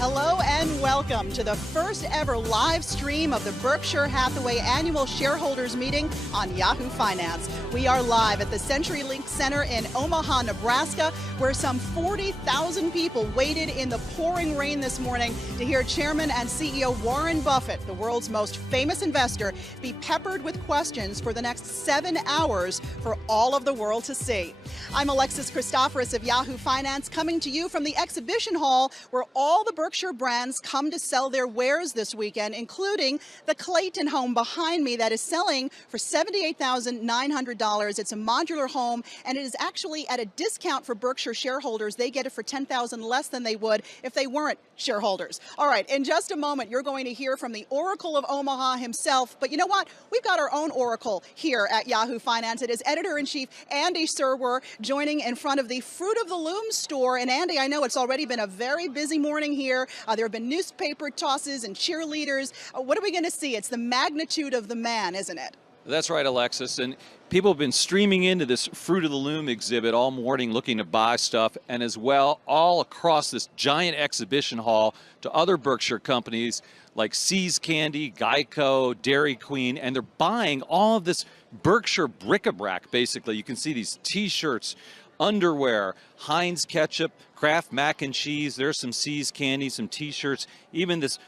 Hello and welcome to the first ever live stream of the Berkshire Hathaway annual shareholders meeting on Yahoo Finance. We are live at the CenturyLink Center in Omaha, Nebraska, where some 40,000 people waited in the pouring rain this morning to hear Chairman and CEO Warren Buffett, the world's most famous investor, be peppered with questions for the next 7 hours for all of the world to see. I'm Alexis Christoforous of Yahoo Finance, coming to you from the exhibition hall where all the Berkshire brands come to sell their wares this weekend, including the Clayton home behind me that is selling for $78,900. It's a modular home, and it is actually at a discount for Berkshire shareholders. They get it for $10,000 less than they would if they weren't shareholders. All right, in just a moment, you're going to hear from the Oracle of Omaha himself. But you know what? We've got our own Oracle here at Yahoo Finance. It is Editor-in-Chief Andy Serwer joining in front of the Fruit of the Loom store. And Andy, I know it's already been a very busy morning here. There have been newspaper tosses and cheerleaders. What are we going to see? It's the magnitude of the man, isn't it? That's right, Alexis. And people have been streaming into this Fruit of the Loom exhibit all morning looking to buy stuff, and as well all across this giant exhibition hall to other Berkshire companies like See's Candy, Geico, Dairy Queen, and they're buying all of this Berkshire bric-a-brac, basically. You can see these T-shirts, underwear, Heinz ketchup, Kraft mac and cheese. There's some See's Candy, some T-shirts, even this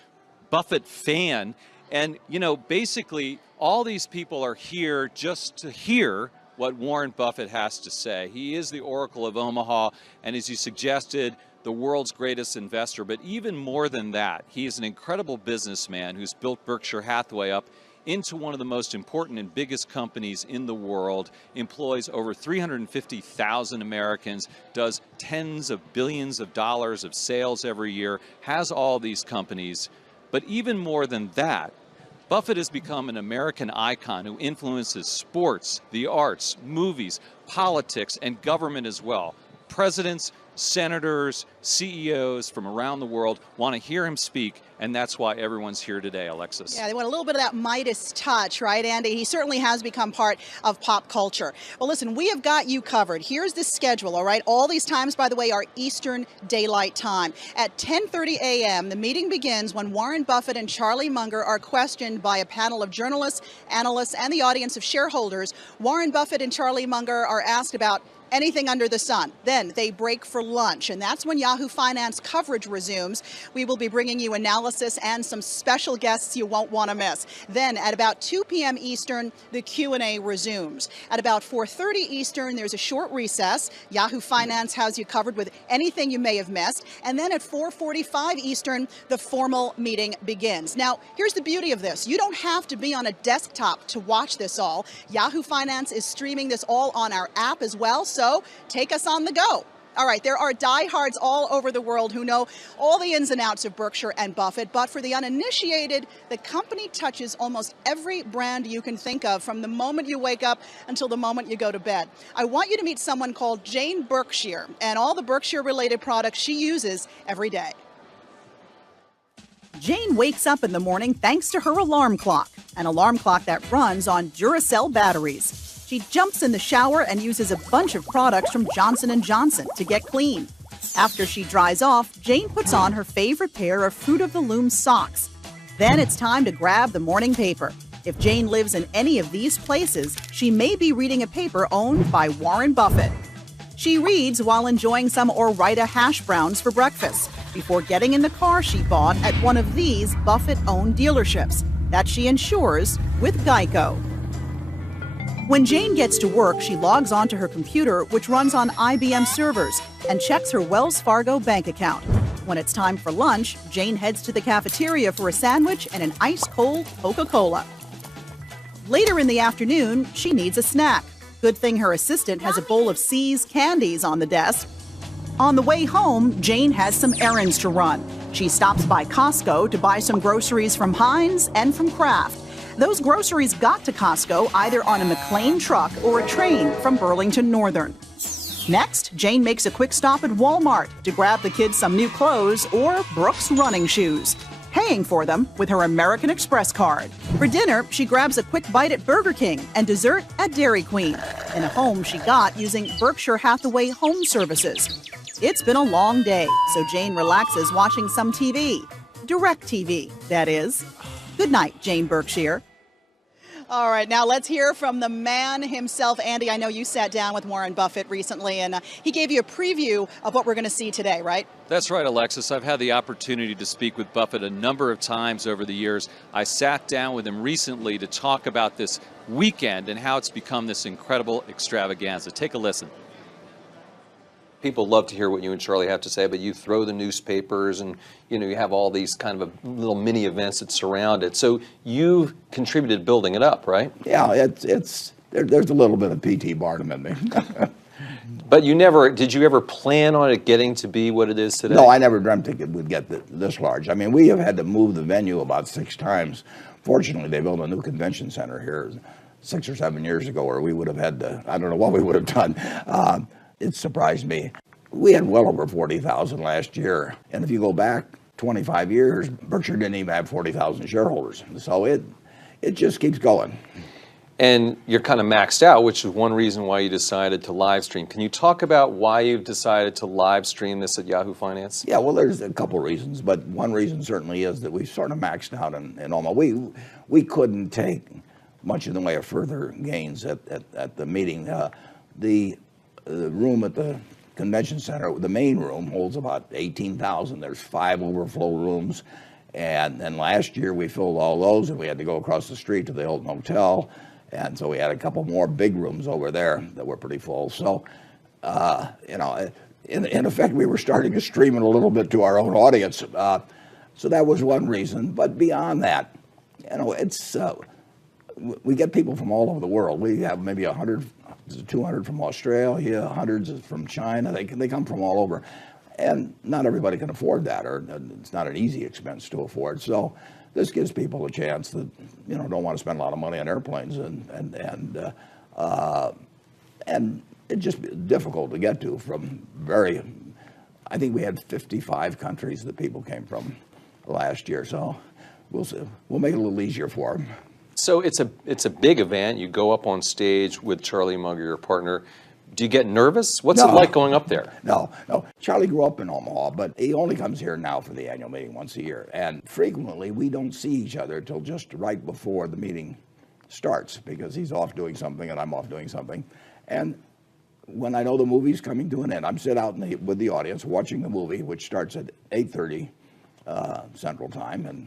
Buffett fan. And, you know, basically all these people are here just to hear what Warren Buffett has to say. He is the Oracle of Omaha, and as you suggested, the world's greatest investor. But even more than that, he is an incredible businessman who's built Berkshire Hathaway up into one of the most important and biggest companies in the world, employs over 350,000 Americans, does tens of billions of dollars of sales every year, has all these companies. But even more than that, Buffett has become an American icon who influences sports, the arts, movies, politics, and government as well. Presidents, senators, CEOs from around the world want to hear him speak, and that's why everyone's here today, Alexis. Yeah, they want a little bit of that Midas touch, right, Andy? He certainly has become part of pop culture. Well, listen, we have got you covered. Here's the schedule, all right? All these times, by the way, are Eastern Daylight Time. At 10:30 a.m., the meeting begins when Warren Buffett and Charlie Munger are questioned by a panel of journalists, analysts, and the audience of shareholders. Warren Buffett and Charlie Munger are asked about anything under the sun. Then they break for lunch, and that's when Yahoo Finance coverage resumes. We will be bringing you analysis and some special guests you won't want to miss. Then at about 2 p.m. Eastern, the Q&A resumes. At about 4:30 Eastern, there's a short recess. Yahoo Finance has you covered with anything you may have missed. And then at 4:45 Eastern, the formal meeting begins. Now, here's the beauty of this. You don't have to be on a desktop to watch this all. Yahoo Finance is streaming this all on our app as well, so take us on the go. All right, there are diehards all over the world who know all the ins and outs of Berkshire and Buffett, but for the uninitiated, the company touches almost every brand you can think of from the moment you wake up until the moment you go to bed. I want you to meet someone called Jane Berkshire and all the Berkshire-related products she uses every day. Jane wakes up in the morning thanks to her alarm clock, an alarm clock that runs on Duracell batteries. She jumps in the shower and uses a bunch of products from Johnson & Johnson to get clean. After she dries off, Jane puts on her favorite pair of Fruit of the Loom socks. Then it's time to grab the morning paper. If Jane lives in any of these places, she may be reading a paper owned by Warren Buffett. She reads while enjoying some Ore-Ida hash browns for breakfast, before getting in the car she bought at one of these Buffett-owned dealerships that she insures with Geico. When Jane gets to work, she logs onto her computer, which runs on IBM servers, and checks her Wells Fargo bank account. When it's time for lunch, Jane heads to the cafeteria for a sandwich and an ice-cold Coca-Cola. Later in the afternoon, she needs a snack. Good thing her assistant has a bowl of See's Candies on the desk. On the way home, Jane has some errands to run. She stops by Costco to buy some groceries from Heinz and from Kraft. Those groceries got to Costco either on a McLean truck or a train from Burlington Northern. Next, Jane makes a quick stop at Walmart to grab the kids some new clothes or Brooks running shoes. paying for them with her American Express card. For dinner, she grabs a quick bite at Burger King and dessert at Dairy Queen, in a home she got using Berkshire Hathaway home services. It's been a long day, so Jane relaxes watching some TV. Direct TV, that is. Good night, Jane Berkshire. All right, now let's hear from the man himself. Andy, I know you sat down with Warren Buffett recently, and he gave you a preview of what we're going to see today, right? That's right, Alexis. I've had the opportunity to speak with Buffett a number of times over the years. I sat down with him recently to talk about this weekend and how it's become this incredible extravaganza. Take a listen. People love to hear what you and Charlie have to say, but you throw the newspapers and you have all these kind of little mini events that surround it. So you've contributed building it up, right? Yeah, there's a little bit of P.T. Barnum in me. But did you ever plan on it getting to be what it is today? No, I never dreamt it would get this large. I mean, we have had to move the venue about 6 times. Fortunately, they built a new convention center here 6 or 7 years ago, or we would have had to, I don't know what we would have done. It surprised me. We had well over 40,000 last year. And if you go back 25 years, Berkshire didn't even have 40,000 shareholders. So it just keeps going. And you're kind of maxed out, which is one reason why you decided to live stream. Can you talk about why you've decided to live stream this at Yahoo Finance? Yeah, well, there's a couple reasons, but one reason certainly is that we sort of maxed out in Omaha. We couldn't take much in the way of further gains at the meeting. The room at the convention center, the main room, holds about 18,000. There's 5 overflow rooms. And then last year we filled all those, and we had to go across the street to the Hilton Hotel. And so we had a couple more big rooms over there that were pretty full. So, in effect, we were starting to stream it a little bit to our own audience. So that was one reason. But beyond that, it's we get people from all over the world. We have maybe 100 to 200 from Australia, hundreds from China. They come from all over. And not everybody can afford that, or it's not an easy expense to afford. So this gives people a chance that don't want to spend a lot of money on airplanes, and it's just difficult to get to from I think we had 55 countries that people came from last year. So we'll see. We'll make it a little easier for them. So it's a big event. You go up on stage with Charlie Munger, your partner. Do you get nervous? What's it like going up there? No. Charlie grew up in Omaha, but he only comes here now for the annual meeting once a year. And frequently, we don't see each other till just right before the meeting starts, because he's off doing something and I'm off doing something. And when I know the movie's coming to an end, I'm sit out with the audience watching the movie, which starts at 8:30 Central Time and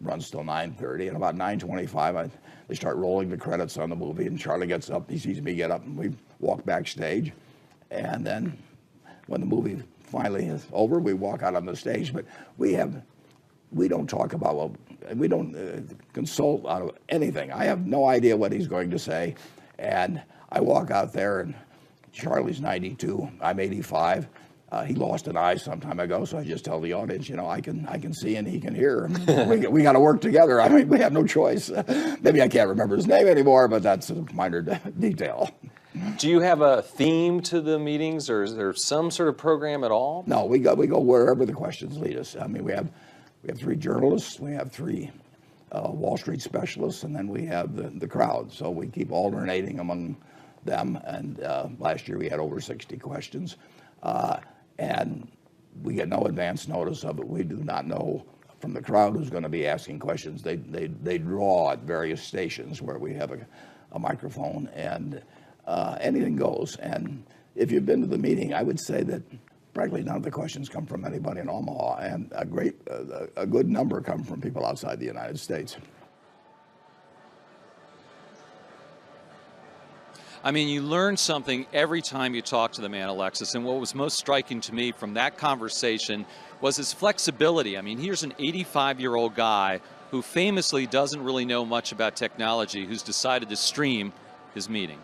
runs till 9:30. And about 9:25, they start rolling the credits on the movie, and Charlie gets up. He sees me get up, and we walk backstage. And then when the movie finally is over, we walk out on the stage. But we don't talk about, we don't consult on anything. I have no idea what he's going to say. And I walk out there, and Charlie's 92, I'm 85. He lost an eye some time ago, so I just tell the audience, I can see and he can hear. We got to work together. I mean, we have no choice. Maybe I can't remember his name anymore, but that's a minor detail. Do you have a theme to the meetings, or is there some sort of program at all? No, we go wherever the questions lead us. I mean, we have 3 journalists, we have 3 Wall Street specialists, and then we have the crowd. So we keep alternating among them. And last year we had over 60 questions. And we get no advance notice of it. We do not know from the crowd who's going to be asking questions. They draw at various stations where we have a microphone, and anything goes. And if you've been to the meeting, I would say that practically none of the questions come from anybody in Omaha, and a good number come from people outside the United States. I mean, you learn something every time you talk to the man, Alexis, and what was most striking to me from that conversation was his flexibility. I mean, here's an 85-year-old guy who famously doesn't really know much about technology, who's decided to stream his meeting.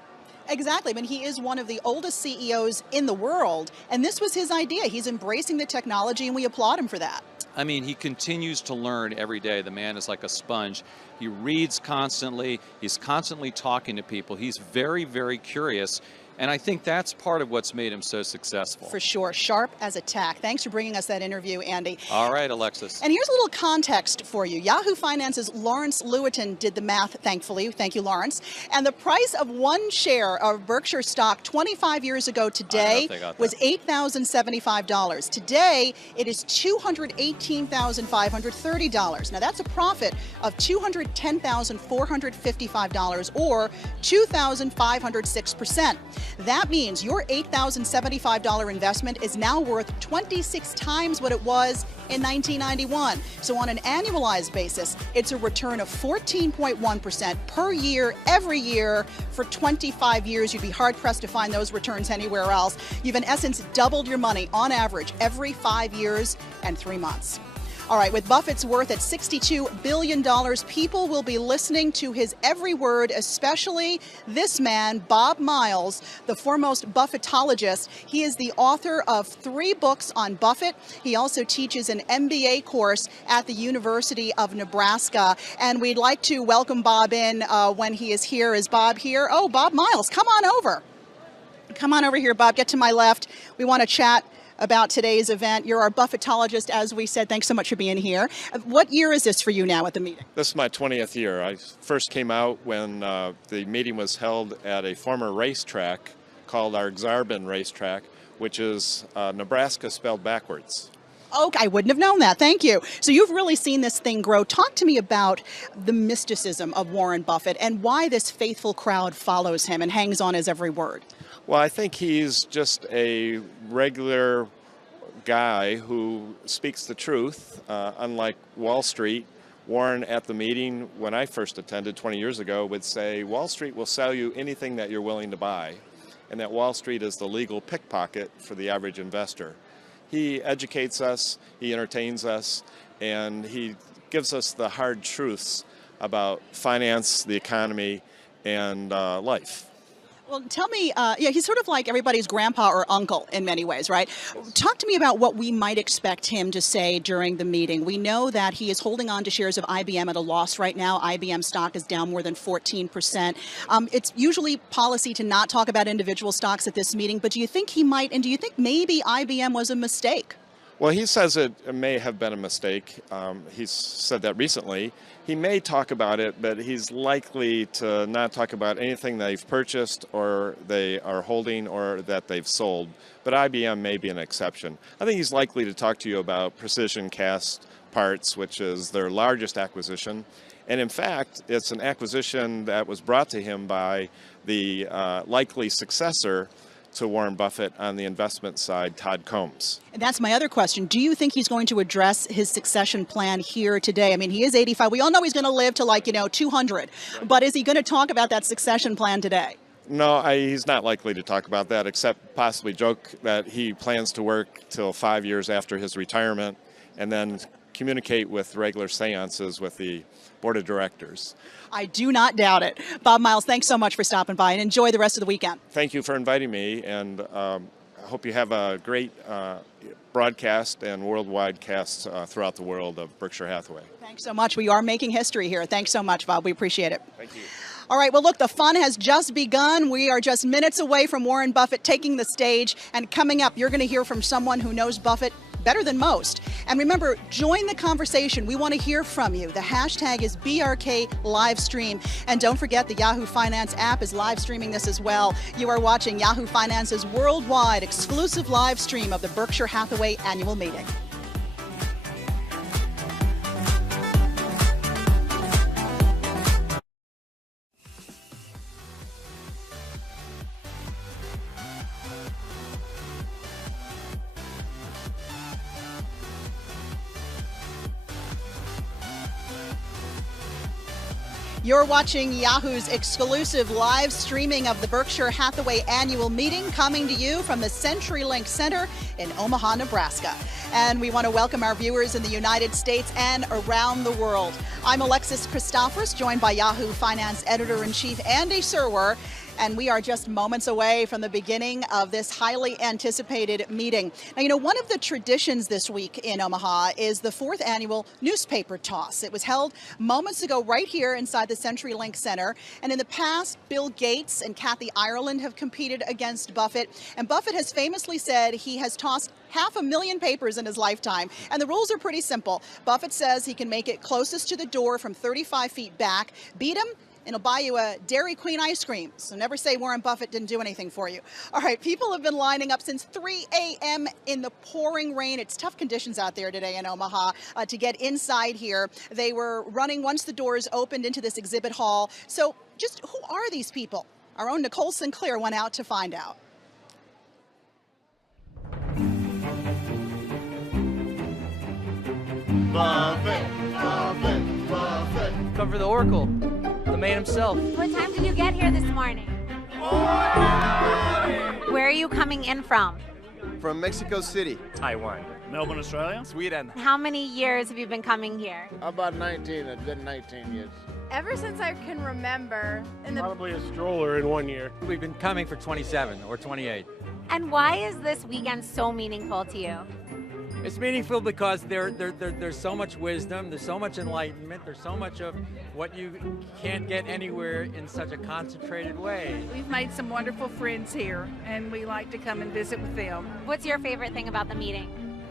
Exactly. I mean, he is one of the oldest CEOs in the world, and this was his idea. He's embracing the technology, and we applaud him for that. I mean, he continues to learn every day. The man is like a sponge. He reads constantly. He's constantly talking to people. He's very, very curious. And I think that's part of what's made him so successful. For sure. Sharp as a tack. Thanks for bringing us that interview, Andy. All right, Alexis. And here's a little context for you. Yahoo Finance's Lawrence Lewitton did the math, thankfully. Thank you, Lawrence. And the price of one share of Berkshire stock 25 years ago today was $8,075. Today, it is $218,530. Now, that's a profit of $210,455, or 2,506%. That means your $8,075 investment is now worth 26 times what it was in 1991. So on an annualized basis, it's a return of 14.1% per year, every year for 25 years. You'd be hard-pressed to find those returns anywhere else. You've in essence doubled your money on average every 5 years and 3 months. All right, with Buffett's worth at $62 billion, people will be listening to his every word, especially this man, Bob Miles, the foremost Buffettologist. He is the author of 3 books on Buffett. He also teaches an MBA course at the University of Nebraska. And we'd like to welcome Bob in when he is here. Is Bob here? Oh, Bob Miles, come on over. Come on over here, Bob. Get to my left. We want to chat about today's event. You're our Buffettologist, as we said. Thanks so much for being here. What year is this for you now at the meeting? This is my 20th year. I first came out when the meeting was held at a former racetrack called our Xarban racetrack, which is Nebraska spelled backwards. Okay, I wouldn't have known that. Thank you. So you've really seen this thing grow. Talk to me about the mysticism of Warren Buffett and why this faithful crowd follows him and hangs on his every word. Well, I think he's just a regular guy who speaks the truth. Unlike Wall Street, Warren at the meeting when I first attended 20 years ago would say, Wall Street will sell you anything that you're willing to buy, and that Wall Street is the legal pickpocket for the average investor. He educates us, he entertains us, and he gives us the hard truths about finance, the economy, and life. Well, tell me, he's sort of like everybody's grandpa or uncle in many ways, right? Talk to me about what we might expect him to say during the meeting. We know that he is holding on to shares of IBM at a loss right now. IBM stock is down more than 14%. It's usually policy to not talk about individual stocks at this meeting, but do you think he might, and do you think maybe IBM was a mistake? Well, he says it may have been a mistake. He's said that recently. He may talk about it, but he's likely to not talk about anything they've purchased or they are holding or that they've sold. But IBM may be an exception. I think he's likely to talk to you about Precision Cast Parts, which is their largest acquisition. And in fact, it's an acquisition that was brought to him by the likely successor to Warren Buffett on the investment side, Todd Combs. And that's my other question. Do you think he's going to address his succession plan here today? I mean, he is 85. We all know he's going to live to 200. But is he going to talk about that succession plan today? No, he's not likely to talk about that, except possibly joke that he plans to work till 5 years after his retirement and then communicate with regular seances with the board of directors. I do not doubt it. Bob Miles, thanks so much for stopping by, and enjoy the rest of the weekend. Thank you for inviting me, and I hope you have a great broadcast and worldwide casts throughout the world of Berkshire Hathaway. Thanks so much. We are making history here. Thanks so much, Bob. We appreciate it. Thank you. All right, well, look, the fun has just begun. We are just minutes away from Warren Buffett taking the stage, and coming up, you're going to hear from someone who knows Buffett better than most. And remember, join the conversation. We want to hear from you. The hashtag is BRK Livestream. And don't forget, the Yahoo Finance app is live streaming this as well. You are watching Yahoo Finance's worldwide exclusive live stream of the Berkshire Hathaway annual meeting. You're watching Yahoo's exclusive live streaming of the Berkshire Hathaway annual meeting, coming to you from the CenturyLink Center in Omaha, Nebraska. And we want to welcome our viewers in the United States and around the world. I'm Alexis Christophorus, joined by Yahoo Finance Editor-in-Chief Andy Serwer. And we are just moments away from the beginning of this highly anticipated meeting. Now, you know, one of the traditions this week in Omaha is the 4th annual newspaper toss. It was held moments ago right here inside the CenturyLink Center. And in the past, Bill Gates and Kathy Ireland have competed against Buffett. And Buffett has famously said he has tossed 500,000 papers in his lifetime. And the rules are pretty simple. Buffett says he can make it closest to the door from 35 feet back. Beat him, and he'll buy you a Dairy Queen ice cream. So never say Warren Buffett didn't do anything for you. All right, people have been lining up since 3 a.m. in the pouring rain. It's tough conditions out there today in Omaha to get inside here. They were running once the doors opened into this exhibit hall. So just who are these people? Our own Nicole Sinclair went out to find out. Buffett, Buffett, Buffett. Cover the Oracle, the man himself. What time did you get here this morning? Where are you coming in from? From Mexico City. Taiwan. Melbourne, Australia. Sweden. How many years have you been coming here? About 19, a good 19 years. Ever since I can remember. Probably a stroller in 1 year. We've been coming for 27 or 28. And why is this weekend so meaningful to you? It's meaningful because there's so much wisdom, there's so much enlightenment, there's so much of what you can't get anywhere in such a concentrated way. We've made some wonderful friends here, and we like to come and visit with them. What's your favorite thing about the meeting?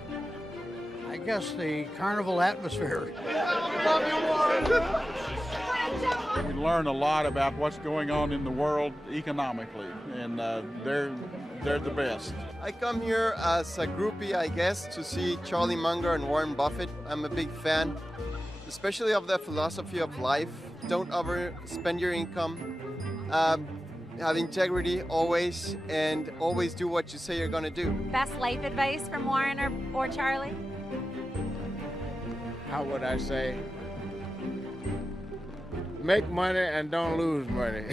I guess the carnival atmosphere. We learn a lot about what's going on in the world economically, and they're the best. I come here as a groupie, I guess, to see Charlie Munger and Warren Buffett. I'm a big fan, especially of their philosophy of life. Don't overspend your income. Have integrity always, and always do what you say you're going to do. Best life advice from Warren or Charlie? How would I say? Make money and don't lose money.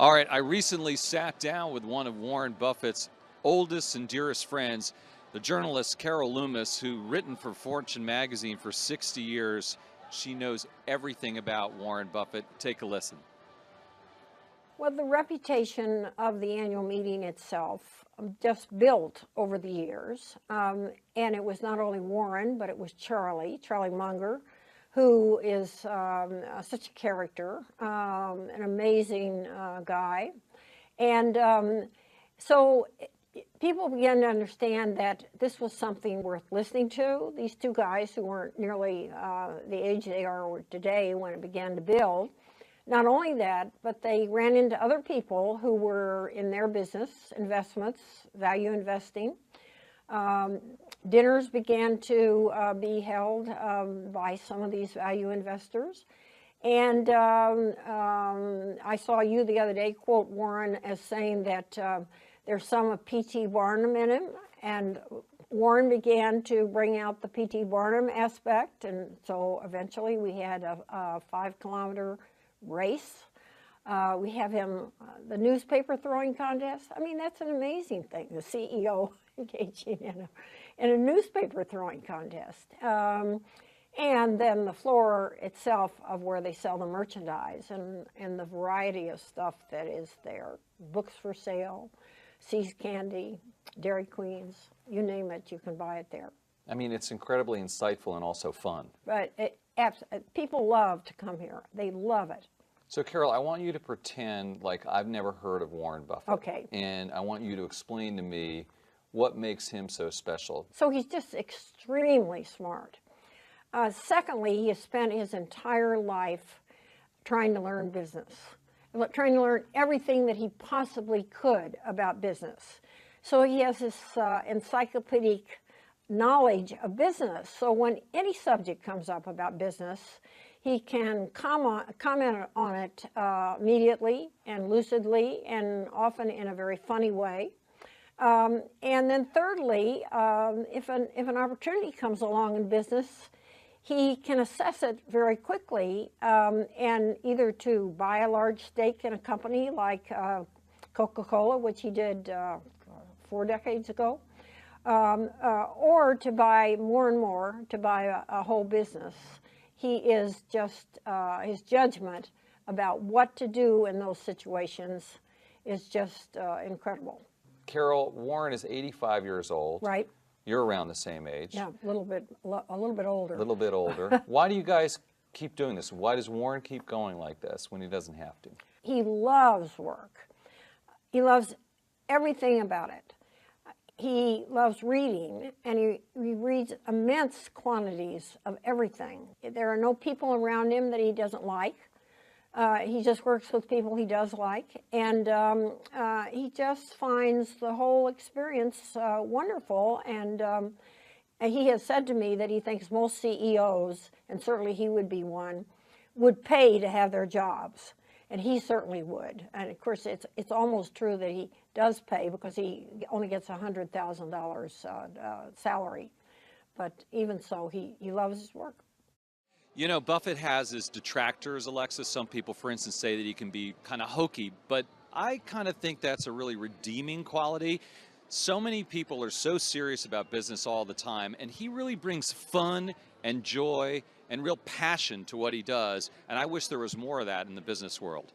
All right, I recently sat down with one of Warren Buffett's oldest and dearest friends, the journalist Carol Loomis, who written for Fortune magazine for 60 years. She knows everything about Warren Buffett. Take a listen. Well, the reputation of the annual meeting itself just built over the years. And it was not only Warren, but it was Charlie Munger, who is such a character, an amazing guy. And so people began to understand that this was something worth listening to. These two guys who weren't nearly the age they are today when it began to build. Not only that, but they ran into other people who were in their business, investments, value investing. Dinners began to be held by some of these value investors. And I saw you the other day quote Warren as saying that there's some of P.T. Barnum in him. And Warren began to bring out the P.T. Barnum aspect. And so eventually we had a 5-kilometer race. We have him, the newspaper throwing contest. I mean, that's an amazing thing, the CEO engaging in a newspaper throwing contest. And then the floor itself of where they sell the merchandise and the variety of stuff that is there. Books for sale, See's Candy, Dairy Queens, you name it, you can buy it there. I mean, it's incredibly insightful and also fun. But people love to come here. They love it. So, Carol, I want you to pretend like I've never heard of Warren Buffett. Okay. And I want you to explain to me what makes him so special. So he's just extremely smart. Secondly, he has spent his entire life trying to learn business, trying to learn everything that he possibly could about business. So he has this encyclopedic knowledge of business. So when any subject comes up about business, he can comment on it immediately and lucidly and often in a very funny way. And then thirdly, if an opportunity comes along in business, he can assess it very quickly and either to buy a large stake in a company like Coca-Cola, which he did 4 decades ago, or to buy more and more, to buy a whole business. He is just, his judgment about what to do in those situations is just incredible. Carol, Warren is 85 years old. Right. You're around the same age. Yeah, a little bit older. A little bit older. Why do you guys keep doing this? Why does Warren keep going like this when he doesn't have to? He loves work. He loves everything about it. He loves reading, and he reads immense quantities of everything. There are no people around him that he doesn't like. He just works with people he does like, and he just finds the whole experience wonderful. And he has said to me that he thinks most CEOs, and certainly he would be one, would pay to have their jobs. And he certainly would. And of course, it's almost true that he does pay because he only gets $100,000 salary. But even so, he loves his work. You know, Buffett has his detractors, Alexis. Some people, for instance, say that he can be kind of hokey, but I kind of think that's a really redeeming quality. So many people are so serious about business all the time, and he really brings fun and joy and real passion to what he does, and I wish there was more of that in the business world.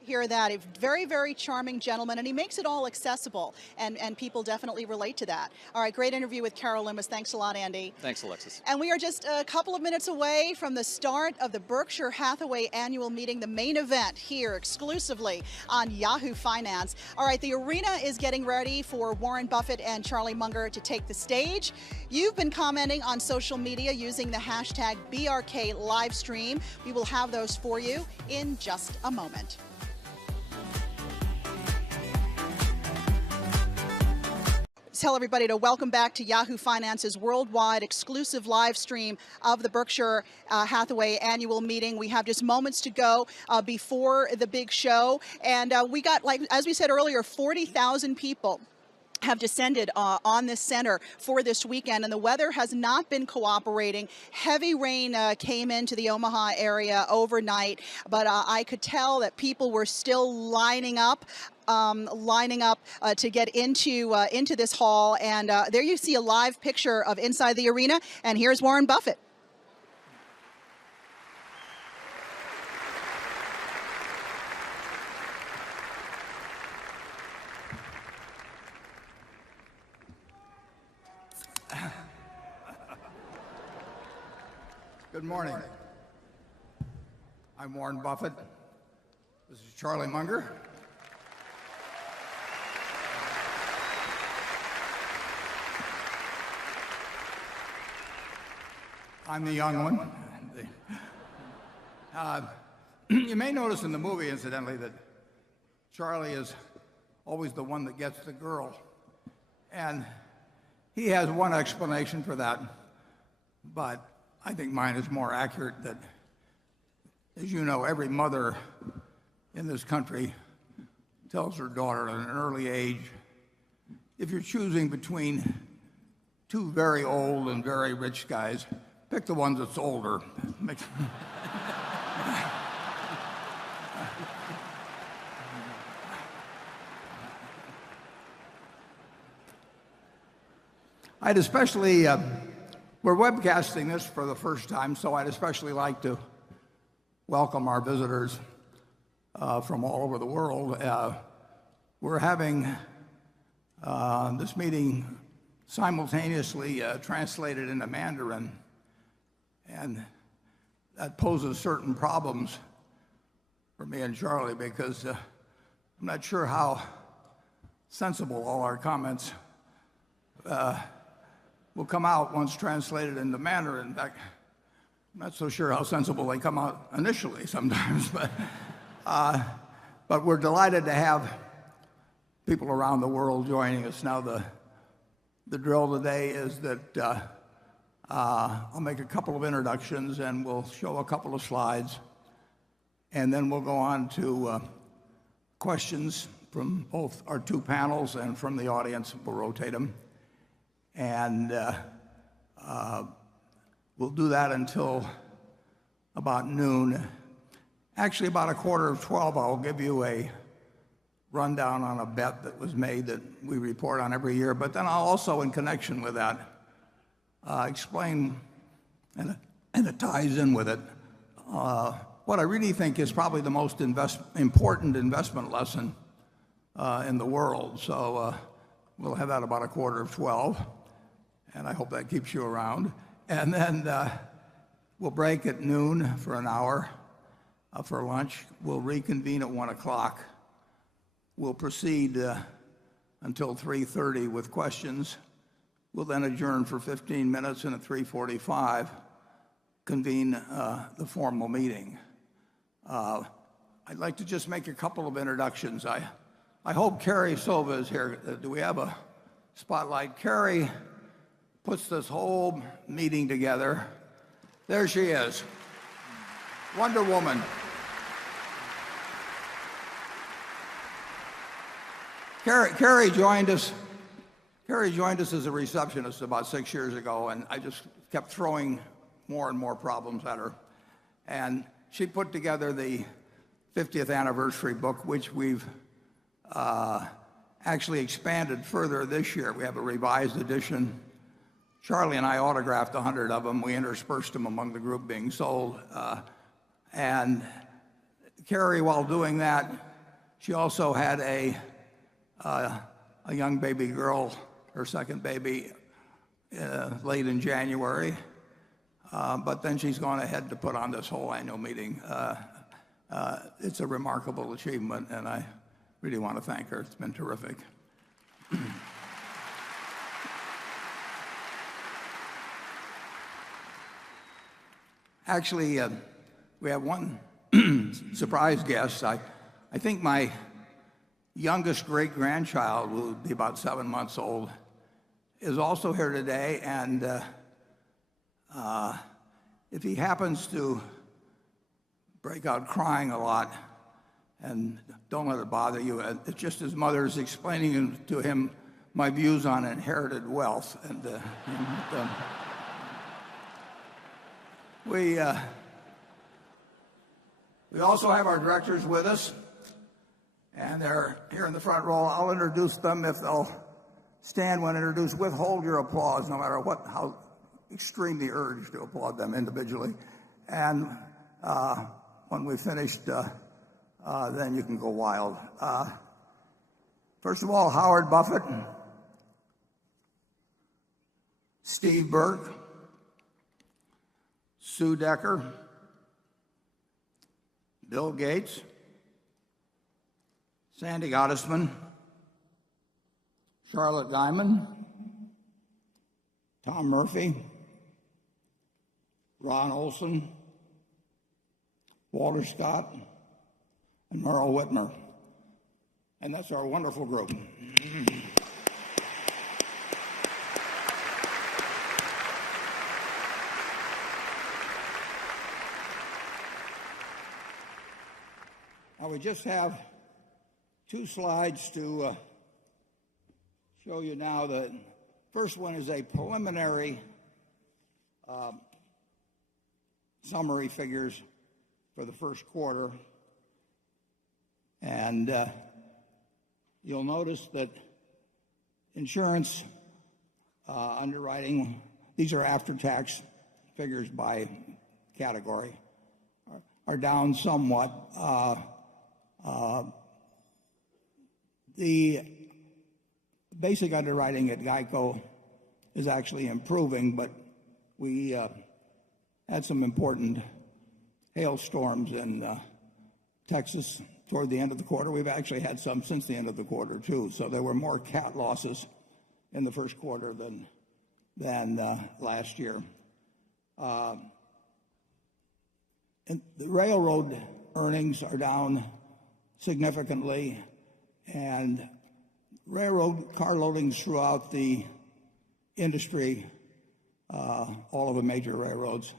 Hear that. A very, very charming gentleman, and he makes it all accessible, and people definitely relate to that. All right, great interview with Carol Loomis. Thanks a lot, Andy. Thanks, Alexis. And we are just a couple of minutes away from the start of the Berkshire Hathaway annual meeting, the main event here exclusively on Yahoo Finance. All right, the arena is getting ready for Warren Buffett and Charlie Munger to take the stage. You've been commenting on social media using the hashtag BRK Livestream. We will have those for you in just a moment. Tell everybody to welcome back to Yahoo Finance's worldwide exclusive live stream of the Berkshire Hathaway annual meeting. We have just moments to go before the big show, and we got, like as we said earlier, 40,000 people have descended on this center for this weekend, and the weather has not been cooperating. Heavy rain came into the Omaha area overnight, but I could tell that people were still lining up to get into this hall. And there you see a live picture of inside the arena, and here's Warren Buffett. Good morning. I'm Warren Buffett. This is Charlie Munger. I'm the young one. You may notice in the movie, incidentally, that Charlie is always the one that gets the girl. And he has one explanation for that, but I think mine is more accurate. That, as you know, every mother in this country tells her daughter at an early age, if you're choosing between two very old and very rich guys, pick the one that's older. I'd especially, we're webcasting this for the first time, so I'd especially like to welcome our visitors from all over the world. We're having this meeting simultaneously translated into Mandarin, and that poses certain problems for me and Charlie, because I'm not sure how sensible all our comments will come out once translated into Mandarin. In fact, I'm not so sure how sensible they come out initially sometimes, but we're delighted to have people around the world joining us. Now, the drill today is that I'll make a couple of introductions and we'll show a couple of slides, and then we'll go on to questions from both our two panels and from the audience. We'll rotate them. And we'll do that until about noon. Actually, about 11:45, I'll give you rundown on a bet that was made that we report on every year. But then I'll also, in connection with that, explain, and it ties in with it, what I really think is probably the most important investment lesson in the world. So we'll have that about 11:45, and I hope that keeps you around. And then we'll break at noon for an hour for lunch. We'll reconvene at 1 o'clock. We'll proceed until 3:30 with questions. We'll then adjourn for 15 minutes, and at 3:45 convene the formal meeting. I'd like to just make a couple of introductions. I hope Carrie Silva is here. Do we have a spotlight? Carrie puts this whole meeting together. There she is, Wonder Woman. Carrie joined us as a receptionist about 6 years ago, and I just kept throwing more and more problems at her. And she put together the 50th anniversary book, which we've actually expanded further this year. We have a revised edition. Charlie and I autographed 100 of them. We interspersed them among the group being sold. And Carrie, while doing that, she also had a young baby girl, her second baby, late in January. But then she's gone ahead to put on this whole annual meeting. It's a remarkable achievement, and I really want to thank her. It's been terrific. Actually, we have one surprise guest. I think my youngest great-grandchild, who will be about 7 months old, is also here today. And if he happens to break out crying a lot, and don't let it bother you, it's just his mother's explaining to him my views on inherited wealth. And we also have our directors with us, and they're here in the front row. I'll introduce them if they'll stand when introduced. Withhold your applause, no matter how extreme the urge to applaud them individually. And when we've finished, then you can go wild. First of all, Howard Buffett, Steve Burke, Sue Decker, Bill Gates, Sandy Gottesman, Charlotte Guyman, Tom Murphy, Ron Olson, Walter Scott, and Merle Whitmer. And that's our wonderful group. Now we just have 2 slides to show you now. The first one is a preliminary summary figures for the first quarter. And you'll notice that insurance underwriting, these are after-tax figures by category, are down somewhat. The basic underwriting at GEICO is actually improving, but we had some important hailstorms in Texas toward the end of the quarter. We've actually had some since the end of the quarter, too. So there were more cat losses in the first quarter than last year. And the railroad earnings are down significantly, and railroad car loadings throughout the industry, all of the major railroads,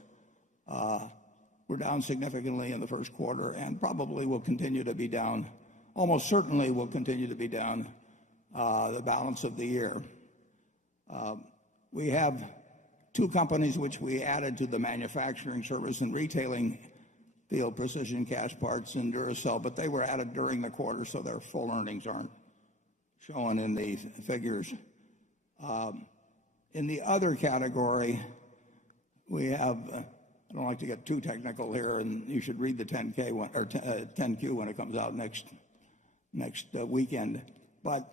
were down significantly in the first quarter, and probably will continue to be down, almost certainly will continue to be down the balance of the year. We have 2 companies which we added to the manufacturing, service, and retailing Field Precision Castparts and Duracell, but they were added during the quarter, so their full earnings aren't shown in these figures. In the other category, we have, I don't like to get too technical here, and you should read the 10K one, or 10Q when it comes out next weekend. But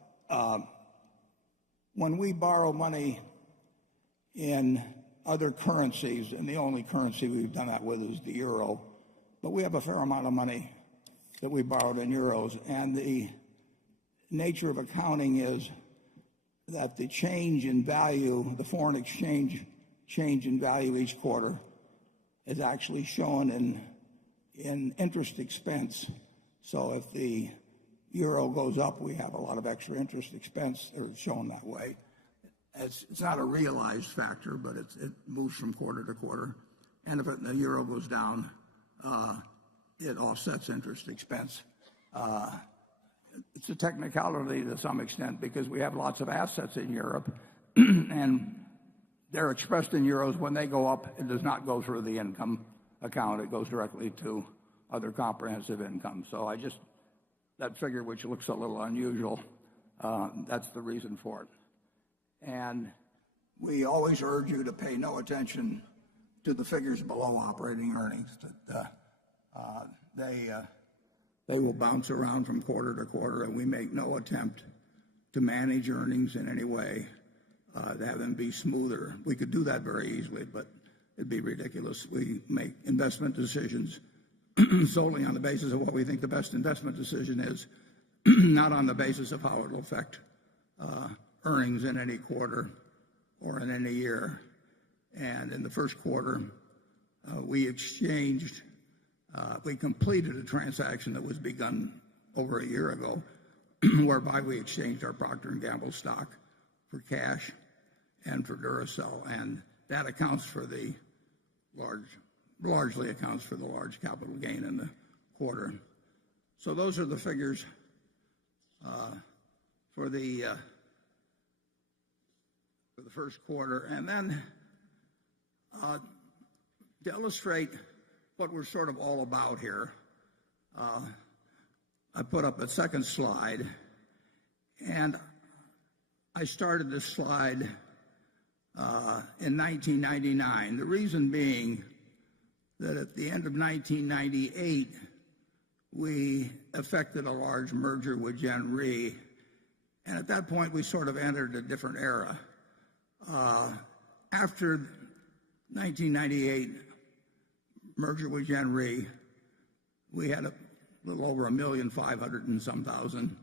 when we borrow money in other currencies, and the only currency we've done that with is the euro, but we have a fair amount of money that we borrowed in euros, and the nature of accounting is that the change in value, the foreign exchange change in value each quarter, is actually shown in interest expense. So if the euro goes up, we have a lot of extra interest expense, or it's shown that way. It's not a realized factor, but it moves from quarter to quarter. And if the euro goes down, it offsets interest expense. It's a technicality to some extent because we have lots of assets in Europe, and they're expressed in euros. When they go up, it does not go through the income account. It goes directly to other comprehensive income. So that figure, which looks a little unusual, that's the reason for it. And we always urge you to pay no attention to the figures below operating earnings. They will bounce around from quarter to quarter, and we make no attempt to manage earnings in any way to have them be smoother. We could do that very easily, but it'd be ridiculous. We make investment decisions solely on the basis of what we think the best investment decision is, not on the basis of how it will affect earnings in any quarter or in any year. And in the first quarter, we completed a transaction that was begun over a year ago, whereby we exchanged our Procter & Gamble stock for cash and for Duracell, and that accounts for the largely accounts for the large capital gain in the quarter. So those are the figures for the first quarter. And then to illustrate what we're sort of all about here, I put up a second slide, and I started this slide in 1999. The reason being that at the end of 1998, we effected a large merger with Gen Re, and at that point we sort of entered a different era. After 1998 merger with Gen Re, we had a little over 1,500,000 and some thousand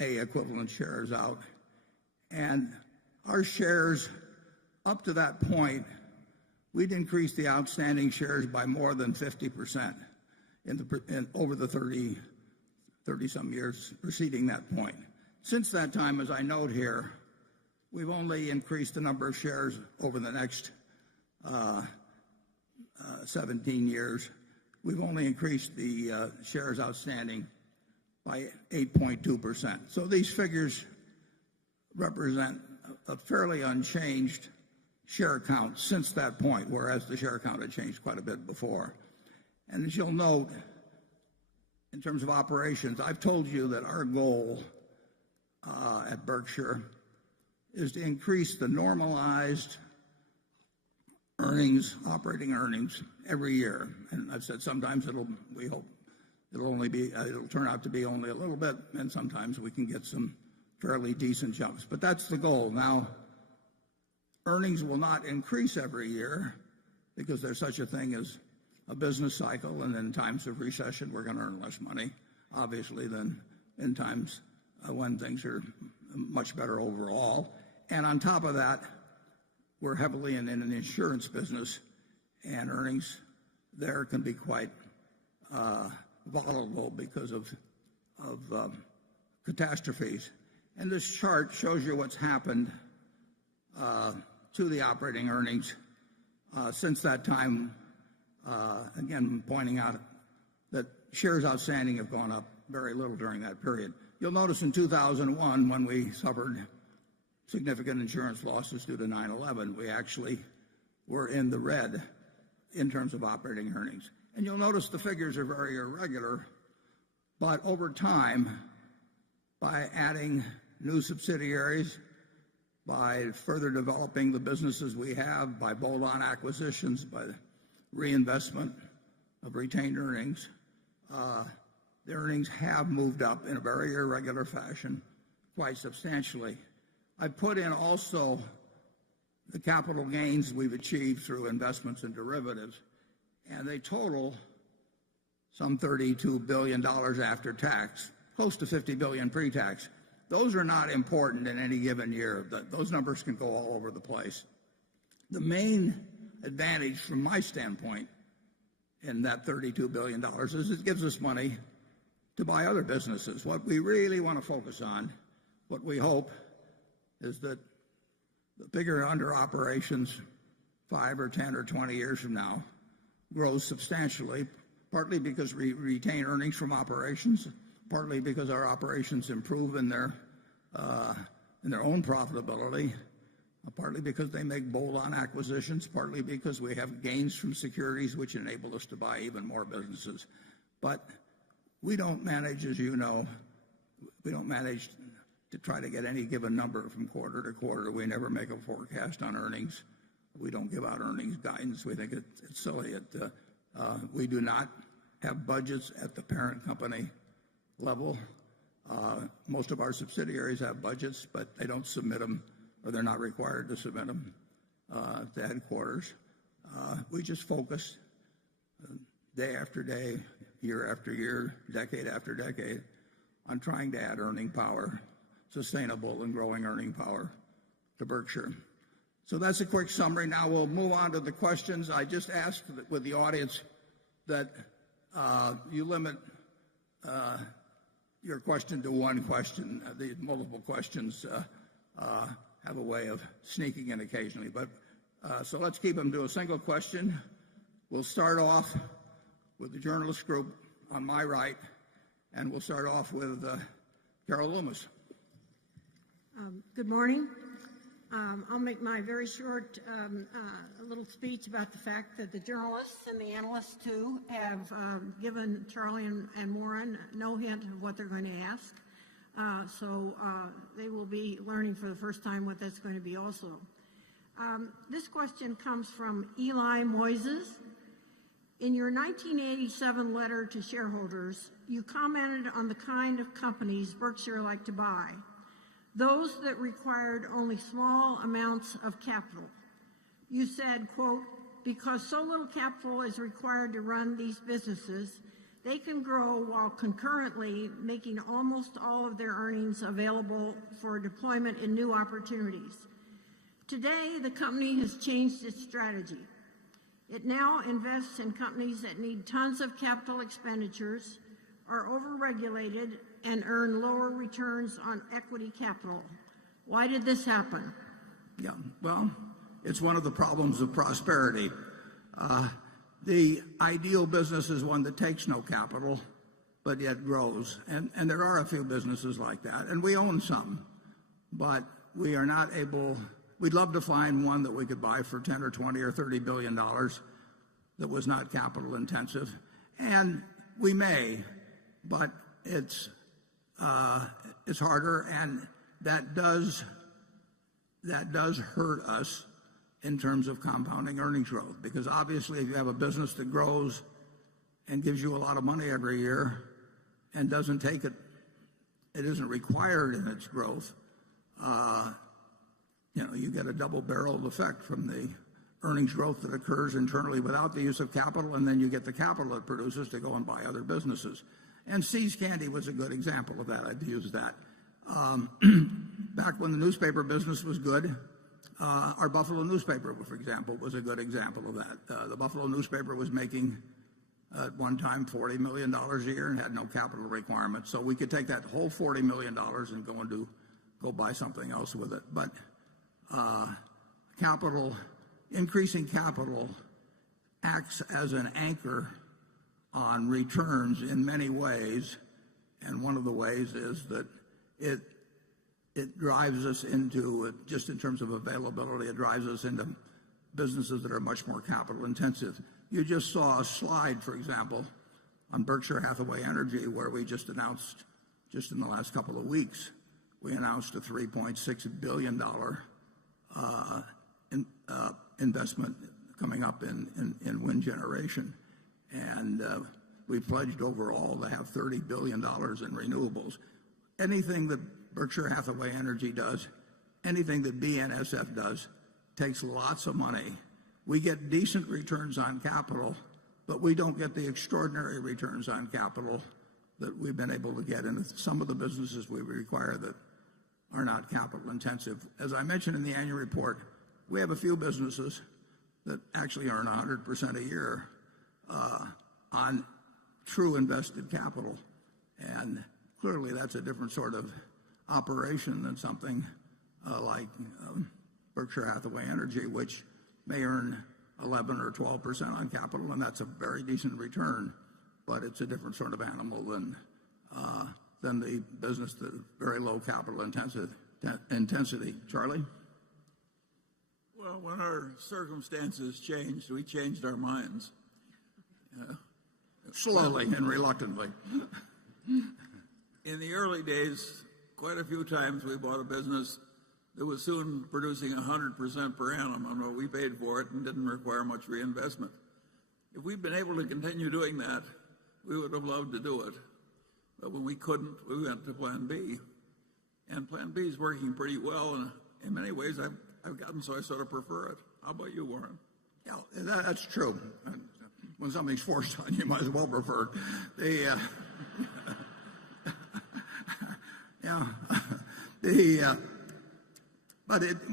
A equivalent shares out, and our shares up to that point, we'd increased the outstanding shares by more than 50% over the 30-some years preceding that point. Since that time, as I note here, we've only increased the number of shares over the next 17 years. We've only increased the shares outstanding by 8.2%. So these figures represent a fairly unchanged share count since that point, whereas the share count had changed quite a bit before. And as you'll note, in terms of operations, I've told you that our goal at Berkshire is to increase the normalized earnings, operating earnings, every year. And I've said sometimes we hope it'll turn out to be only a little bit, and sometimes we can get some fairly decent jumps. But that's the goal. Now, earnings will not increase every year because there's such a thing as a business cycle, and in times of recession, we're going to earn less money, obviously, than in times when things are much better overall. And on top of that, we're heavily in an insurance business, and earnings there can be quite volatile because of catastrophes. And this chart shows you what's happened to the operating earnings since that time. Again, pointing out that shares outstanding have gone up very little during that period. You'll notice in 2001, when we suffered significant insurance losses due to 9/11, we actually were in the red in terms of operating earnings. And you'll notice the figures are very irregular, but over time, by adding new subsidiaries, by further developing the businesses we have, by bolt-on acquisitions, by reinvestment of retained earnings, the earnings have moved up in a very irregular fashion quite substantially. I put in also the capital gains we've achieved through investments in derivatives, and they total some $32 billion after tax, close to $50 billion pre-tax. Those are not important in any given year. Those numbers can go all over the place. The main advantage from my standpoint in that $32 billion is it gives us money to buy other businesses. What we really want to focus on, what we hope, is that the bigger under operations 5 or 10 or 20 years from now grows substantially, partly because we retain earnings from operations, partly because our operations improve in their own profitability, partly because they make bolt-on acquisitions, partly because we have gains from securities which enable us to buy even more businesses. But we don't manage, as you know, we don't manage to try to get any given number from quarter to quarter. We never make a forecast on earnings. We don't give out earnings guidance. We think it's silly. We do not have budgets at the parent company level. Most of our subsidiaries have budgets, but they don't submit them, or they're not required to submit them to headquarters. We just focus day after day, year after year, decade after decade on trying to add earning power, sustainable and growing earning power to Berkshire. So that's a quick summary. Now we'll move on to the questions. I just asked with the audience that you limit your question to one question. The multiple questions have a way of sneaking in occasionally. But so let's keep them to a single question. We'll start off with the journalist group on my right, and we'll start off with Carol Loomis. Good morning. I'll make my very short little speech about the fact that the journalists and the analysts, too, have given Charlie and Warren no hint of what they're going to ask. So they will be learning for the first time what that's going to be also. This question comes from Eli Moises. In your 1987 letter to shareholders, you commented on the kind of companies Berkshire liked to buy. Those that required only small amounts of capital. You said, quote, because so little capital is required to run these businesses, they can grow while concurrently making almost all of their earnings available for deployment in new opportunities. Today, the company has changed its strategy. It now invests in companies that need tons of capital expenditures, are overregulated, and earn lower returns on equity capital. Why did this happen? Yeah, well, it's one of the problems of prosperity. The ideal business is one that takes no capital, but yet grows. And there are a few businesses like that, and we own some. But we are not able, we'd love to find one that we could buy for 10 or 20 or $30 billion that was not capital intensive. And we may, but it's harder, and that does hurt us in terms of compounding earnings growth, because obviously if you have a business that grows and gives you a lot of money every year and doesn't take it, it isn't required in its growth, you get a double-barreled effect from the earnings growth that occurs internally without the use of capital, and then you get the capital it produces to go and buy other businesses. And See's Candy was a good example of that. I'd use that. Back when the newspaper business was good, our Buffalo newspaper, for example, was a good example of that. The Buffalo newspaper was making, at one time, $40 million a year and had no capital requirements. So we could take that whole $40 million and go buy something else with it. But increasing capital acts as an anchor on returns in many ways, and one of the ways is that it drives us into, just in terms of availability, it drives us into businesses that are much more capital intensive. You just saw a slide, for example, on Berkshire Hathaway Energy, where we just announced, just in the last couple of weeks, we announced a $3.6 billion investment coming up in wind generation. And we pledged overall to have $30 billion in renewables. Anything that Berkshire Hathaway Energy does, anything that BNSF does, takes lots of money. We get decent returns on capital, but we don't get the extraordinary returns on capital that we've been able to get in some of the businesses we require that are not capital intensive. As I mentioned in the annual report, we have a few businesses that actually earn 100% a year on true invested capital. And clearly that's a different sort of operation than something like Berkshire Hathaway Energy, which may earn 11 or 12% on capital, and that's a very decent return, but it's a different sort of animal than the business that very low capital intensity. Charlie? Well, when our circumstances changed, we changed our minds. Slowly and reluctantly. In the early days, quite a few times we bought a business that was soon producing 100% per annum on what we paid for it and didn't require much reinvestment. If we'd been able to continue doing that, we would have loved to do it. But when we couldn't, we went to Plan B. And Plan B is working pretty well, and in many ways I've gotten so I sort of prefer it. How about you, Warren? Yeah, that's true. When something's forced on you, you might as well prefer it.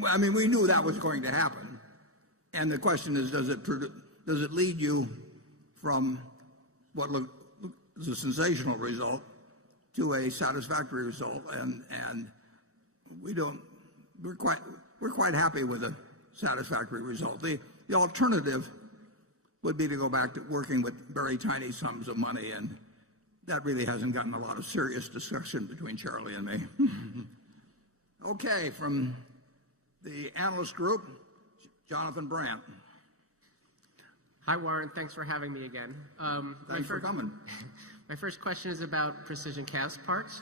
I mean, we knew that was going to happen, and the question is, does it lead you from what is a sensational result to a satisfactory result? And we're quite happy with a satisfactory result. The alternative would be to go back to working with very tiny sums of money, and that really hasn't gotten a lot of serious discussion between Charlie and me. Okay, from the analyst group, Jonathan Brandt. Hi, Warren. Thanks for having me again. Thanks for coming. My first question is about Precision Castparts.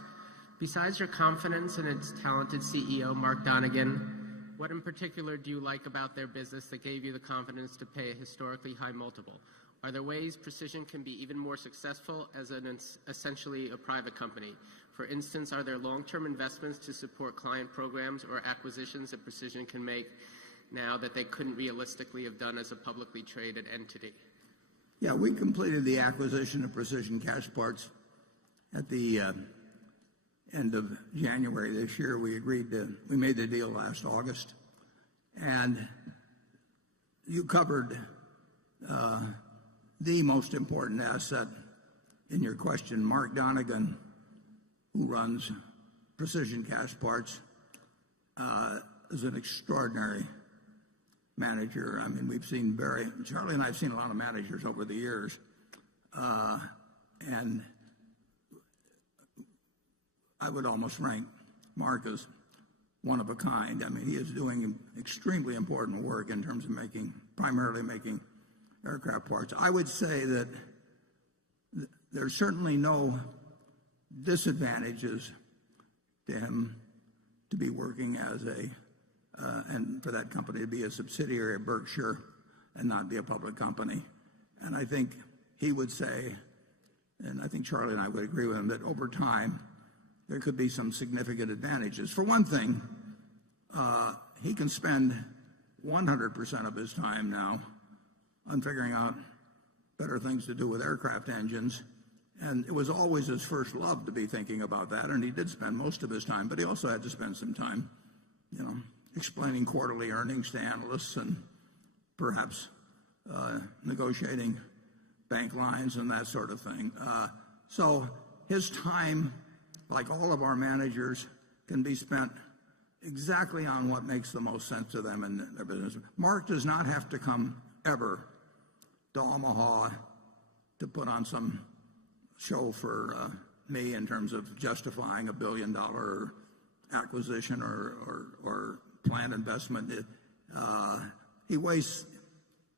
Besides your confidence in its talented CEO, Mark Donegan, what in particular do you like about their business that gave you the confidence to pay a historically high multiple? Are there ways Precision can be even more successful as essentially a private company? For instance, are there long-term investments to support client programs or acquisitions that Precision can make now that they couldn't realistically have done as a publicly traded entity? Yeah, we completed the acquisition of Precision Castparts at the end of January this year. We made the deal last August, and you covered the most important asset in your question. Mark Donegan, who runs Precision Castparts, is an extraordinary manager. I mean, Charlie and I have seen a lot of managers over the years, and I would almost rank Mark as one of a kind. I mean, he is doing extremely important work in terms of primarily making aircraft parts. I would say that there's certainly no disadvantages to him to be working as and for that company to be a subsidiary of Berkshire and not be a public company. And I think he would say, and I think Charlie and I would agree with him, that over time there could be some significant advantages. For one thing, he can spend 100% of his time now on figuring out better things to do with aircraft engines. And it was always his first love to be thinking about that, and he did spend most of his time, but he also had to spend some time, explaining quarterly earnings to analysts and perhaps negotiating bank lines and that sort of thing. So his time, like all of our managers, can be spent exactly on what makes the most sense to them in their business. Mark does not have to come ever to Omaha to put on some show for me in terms of justifying $1 billion acquisition or planned investment. he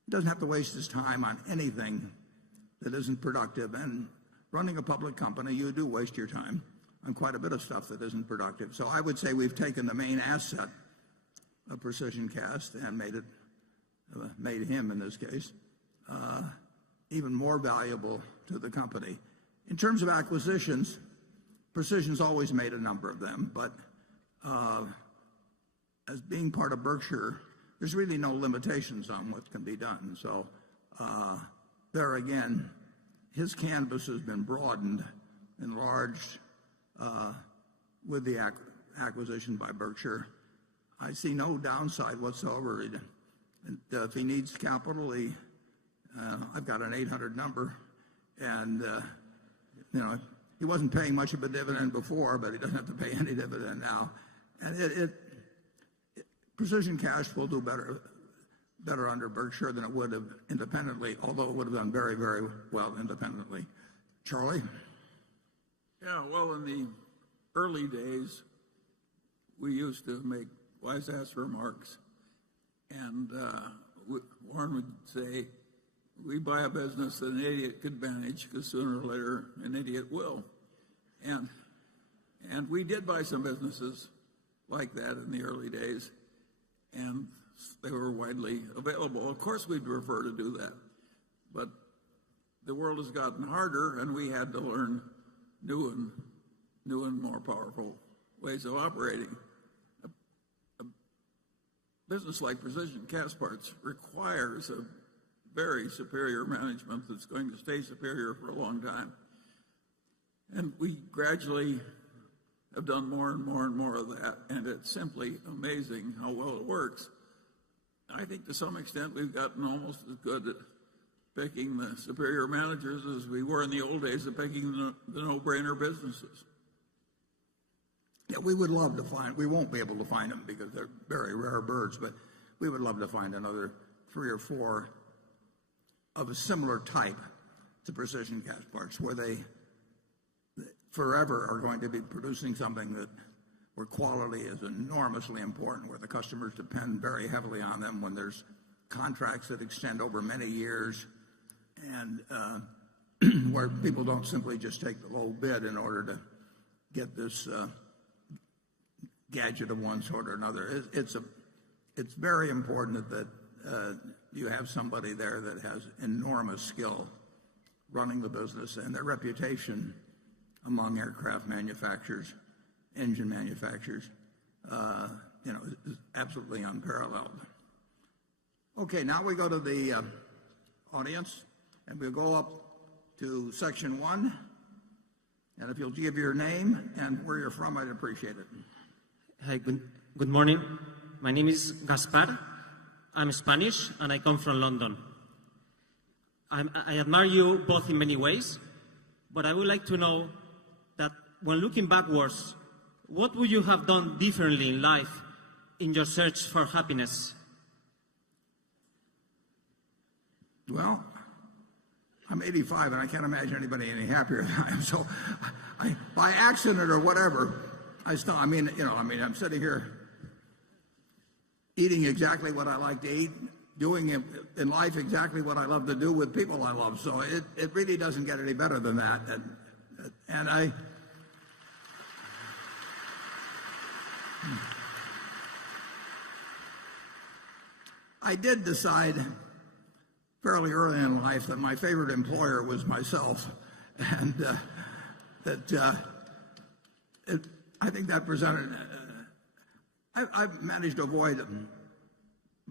doesn't have to waste his time on anything that isn't productive. And running a public company, you do waste your time on quite a bit of stuff that isn't productive. So I would say we've taken the main asset of Precision Cast and made him, in this case, even more valuable to the company. In terms of acquisitions, Precision's always made a number of them, but as being part of Berkshire, there's really no limitations on what can be done. So there again, his canvas has been broadened, enlarged with the acquisition by Berkshire. I see no downside whatsoever. If he needs capital, I've got an 800 number, and he wasn't paying much of a dividend before, but he doesn't have to pay any dividend now. And Precision Cast will do better under Berkshire than it would have independently, although it would have done very, very well independently. Charlie? Yeah, well, in the early days, we used to make wise-ass remarks, and Warren would say, we buy a business that an idiot could manage, because sooner or later an idiot will. And we did buy some businesses like that in the early days, and they were widely available. Of course we'd prefer to do that, but the world has gotten harder, and we had to learn new and more powerful ways of operating. A business like Precision Cast Parts requires a very superior management that's going to stay superior for a long time. And we gradually have done more and more and more of that, and it's simply amazing how well it works. I think to some extent we've gotten almost as good at picking the superior managers as we were in the old days of picking the no-brainer businesses. Yeah, we would love to find, we won't be able to find them because they're very rare birds, but we would love to find another 3 or 4 of a similar type to Precision Cast Parts, where they forever are going to be producing something where quality is enormously important, where the customers depend very heavily on them, when there's contracts that extend over many years, and where people don't simply just take the low bid in order to get this gadget of one sort or another. It's very important that you have somebody there that has enormous skill running the business, and their reputation among aircraft manufacturers, engine manufacturers, is absolutely unparalleled. Okay, now we go to the audience, and we'll go up to section 1. And if you'll give your name and where you're from, I'd appreciate it. Hi, good morning. My name is Gaspar. I'm Spanish, and I come from London. I admire you both in many ways, but I would like to know that when looking backwards, what would you have done differently in life in your search for happiness? Well, I'm 85, and I can't imagine anybody any happier than I am. So, by accident or whatever, I'm sitting here eating exactly what I like to eat, doing in life exactly what I love to do with people I love. So it really doesn't get any better than that. And I did decide fairly early in life that my favorite employer was myself, and I think that presented. I've managed to avoid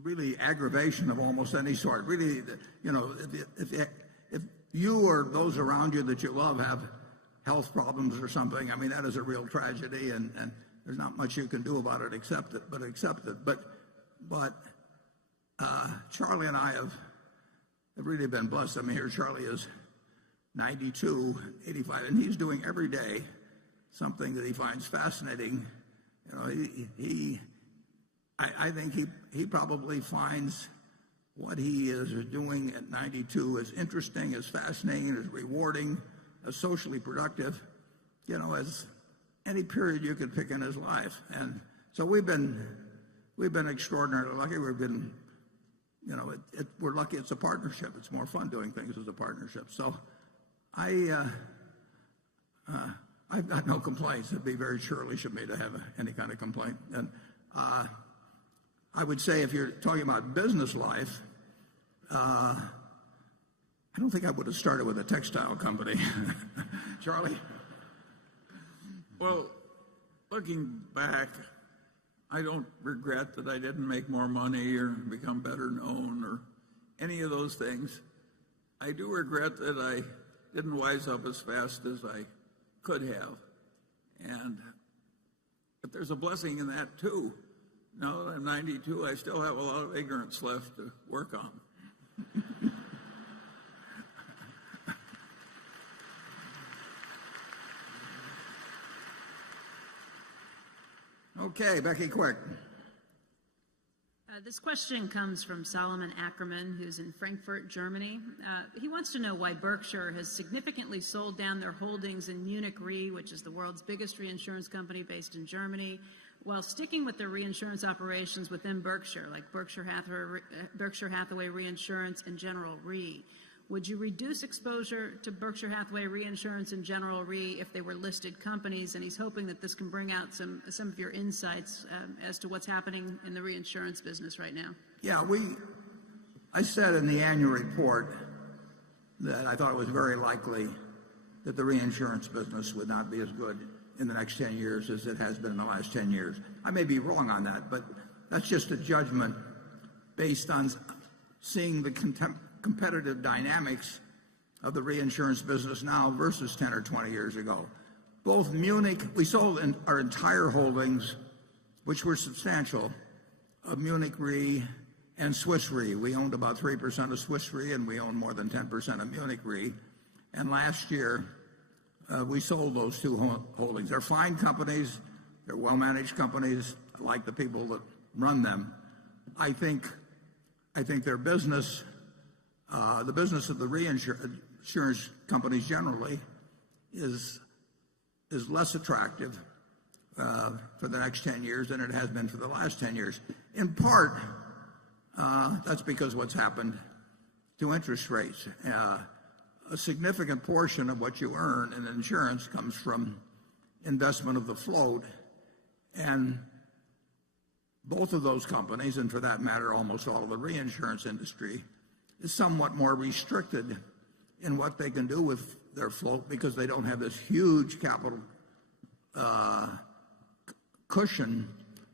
really aggravation of almost any sort. Really, if you or those around you that you love have health problems or something, that is a real tragedy, and there's not much you can do about it except it. But Charlie and I have really been blessed. Here Charlie is 92, 85, and he's doing every day something that he finds fascinating. I think he probably finds what he is doing at 92 as interesting, as fascinating, as rewarding, as socially productive, as any period you could pick in his life. And so we've been extraordinarily lucky. We've been we're lucky it's a partnership. It's more fun doing things as a partnership. So I've got no complaints. It'd be very churlish of me to have any kind of complaint. And I would say if you're talking about business life, I don't think I would have started with a textile company. Charlie? Well, looking back, I don't regret that I didn't make more money or become better known or any of those things. I do regret that I didn't wise up as fast as I could have. But there's a blessing in that too. Now that I'm 92, I still have a lot of ignorance left to work on. Okay, Becky, quick. This question comes from Solomon Ackerman, who's in Frankfurt, Germany. He wants to know why Berkshire has significantly sold down their holdings in Munich Re, which is the world's biggest reinsurance company based in Germany, while sticking with their reinsurance operations within Berkshire, like Berkshire Hathaway Reinsurance and General Re. Would you reduce exposure to Berkshire Hathaway Reinsurance and General Re if they were listed companies? And he's hoping that this can bring out some of your insights as to what's happening in the reinsurance business right now. Yeah, I said in the annual report that I thought it was very likely that the reinsurance business would not be as good in the next 10 years as it has been in the last 10 years. I may be wrong on that, but that's just a judgment based on seeing the competitive dynamics of the reinsurance business now versus 10 or 20 years ago. Both Munich, we sold our entire holdings, which were substantial, of Munich Re and Swiss Re. We owned about 3% of Swiss Re, and we owned more than 10% of Munich Re. And last year, we sold those two holdings. They're fine companies. They're well-managed companies. I like the people that run them. I think their business, the business of the reinsurance companies generally, is less attractive for the next 10 years than it has been for the last 10 years. In part, that's because what's happened to interest rates. A significant portion of what you earn in insurance comes from investment of the float, and both of those companies, and for that matter almost all of the reinsurance industry, is somewhat more restricted in what they can do with their float because they don't have this huge capital cushion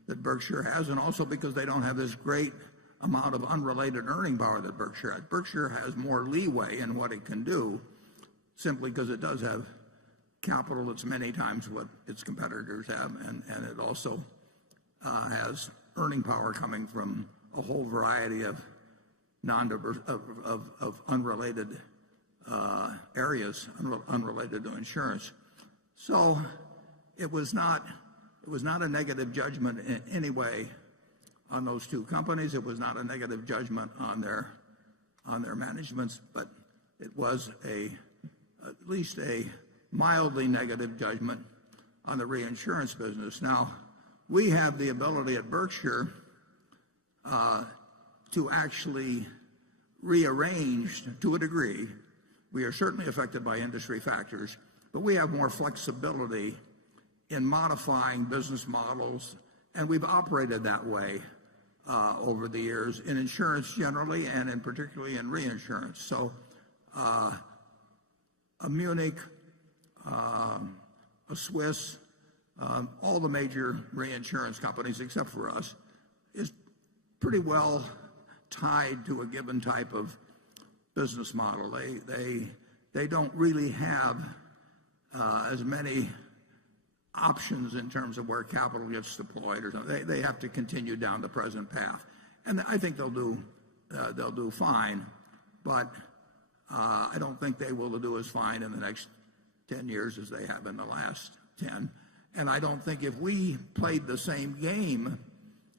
that Berkshire has, and also because they don't have this great amount of unrelated earning power that Berkshire has. Berkshire has more leeway in what it can do simply because it does have capital that's many times what its competitors have, and it also has earning power coming from a whole variety of unrelated areas, unrelated to insurance. So it was not a negative judgment in any way on those two companies. It was not a negative judgment on their managements, but it was at least a mildly negative judgment on the reinsurance business. Now, we have the ability at Berkshire to actually rearrange to a degree. We are certainly affected by industry factors, but we have more flexibility in modifying business models, and we've operated that way over the years in insurance generally and in particularly in reinsurance. So a Munich, a Swiss, all the major reinsurance companies except for us is pretty well tied to a given type of business model. They don't really have as many options in terms of where capital gets deployed or something. They have to continue down the present path, and I think they'll do fine, but I don't think they will do as fine in the next 10 years as they have in the last 10. And I don't think if we played the same game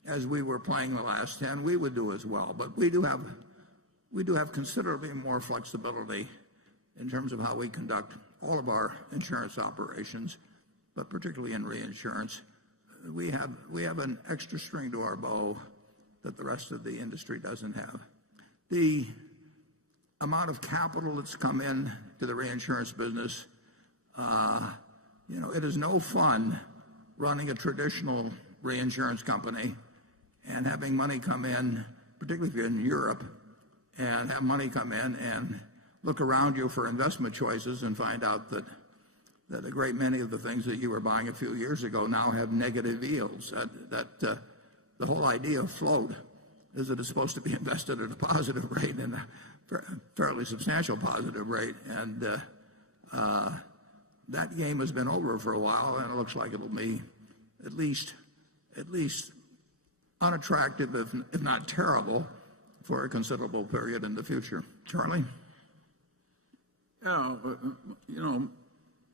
as we were playing the last 10, we would do as well. But we do have considerably more flexibility in terms of how we conduct all of our insurance operations, but particularly in reinsurance. We have an extra string to our bow that the rest of the industry doesn't have. The amount of capital that's come in to the reinsurance business, it is no fun running a traditional reinsurance company and having money come in, particularly if you're in Europe, and have money come in and look around you for investment choices and find out that a great many of the things that you were buying a few years ago now have negative yields. The whole idea of float is that it's supposed to be invested at a positive rate and a fairly substantial positive rate. And that game has been over for a while, and it looks like it'll be at least unattractive, if not terrible, for a considerable period in the future. Charlie? Yeah,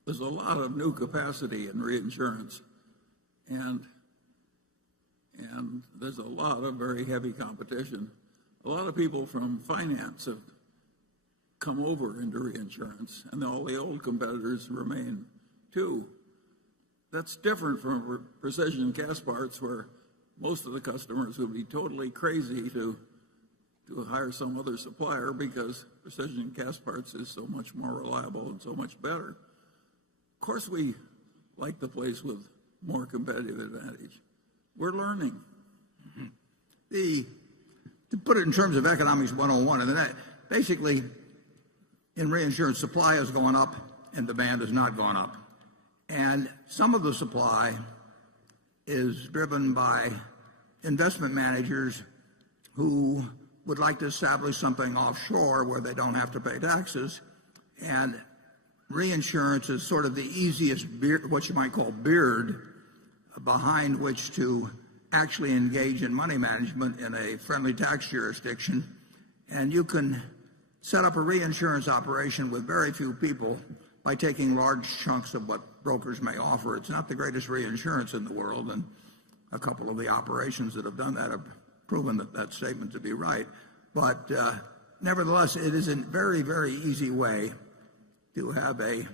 there's a lot of new capacity in reinsurance, and there's a lot of very heavy competition. A lot of people from finance have come over into reinsurance, and all the old competitors remain too. That's different from precision cast parts, where most of the customers would be totally crazy to hire some other supplier because precision cast parts is so much more reliable and so much better. Of course, we like the place with more competitive advantage. We're learning. To put it in terms of economics 101, and then basically in reinsurance, supply has gone up and demand has not gone up. And some of the supply is driven by investment managers who would like to establish something offshore where they don't have to pay taxes. And reinsurance is sort of the easiest what you might call beard behind which to actually engage in money management in a friendly tax jurisdiction. And you can set up a reinsurance operation with very few people by taking large chunks of what brokers may offer. It's not the greatest reinsurance in the world, and a couple of the operations that have done that have proven that statement to be right. But nevertheless, it is a very, very easy way to have a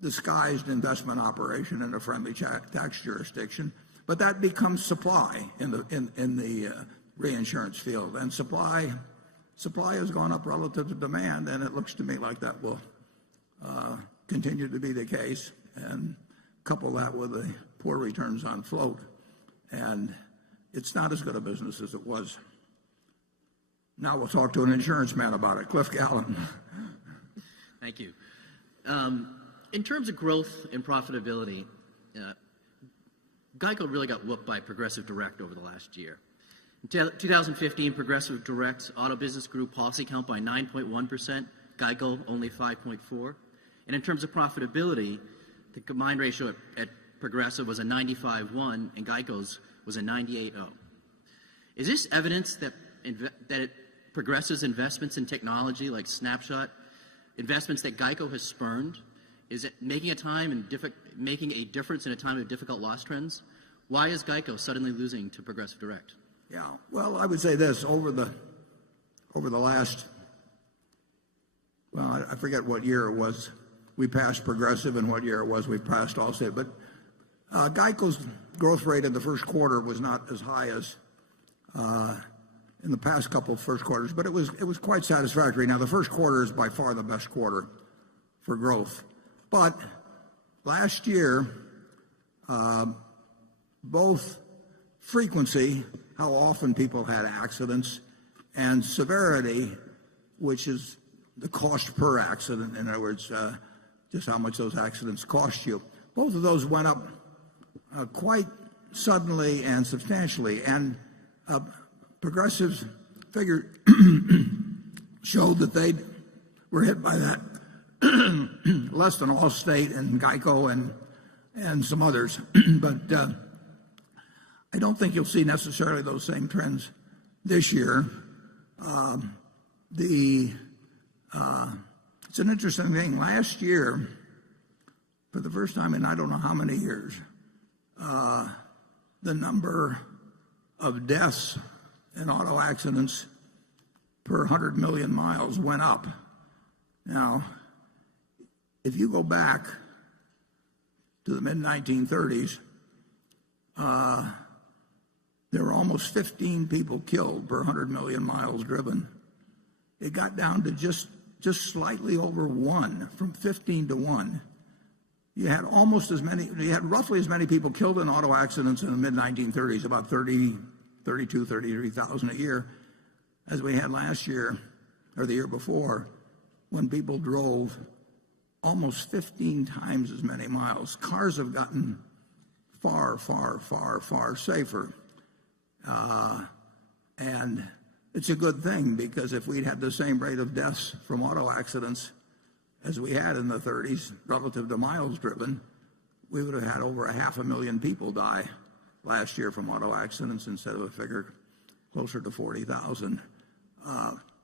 disguised investment operation in a friendly tax jurisdiction. But that becomes supply in the reinsurance field, and supply has gone up relative to demand, and it looks to me like that will continue to be the case. And couple that with the poor returns on float, and it's not as good a business as it was. Now we'll talk to an insurance man about it. Cliff Gallen. Thank you. In terms of growth and profitability, GEICO really got whooped by Progressive Direct over the last year. In 2015, Progressive Direct's auto business grew policy count by 9.1%, GEICO only 5.4%. And in terms of profitability, the combined ratio at Progressive was a 95.1 and GEICO's was a 98.0. Is this evidence that Progressive's investments in technology like Snapshot, investments that GEICO has spurned, is it making a difference in a time of difficult loss trends? Why is GEICO suddenly losing to Progressive Direct? Yeah, well, I would say this, over the last, well, I forget what year it was we passed Progressive and what year it was we passed Allstate, but GEICO's growth rate in the first quarter was not as high as in the past couple of first quarters, but it was quite satisfactory. Now, the first quarter is by far the best quarter for growth. But last year, both frequency, how often people had accidents, and severity, which is the cost per accident, in other words, just how much those accidents cost you, both of those went up quite suddenly and substantially. And Progressive's figure showed that they were hit by that less than Allstate and GEICO and some others. But I don't think you'll see necessarily those same trends this year. It's an interesting thing. Last year, for the first time in I don't know how many years, the number of deaths in auto accidents per 100 million miles went up. Now, if you go back to the mid-1930s, there were almost 15 people killed per 100 million miles driven. it got down to just slightly over 1, from 15 to 1. You had roughly as many people killed in auto accidents in the mid-1930s, about 33,000 a year, as we had last year or the year before, when people drove almost 15 times as many miles. Cars have gotten far, far, far, far safer. And it's a good thing, because if we'd had the same rate of deaths from auto accidents as we had in the 30s, relative to miles driven, we would have had over 500,000 people die last year from auto accidents instead of a figure closer to 40,000.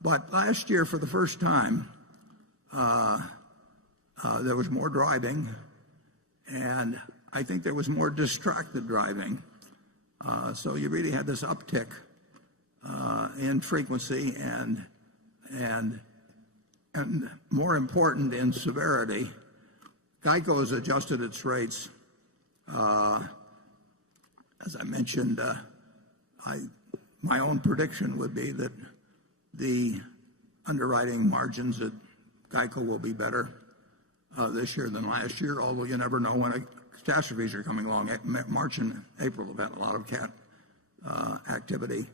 But last year, for the first time, there was more driving, and I think there was more distracted driving. So you really had this uptick in frequency and more important, in severity. GEICO has adjusted its rates. As I mentioned, my own prediction would be that the underwriting margins at GEICO will be better this year than last year, although you never know when catastrophes are coming along. March and April have had a lot of cat activity.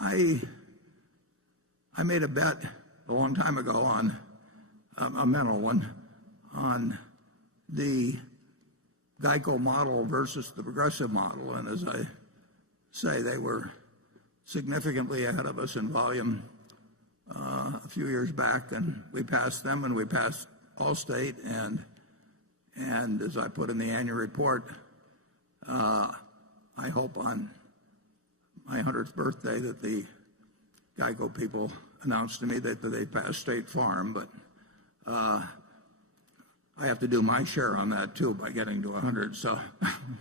I made a bet a long time ago on a mental one on the GEICO model versus the Progressive model, and as I say, they were significantly ahead of us in volume a few years back, and we passed them, and we passed Allstate, and as I put in the annual report, I hope on my 100th birthday that the GEICO people announced to me that they passed State Farm, but I have to do my share on that too by getting to 100, so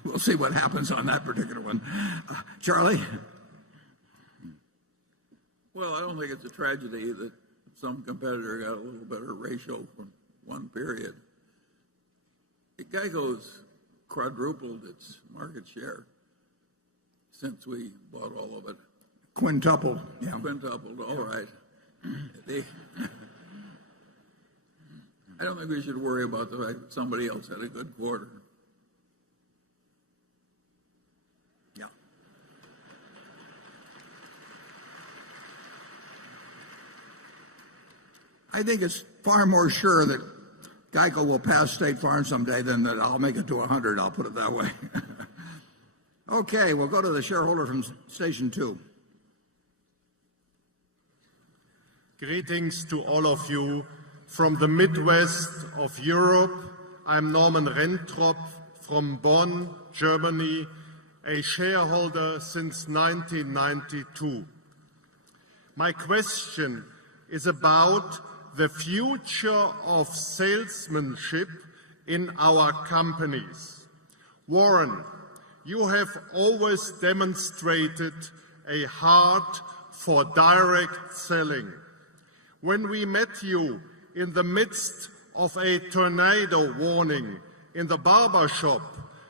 we'll see what happens on that particular one. Charlie? Well, I don't think it's a tragedy that some competitor got a little better ratio from one period. GEICO's quadrupled its market share since we bought all of it. Quintupled. Yeah. Quintupled, all right. I don't think we should worry about the fact that somebody else had a good quarter. Yeah. I think it's far more sure that GEICO will pass State Farm someday than that I'll make it to 100, I'll put it that way. Okay, we'll go to the shareholder from Station 2. Greetings to all of you from the Midwest of Europe. I'm Norman Rentrop from Bonn, Germany, a shareholder since 1992. My question is about the future of salesmanship in our companies. Warren, you have always demonstrated a heart for direct selling. When we met you in the midst of a tornado warning in the barber shop,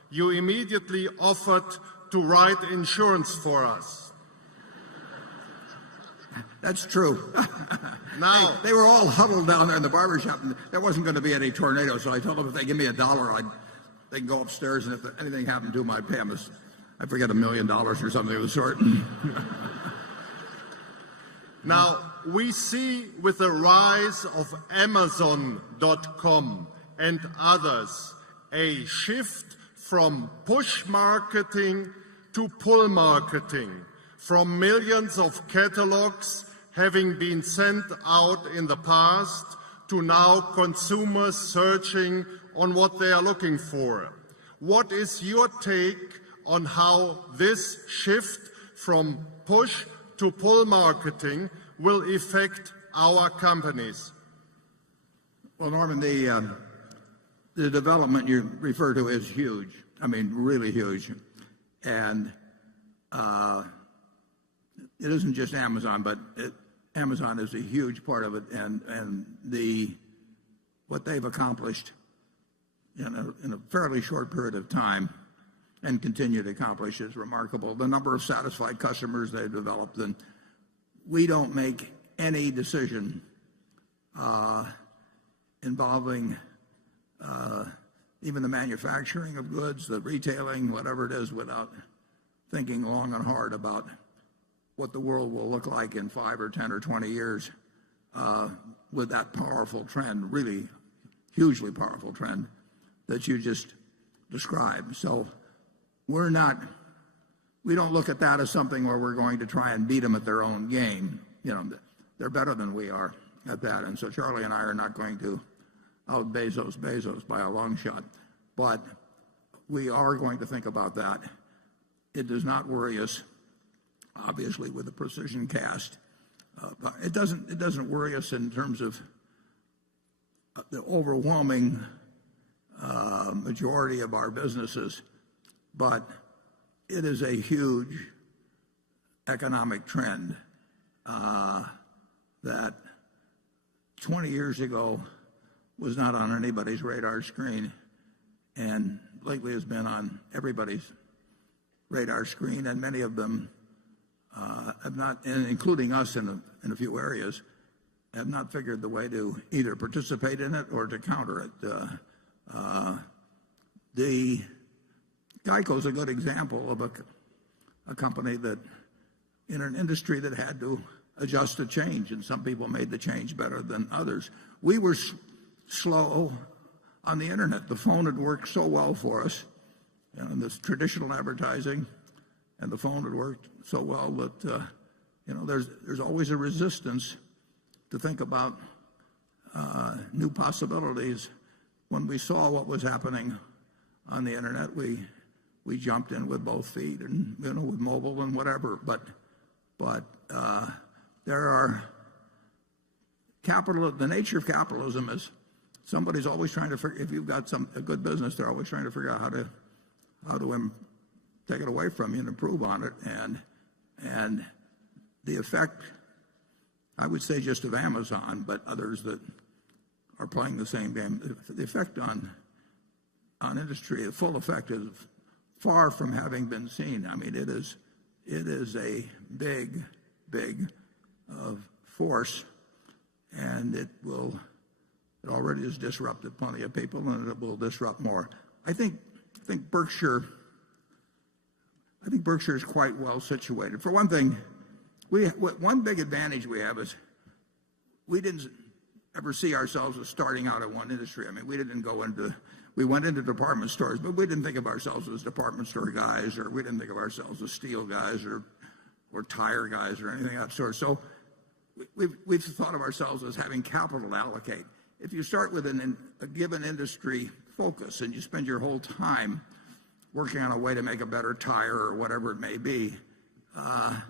you immediately offered to write insurance for us. That's true. Now, they were all huddled down there in the barber shop, and there wasn't going to be any tornado, so I told them if they give me $1, they can go upstairs, and if anything happened to them, I'd pay them, I forget, $1 million or something of the sort. Now, we see with the rise of Amazon.com and others a shift from push marketing to pull marketing, from millions of catalogs having been sent out in the past to now consumers searching on what they are looking for. What is your take on how this shift from push to pull marketing will affect our companies? Well, Norman, the development you refer to is huge. I mean, really huge. And it isn't just Amazon, but Amazon is a huge part of it. And what they've accomplished in a fairly short period of time and continue to accomplish is remarkable. The number of satisfied customers they've developed, and we don't make any decision involving even the manufacturing of goods, the retailing, whatever it is, without thinking long and hard about what the world will look like in 5 or 10 or 20 years with that powerful trend, really hugely powerful trend that you just described. So we don't look at that as something where we're going to try and beat them at their own game. You know, they're better than we are at that. And so Charlie and I are not going to out Bezos by a long shot. But we are going to think about that. It does not worry us, obviously, with the precision cast. But it doesn't worry us in terms of the overwhelming majority of our businesses. But it is a huge economic trend that 20 years ago was not on anybody's radar screen, and lately has been on everybody's radar screen, and many of them have not, and including us in a few areas, have not figured the way to either participate in it or to counter it. The Geico is a good example of a company that, in an industry that had to adjust to change, and some people made the change better than others. We were slow on the internet. The phone had worked so well for us, and this traditional advertising, and the phone had worked so well that there's always a resistance to think about new possibilities. When we saw what was happening on the internet, we jumped in with both feet, and with mobile and whatever. But there are the nature of capitalism is somebody's always trying to figure. If you've got a good business, they're always trying to figure out how to take it away from you and improve on it. And the effect, I would say, just of Amazon, but others that are playing the same game. The effect on industry, the full effect, is far from having been seen. I mean, it is a big force, and it already has disrupted plenty of people, and it will disrupt more. I think Berkshire is quite well situated. For one thing, one big advantage we have is we didn't ever see ourselves as starting out in one industry. I mean, we went into department stores, but we didn't think of ourselves as department store guys, or we didn't think of ourselves as steel guys or tire guys or anything of that sort. So we've thought of ourselves as having capital to allocate. If you start with a given industry focus and you spend your whole time working on a way to make a better tire or whatever it may be, I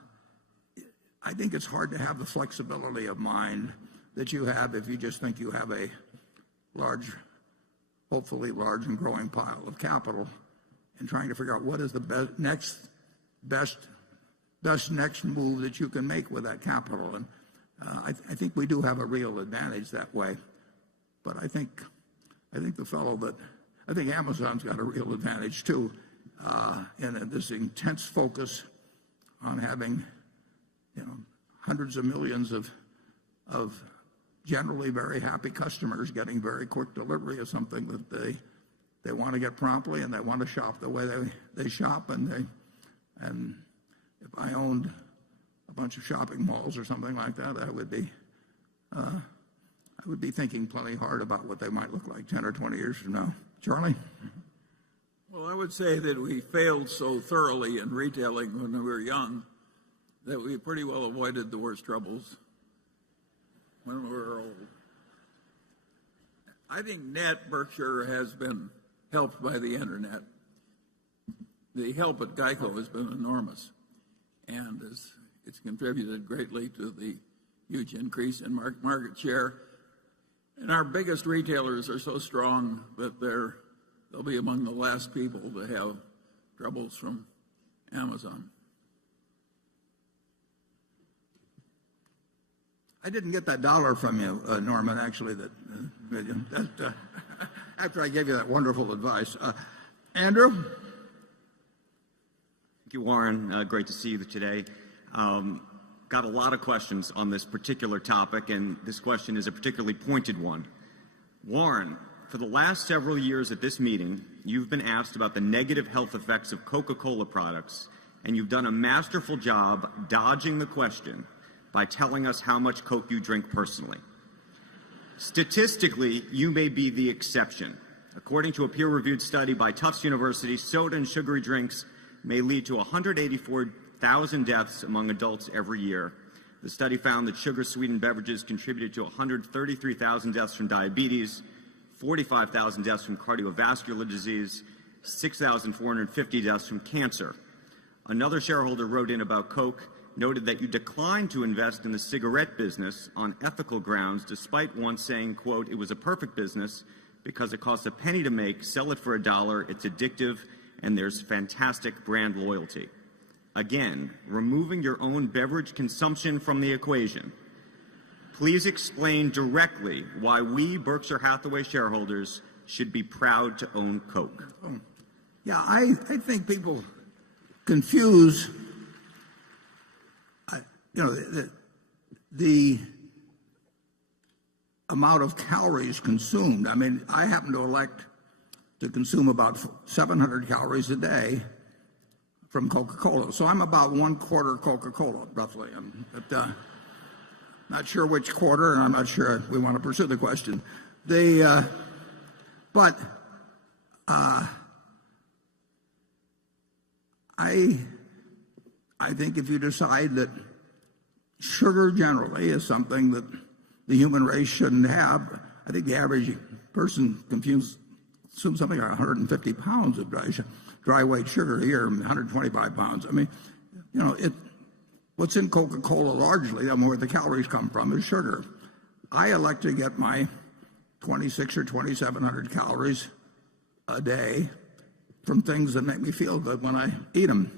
think it's hard to have the flexibility of mind that you have if you just think you have a hopefully large and growing pile of capital, and trying to figure out what is the best next move that you can make with that capital. And I think we do have a real advantage that way. But I think Amazon's got a real advantage too, in this intense focus on having hundreds of millions of generally very happy customers getting very quick delivery of something that they want to get promptly, and they want to shop the way they shop. And if I owned a bunch of shopping malls or something like that, I would be thinking plenty hard about what they might look like 10 or 20 years from now. Charlie? Well, I would say that we failed so thoroughly in retailing when we were young that we pretty well avoided the worst troubles when we were old. I think net Berkshire has been helped by the internet. The help at Geico has been enormous, and it's contributed greatly to the huge increase in market share. And our biggest retailers are so strong that they'll be among the last people to have troubles from Amazon. I didn't get that dollar from you, Norman, actually, after I gave you that wonderful advice. Andrew? Thank you, Warren. Great to see you today. got a lot of questions on this particular topic, and this question is a particularly pointed one. Warren, for the last several years at this meeting, you've been asked about the negative health effects of Coca-Cola products, and you've done a masterful job dodging the question by telling us how much Coke you drink personally. Statistically, you may be the exception. According to a peer-reviewed study by Tufts University, soda and sugary drinks may lead to 184,000 deaths among adults every year. The study found that sugar-sweetened beverages contributed to 133,000 deaths from diabetes, 45,000 deaths from cardiovascular disease, 6,450 deaths from cancer. Another shareholder wrote in about Coke, noted that you declined to invest in the cigarette business on ethical grounds, despite once saying, quote, "It was a perfect business because it costs a penny to make, sell it for $1, it's addictive, and there's fantastic brand loyalty." Again, removing your own beverage consumption from the equation, please explain directly why we Berkshire Hathaway shareholders should be proud to own Coke. Yeah, I think people confuse the amount of calories consumed. I mean, I happen to elect to consume about 700 calories a day from Coca-Cola. So I'm about 1/4 Coca-Cola, roughly. But, not sure which quarter, and I'm not sure we want to pursue the question. But I think if you decide that sugar generally is something that the human race shouldn't have, I think the average person consumes something like 150 pounds of dry weight sugar a year, 125 pounds. I mean, what's in Coca-Cola largely, where the calories come from, is sugar. I elect to get my 2,600 or 2,700 calories a day from things that make me feel good when I eat them.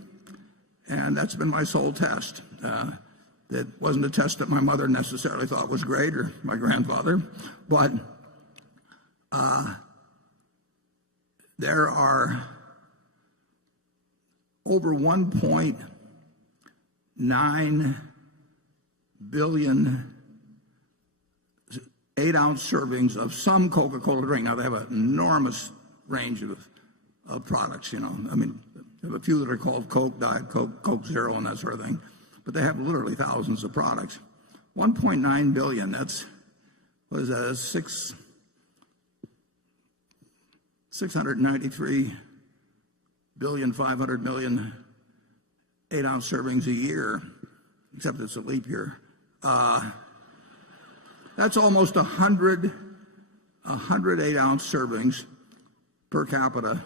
And that's been my sole test. It wasn't a test that my mother necessarily thought was great, or my grandfather, but there are over 1.9 billion 8-ounce servings of some Coca-Cola drink. Now, they have an enormous range of products, I mean, they have a few that are called Coke, Diet Coke, Coke Zero, and that sort of thing. But they have literally thousands of products. 1.9 billion, that's, what is that, 693 billion, 500 million 8-ounce servings a year, except it's a leap year. That's almost 100 8-ounce servings per capita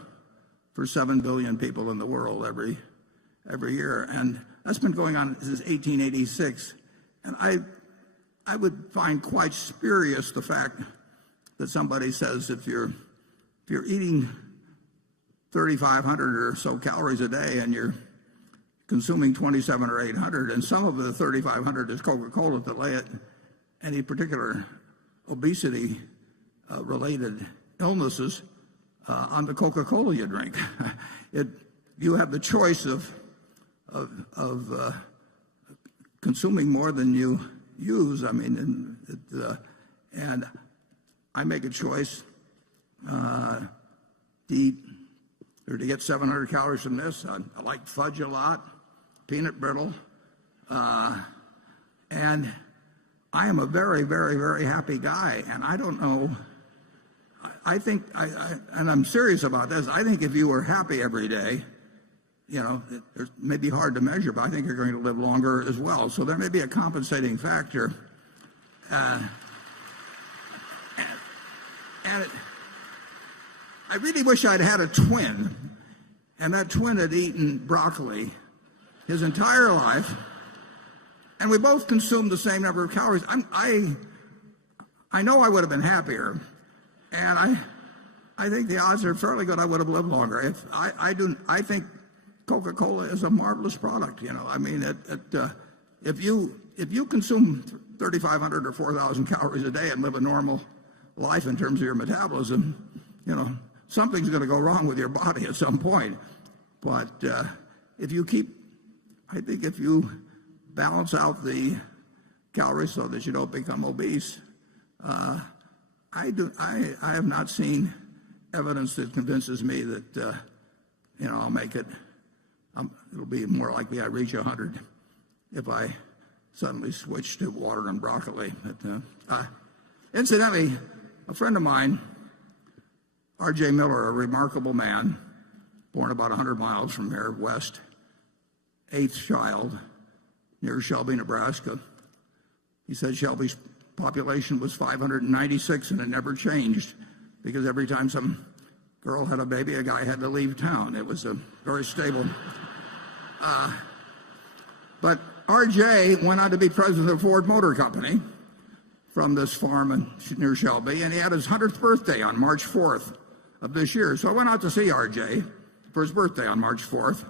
for 7 billion people in the world every year. And that's been going on since 1886. And I would find quite spurious the fact that somebody says if you're eating 3,500 or so calories a day and you're consuming 27 or 800, and some of the 3,500 is Coca-Cola, to lay it any particular obesity related illnesses on the Coca-Cola you drink. You have the choice of consuming more than you use. I mean, and I make a choice to eat or to get 700 calories from this. I like fudge a lot, peanut brittle, and I am a very, very, very happy guy. And I don't know. I think, and I'm serious about this, I think if you were happy every day, it may be hard to measure, but I think you're going to live longer as well. So there may be a compensating factor. And I really wish I'd had a twin, and that twin had eaten broccoli his entire life, and we both consumed the same number of calories. I know I would have been happier, and I think the odds are fairly good I would have lived longer. I think Coca-Cola is a marvelous product. I mean, if you consume 3,500 or 4,000 calories a day and live a normal life in terms of your metabolism, something's going to go wrong with your body at some point. But if you balance out the calories so that you don't become obese. I have not seen evidence that convinces me that I'll make it. It'll be more likely I reach 100 if I suddenly switch to water and broccoli. But, incidentally, a friend of mine, R.J. Miller, a remarkable man, born about 100 miles from here west, 8th child, near Shelby, Nebraska. He said Shelby's population was 596 and it never changed because every time some girl had a baby, a guy had to leave town. It was a very stable. But R.J. went on to be president of Ford Motor Company from this farm near Shelby, and he had his 100th birthday on March 4th of this year. So I went out to see R.J. for his birthday on March 4th,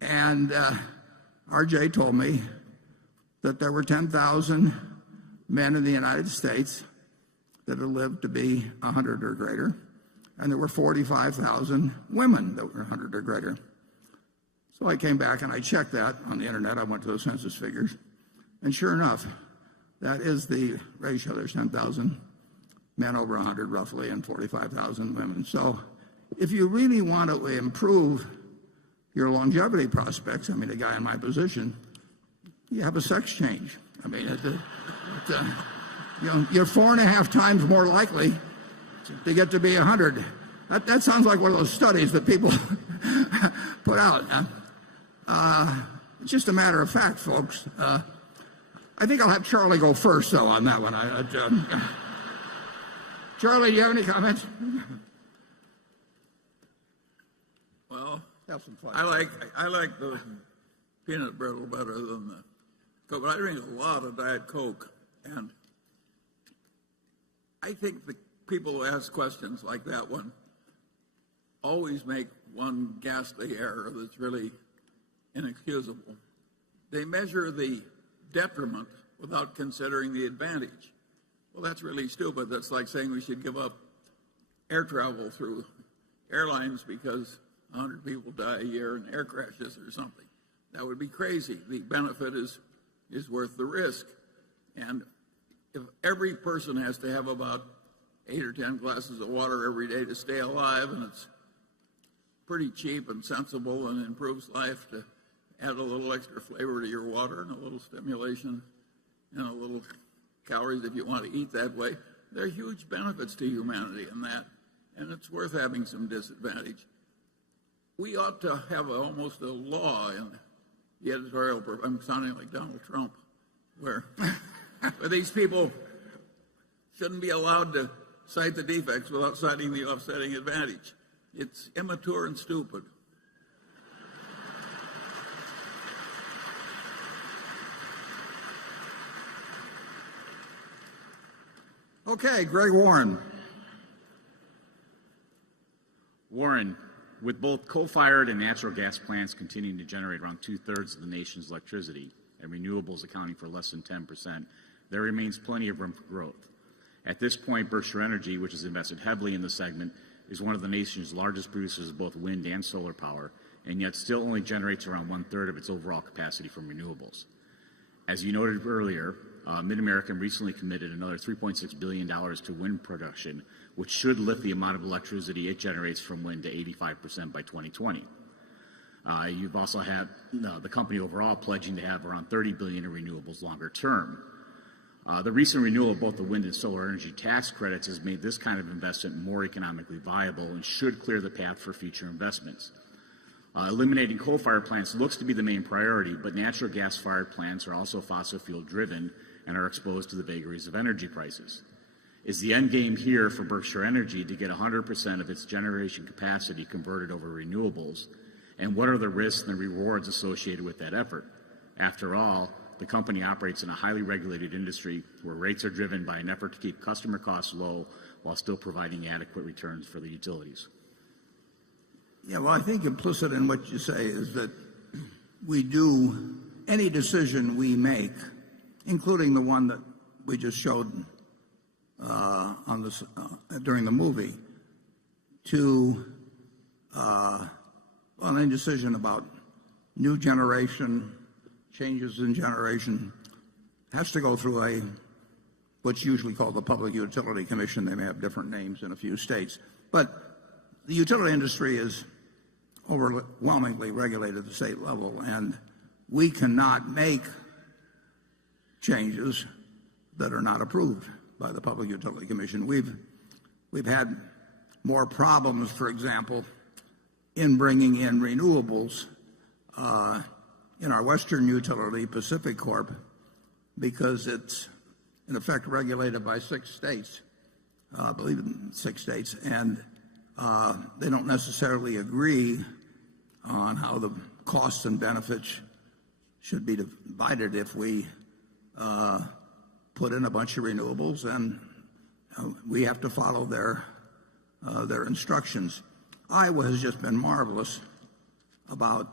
and R.J. told me that there were 10,000 men in the United States that had lived to be 100 or greater, and there were 45,000 women that were 100 or greater. So I came back and I checked that on the internet. I went to the census figures, and sure enough, that is the ratio. There's 10,000 men over 100 roughly and 45,000 women. So if you really want to improve your longevity prospects, I mean, a guy in my position, you have a sex change. I mean, you're 4.5 times more likely to get to be 100. That sounds like one of those studies that people put out. It's just a matter of fact, folks. I think I'll have Charlie go first, though, on that one. Charlie, do you have any comments? Well, have some fun. I like the peanut brittle better than the Coke. But I drink a lot of Diet Coke, and I think the people who ask questions like that one always make one ghastly error that's really inexcusable. They measure the detriment without considering the advantage. Well, that's really stupid. That's like saying we should give up air travel through airlines because 100 people die a year in air crashes or something. That would be crazy. The benefit is worth the risk. And if every person has to have about 8 or 10 glasses of water every day to stay alive, and it's pretty cheap and sensible and improves life to add a little extra flavor to your water and a little stimulation and a little calories if you want to eat that way, there are huge benefits to humanity in that, and it's worth having some disadvantage. We ought to have almost a law in the editorial, I'm sounding like Donald Trump, where these people shouldn't be allowed to cite the defects without citing the offsetting advantage. It's immature and stupid. Okay, Greg Warren. Warren, with both coal-fired and natural gas plants continuing to generate around 2/3 of the nation's electricity and renewables accounting for less than 10%, there remains plenty of room for growth. At this point, Berkshire Energy, which has invested heavily in the segment, is one of the nation's largest producers of both wind and solar power, and yet still only generates around 1/3 of its overall capacity from renewables. As you noted earlier, Mid-American recently committed another $3.6 billion to wind production, which should lift the amount of electricity it generates from wind to 85% by 2020. You've also had the company overall pledging to have around $30 billion in renewables longer term. The recent renewal of both the wind and solar energy tax credits has made this kind of investment more economically viable and should clear the path for future investments. Eliminating coal-fired plants looks to be the main priority, but natural gas-fired plants are also fossil fuel-driven and are exposed to the vagaries of energy prices. Is the end game here for Berkshire Energy to get 100% of its generation capacity converted over renewables? And what are the risks and the rewards associated with that effort? After all, the company operates in a highly regulated industry where rates are driven by an effort to keep customer costs low while still providing adequate returns for the utilities. Yeah, well, I think implicit in what you say is that we do any decision we make, including the one that we just showed on this during the movie, to any decision about new generation, changes in generation has to go through what's usually called the Public Utility Commission. They may have different names in a few states. But the utility industry is overwhelmingly regulated at the state level, and we cannot make changes that are not approved by the Public Utility Commission. We've had more problems, for example, in bringing in renewables in our Western utility, Pacific Corp, because it's in effect regulated by 6 states, I believe in 6 states, and they don't necessarily agree on how the costs and benefits should be divided if we put in a bunch of renewables, and we have to follow their instructions. Iowa has just been marvelous about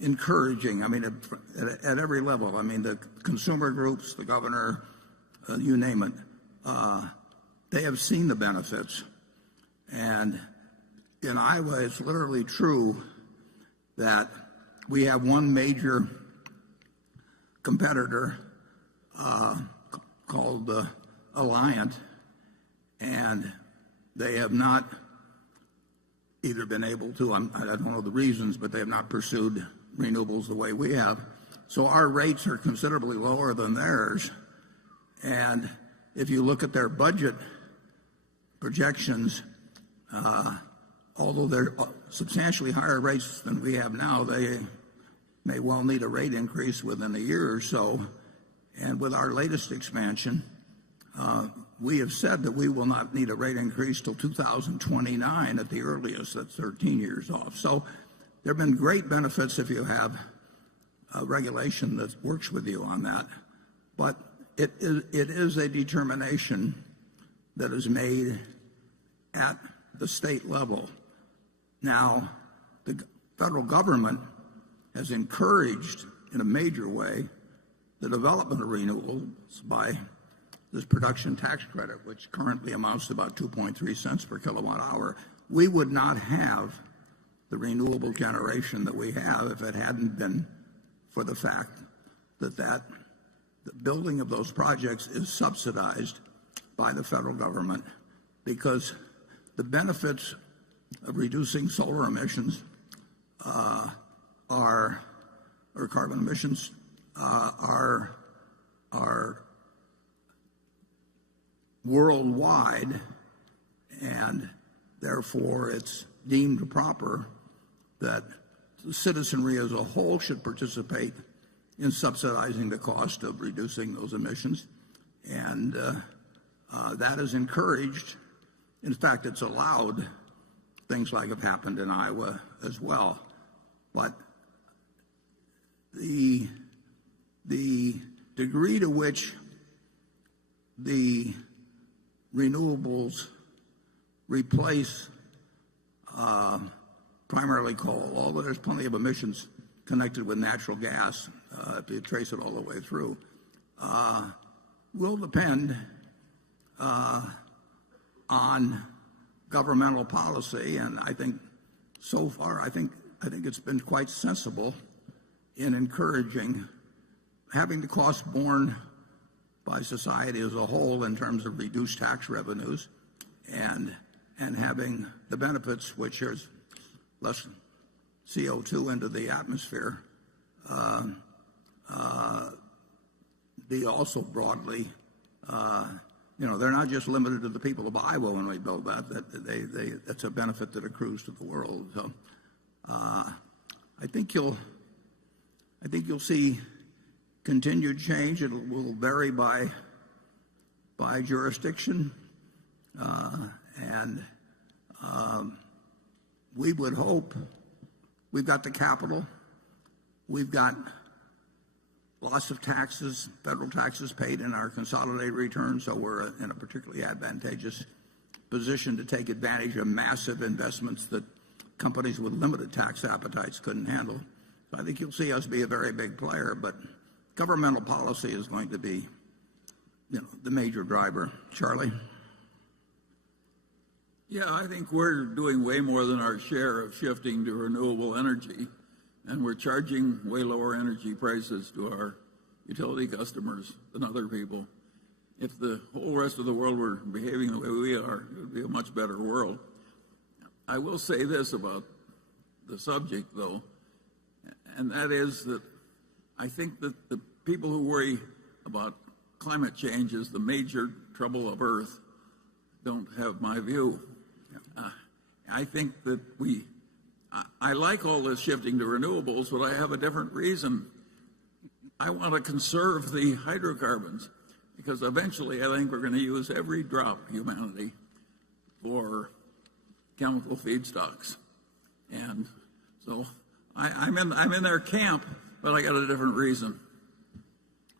encouraging, I mean, at every level. I mean, the consumer groups, the governor, you name it, they have seen the benefits. And in Iowa, it's literally true that we have one major competitor called Alliant, and they have not either been able to, I don't know the reasons, but they have not pursued renewables the way we have. So our rates are considerably lower than theirs. And if you look at their budget projections, although they're substantially higher rates than we have now, they may well need a rate increase within a year or so. And with our latest expansion, we have said that we will not need a rate increase till 2029 at the earliest. That's 13 years off. So there have been great benefits if you have regulation that works with you on that. But it is a determination that is made at the state level. Now, the federal government has encouraged in a major way the development of renewables by this production tax credit, which currently amounts to about 2.3 cents per kilowatt hour. We would not have the renewable generation that we have if it hadn't been for the fact that the building of those projects is subsidized by the federal government, because the benefits of reducing solar emissions or carbon emissions are worldwide, and therefore it's deemed proper that the citizenry as a whole should participate in subsidizing the cost of reducing those emissions, and that is encouraged. In fact, it's allowed. Things like have happened in Iowa as well. But the degree to which the renewables replace primarily coal, although there's plenty of emissions connected with natural gas, if you trace it all the way through, will depend on governmental policy. And I think so far, I think it's been quite sensible in encouraging having the cost borne by society as a whole in terms of reduced tax revenues, and having the benefits, which is less CO2 into the atmosphere, be also broadly, they're not just limited to the people of Iowa when we build that. That's a benefit that accrues to the world. So I think you'll see continued change. It will vary by jurisdiction, and we would hope we've got the capital, we've got lots of taxes, federal taxes paid in our consolidated returns, so we're in a particularly advantageous position to take advantage of massive investments that companies with limited tax appetites couldn't handle. So I think you'll see us be a very big player, but governmental policy is going to be, the major driver. Charlie? Yeah, I think we're doing way more than our share of shifting to renewable energy. and we're charging way lower energy prices to our utility customers than other people. If the whole rest of the world were behaving the way we are, it would be a much better world. I will say this about the subject, though, and that is that I think that the people who worry about climate change as the major trouble of Earth don't have my view. I think that I like all this shifting to renewables, but I have a different reason. I want to conserve the hydrocarbons because eventually I think we're going to use every drop, humanity, for chemical feedstocks. And so I'm in their camp, but I got a different reason.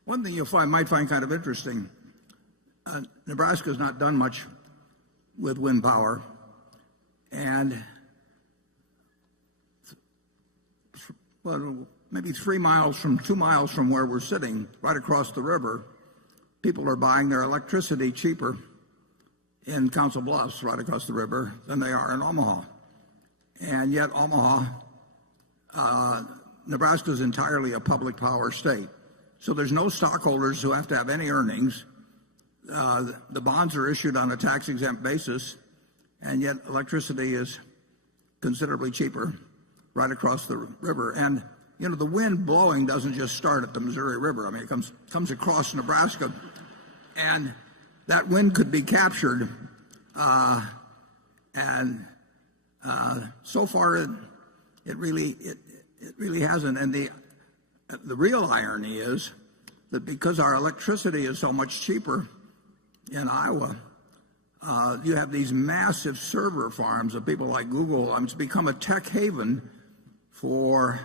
One thing you might find kind of interesting, Nebraska's not done much with wind power, and maybe 2 miles from where we're sitting, right across the river, people are buying their electricity cheaper in Council Bluffs, right across the river, than they are in Omaha. And yet Omaha, Nebraska is entirely a public power state. So there's no stockholders who have to have any earnings. The bonds are issued on a tax-exempt basis, and yet electricity is considerably cheaper right across the river. And, you know, the wind blowing doesn't just start at the Missouri River. I mean, it comes across Nebraska, and that wind could be captured. So far, it really hasn't. And the real irony is that because our electricity is so much cheaper in Iowa, you have these massive server farms of people like Google. It's become a tech haven for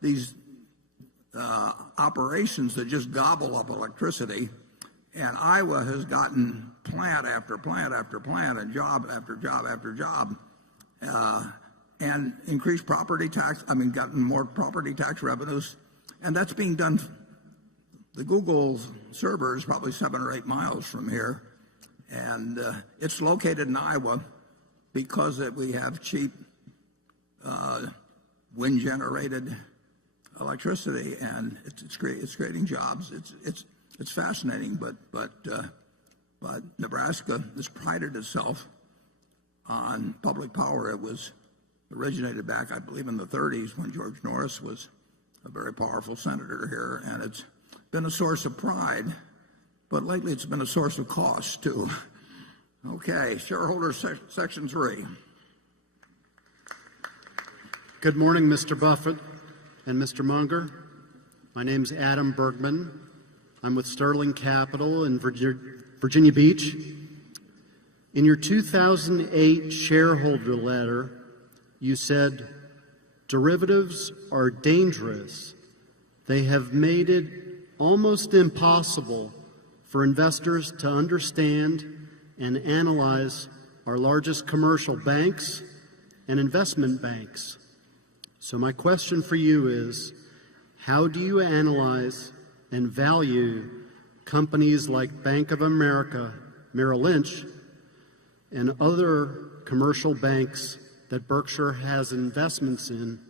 these operations that just gobble up electricity. And Iowa has gotten plant after plant after plant and job after job after job, and increased property tax. Gotten more property tax revenues. And that's being done. The Google server is probably 7 or 8 miles from here. And it's located in Iowa because we have cheap wind-generated electricity, and it's creating jobs. It's fascinating, but Nebraska has prided itself on public power. It was originated back, I believe, in the 30s when George Norris was a very powerful senator here, and it's been a source of pride, but lately it's been a source of cost too. Okay, shareholders section 3. Good morning, Mr. Buffett and Mr. Munger. My name's Adam Bergman. I'm with Sterling Capital in Virginia Beach. In your 2008 shareholder letter, you said, derivatives are dangerous. They have made it almost impossible for investors to understand and analyze our largest commercial banks and investment banks. So my question for you is, how do you analyze and value companies like Bank of America, Merrill Lynch, and other commercial banks that Berkshire has investments in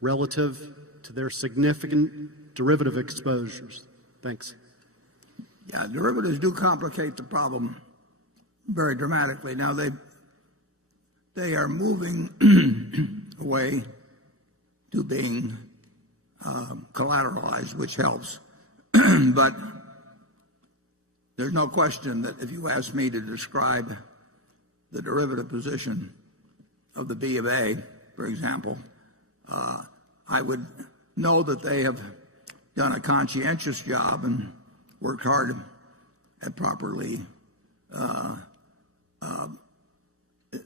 relative to their significant derivative exposures? Thanks. Yeah, derivatives do complicate the problem very dramatically. Now they are moving away to being collateralized, which helps. But there's no question that if you ask me to describe the derivative position of the B of A, for example, I would know that they have done a conscientious job and worked hard at properly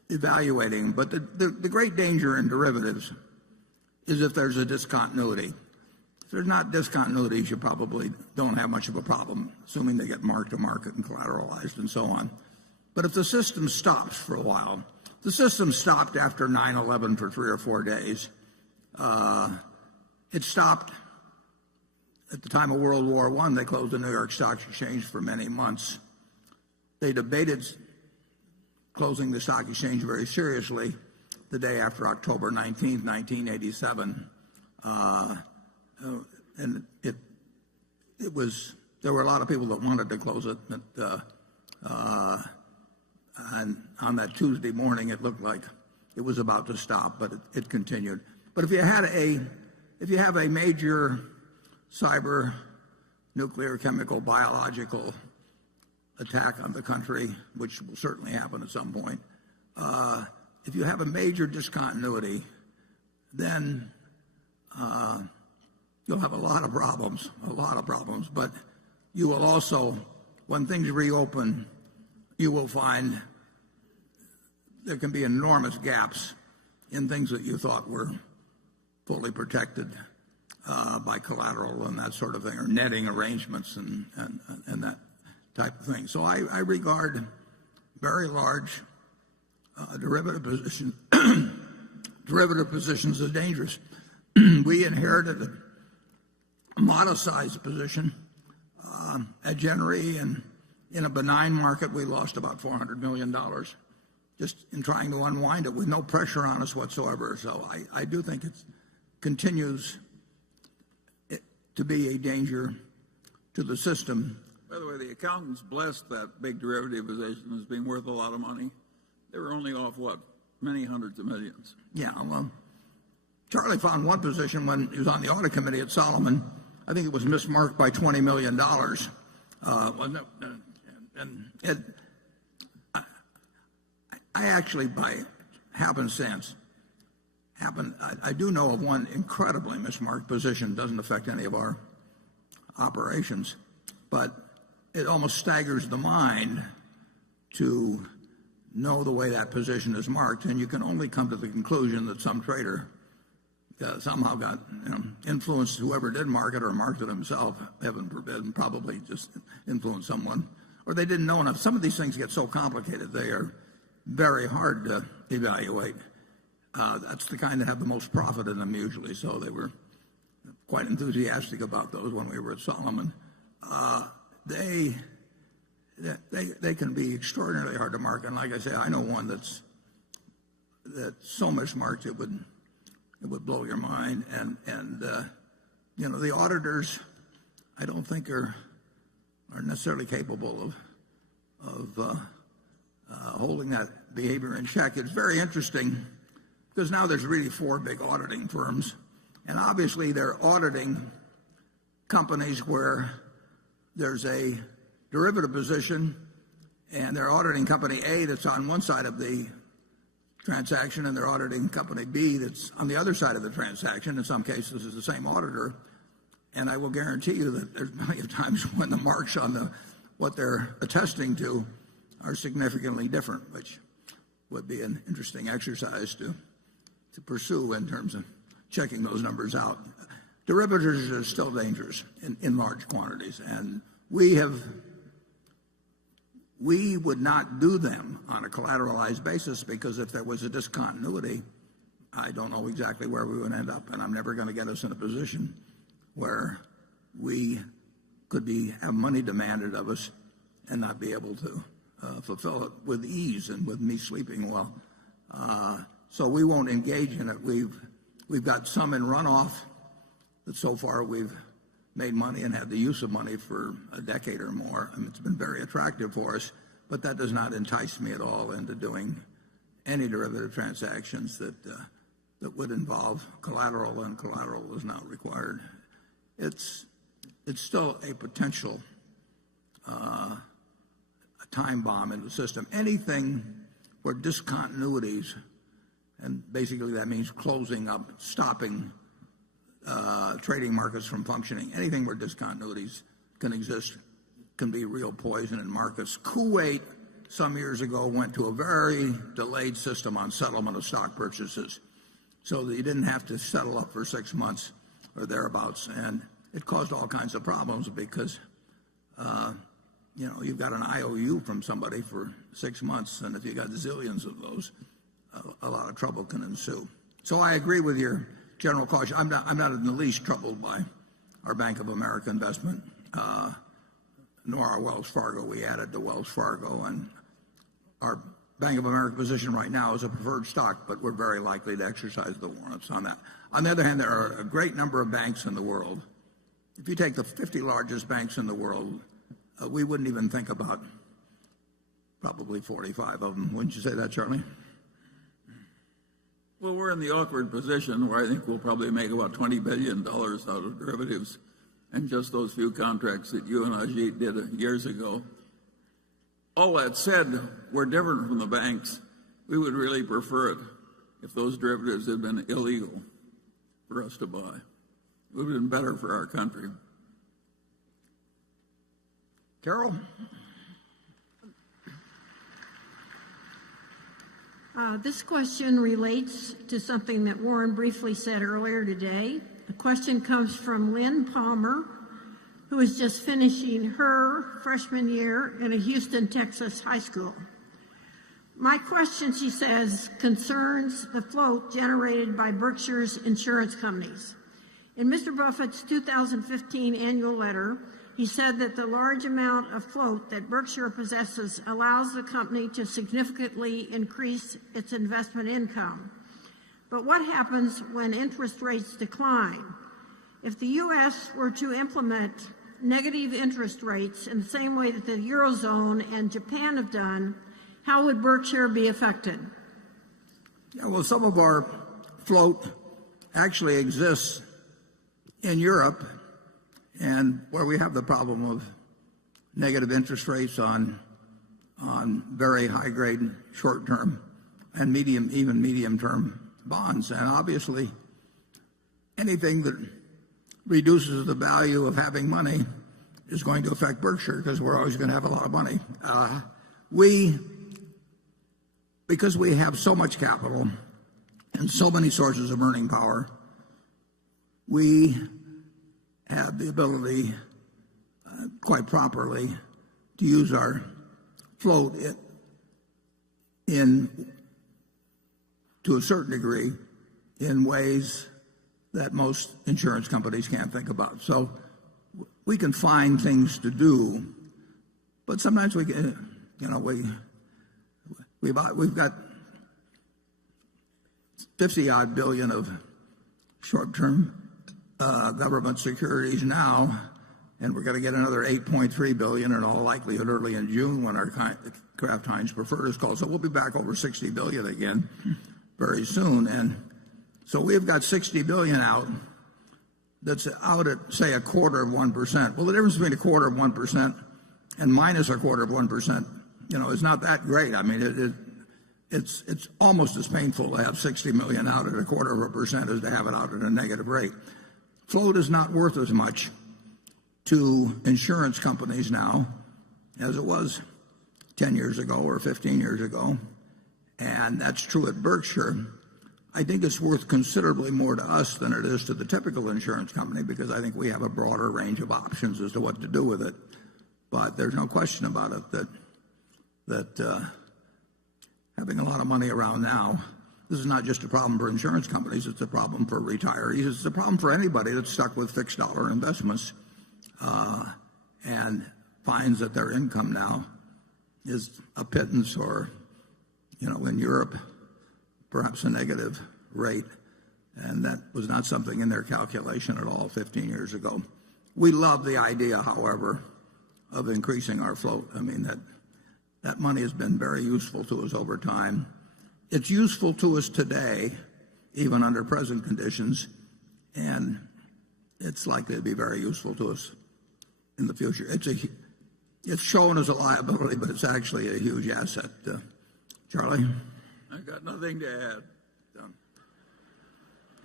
evaluating. But the great danger in derivatives is if there's a discontinuity. If there's not discontinuities, you probably don't have much of a problem, assuming they get marked to market and collateralized and so on. But if the system stops for a while, the system stopped after 9/11 for 3 or 4 days. It stopped at the time of World War I. They closed the New York Stock Exchange for many months. They debated closing the stock exchange very seriously the day after October 19th, 1987. And there were a lot of people that wanted to close it, but and on that Tuesday morning, it looked like it was about to stop, but it continued. But if you have a major cyber, nuclear, chemical, biological attack on the country, which will certainly happen at some point, if you have a major discontinuity, then you'll have a lot of problems. But you will also, when things reopen, you will find there can be enormous gaps in things that you thought were fully protected by collateral and that sort of thing, or netting arrangements and that type of thing. So I regard very large derivative positions as dangerous. We inherited a modest-sized position at Gen Re, and in a benign market, we lost about $400 million just in trying to unwind it with no pressure on us whatsoever. So I do think it continues to be a danger to the system. By the way, the accountants blessed that big derivative position as being worth a lot of money. They were only off, what, many hundreds of millions. Yeah, well, Charlie found one position when he was on the audit committee at Solomon. I think it was mismarked by $20 million. I actually, by happenstance, I do know of one incredibly mismarked position. Doesn't affect any of our operations, but it almost staggers the mind to know the way that position is marked, and you can only come to the conclusion that some trader somehow got influenced whoever did mark it, or marked it himself, heaven forbid, and probably just influenced someone, or they didn't know enough. Some of these things get so complicated, they are very hard to evaluate. That's the kind that have the most profit in them usually, so they were quite enthusiastic about those when we were at Solomon. They can be extraordinarily hard to mark, and like I say, I know one that's so mismarked it would blow your mind. And the auditors, I don't think are necessarily capable of holding that behavior in check. It's very interesting because now there's really 4 big auditing firms, and obviously they're auditing companies where there's a derivative position, and they're auditing company A that's on one side of the transaction, and they're auditing company B that's on the other side of the transaction. In some cases, it's the same auditor, and I will guarantee you that there's plenty of times when the marks on what they're attesting to are significantly different, which would be an interesting exercise to pursue in terms of checking those numbers out. Derivatives are still dangerous in large quantities, and we would not do them on a collateralized basis, because if there was a discontinuity, I don't know exactly where we would end up, and I'm never going to get us in a position where we could have money demanded of us and not be able to fulfill it with ease and with me sleeping well. So we won't engage in it. We've got some in runoff that so far we've made money and had the use of money for a decade or more. I mean, it's been very attractive for us, but that does not entice me at all into doing any derivative transactions that would involve collateral, and collateral is not required. It's still a potential a time bomb in the system. Anything where discontinuities, and basically that means closing up, stopping trading markets from functioning, anything where discontinuities can exist can be real poison in markets. Kuwait some years ago went to a very delayed system on settlement of stock purchases, so that you didn't have to settle up for 6 months or thereabouts, and it caused all kinds of problems because you've got an IOU from somebody for 6 months, and if you got zillions of those, a lot of trouble can ensue. So I agree with your general caution. I'm not in the least troubled by our Bank of America investment, nor our Wells Fargo. We added to Wells Fargo, and our Bank of America position right now is a preferred stock, but we're very likely to exercise the warrants on that. On the other hand, there are a great number of banks in the world. If you take the 50 largest banks in the world, we wouldn't even think about probably 45 of them. Wouldn't you say that, Charlie? Well, we're in the awkward position where I think we'll probably make about $20 billion out of derivatives and just those few contracts that you and Ajit did years ago. All that said, we're different from the banks. We would really prefer it if those derivatives had been illegal for us to buy. It would have been better for our country. Carol? This question relates to something that Warren briefly said earlier today. The question comes from Lynn Palmer, who is just finishing her freshman year in a Houston, Texas high school. My question, she says, concerns the float generated by Berkshire's insurance companies. In Mr. Buffett's 2015 annual letter, he said that the large amount of float that Berkshire possesses allows the company to significantly increase its investment income. But what happens when interest rates decline? If the U.S. were to implement negative interest rates in the same way that the Eurozone and Japan have done, how would Berkshire be affected? Yeah, well, some of our float actually exists in Europe, and where we have the problem of negative interest rates on very high-grade short-term and even medium-term bonds. And obviously, anything that reduces the value of having money is going to affect Berkshire because we're always going to have a lot of money. Because we have so much capital and so many sources of earning power, we have the ability, quite properly, to use our float to a certain degree in ways that most insurance companies can't think about. So we can find things to do, but sometimes we can, we've got 50-odd billion of short-term government securities now, and we're going to get another 8.3 billion in all likelihood early in June when our Kraft Heinz preferred is called. So we'll be back over 60 billion again very soon. And so we've got 60 billion out that's out at, say, 1/4%. Well, the difference between 1/4% and minus 1/4%, is not that great. I mean, it's almost as painful to have 60 million out at 1/4% as to have it out at a negative rate. Float is not worth as much to insurance companies now as it was 10 years ago or 15 years ago, and that's true at Berkshire. I think it's worth considerably more to us than it is to the typical insurance company because I think we have a broader range of options as to what to do with it. But there's no question about it that having a lot of money around now, this is not just a problem for insurance companies, it's a problem for retirees, it's a problem for anybody that's stuck with fixed dollar investments and finds that their income now is a pittance or, in Europe, perhaps a negative rate. And that was not something in their calculation at all 15 years ago. We love the idea, however, of increasing our float. I mean, that money has been very useful to us over time. It's useful to us today, even under present conditions, and it's likely to be very useful to us in the future. It's shown as a liability, but it's actually a huge asset. Charlie? I got nothing to add.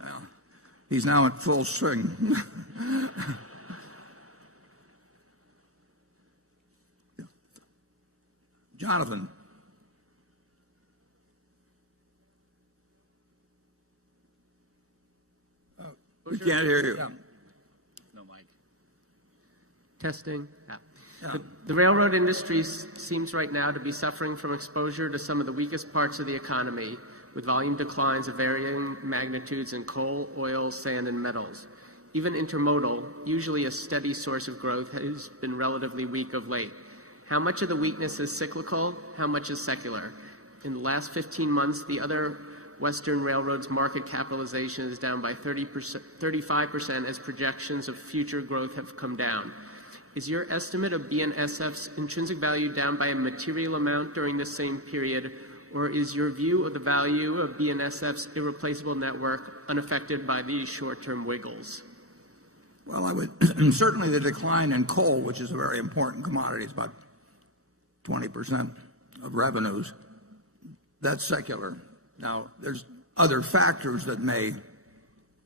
Well, he's now in full swing. Jonathan. We can't hear you. No mic. Testing. Yeah. The railroad industry seems right now to be suffering from exposure to some of the weakest parts of the economy, with volume declines of varying magnitudes in coal, oil, sand, and metals. Even intermodal, usually a steady source of growth, has been relatively weak of late. How much of the weakness is cyclical? How much is secular? In the last 15 months, the other Western Railroad's market capitalization is down by 35% as projections of future growth have come down. Is your estimate of BNSF's intrinsic value down by a material amount during this same period, or is your view of the value of BNSF's irreplaceable network unaffected by these short-term wiggles? Well, I would certainly the decline in coal, which is a very important commodity, is about 20% of revenues. That's secular. Now, there's other factors that may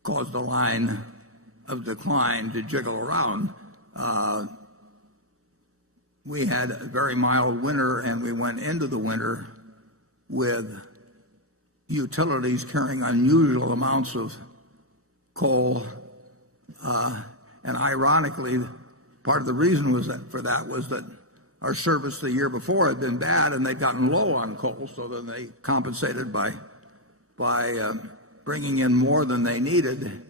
cause the line of decline to jiggle around. We had a very mild winter, and we went into the winter with utilities carrying unusual amounts of coal. And ironically, part of the reason for that was that our service the year before had been bad, and they'd gotten low on coal, so then they compensated by bringing in more than they needed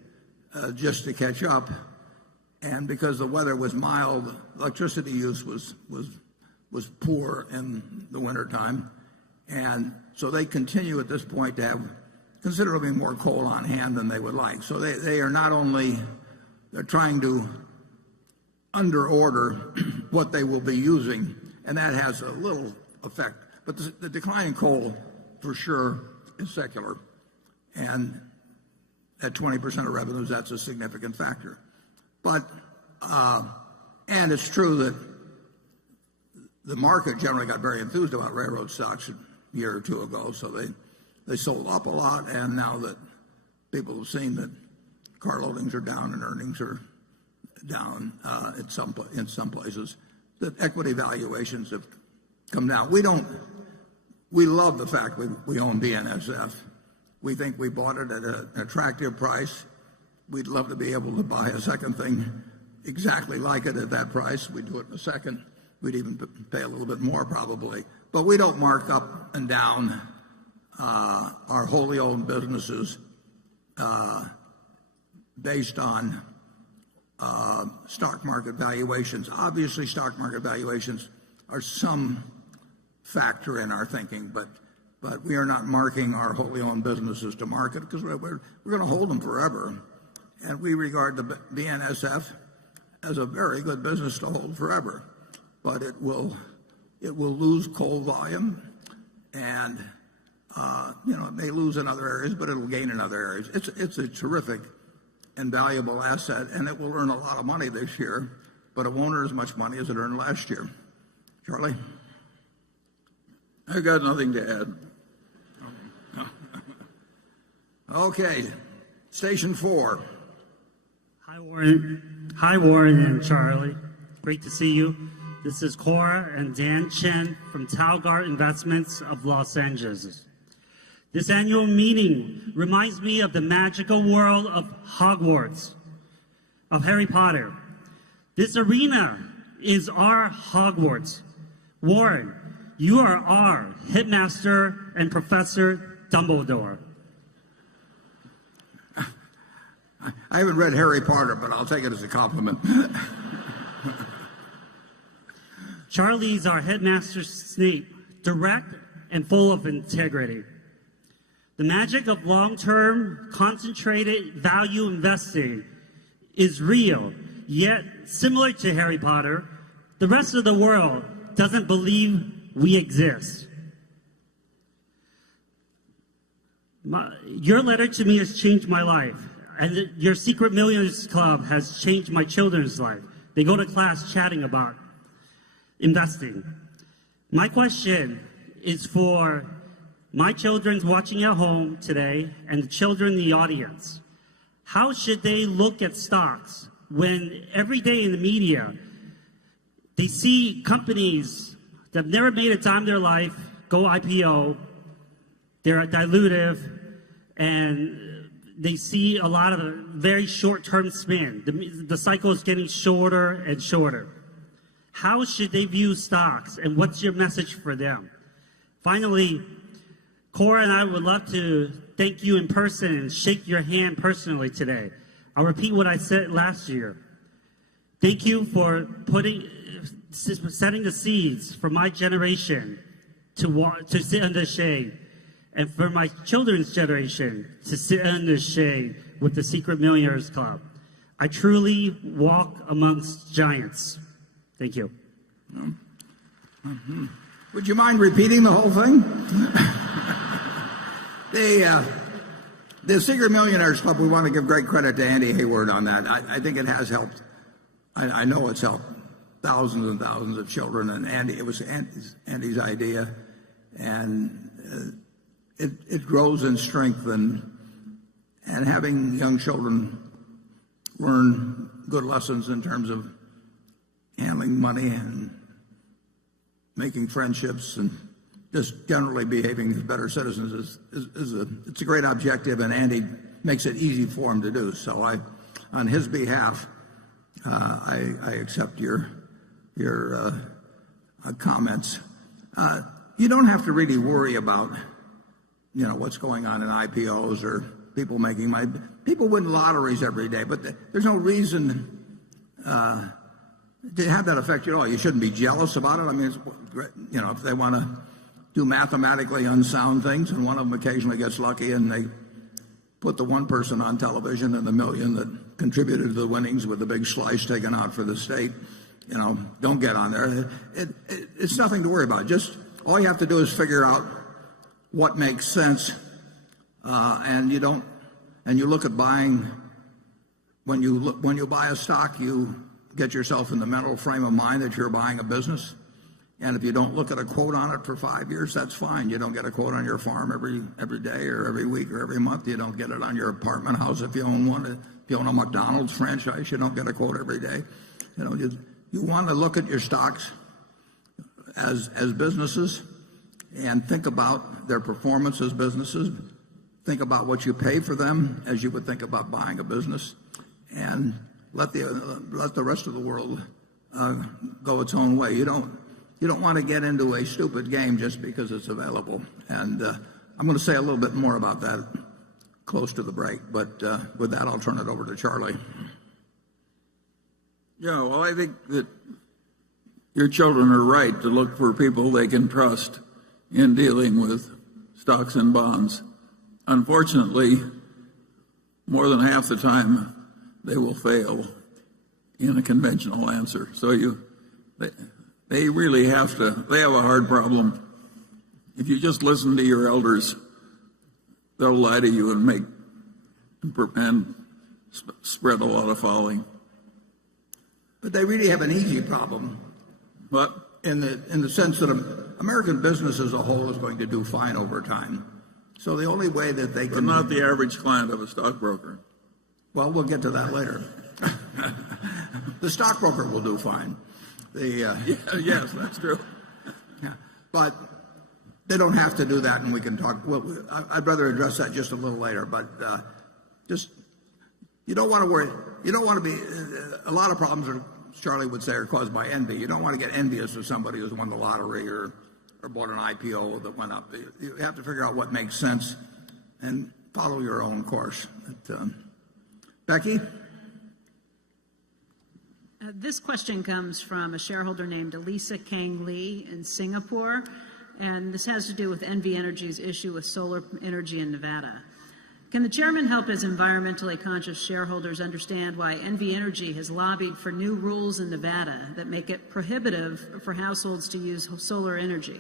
just to catch up. And because the weather was mild, electricity use was poor in the wintertime. And so they continue at this point to have considerably more coal on hand than they would like. So they are not only, they're trying to underorder what they will be using, and that has a little effect. But the decline in coal, for sure, is secular. And at 20% of revenues, that's a significant factor. But, and it's true that the market generally got very enthused about railroad stocks a year or two ago, so they sold up a lot, and now that people have seen that car loadings are down and earnings are down in some places, that equity valuations have come down. We love the fact we own BNSF. We think we bought it at an attractive price. We'd love to be able to buy a second thing exactly like it at that price. We'd do it in a second. We'd even pay a little bit more probably. But we don't mark up and down our wholly owned businesses based on stock market valuations. Obviously, stock market valuations are some factor in our thinking, but we are not marking our wholly owned businesses to market because we're going to hold them forever. And we regard the BNSF as a very good business to hold forever. But it will lose coal volume, and it may lose in other areas, but it'll gain in other areas. It's a terrific and valuable asset, and it will earn a lot of money this year, but it won't earn as much money as it earned last year. Charlie? I've got nothing to add. Okay, Station 4. Hi, Warren and Charlie. Great to see you. This is Cora and Dan Chen from Talgard Investments of Los Angeles. This annual meeting reminds me of the magical world of Hogwarts, of Harry Potter. This arena is our Hogwarts. Warren, you are our headmaster and Professor Dumbledore. I haven't read Harry Potter, but I'll take it as a compliment. Charlie's our headmaster Snape, direct and full of integrity. The magic of long-term, concentrated value investing is real, yet similar to Harry Potter, the rest of the world doesn't believe we exist. Your letter to me has changed my life, and your Secret Millionaires Club has changed my children's life. They go to class chatting about investing. My question is for my children watching at home today and the children in the audience. How should they look at stocks when every day in the media they see companies that have never made a dime in their life go IPO, they're dilutive, and they see a lot of a very short-term spin. The cycle is getting shorter and shorter. How should they view stocks, and what's your message for them? Finally, Cora and I would love to thank you in person and shake your hand personally today. I'll repeat what I said last year. Thank you for setting the seeds for my generation to sit in the shade. and for my children's generation to sit in the shade with the Secret Millionaires Club. I truly walk amongst giants. Thank you. Would you mind repeating the whole thing? The Secret Millionaires Club, we want to give great credit to Andy Hayward on that. I think it has helped. I know it's helped thousands and thousands of children, and it was Andy's idea, and it grows in strength, and having young children learn good lessons in terms of handling money and making friendships and just generally behaving as better citizens it's a great objective, and Andy makes it easy for him to do. So on his behalf, I accept your comments. You don't have to really worry about what's going on in IPOs or people making money. People win lotteries every day, but there's no reason to have that affect you at all. You shouldn't be jealous about it. I mean, if they want to do mathematically unsound things, and one of them occasionally gets lucky, and they put the one person on television and the million that contributed to the winnings with a big slice taken out for the state, don't get on there. It's nothing to worry about. Just all you have to do is figure out what makes sense, and you look at buying. When you buy a stock, you get yourself in the mental frame of mind that you're buying a business. And if you don't look at a quote on it for 5 years, that's fine. You don't get a quote on your farm every day or every week or every month. You don't get it on your apartment house if you own one. If you own a McDonald's franchise, you don't get a quote every day. You want to look at your stocks as businesses and think about their performance as businesses. Think about what you pay for them as you would think about buying a business, and let the rest of the world go its own way. You don't want to get into a stupid game just because it's available. And I'm going to say a little bit more about that close to the break. But with that, I'll turn it over to Charlie. Yeah, well, I think that your children are right to look for people they can trust in dealing with stocks and bonds. Unfortunately, more than half the time, they will fail in a conventional answer. So they really have they have a hard problem. If you just listen to your elders, they'll lie to you and spread a lot of folly. But they really have an easy problem. What? In the sense that American business as a whole is going to do fine over time. So the only way that they can... But not the average client of a stockbroker. Well, we'll get to that later. The stockbroker will do fine. Yes, that's true. Yeah. But they don't have to do that, and we can talk. Well, I'd rather address that just a little later. But you don't want to worry. You don't want to be. A lot of problems, Charlie would say, are caused by envy. You don't want to get envious of somebody who's won the lottery or bought an IPO that went up. You have to figure out what makes sense and follow your own course. Becky? This question comes from a shareholder named Elisa Kang Lee in Singapore, and this has to do with NV Energy's issue with solar energy in Nevada. Can the chairman help his environmentally conscious shareholders understand why NV Energy has lobbied for new rules in Nevada that make it prohibitive for households to use solar energy?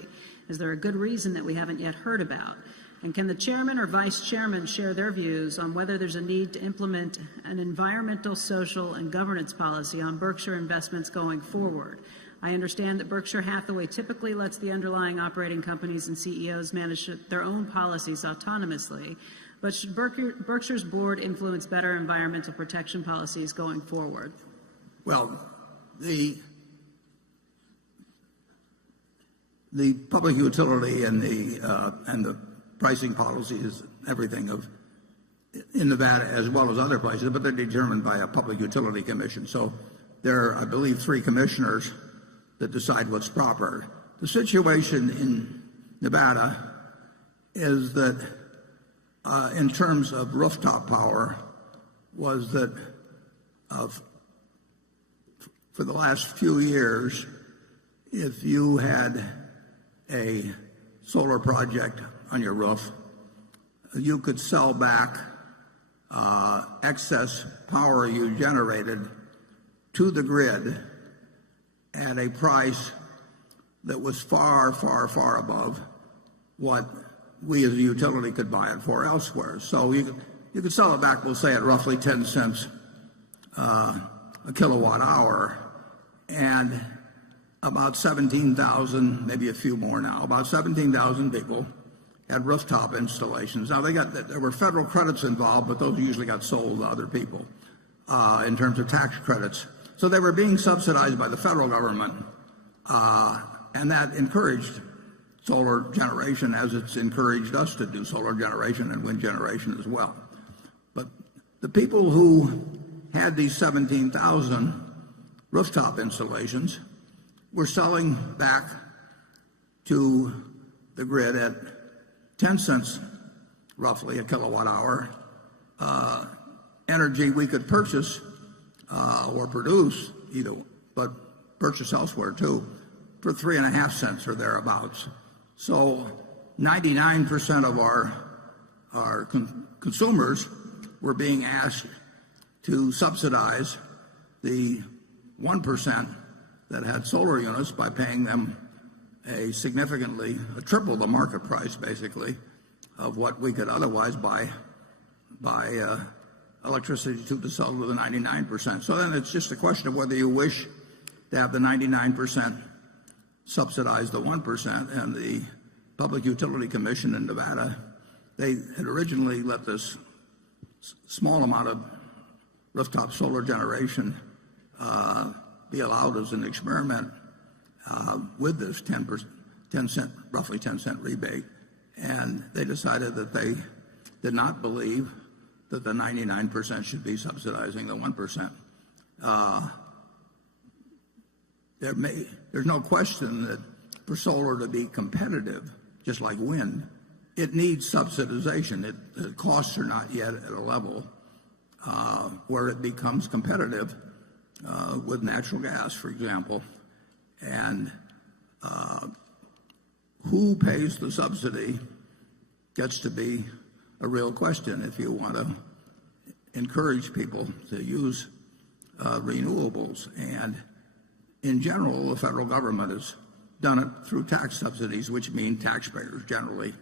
Is there a good reason that we haven't yet heard about? And can the chairman or vice chairman share their views on whether there's a need to implement an environmental, social, and governance policy on Berkshire investments going forward? I understand that Berkshire Hathaway typically lets the underlying operating companies and CEOs manage their own policies autonomously, but should Berkshire's board influence better environmental protection policies going forward? Well, the public utility and the pricing policies, everything in Nevada as well as other places, but they're determined by a public utility commission. So there are, I believe, 3 commissioners that decide what's proper. The situation in Nevada is that in terms of rooftop power was that for the last few years, if you had a solar project on your roof, you could sell back excess power you generated to the grid at a price that was far, far, far above what we as a utility could buy it for elsewhere. So you could sell it back, we'll say, at roughly 10 cents a kilowatt hour, and about 17,000, maybe a few more now, about 17,000 people had rooftop installations. Now there were federal credits involved, but those usually got sold to other people in terms of tax credits. So they were being subsidized by the federal government, and that encouraged solar generation, as it's encouraged us to do solar generation and wind generation as well. But the people who had these 17,000 rooftop installations were selling back to the grid at 10 cents roughly a kilowatt hour energy we could purchase or produce either, but purchase elsewhere too, for 3.5 cents or thereabouts. So 99% of our consumers were being asked to subsidize the 1% that had solar units by paying them a triple the market price, basically, of what we could otherwise buy electricity to sell to the 99%. So then it's just a question of whether you wish to have the 99% subsidize the 1%. And the Public Utility Commission in Nevada, they had originally let this small amount of rooftop solar generation be allowed as an experiment with this roughly 10 cent rebate. And they decided that they did not believe that the 99% should be subsidizing the 1%. There's no question that for solar to be competitive, just like wind, it needs subsidization. The costs are not yet at a level where it becomes competitive with natural gas, for example. And who pays the subsidy gets to be a real question if you want to encourage people to use renewables. And in general, the federal government has done it through tax subsidies, which mean taxpayers generally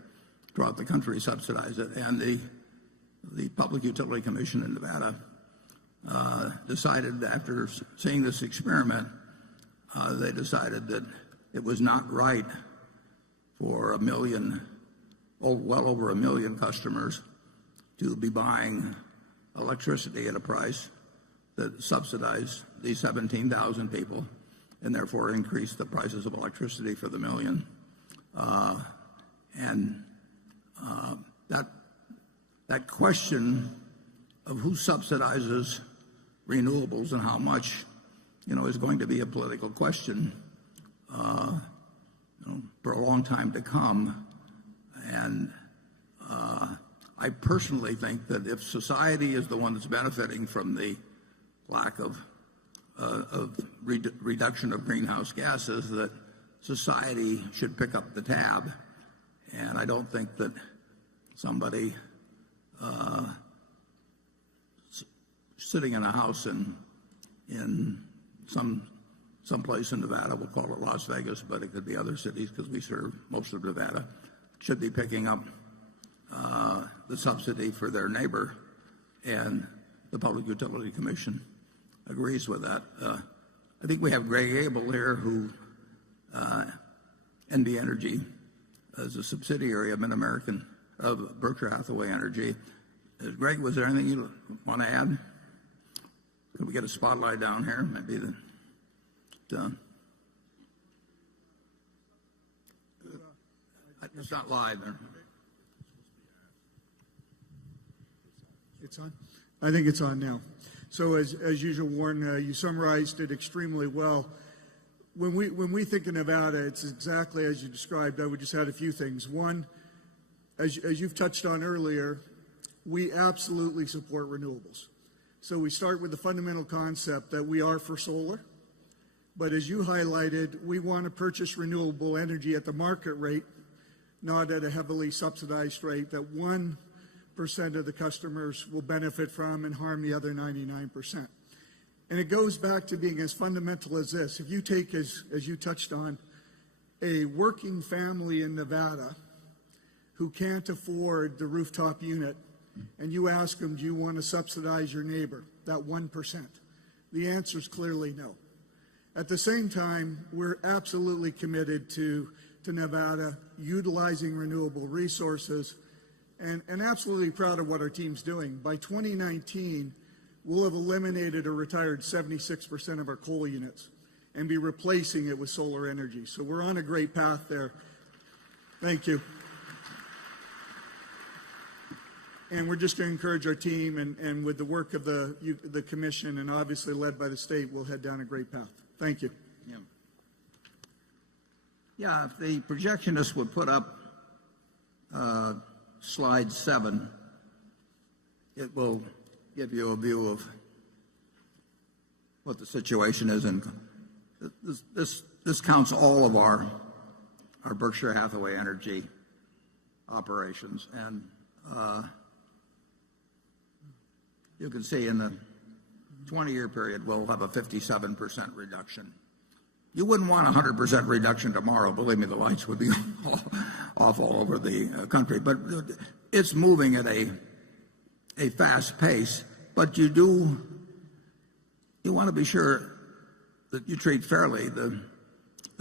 throughout the country subsidize it. And the Public Utility Commission in Nevada decided, after seeing this experiment, they decided that it was not right for well over a million customers to be buying electricity at a price that subsidized these 17,000 people and therefore increased the prices of electricity for the million. That question of who subsidizes renewables and how much, is going to be a political question for a long time to come. And I personally think that if society is the one that's benefiting from the lack of reduction of greenhouse gases, that society should pick up the tab. And I don't think that somebody sitting in a house in some place in Nevada, we'll call it Las Vegas, but it could be other cities because we serve most of Nevada, should be picking up the subsidy for their neighbor. And the Public Utility Commission agrees with that. I think we have Greg Abel here, who NB Energy is a subsidiary of Mid-American, of Berkshire Hathaway Energy. Greg, was there anything you want to add? Could we get a spotlight down here? Maybe it's not live there. It's on? I think it's on now. So as usual, Warren, you summarized it extremely well. When we think of Nevada, it's exactly as you described. I would just add a few things. One, as you've touched on earlier, we absolutely support renewables. So we start with the fundamental concept that we are for solar. But as you highlighted, we want to purchase renewable energy at the market rate, not at a heavily subsidized rate. That one of the customers will benefit from and harm the other 99%. And it goes back to being as fundamental as this. If you take, as you touched on, a working family in Nevada who can't afford the rooftop unit, and you ask them, do you want to subsidize your neighbor, that 1%? The answer is clearly no. At the same time, we're absolutely committed to Nevada utilizing renewable resources, and absolutely proud of what our team's doing. By 2019, we'll have eliminated or retired 76% of our coal units and be replacing it with solar energy. So we're on a great path there. Thank you. And we're just going to encourage our team, and with the work of the commission and obviously led by the state, we'll head down a great path. Thank you. Yeah, if the projectionist would put up slide 7, it will give you a view of what the situation is. And this counts all of our Berkshire Hathaway energy operations. And you can see in the 20-year period, we'll have a 57% reduction. You wouldn't want a 100% reduction tomorrow. Believe me, the lights would be off all over the country. But it's moving at a fast pace. But you want to be sure that you treat fairly the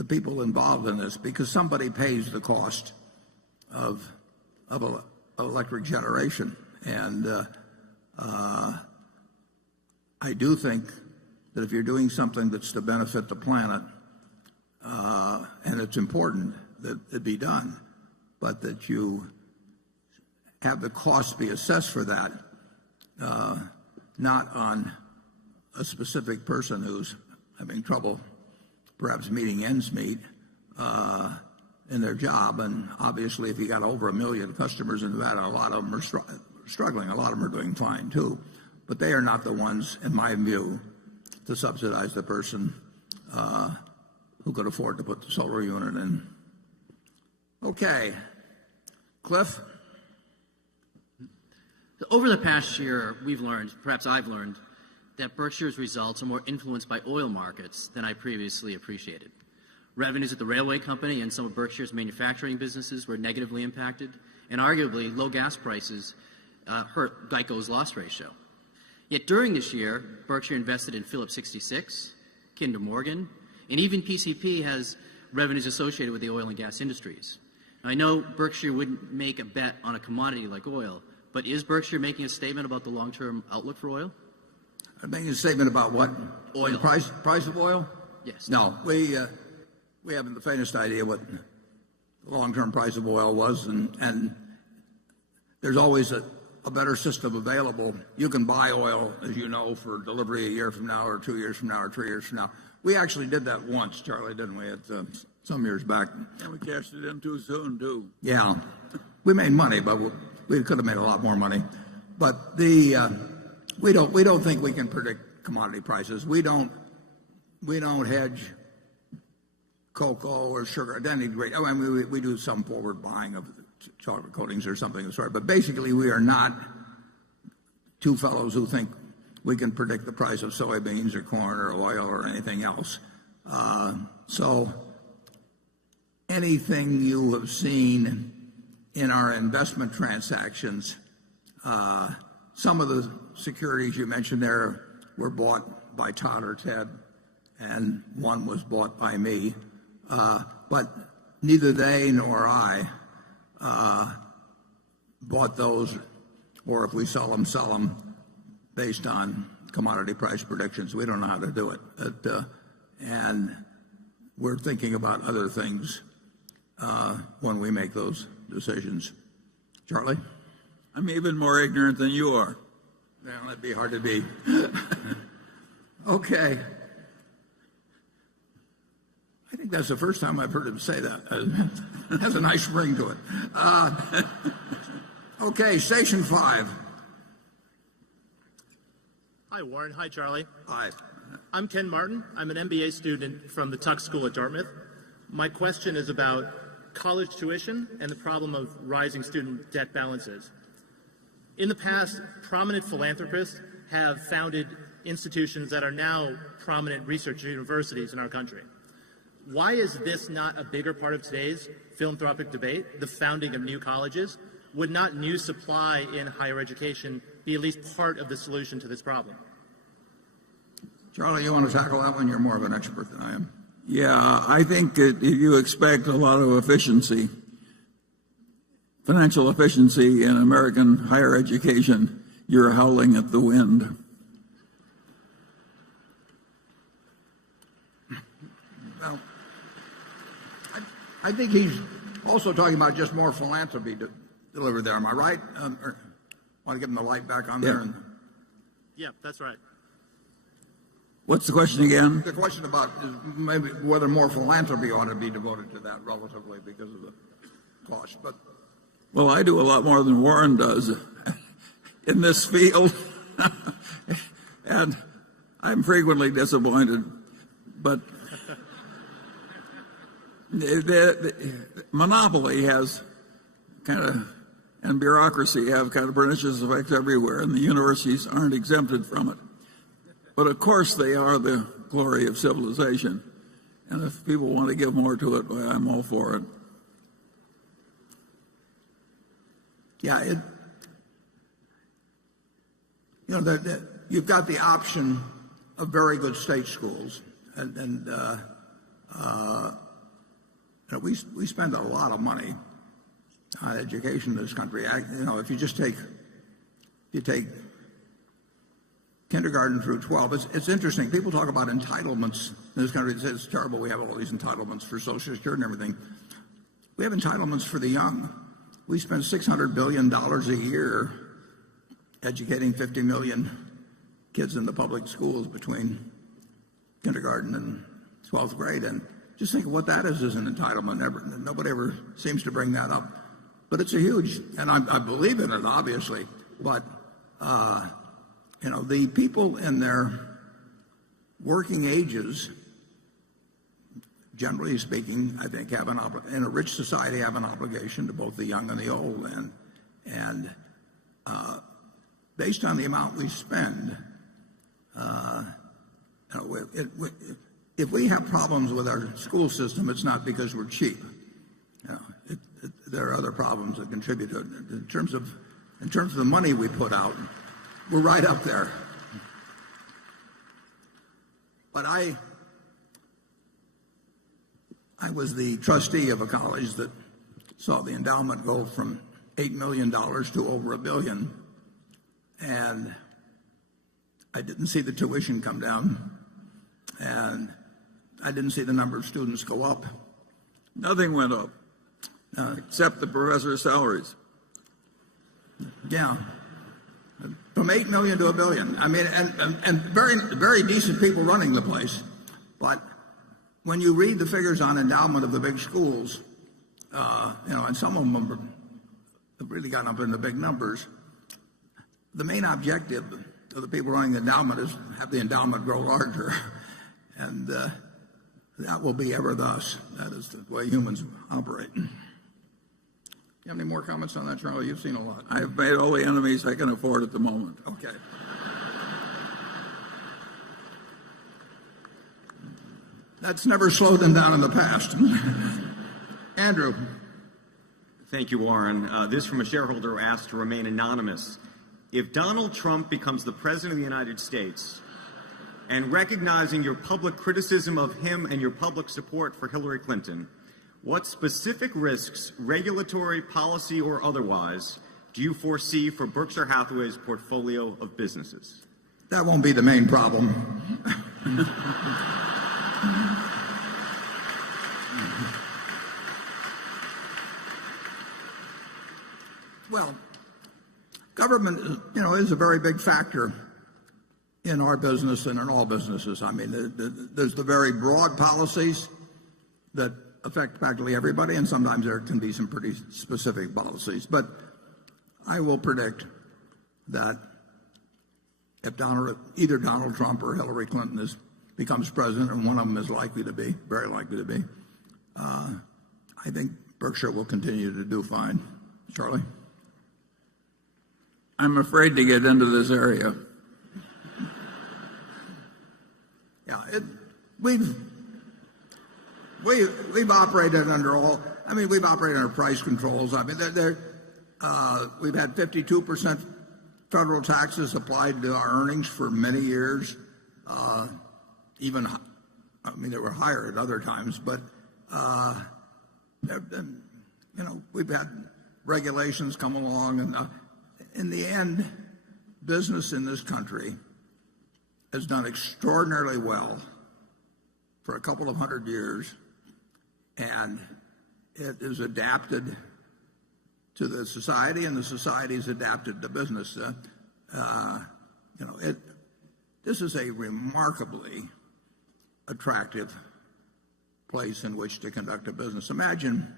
people involved in this, because somebody pays the cost of electric generation. And I do think that if you're doing something that's to benefit the planet, and it's important that it be done, but that you have the cost be assessed for that, not on a specific person who's having trouble perhaps meeting ends meet in their job. And obviously, if you got over 1 million customers in Nevada, a lot of them are struggling. A lot of them are doing fine too. But they are not the ones, in my view, to subsidize the person who could afford to put the solar unit in. Okay. Cliff? Over the past year, we've learned, perhaps I've learned, that Berkshire's results are more influenced by oil markets than I previously appreciated. Revenues at the railway company and some of Berkshire's manufacturing businesses were negatively impacted, and arguably low gas prices hurt GEICO's loss ratio. Yet during this year, Berkshire invested in Phillips 66, Kinder Morgan, and even PCP has revenues associated with the oil and gas industries. Now, I know Berkshire wouldn't make a bet on a commodity like oil, but is Berkshire making a statement about the long-term outlook for oil? I'm making a statement about what? Oil. The price of oil? Yes. No, we haven't the faintest idea what the long-term price of oil was, and there's always a better system available. You can buy oil, as you know, for delivery a year from now or 2 years from now or 3 years from now. We actually did that once, Charlie, didn't we, some years back? And we cashed it in too soon, too. Yeah. We made money, but we could have made a lot more money. But we don't think we can predict commodity prices. We don't hedge cocoa or sugar at any rate. I mean, we do some forward buying of chocolate coatings or something of the sort. But basically, we are not two fellows who think we can predict the price of soybeans or corn or oil or anything else. So anything you have seen in our investment transactions, some of the securities you mentioned there were bought by Todd or Ted, and one was bought by me. But neither they nor I bought those, or if we sell them based on commodity price predictions. We don't know how to do it. And we're thinking about other things when we make those decisions. Charlie? I'm even more ignorant than you are. Well, that'd be hard to be. Okay. I think that's the first time I've heard him say that. It has a nice ring to it. Okay, station 5. Hi, Warren. Hi, Charlie. Hi. I'm Ken Martin. I'm an MBA student from the Tuck School at Dartmouth. My question is about college tuition and the problem of rising student debt balances. In the past, prominent philanthropists have founded institutions that are now prominent research universities in our country. Why is this not a bigger part of today's philanthropic debate, the founding of new colleges? Would not new supply in higher education be at least part of the solution to this problem? Charlie, you want to tackle that one? You're more of an expert than I am. Yeah, I think that if you expect a lot of efficiency, financial efficiency in American higher education, you're howling at the wind. Well, I think he's also talking about just more philanthropy delivered there. Am I right? Or want to give him the light back on there? Yeah, that's right. What's the question again? The question about is maybe whether more philanthropy ought to be devoted to that relatively because of the cost. But well, I do a lot more than Warren does in this field, and I'm frequently disappointed. But the monopoly has kind of, and bureaucracy have kind of pernicious effects everywhere, and the universities aren't exempted from it. But of course they are the glory of civilization. And if people want to give more to it, well, I'm all for it. yeah, you've got the option of very good state schools, and we spend a lot of money on education in this country. If you take kindergarten through 12, it's interesting. People talk about entitlements in this country. They say it's terrible. We have all these entitlements for Social Security and everything. We have entitlements for the young. We spend $600 billion a year educating 50 million kids in the public schools between kindergarten and 12th grade. And just think of what that is as an entitlement. Nobody ever seems to bring that up. But it's a huge, and I believe in it, obviously. But, the people in their working ages, generally speaking, I think in a rich society have an obligation to both the young and the old. And based on the amount we spend, if we have problems with our school system, it's not because we're cheap. There are other problems that contribute to it. In terms of the money we put out, we're right up there. But I was the trustee of a college that saw the endowment go from $8 million to over $1 billion, and I didn't see the tuition come down, and I didn't see the number of students go up. Nothing went up, except the professors' salaries. Yeah. From $8 million to $1 billion. I mean, and very, very decent people running the place. But when you read the figures on endowment of the big schools, and some of them have really gotten up in the big numbers, the main objective of the people running the endowment is have the endowment grow larger. And that will be ever thus. That is the way humans operate. You have any more comments on that, Charlie? You've seen a lot. I've made all the enemies I can afford at the moment. Okay. That's never slowed them down in the past. Andrew. Thank you, Warren. This from a shareholder who asked to remain anonymous. If Donald Trump becomes the President of the United States, and recognizing your public criticism of him and your public support for Hillary Clinton, what specific risks, regulatory, policy, or otherwise, do you foresee for Berkshire Hathaway's portfolio of businesses? That won't be the main problem. Well, government, is a very big factor in our business and in all businesses. I mean, there's the very broad policies that affect practically everybody, and sometimes there can be some pretty specific policies. But I will predict that if either Donald Trump or Hillary Clinton becomes president, and one of them is likely to be, very likely to be, I think Berkshire will continue to do fine. Charlie? I'm afraid to get into this area. Yeah, we've operated under all. I mean, we've operated under price controls. I mean, we've had 52% federal taxes applied to our earnings for many years. Even, I mean, they were higher at other times, but we've had regulations come along, and in the end, business in this country has done extraordinarily well for a couple of hundred years, and it is adapted to the society, and the society is adapted to business. This is a remarkably attractive place in which to conduct a business. Imagine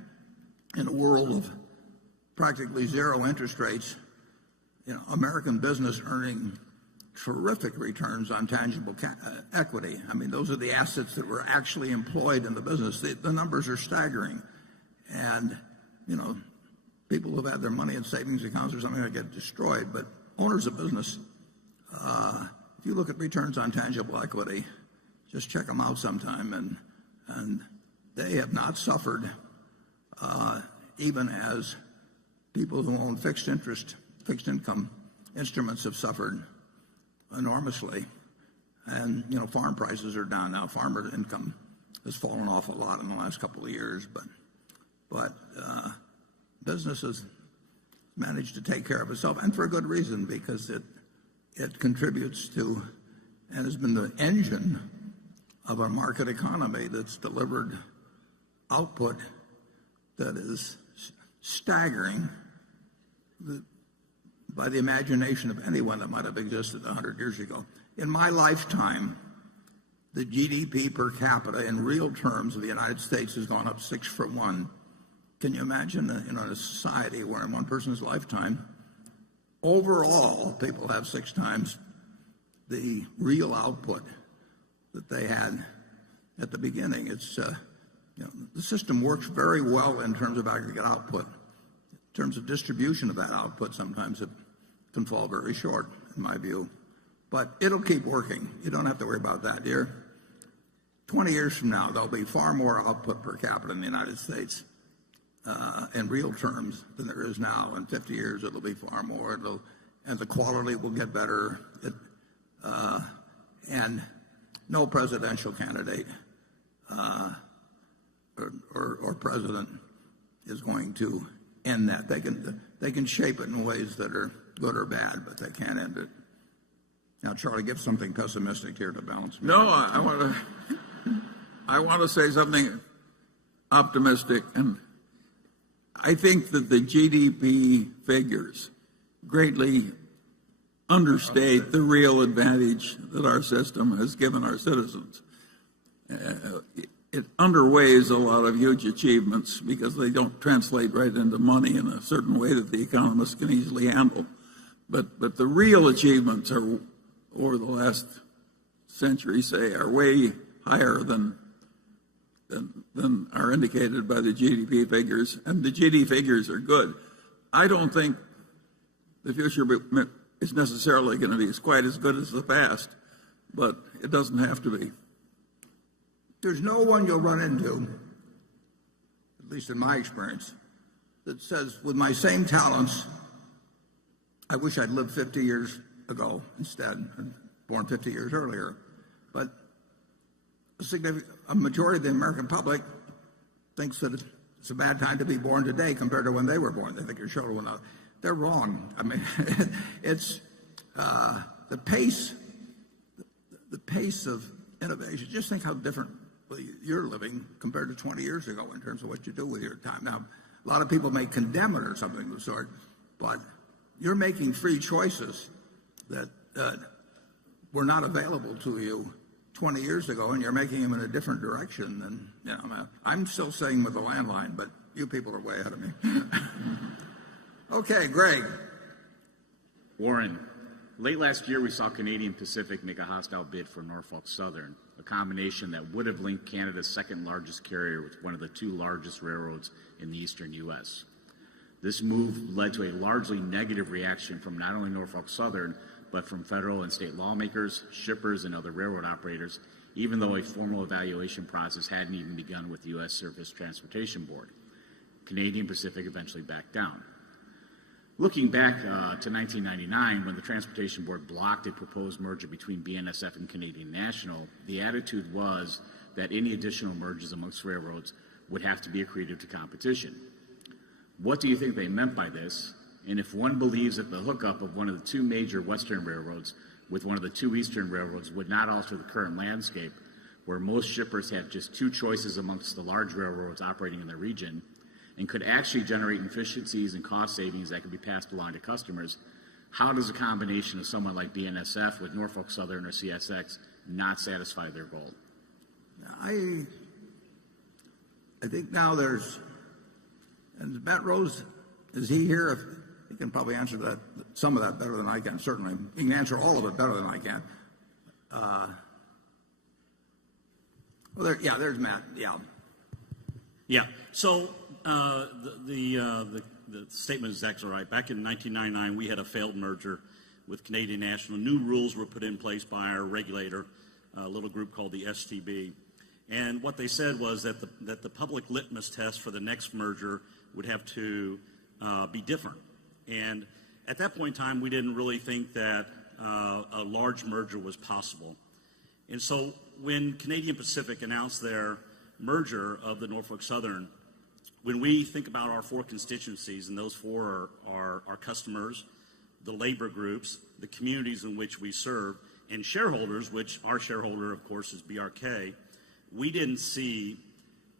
in a world of practically zero interest rates, American business earning terrific returns on tangible equity. I mean, those are the assets that were actually employed in the business. The numbers are staggering. And, people who've had their money in savings accounts or something that get destroyed. But owners of business, if you look at returns on tangible equity, just check them out sometime. And they have not suffered, even as people who own fixed income instruments have suffered enormously. And, farm prices are down now. Farmer income has fallen off a lot in the last couple of years, but business has managed to take care of itself, and for a good reason, because it contributes to and has been the engine of a market economy that's delivered output that is staggering by the imagination of anyone that might have existed 100 years ago. In my lifetime, the GDP per capita in real terms of the United States has gone up 6 for 1. Can you imagine in a society where in one person's lifetime, overall, people have 6 times the real output that they had at the beginning? It's the system works very well in terms of aggregate output. In terms of distribution of that output, sometimes it can fall very short, in my view. But it'll keep working. You don't have to worry about that, dear. 20 years from now, there'll be far more output per capita in the United States in real terms than there is now. In 50 years, it'll be far more. And the quality will get better. And no presidential candidate or president is going to end that. They can shape it in ways that are good or bad, but they can't end it. Now, Charlie, give something pessimistic here to balance me. No, I want to say something optimistic, and I think that the GDP figures greatly understate the real advantage that our system has given our citizens. It underweighs a lot of huge achievements because they don't translate right into money in a certain way that the economists can easily handle. But the real achievements are, over the last century, say, are way higher than are indicated by the GDP figures, and the GDP figures are good. I don't think the future is necessarily going to be quite as good as the past, but it doesn't have to be. There's no one you'll run into, at least in my experience, that says, with my same talents, I wish I'd lived 50 years ago instead, born 50 years earlier. But a majority of the American public thinks that it's a bad time to be born today compared to when they were born. They think your children went out. They're wrong. I mean, it's the pace of innovation. Just think how different you're living compared to 20 years ago in terms of what you do with your time. Now, a lot of people may condemn it or something of the sort, but you're making free choices that were not available to you 20 years ago, and you're making them in a different direction than, I'm still staying with the landline, but you people are way ahead of me. Okay, Greg. Warren, late last year we saw Canadian Pacific make a hostile bid for Norfolk Southern, a combination that would have linked Canada's second largest carrier with one of the 2 largest railroads in the eastern U.S. This move led to a largely negative reaction from not only Norfolk Southern, but from federal and state lawmakers, shippers, and other railroad operators, even though a formal evaluation process hadn't even begun with the U.S. Surface Transportation Board. Canadian Pacific eventually backed down. Looking back to 1999, when the Transportation Board blocked a proposed merger between BNSF and Canadian National, the attitude was that any additional mergers amongst railroads would have to be accretive to competition. What do you think they meant by this? And if one believes that the hookup of one of the two major western railroads with one of the two eastern railroads would not alter the current landscape, where most shippers have just two choices amongst the large railroads operating in the region, and could actually generate efficiencies and cost savings that could be passed along to customers, how does a combination of someone like BNSF with Norfolk Southern or CSX not satisfy their goal? I think now there's, and Matt Rose, is he here? He can probably answer that, some of that better than I can, certainly. He can answer all of it better than I can. There's Matt, yeah. Yeah, so the statement is exactly right. Back in 1999, we had a failed merger with Canadian National. New rules were put in place by our regulator, a little group called the STB. And what they said was that the public litmus test for the next merger would have to be different. And at that point in time, we didn't really think that a large merger was possible. And so when Canadian Pacific announced their merger of the Norfolk Southern, when we think about our four constituencies, and those four are our customers, the labor groups, the communities in which we serve, and shareholders, which our shareholder, of course, is BRK, we didn't see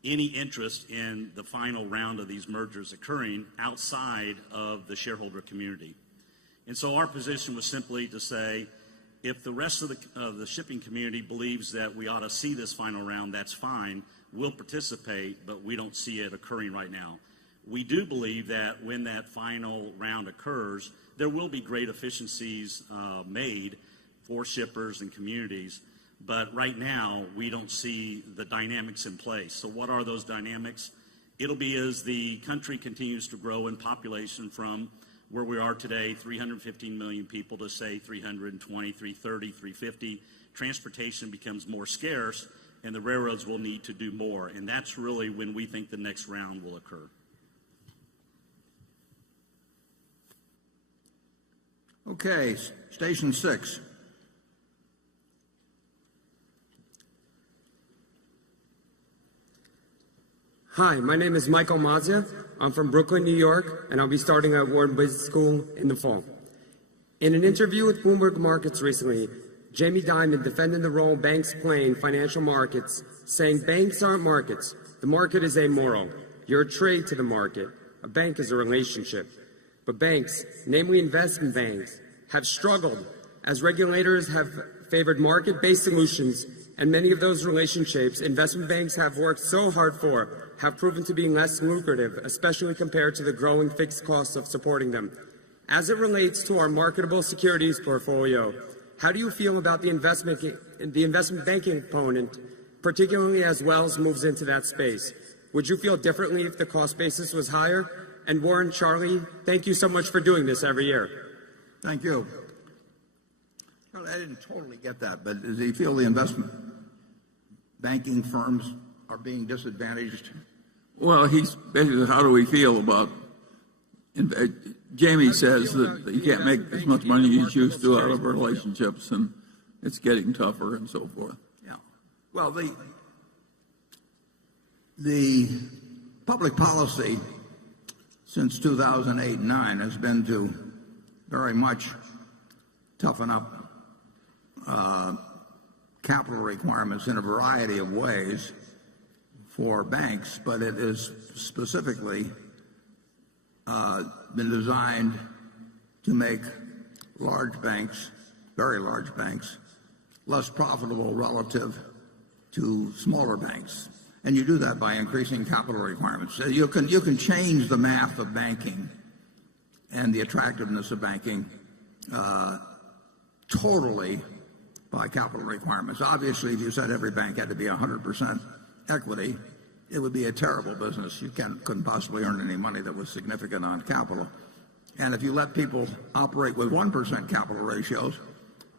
any interest in the final round of these mergers occurring outside of the shareholder community. And so our position was simply to say, if the rest of the shipping community believes that we ought to see this final round, that's fine. We'll participate, but we don't see it occurring right now. We do believe that when that final round occurs, there will be great efficiencies made for shippers and communities. But right now, we don't see the dynamics in place. So what are those dynamics? It'll be as the country continues to grow in population from where we are today, 315 million people, to say 320, 330, 350. Transportation becomes more scarce, and the railroads will need to do more. And that's really when we think the next round will occur. Okay, Station 6. Hi, my name is Michael Mazia. I'm from Brooklyn, New York, and I'll be starting at Wharton Business School in the fall. In an interview with Bloomberg Markets recently, Jamie Dimon defended the role banks play in financial markets, saying banks aren't markets. The market is amoral. You're a trade to the market. A bank is a relationship. But banks, namely investment banks, have struggled as regulators have favored market-based solutions, and many of those relationships investment banks have worked so hard for have proven to be less lucrative, especially compared to the growing fixed costs of supporting them. As it relates to our marketable securities portfolio, how do you feel about the investment banking component, particularly as Wells moves into that space? Would you feel differently if the cost basis was higher? And Warren, Charlie, thank you so much for doing this every year. Thank you. Well, I didn't totally get that, but does he feel the investment banking firms are being disadvantaged? Well, he's basically, how do we feel about, Jamie says that you can't make as much money as you used to out of relationships, and it's getting tougher and so forth. Yeah. Well, the public policy since 2008 and 9 has been to very much toughen up capital requirements in a variety of ways for banks, but it is specifically been designed to make large banks, very large banks, less profitable relative to smaller banks. And you do that by increasing capital requirements. So you can change the math of banking and the attractiveness of banking totally by capital requirements. Obviously, if you said every bank had to be 100% equity, it would be a terrible business. You couldn't possibly earn any money that was significant on capital. And if you let people operate with 1% capital ratios,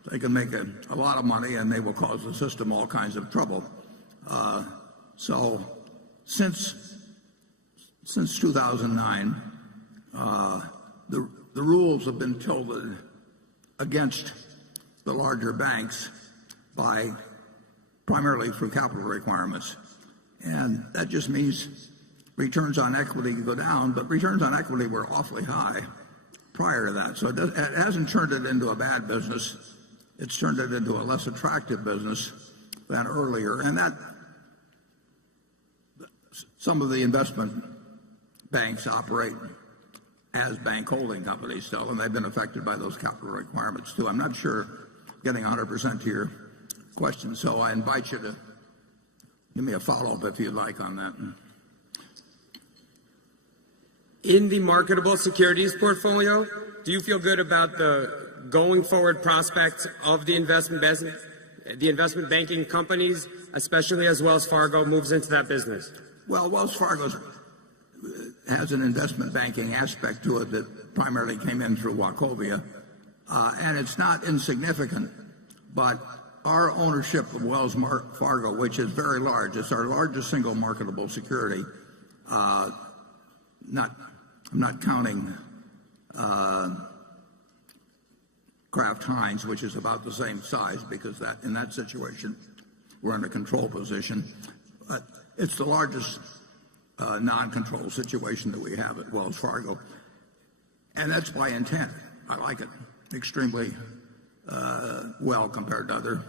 they can make a lot of money, and they will cause the system all kinds of trouble. So since 2009, the rules have been tilted against the larger banks primarily through capital requirements. And that just means returns on equity go down, but returns on equity were awfully high prior to that. So it hasn't turned it into a bad business. It's turned it into a less attractive business than earlier. And that some of the investment banks operate as bank holding companies still, and they've been affected by those capital requirements too. I'm not sure getting 100% to your question, so I invite you to give me a follow-up if you'd like on that. In the marketable securities portfolio, do you feel good about the going forward prospects of the investment banking companies, especially as Wells Fargo moves into that business? Well, Wells Fargo has an investment banking aspect to it that primarily came in through Wachovia, and it's not insignificant, but our ownership of Wells Fargo, which is very large, it's our largest single marketable security. I'm not counting Kraft Heinz, which is about the same size, because in that situation we're in a control position. But it's the largest non-control situation that we have at Wells Fargo, and that's by intent. I like it extremely well compared to other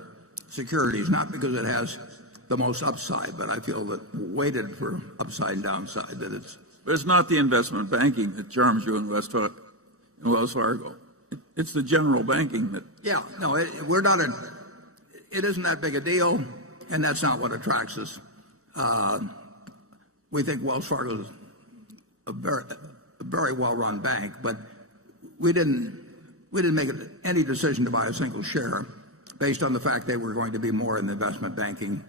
securities, not because it has the most upside, but I feel that weighted for upside and downside, that it's. But it's not the investment banking that charms you in Wells Fargo. It's the general banking that. Yeah, no, it isn't that big a deal, and that's not what attracts us. We think Wells Fargo is a very well-run bank, but we didn't make any decision to buy a single share based on the fact they were going to be more in the investment banking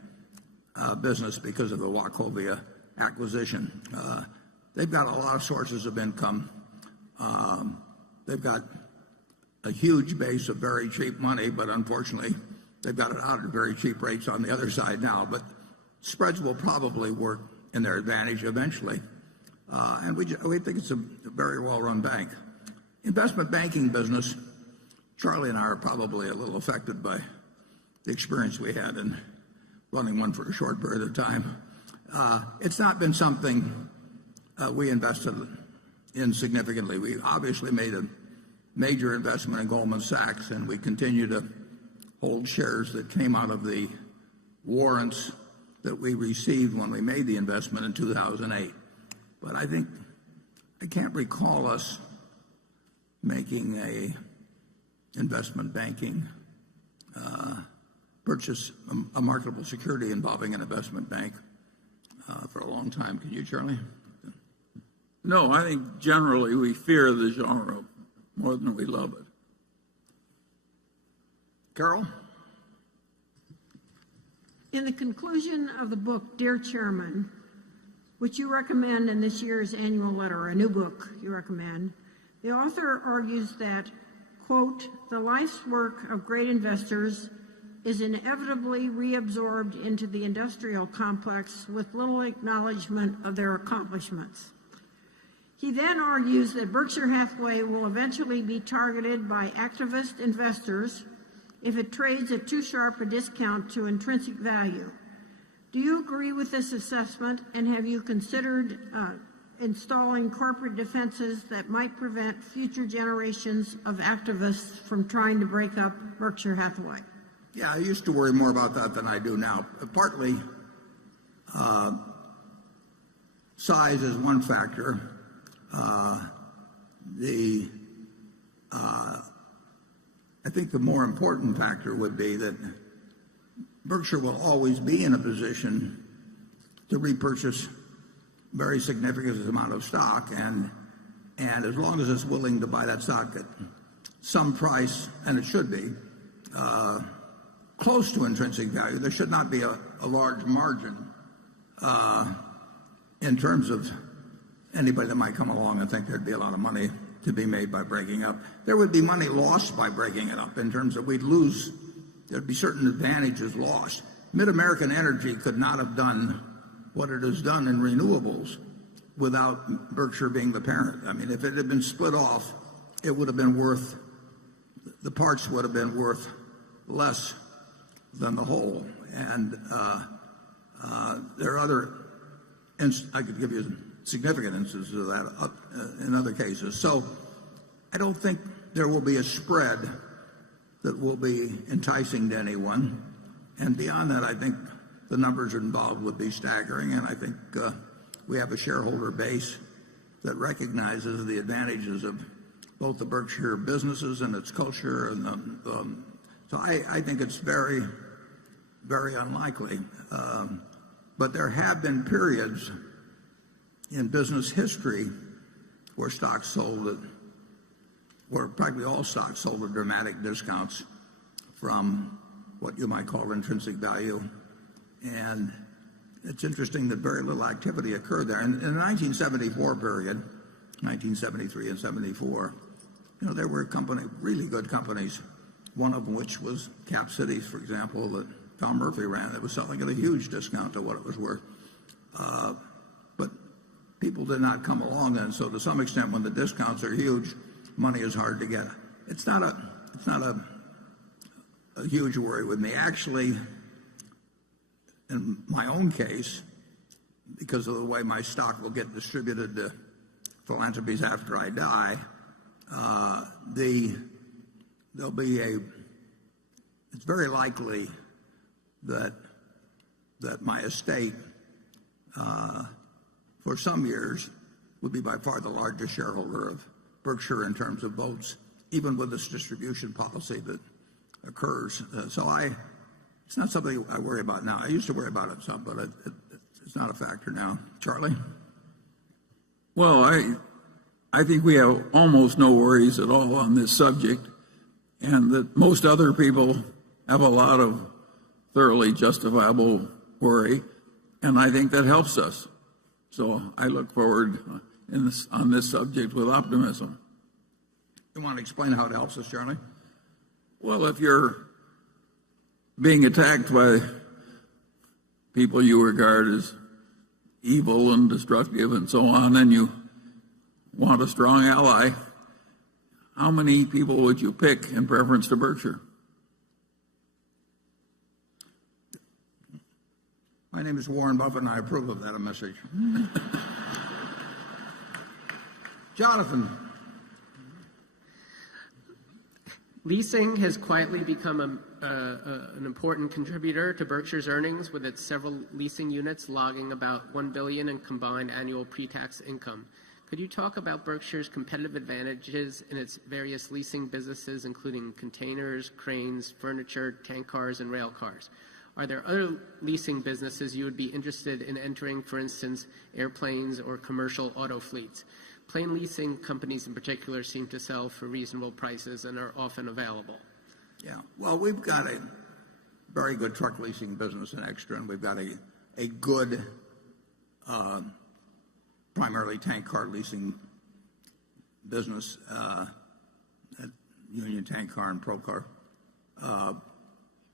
business because of the Wachovia acquisition. They've got a lot of sources of income. They've got a huge base of very cheap money, but unfortunately they've got it out at very cheap rates on the other side now. But spreads will probably work in their advantage eventually. And we think it's a very well-run bank. Investment banking business, Charlie and I are probably a little affected by the experience we had in running one for a short period of time. It's not been something we invested in significantly. We obviously made a major investment in Goldman Sachs, and we continue to hold shares that came out of the warrants that we received when we made the investment in 2008. But I can't recall us making a investment banking purchase, a marketable security involving an investment bank for a long time. Can you, Charlie? No, I think generally we fear the genre more than we love it. Carol? In the conclusion of the book, Dear Chairman, which you recommend in this year's annual letter, a new book you recommend, the author argues that, quote, the life's work of great investors is inevitably reabsorbed into the industrial complex with little acknowledgement of their accomplishments. He then argues that Berkshire Hathaway will eventually be targeted by activist investors if it trades at too sharp a discount to intrinsic value. Do you agree with this assessment, and have you considered installing corporate defenses that might prevent future generations of activists from trying to break up Berkshire Hathaway? Yeah, I used to worry more about that than I do now. Partly, size is one factor. I think the more important factor would be that Berkshire will always be in a position to repurchase very significant amount of stock, and as long as it's willing to buy that stock at some price, and it should be close to intrinsic value, there should not be a large margin in terms of anybody that might come along and think there'd be a lot of money to be made by breaking up, there would be money lost by breaking it up in terms of there'd be certain advantages lost. Mid-American Energy could not have done what it has done in renewables without Berkshire being the parent. I mean, if it had been split off, it would have been worth, the parts would have been worth less than the whole. And there are other, I could give you significant instances of that in other cases. So I don't think there will be a spread that will be enticing to anyone. And beyond that, I think the numbers involved would be staggering. And I think we have a shareholder base that recognizes the advantages of both the Berkshire businesses and its culture. And so I think it's very, very unlikely. But there have been periods in business history where stocks sold where practically all stocks sold at dramatic discounts from what you might call intrinsic value. And it's interesting that very little activity occurred there. In the 1974 period, 1973 and 74, there were really good companies, one of which was Cap Cities, for example, that Tom Murphy ran, that was selling at a huge discount to what it was worth. But people did not come along then, so to some extent, when the discounts are huge, money is hard to get. It's not a huge worry with me. Actually, in my own case, because of the way my stock will get distributed to philanthropies after I die, it's very likely that my estate for some years would be by far the largest shareholder of Berkshire in terms of votes, even with this distribution policy that occurs. It's not something I worry about now. I used to worry about it some, but it's not a factor now. Charlie? Well, I think we have almost no worries at all on this subject, and that most other people have a lot of thoroughly justifiable worry, and I think that helps us. So I look forward on this subject with optimism. You want to explain how it helps us, Charlie? Well, if you're being attacked by people you regard as evil and destructive and so on, and you want a strong ally, how many people would you pick in preference to Berkshire? My name is Warren Buffett, and I approve of that message. Jonathan. Leasing has quietly become an important contributor to Berkshire's earnings, with its several leasing units logging about $1 billion in combined annual pre-tax income. Could you talk about Berkshire's competitive advantages in its various leasing businesses, including containers, cranes, furniture, tank cars, and rail cars? Are there other leasing businesses you would be interested in entering, for instance, airplanes or commercial auto fleets? Plane leasing companies in particular seem to sell for reasonable prices and are often available. Yeah, well, we've got a very good truck leasing business in Extra, and we've got a good primarily tank car leasing business at Union Tank Car and Procar.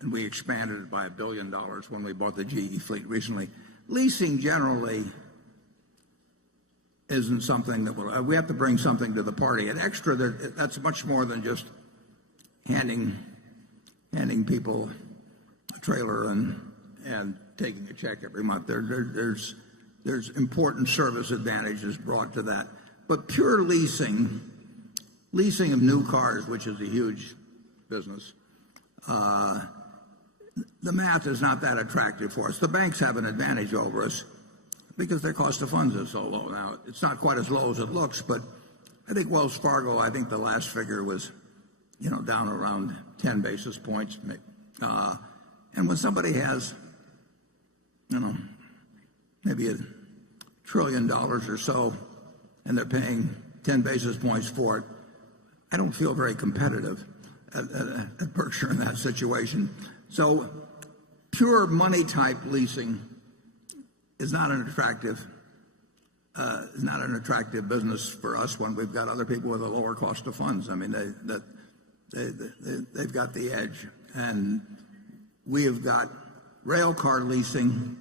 And we expanded it by $1 billion when we bought the GE fleet recently. Leasing generally isn't something that we have to bring something to the party. At Extra, that's much more than just handing people a trailer and taking a check every month. There's important service advantages brought to that. But pure leasing of new cars, which is a huge business, the math is not that attractive for us. The banks have an advantage over us because their cost of funds is so low now. It's not quite as low as it looks, but I think Wells Fargo, I think the last figure was, down around 10 basis points. And when somebody has, maybe $1 trillion or so, and they're paying 10 basis points for it, I don't feel very competitive at Berkshire in that situation. So pure money type leasing is not an attractive is not an attractive business for us when we've got other people with a lower cost of funds. I mean, they've got the edge. And we have got rail car leasing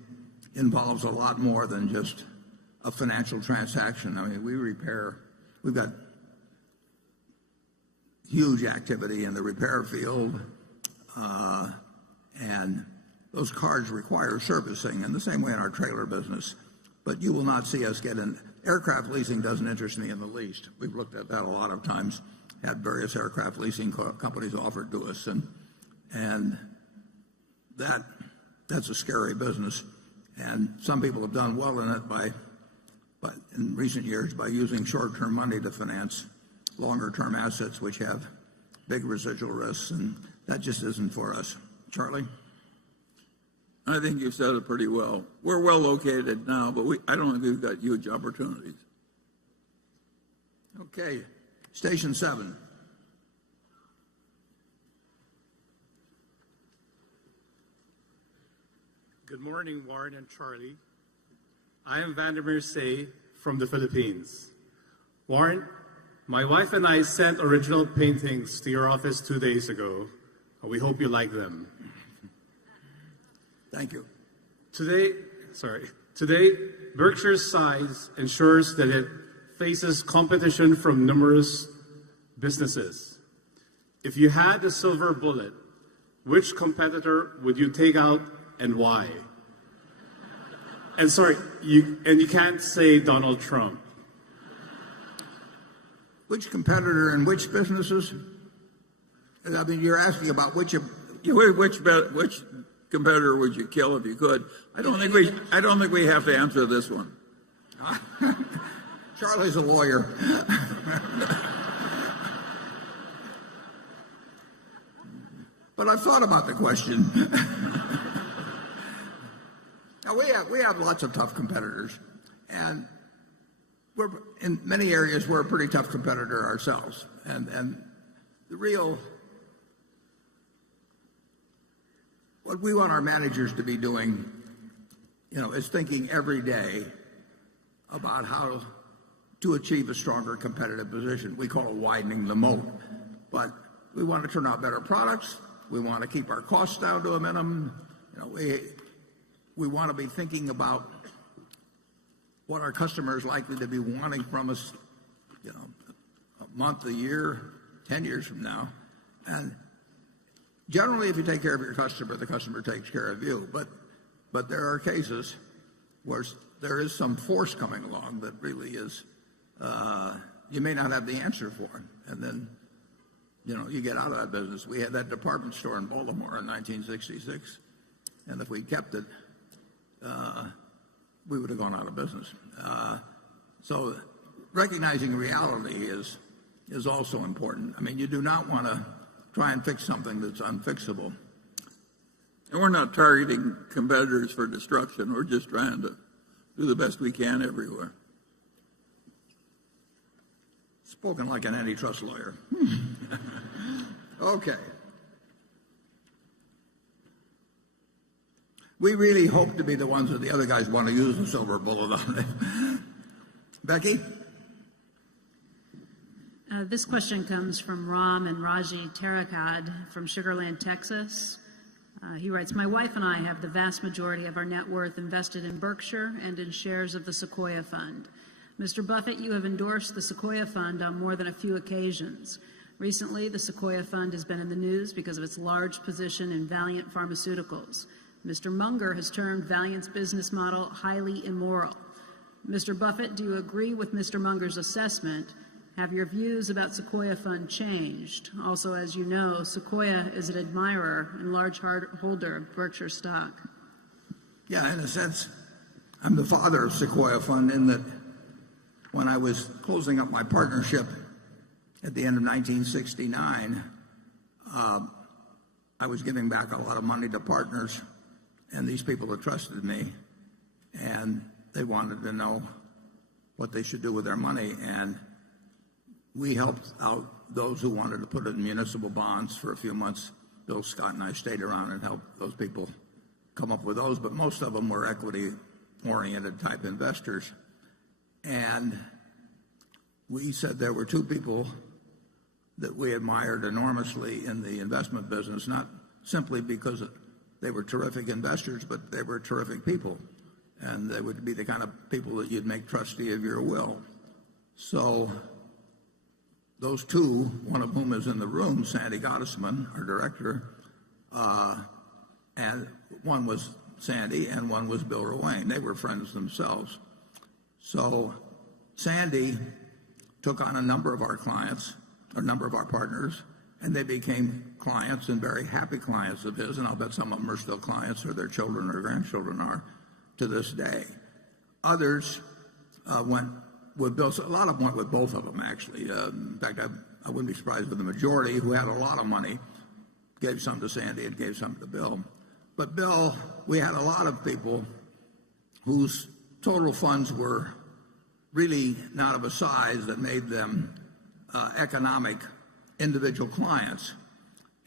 involves a lot more than just a financial transaction. I mean, we've got huge activity in the repair field, and those cars require servicing in the same way in our trailer business. But you will not see us get in. Aircraft leasing doesn't interest me in the least. We've looked at that a lot of times, had various aircraft leasing companies offered to us, and that's a scary business. And some people have done well in it but in recent years by using short-term money to finance longer-term assets which have big residual risks, and that just isn't for us. Charlie? I think you've said it pretty well. We're well located now, but I don't think we've got huge opportunities. Okay, Station 7. Good morning, Warren and Charlie. I am Vandermeer Say from the Philippines. Warren, my wife and I sent original paintings to your office 2 days ago. We hope you like them. Thank you. Today, Berkshire's size ensures that it faces competition from numerous businesses. If you had a silver bullet, which competitor would you take out and why? And sorry, you can't say Donald Trump. Which competitor and which businesses? I mean, you're asking about which competitor would you kill if you could? I don't think we have to answer this one. Charlie's a lawyer. But I've thought about the question. Now we have lots of tough competitors, and in many areas we're a pretty tough competitor ourselves. And what we want our managers to be doing, is thinking every day about how to achieve a stronger competitive position. We call it widening the moat. But we want to turn out better products. We want to keep our costs down to a minimum. We want to be thinking about what our customers are likely to be wanting from us, a month, a year, 10 years from now. And generally, if you take care of your customer, the customer takes care of you. But there are cases where there is some force coming along that really is, you may not have the answer for. And then, you get out of that business. We had that department store in Baltimore in 1966. And if we'd kept it, we would have gone out of business. So recognizing reality is also important. I mean, you do not want to try and fix something that's unfixable. And we're not targeting competitors for destruction. We're just trying to do the best we can everywhere. Spoken like an antitrust lawyer. Okay. We really hope to be the ones that the other guys want to use the silver bullet on. Becky? This question comes from Ram and Raji Tarakad from Sugar Land, Texas. He writes, my wife and I have the vast majority of our net worth invested in Berkshire and in shares of the Sequoia Fund. Mr. Buffett, you have endorsed the Sequoia Fund on more than a few occasions. Recently, the Sequoia Fund has been in the news because of its large position in Valiant Pharmaceuticals. Mr. Munger has termed Valiant's business model highly immoral. Mr. Buffett, do you agree with Mr. Munger's assessment? Have your views about Sequoia Fund changed? Also, as you know, Sequoia is an admirer and large holder of Berkshire stock. Yeah, in a sense, I'm the father of Sequoia Fund in that when I was closing up my partnership at the end of 1969, I was giving back a lot of money to partners, and these people had trusted me, and they wanted to know what they should do with their money. And we helped out those who wanted to put it in municipal bonds for a few months. Bill Scott and I stayed around and helped those people come up with those, but most of them were equity-oriented type investors. And we said there were two people that we admired enormously in the investment business, not simply because they were terrific investors, but they were terrific people. And they would be the kind of people that you'd make trustee of your will. So those two, one of whom is in the room, Sandy Gottesman, our director, and one was Sandy and one was Bill Ruane. They were friends themselves. So Sandy took on a number of our clients, a number of our partners, and they became clients and very happy clients of his, and I'll bet some of them are still clients, or their children or grandchildren are to this day. Others went with Bill. A lot of them went with both of them, actually. In fact, I wouldn't be surprised if the majority, who had a lot of money, gave some to Sandy and gave some to Bill. But Bill, we had a lot of people whose total funds were really not of a size that made them economic individual clients.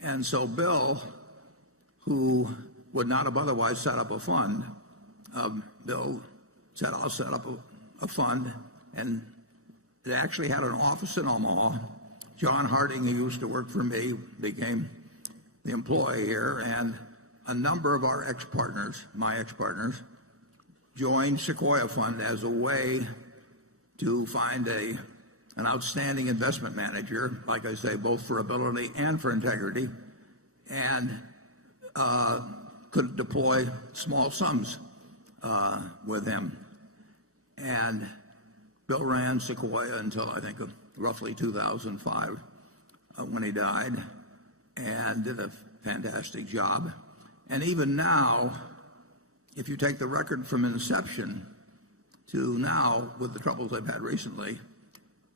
And so Bill, who would not have otherwise set up a fund, Bill said, I'll set up a fund, and it actually had an office in Omaha. John Harding, who used to work for me, became the employee here, and a number of our ex-partners, my ex-partners, joined Sequoia Fund as a way to find an outstanding investment manager, like I say, both for ability and for integrity, and could deploy small sums with him. And Bill ran Sequoia until I think roughly 2005 when he died, and did a fantastic job. And even now, if you take the record from inception to now, with the troubles I've had recently,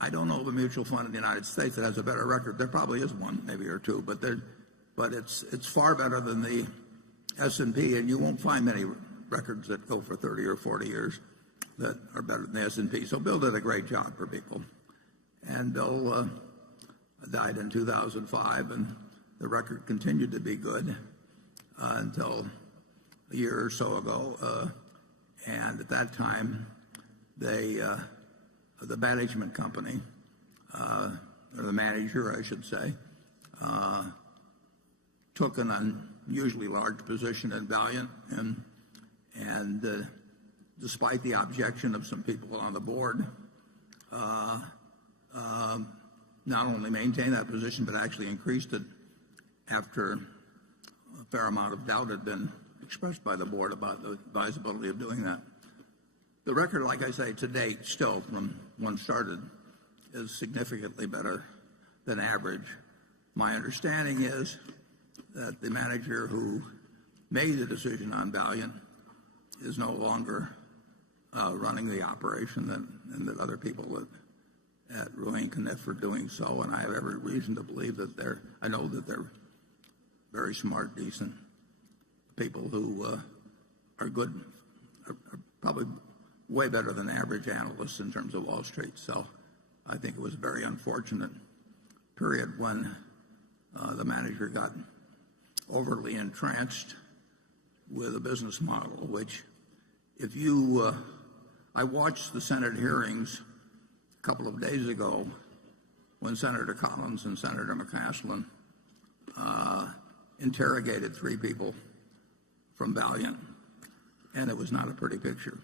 I don't know of a mutual fund in the United States that has a better record. There probably is one, maybe or two, but it's far better than the S&P, and you won't find many records that go for 30 or 40 years that are better than the S&P. So Bill did a great job for people. And Bill died in 2005, and the record continued to be good until a year or so ago. And at that time, the management company, or the manager, I should say, took an unusually large position in Valiant, and despite the objection of some people on the board, not only maintained that position, but actually increased it after a fair amount of doubt had been expressed by the board about the advisability of doing that. The record, like I say, to date, still from when started, is significantly better than average. My understanding is that the manager who made the decision on Valiant is no longer running the operation, and that other people at Ruane Cunniff are doing so, and I have every reason to believe that I know that they're very smart, decent people who are good, are probably way better than average analysts in terms of Wall Street. So I think it was a very unfortunate period when the manager got overly entranced with a business model, which if you, I watched the Senate hearings a couple of days ago when Senator Collins and Senator McCaslin interrogated three people from Valiant, and it was not a pretty picture.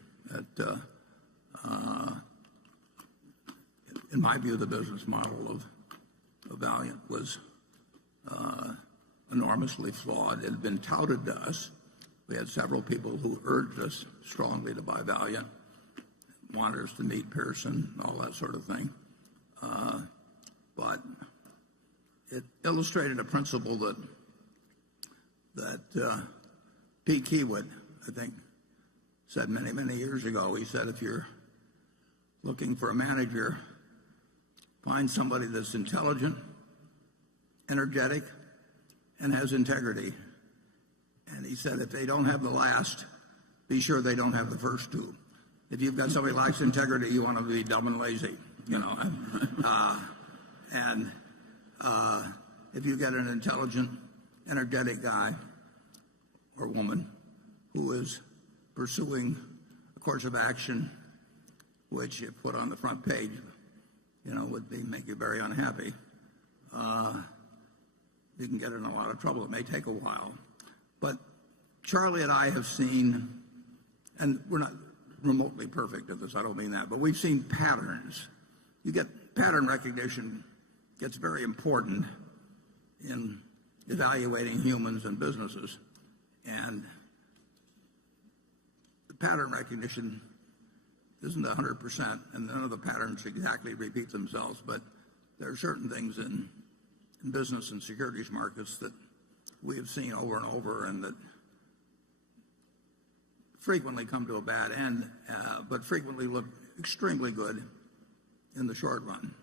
In my view, the business model of Valiant was enormously flawed. It had been touted to us. We had several people who urged us strongly to buy Valiant, wanted us to meet Pearson, all that sort of thing. But it illustrated a principle that Pete Keywood, I think, said many, many years ago. He said, if you're looking for a manager, find somebody that's intelligent, energetic, and has integrity. And he said, if they don't have the last, be sure they don't have the first two. If you've got somebody who lacks integrity, you want to be dumb and lazy, you know. And if you get an intelligent, energetic guy or woman who is pursuing a course of action which if put on the front page, would make you very unhappy. You can get in a lot of trouble. It may take a while. But Charlie and I have seen, and we're not remotely perfect at this, I don't mean that, but we've seen patterns. Pattern recognition gets very important in evaluating humans and businesses. And the pattern recognition isn't 100%, and none of the patterns exactly repeat themselves, but there are certain things in business and securities markets that we have seen over and over and that frequently come to a bad end, but frequently look extremely good in the short run.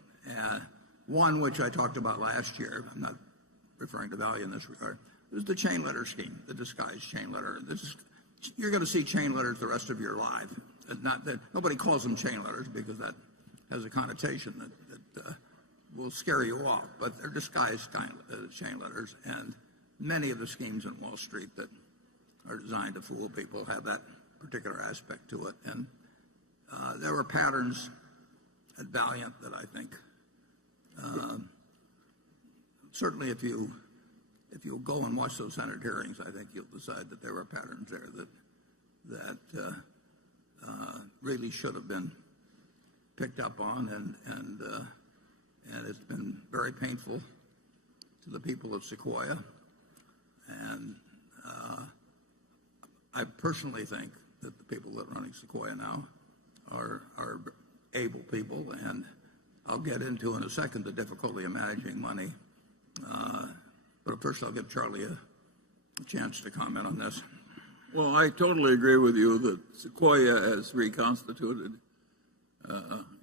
One which I talked about last year, I'm not referring to value in this regard, is the chain letter scheme, the disguised chain letter. You're going to see chain letters the rest of your life. Nobody calls them chain letters because that has a connotation that will scare you off, but they're disguised chain letters, and many of the schemes in Wall Street that are designed to fool people have that particular aspect to it. And there were patterns at Valiant that I think certainly if you go and watch those Senate hearings, I think you'll decide that there were patterns there that really should have been picked up on, and it's been very painful to the people of Sequoia. And I personally think that the people that are running Sequoia now are able people, and I'll get into in a second the difficulty of managing money. But first I'll give Charlie a chance to comment on this. Well, I totally agree with you that Sequoia, as reconstituted,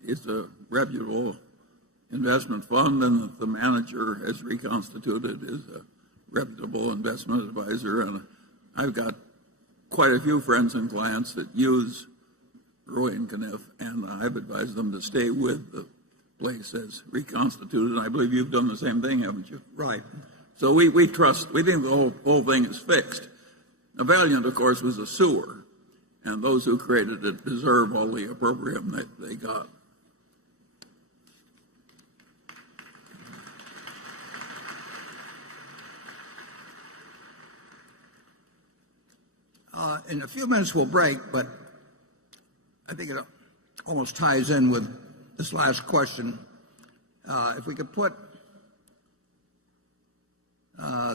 is a reputable investment fund, and that the manager, as reconstituted, is a reputable investment advisor. And I've got quite a few friends and clients that use Roy and Kniff, and I've advised them to stay with the place as reconstituted. And I believe you've done the same thing, haven't you? Right. So we trust, we think the whole thing is fixed. Now, Valiant, of course, was a sewer, and those who created it deserve all the opprobrium that they got. In a few minutes we'll break, but I think it almost ties in with this last question. If we could put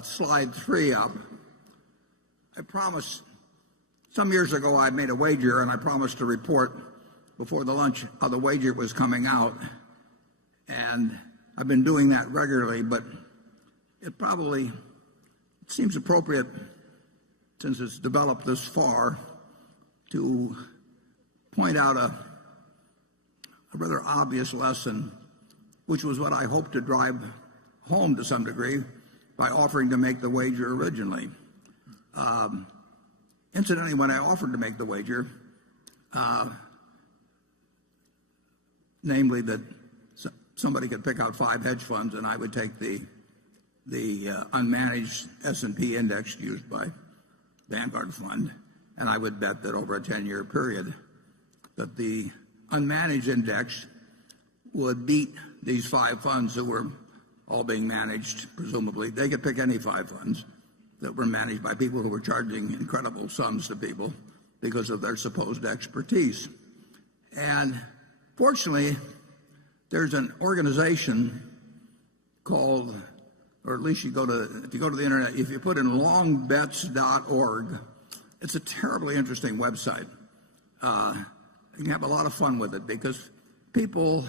slide 3 up. I promised, some years ago I made a wager, and I promised to report before the lunch how the wager was coming out. And I've been doing that regularly, but it seems appropriate, since it's developed this far, to point out a rather obvious lesson, which was what I hoped to drive home to some degree by offering to make the wager originally. Incidentally, when I offered to make the wager, namely that somebody could pick out 5 hedge funds and I would take the unmanaged S&P index used by Vanguard Fund, and I would bet that over a 10-year period that the unmanaged index would beat these 5 funds that were all being managed, presumably. They could pick any 5 funds that were managed by people who were charging incredible sums to people because of their supposed expertise. And fortunately, there's an organization called, or at least if you go to the internet, if you put in longbets.org, it's a terribly interesting website. You can have a lot of fun with it because people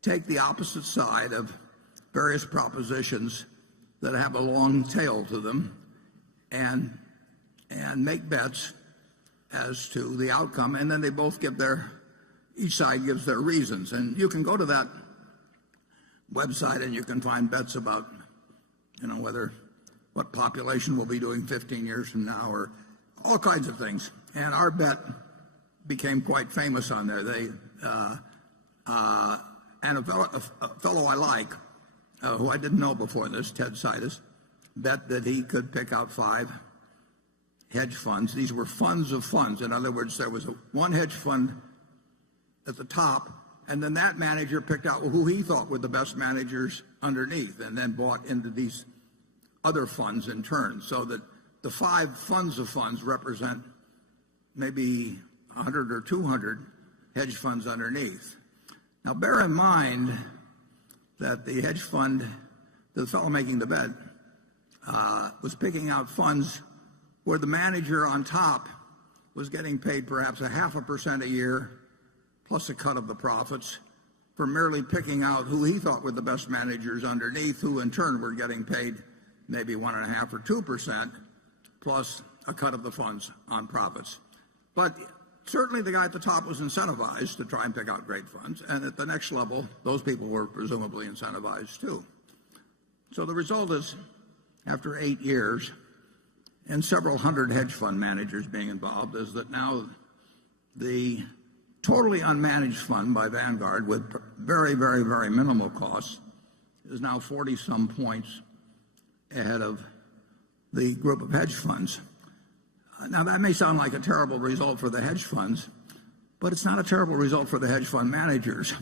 take the opposite side of various propositions that have a long tail to them and make bets as to the outcome, and then they both give each side gives their reasons. And you can go to that website and you can find bets about, what population will be doing 15 years from now, or all kinds of things. And our bet became quite famous on there. And a fellow I like, who I didn't know before this, Ted Seides, bet that he could pick out 5 hedge funds. These were funds of funds. In other words, there was one hedge fund at the top, and then that manager picked out who he thought were the best managers underneath, and then bought into these other funds in turn, so that the 5 funds of funds represent maybe 100 or 200 hedge funds underneath. Now, bear in mind that the hedge fund, the fellow making the bet, was picking out funds where the manager on top was getting paid perhaps 0.5% a year, plus a cut of the profits, for merely picking out who he thought were the best managers underneath, who in turn were getting paid maybe 1.5 or 2%, plus a cut of the funds on profits. But certainly the guy at the top was incentivized to try and pick out great funds, and at the next level, those people were presumably incentivized too. So the result is, after 8 years and several hundred hedge fund managers being involved, is that now the totally unmanaged fund by Vanguard, with very, very, very minimal costs, is now 40-some points ahead of the group of hedge funds. Now, that may sound like a terrible result for the hedge funds, but it's not a terrible result for the hedge fund managers.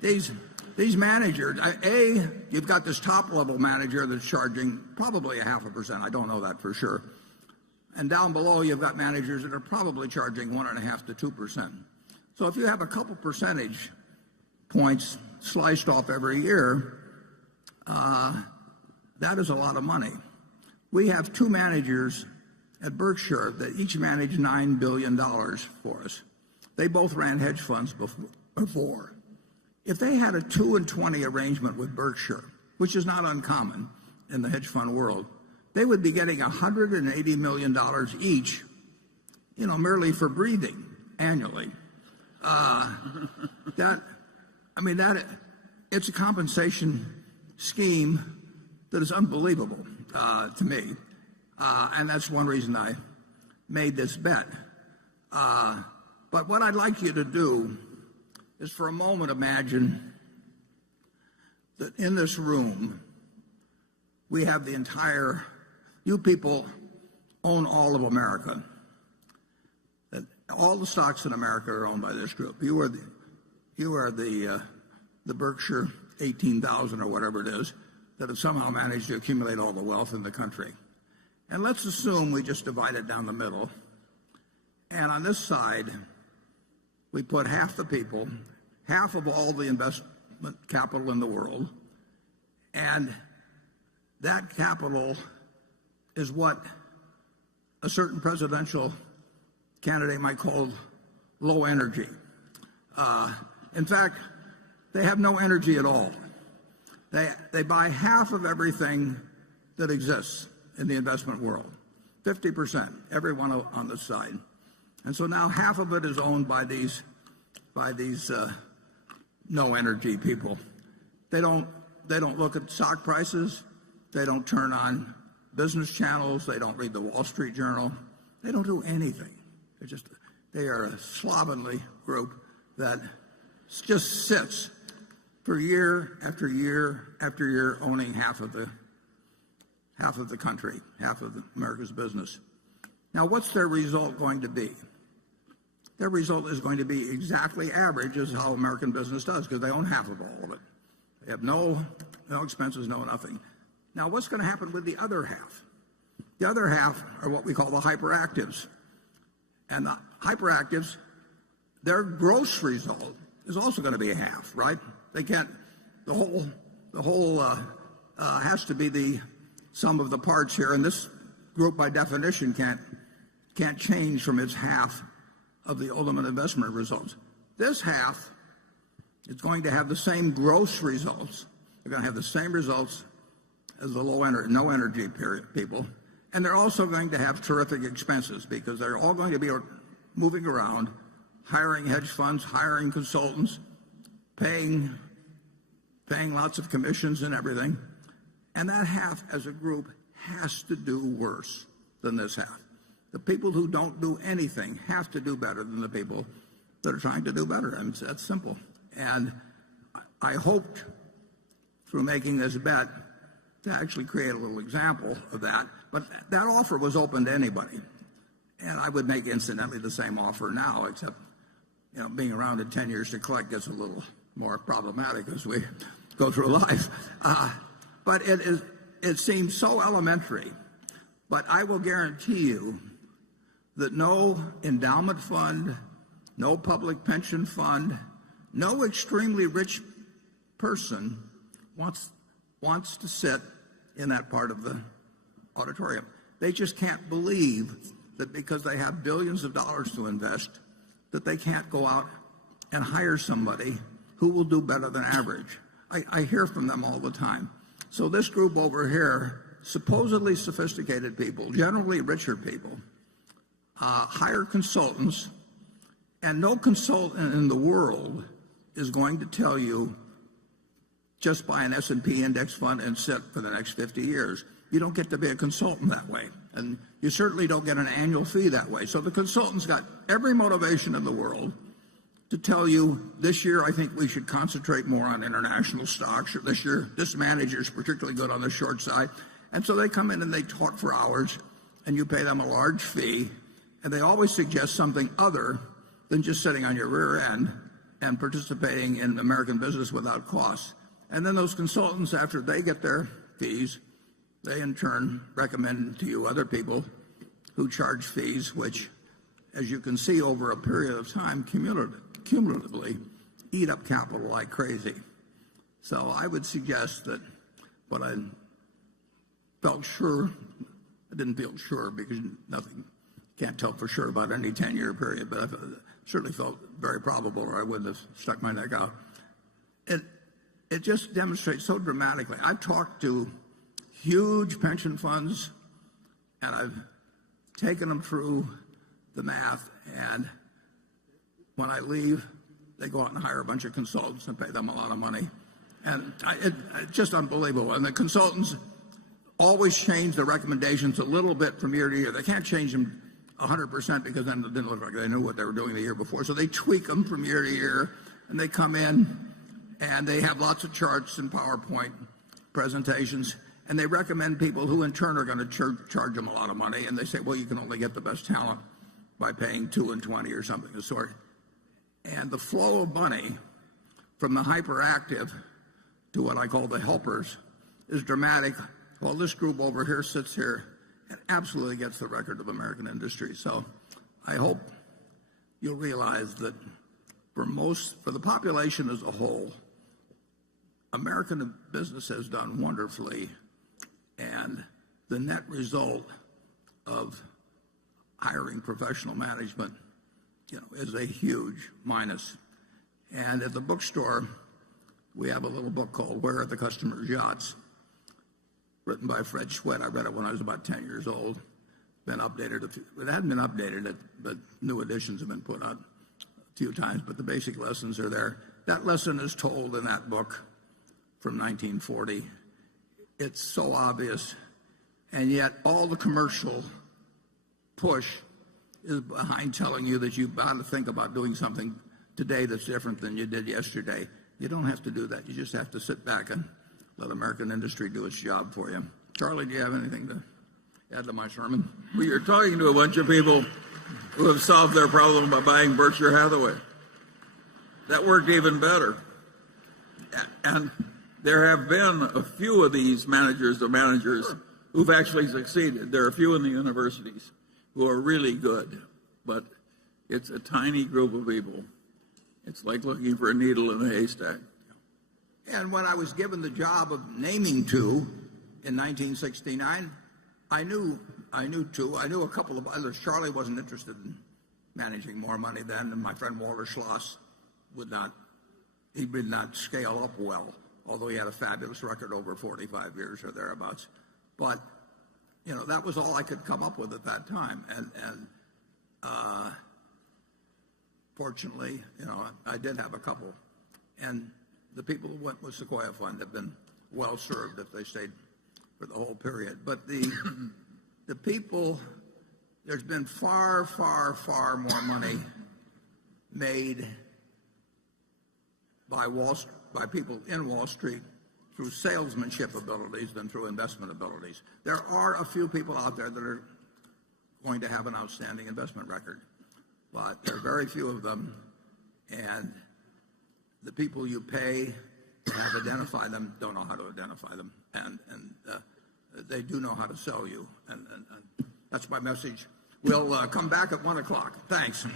These managers, you've got this top-level manager that's charging probably 0.5%. I don't know that for sure. And down below, you've got managers that are probably charging 1.5 to 2%. So if you have a couple percentage points sliced off every year, that is a lot of money. We have 2 managers at Berkshire that each managed $9 billion for us. They both ran hedge funds before. If they had a 2 and 20 arrangement with Berkshire, which is not uncommon in the hedge fund world, they would be getting $180 million each, merely for breathing annually. It's a compensation scheme that is unbelievable to me. And that's one reason I made this bet. But what I'd like you to do is for a moment imagine that in this room we have the entire, you people own all of America. That all the stocks in America are owned by this group. You are the Berkshire 18,000 or whatever it is that have somehow managed to accumulate all the wealth in the country. And let's assume we just divide it down the middle. And on this side, we put half the people, half of all the investment capital in the world, and that capital is what a certain presidential candidate might call low energy. In fact, they have no energy at all. They buy half of everything that exists in the investment world, 50%, everyone on this side. And so now half of it is owned by these no energy people. They don't look at stock prices. They don't turn on business channels. They don't read the Wall Street Journal. They don't do anything. They are a slovenly group that just sits for year after year after year owning half of the country, half of America's business. Now, what's their result going to be? Their result is going to be exactly average as how American business does, because they own half of all of it. They have no expenses, no nothing. Now, what's going to happen with the other half? The other half are what we call the hyperactives. And the hyperactives, their gross result is also going to be a half, right? They can't, the whole has to be the sum of the parts here, and this group by definition can't change from its half of the ultimate investment results. This half is going to have the same gross results. They're going to have the same results as the no energy people, and they're also going to have terrific expenses because they're all going to be moving around, hiring hedge funds, hiring consultants, paying lots of commissions and everything. And that half as a group has to do worse than this half. The people who don't do anything have to do better than the people that are trying to do better. And that's simple. And I hoped through making this bet to actually create a little example of that. But that offer was open to anybody. And I would make incidentally the same offer now, except being around in 10 years to collect gets a little more problematic as we go through life. But it seems so elementary. But I will guarantee you that no endowment fund, no public pension fund, no extremely rich person wants to sit in that part of the auditorium. They just can't believe that because they have billions of dollars to invest, that they can't go out and hire somebody who will do better than average. I hear from them all the time. So this group over here, supposedly sophisticated people, generally richer people, hire consultants, and no consultant in the world is going to tell you just buy an S&P index fund and sit for the next 50 years. You don't get to be a consultant that way. And you certainly don't get an annual fee that way. So the consultant's got every motivation in the world to tell you, this year I think we should concentrate more on international stocks, or this year this manager's particularly good on the short side. And so they come in and they talk for hours, and you pay them a large fee, and they always suggest something other than just sitting on your rear end and participating in American business without cost. And then those consultants, after they get their fees, they in turn recommend to you other people who charge fees, which, as you can see over a period of time, cumulatively eat up capital like crazy. So I would suggest that what I felt sure, I didn't feel sure because nothing, can't tell for sure about any 10-year period, but I certainly felt very probable, or I wouldn't have stuck my neck out. It just demonstrates so dramatically. I've talked to huge pension funds, and I've taken them through the math, and when I leave, they go out and hire a bunch of consultants and pay them a lot of money. And it's just unbelievable. And the consultants always change the recommendations a little bit from year to year. They can't change them 100% because then it didn't look like they knew what they were doing the year before. So they tweak them from year to year, and they come in and they have lots of charts and PowerPoint presentations, and they recommend people who in turn are going to charge them a lot of money, and they say, well, you can only get the best talent by paying 2 and 20 or something of the sort. And the flow of money from the hyperactive to what I call the helpers is dramatic, while this group over here sits here and absolutely gets the record of American industry. So I hope you'll realize that for the population as a whole, American business has done wonderfully, and the net result of hiring professional management, is a huge minus. And at the bookstore, we have a little book called Where Are the Customer's Yachts? Written by Fred Schwett. I read it when I was about 10 years old. Been updated. It hadn't been updated, but new editions have been put out a few times, but the basic lessons are there. That lesson is told in that book from 1940. It's so obvious, and yet all the commercial push is behind telling you that you've got to think about doing something today that's different than you did yesterday. You don't have to do that. You just have to sit back and let American industry do its job for you. Charlie, do you have anything to add to my sermon? Well, you're talking to a bunch of people who have solved their problem by buying Berkshire Hathaway. That worked even better. And there have been a few of these managers of managers who've actually succeeded. There are a few in the universities who are really good, but it's a tiny group of people. It's like looking for a needle in a haystack. And when I was given the job of naming two in 1969, I knew two. I knew a couple of others. Charlie wasn't interested in managing more money then, and my friend Walter Schloss did not scale up well, although he had a fabulous record over 45 years or thereabouts. But that was all I could come up with at that time. And fortunately, I did have a couple. And the people who went with Sequoia Fund have been well served if they stayed for the whole period. But the people, there's been far, far, far more money made by people in Wall Street through salesmanship abilities than through investment abilities. There are a few people out there that are going to have an outstanding investment record, but there are very few of them. And the people you pay to have identify them don't know how to identify them, and they do know how to sell you. And that's my message. We'll come back at 1 o'clock. Thanks.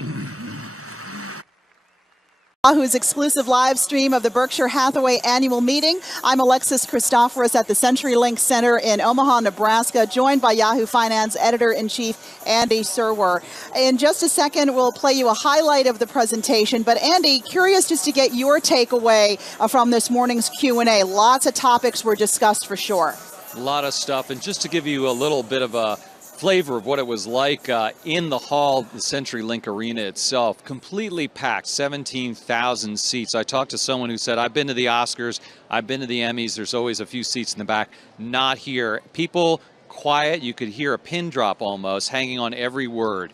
Yahoo's exclusive live stream of the Berkshire Hathaway annual meeting. I'm Alexis Christoforous at the CenturyLink Center in Omaha, Nebraska, joined by Yahoo Finance Editor-in-Chief Andy Serwer. In just a second, we'll play you a highlight of the presentation. But Andy, curious just to get your takeaway from this morning's Q&A. Lots of topics were discussed for sure. A lot of stuff. And just to give you a little bit of a flavor of what it was like in the hall, the CenturyLink Arena itself, completely packed, 17,000 seats. I talked to someone who said, I've been to the Oscars, I've been to the Emmys, there's always a few seats in the back. Not here. People quiet, you could hear a pin drop almost, hanging on every word.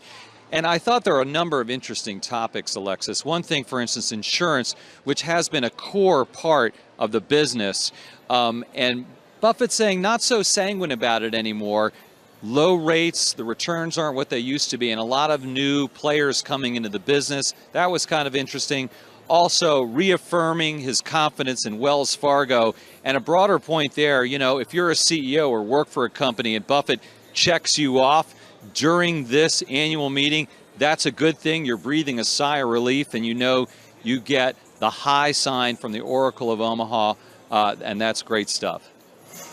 And I thought there were a number of interesting topics, Alexis. One thing, for instance, insurance, which has been a core part of the business. And Buffett saying not so sanguine about it anymore. Low rates, the returns aren't what they used to be, and a lot of new players coming into the business. That was kind of interesting. Also reaffirming his confidence in Wells Fargo. And a broader point there, you know, if you're a CEO or work for a company and Buffett checks you off during this annual meeting, that's a good thing. You're breathing a sigh of relief, and you know you get the high sign from the Oracle of Omaha, and that's great stuff.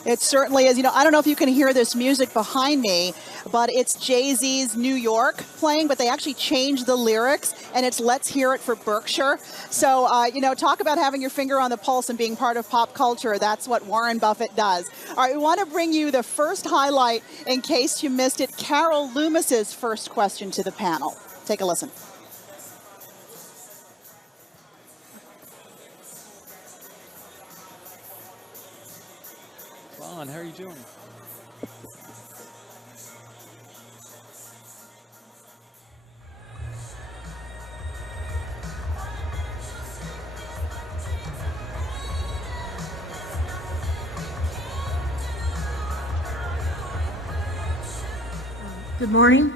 It certainly is. You know, I don't know if you can hear this music behind me, but it's Jay-Z's New York playing, but they actually changed the lyrics, and it's Let's Hear It for Berkshire. So, you know, talk about having your finger on the pulse and being part of pop culture. That's what Warren Buffett does. All right, we want to bring you the first highlight in case you missed it. Carol Loomis's first question to the panel. Take a listen. How are you doing? Good morning.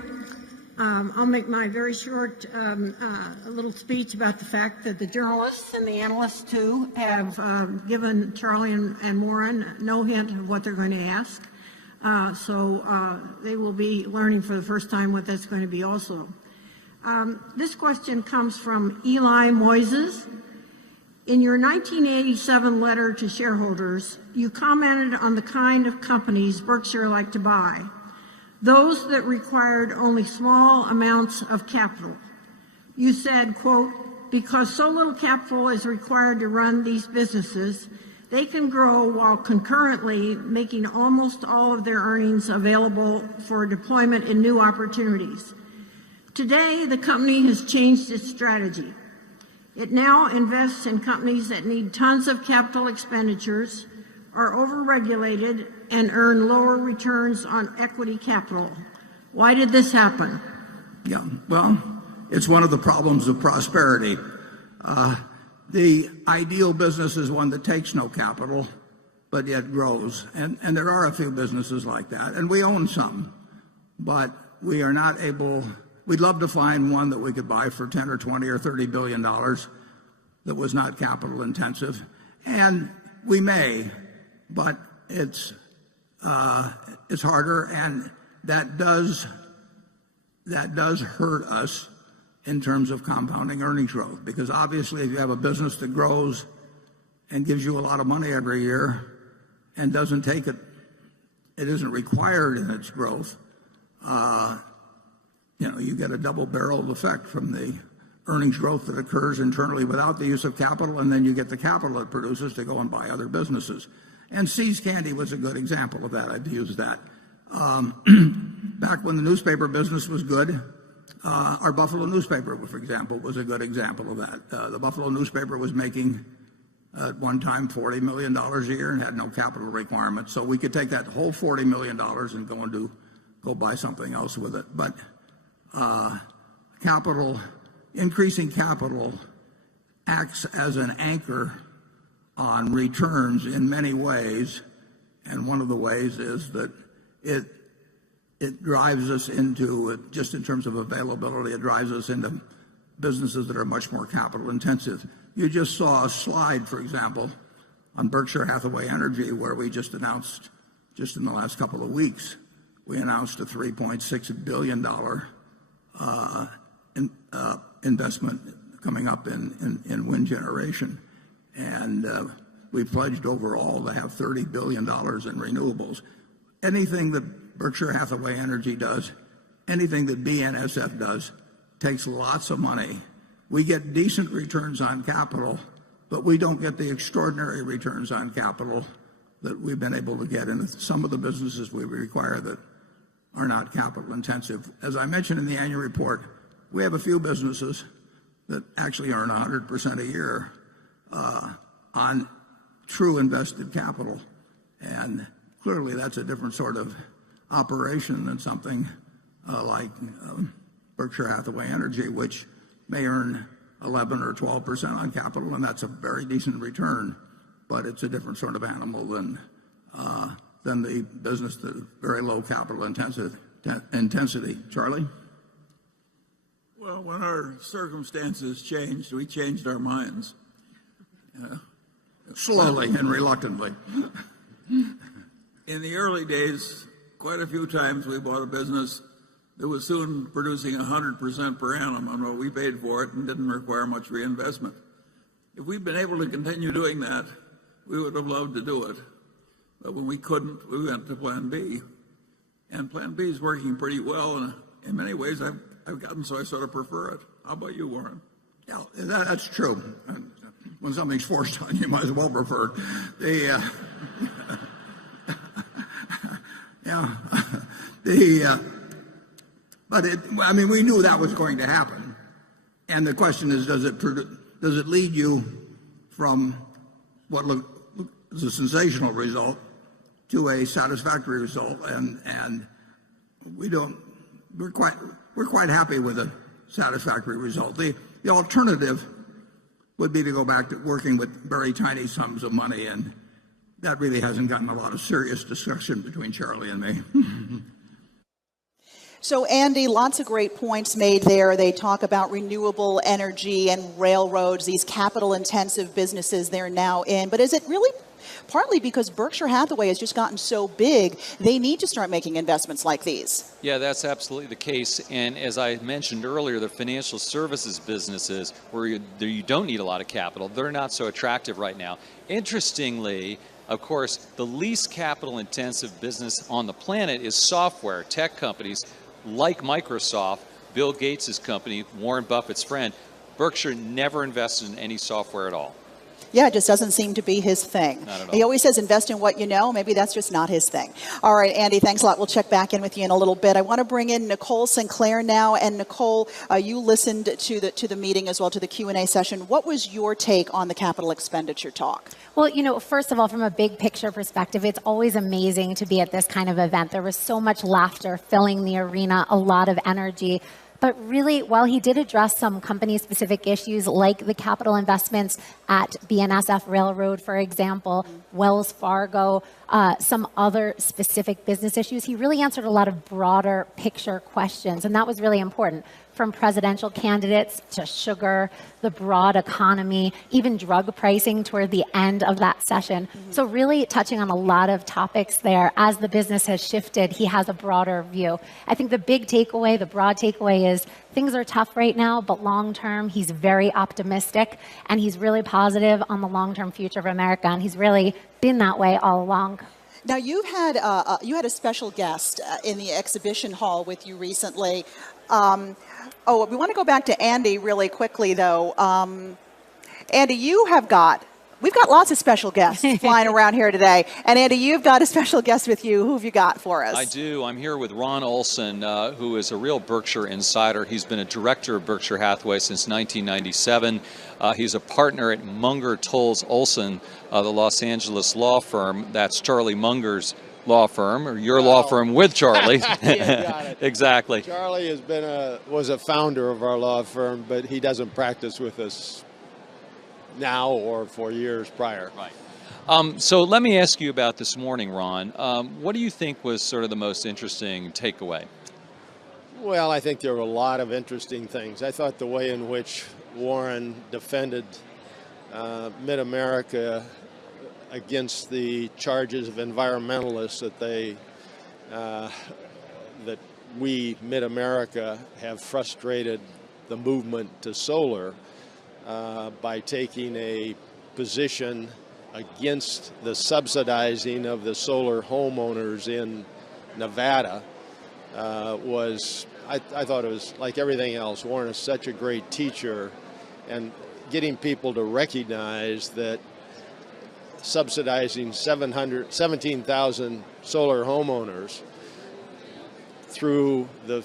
I'll make my very short little speech about the fact that the journalists and the analysts, too, have given Charlie and Warren no hint of what they're going to ask. So they will be learning for the first time what that's going to be also. This question comes from Eli Moises. In your 1987 letter to shareholders, you commented on the kind of companies Berkshire liked to buy. Those that required only small amounts of capital. You said, quote, because so little capital is required to run these businesses, they can grow while concurrently making almost all of their earnings available for deployment in new opportunities. Today, the company has changed its strategy. It now invests in companies that need tons of capital expenditures, are overregulated, and earn lower returns on equity capital. Why did this happen? Yeah, well, it's one of the problems of prosperity. The ideal business is one that takes no capital, but yet grows. And there are a few businesses like that, and we own some. But we are not able, we'd love to find one that we could buy for 10 or 20 or $30 billion that was not capital intensive. And we may, but it's harder, and that does hurt us in terms of compounding earnings growth, because obviously if you have a business that grows and gives you a lot of money every year and doesn't take it, it isn't required in its growth, you get a double-barreled effect from the earnings growth that occurs internally without the use of capital, and then you get the capital it produces to go and buy other businesses. And See's Candy was a good example of that. I've used that. Back when the newspaper business was good, our Buffalo newspaper, for example, was a good example of that. The Buffalo newspaper was making, at one time, $40 million a year and had no capital requirements. So we could take that whole $40 million and go buy something else with it. But increasing capital acts as an anchor on returns in many ways, and one of the ways is that it drives us into, just in terms of availability, it drives us into businesses that are much more capital intensive. You just saw a slide, for example, on Berkshire Hathaway Energy, where we just announced, just in the last couple of weeks, we announced a $3.6 billion investment coming up in wind generation. And we pledged overall to have $30 billion in renewables. Anything that Berkshire Hathaway Energy does, anything that BNSF does, takes lots of money. We get decent returns on capital, but we don't get the extraordinary returns on capital that we've been able to get in some of the businesses we require that are not capital intensive. As I mentioned in the annual report, we have a few businesses that actually earn 100% a year on true invested capital. And clearly that's a different sort of operation than something like Berkshire Hathaway Energy, which may earn 11 or 12% on capital, and that's a very decent return, but it's a different sort of animal than the business that is very low capital intensity. Charlie? Well, when our circumstances changed, we changed our minds. Slowly and reluctantly. In the early days, quite a few times we bought a business that was soon producing 100% per annum on what we paid for it and didn't require much reinvestment. If we'd been able to continue doing that, we would have loved to do it. But when we couldn't, we went to Plan B. And Plan B is working pretty well, and in many ways I've gotten so I sort of prefer it. How about you, Warren? Yeah, that's true. When something's forced on you, you might as well prefer it. But I mean, we knew that was going to happen. And the question is, does it lead you from what is a sensational result to a satisfactory result? And we're quite happy with a satisfactory result. The alternative would be to go back to working with very tiny sums of money, and that really hasn't gotten a lot of serious discussion between Charlie and me. So, Andy, lots of great points made there. They talk about renewable energy and railroads, these capital-intensive businesses they're now in. But is it really partly because Berkshire Hathaway has just gotten so big, they need to start making investments like these? Yeah, that's absolutely the case. And as I mentioned earlier, the financial services businesses where you don't need a lot of capital, they're not so attractive right now. Interestingly, of course, the least capital-intensive business on the planet is software. Tech companies like Microsoft, Bill Gates' company, Warren Buffett's friend. Berkshire never invested in any software at all. Yeah, it just doesn't seem to be his thing. Not at all. He always says invest in what you know. Maybe that's just not his thing. All right, Andy, thanks a lot. We'll check back in with you in a little bit. I want to bring in Nicole Sinclair now. And Nicole, you listened to the meeting as well, to the Q&A session. What was your take on the capital expenditure talk? Well, you know, first of all, from a big picture perspective, it's always amazing to be at this kind of event. There was so much laughter filling the arena, a lot of energy. But really, while he did address some company-specific issues like the capital investments at BNSF Railroad, for example, Wells Fargo, some other specific business issues, he really answered a lot of broader picture questions, and that was really important. From presidential candidates to sugar, the broad economy, even drug pricing toward the end of that session. So really touching on a lot of topics there. As the business has shifted, he has a broader view. I think the big takeaway, the broad takeaway is things are tough right now, but long term, he's very optimistic and he's really positive on the long-term future of America, and he's really been that way all along. Now, you had a special guest in the exhibition hall with you recently. We want to go back to Andy really quickly, though. Andy, we've got lots of special guests flying around here today. And Andy, you've got a special guest with you. Who have you got for us? I do. I'm here with Ron Olson, who is a real Berkshire insider. He's been a director of Berkshire Hathaway since 1997. He's a partner at Munger, Tolles, Olson, the Los Angeles law firm. That's Charlie Munger's law firm, or your law firm with Charlie. Got it. Exactly. Charlie was a founder of our law firm, but he doesn't practice with us now or for years prior. Right. So let me ask you about this morning, Ron. What do you think was sort of the most interesting takeaway? Well, I think there were a lot of interesting things. I thought the way in which Warren defended Mid-America against the charges of environmentalists that we, Mid-America, have frustrated the movement to solar by taking a position against the subsidizing of the solar homeowners in Nevada I thought it was like everything else. Warren is such a great teacher, and getting people to recognize that subsidizing 17,000 solar homeowners through the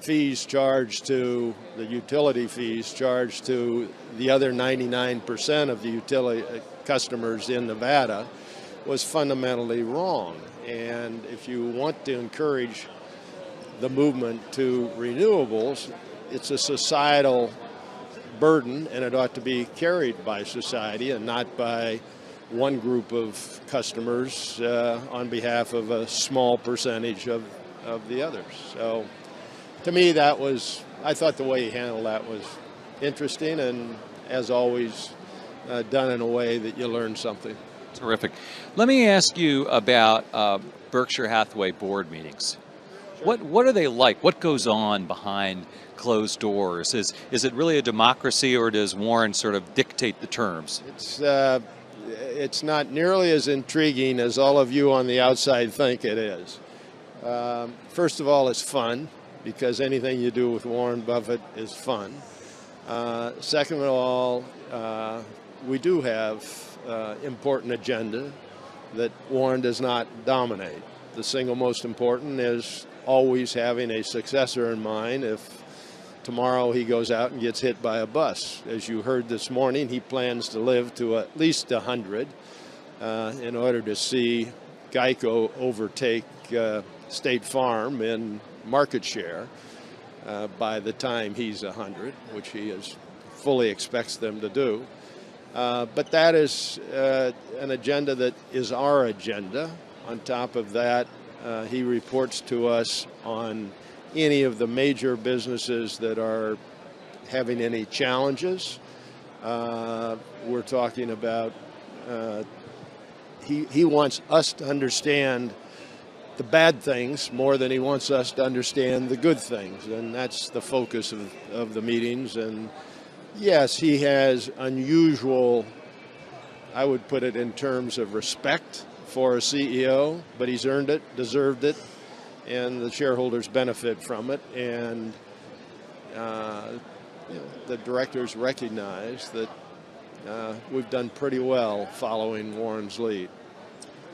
fees charged to the utility fees charged to the other 99% of the utility customers in Nevada was fundamentally wrong. And if you want to encourage the movement to renewables, it's a societal burden, and it ought to be carried by society and not by one group of customers on behalf of a small percentage of the others. So to me, I thought the way he handled that was interesting, and as always, done in a way that you learn something. Terrific. Let me ask you about Berkshire Hathaway board meetings. What are they like? What goes on behind closed doors? Is it really a democracy, or does Warren sort of dictate the terms? It's not nearly as intriguing as all of you on the outside think it is. First of all, it's fun, because anything you do with Warren Buffett is fun. Second of all, we do have important agenda that Warren does not dominate. The single most important is always having a successor in mind if tomorrow he goes out and gets hit by a bus. As you heard this morning, he plans to live to at least 100 in order to see Geico overtake State Farm in market share by the time he's 100, which he fully expects them to do. But that is an agenda that is our agenda. On top of that, he reports to us on any of the major businesses that are having any challenges. We're talking about, he wants us to understand the bad things more than he wants us to understand the good things, and that's the focus of the meetings. And yes, he has unusual, I would put it in terms of respect for a CEO, but he's earned it, deserved it, and the shareholders benefit from it. And the directors recognize that we've done pretty well following Warren's lead.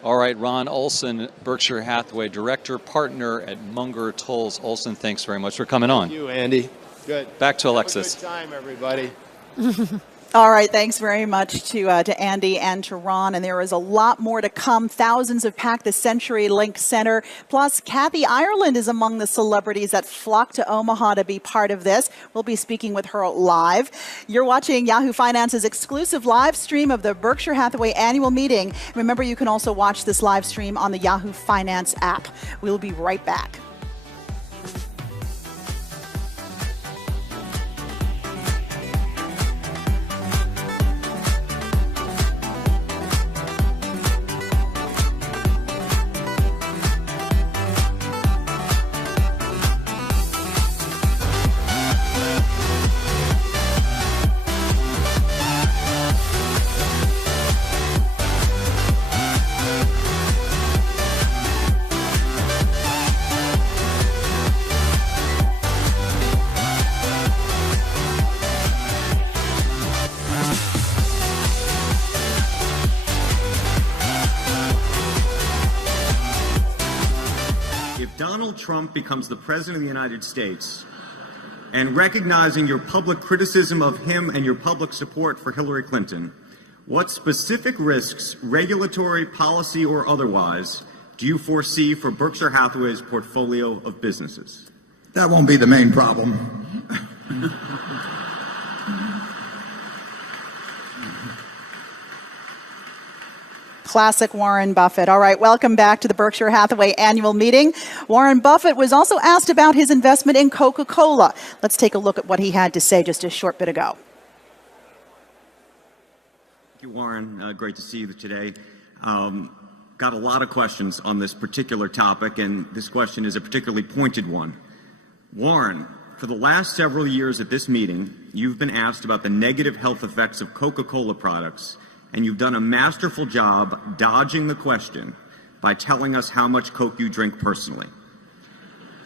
All right, Ron Olson, Berkshire Hathaway Director, Partner at Munger, Tolles. Olson, thanks very much for coming on. Thank you, Andy. Good. Back to Alexis. Have a good time, everybody. All right, thanks very much to Andy and to Ron, and there is a lot more to come. Thousands have packed the CenturyLink Center, plus Kathy Ireland is among the celebrities that flock to Omaha to be part of this. We'll be speaking with her live. You're watching Yahoo Finance's exclusive live stream of the Berkshire Hathaway annual meeting. Remember, you can also watch this live stream on the Yahoo Finance app. We'll be right back. Trump becomes the President of the United States, and recognizing your public criticism of him and your public support for Hillary Clinton, what specific risks, regulatory, policy, or otherwise, do you foresee for Berkshire Hathaway's portfolio of businesses? That won't be the main problem. Classic Warren Buffett. All right, welcome back to the Berkshire Hathaway annual meeting. Warren Buffett was also asked about his investment in Coca-Cola. Let's take a look at what he had to say just a short bit ago. Thank you, Warren. Great to see you today. Got a lot of questions on this particular topic, and this question is a particularly pointed one. Warren, for the last several years at this meeting, you've been asked about the negative health effects of Coca-Cola products, and you've done a masterful job dodging the question by telling us how much Coke you drink personally.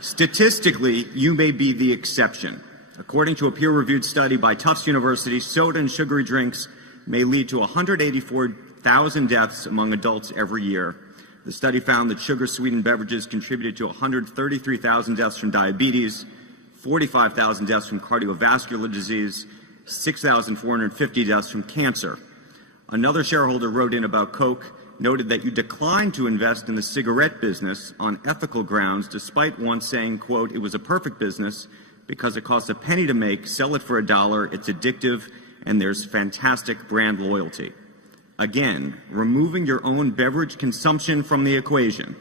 Statistically, you may be the exception. According to a peer-reviewed study by Tufts University, soda and sugary drinks may lead to 184,000 deaths among adults every year. The study found that sugar-sweetened beverages contributed to 133,000 deaths from diabetes, 45,000 deaths from cardiovascular disease, 6,450 deaths from cancer. Another shareholder wrote in about Coke, noted that you declined to invest in the cigarette business on ethical grounds, despite once saying, quote, "It was a perfect business because it costs a penny to make, sell it for $1, it's addictive, and there's fantastic brand loyalty." Again, removing your own beverage consumption from the equation.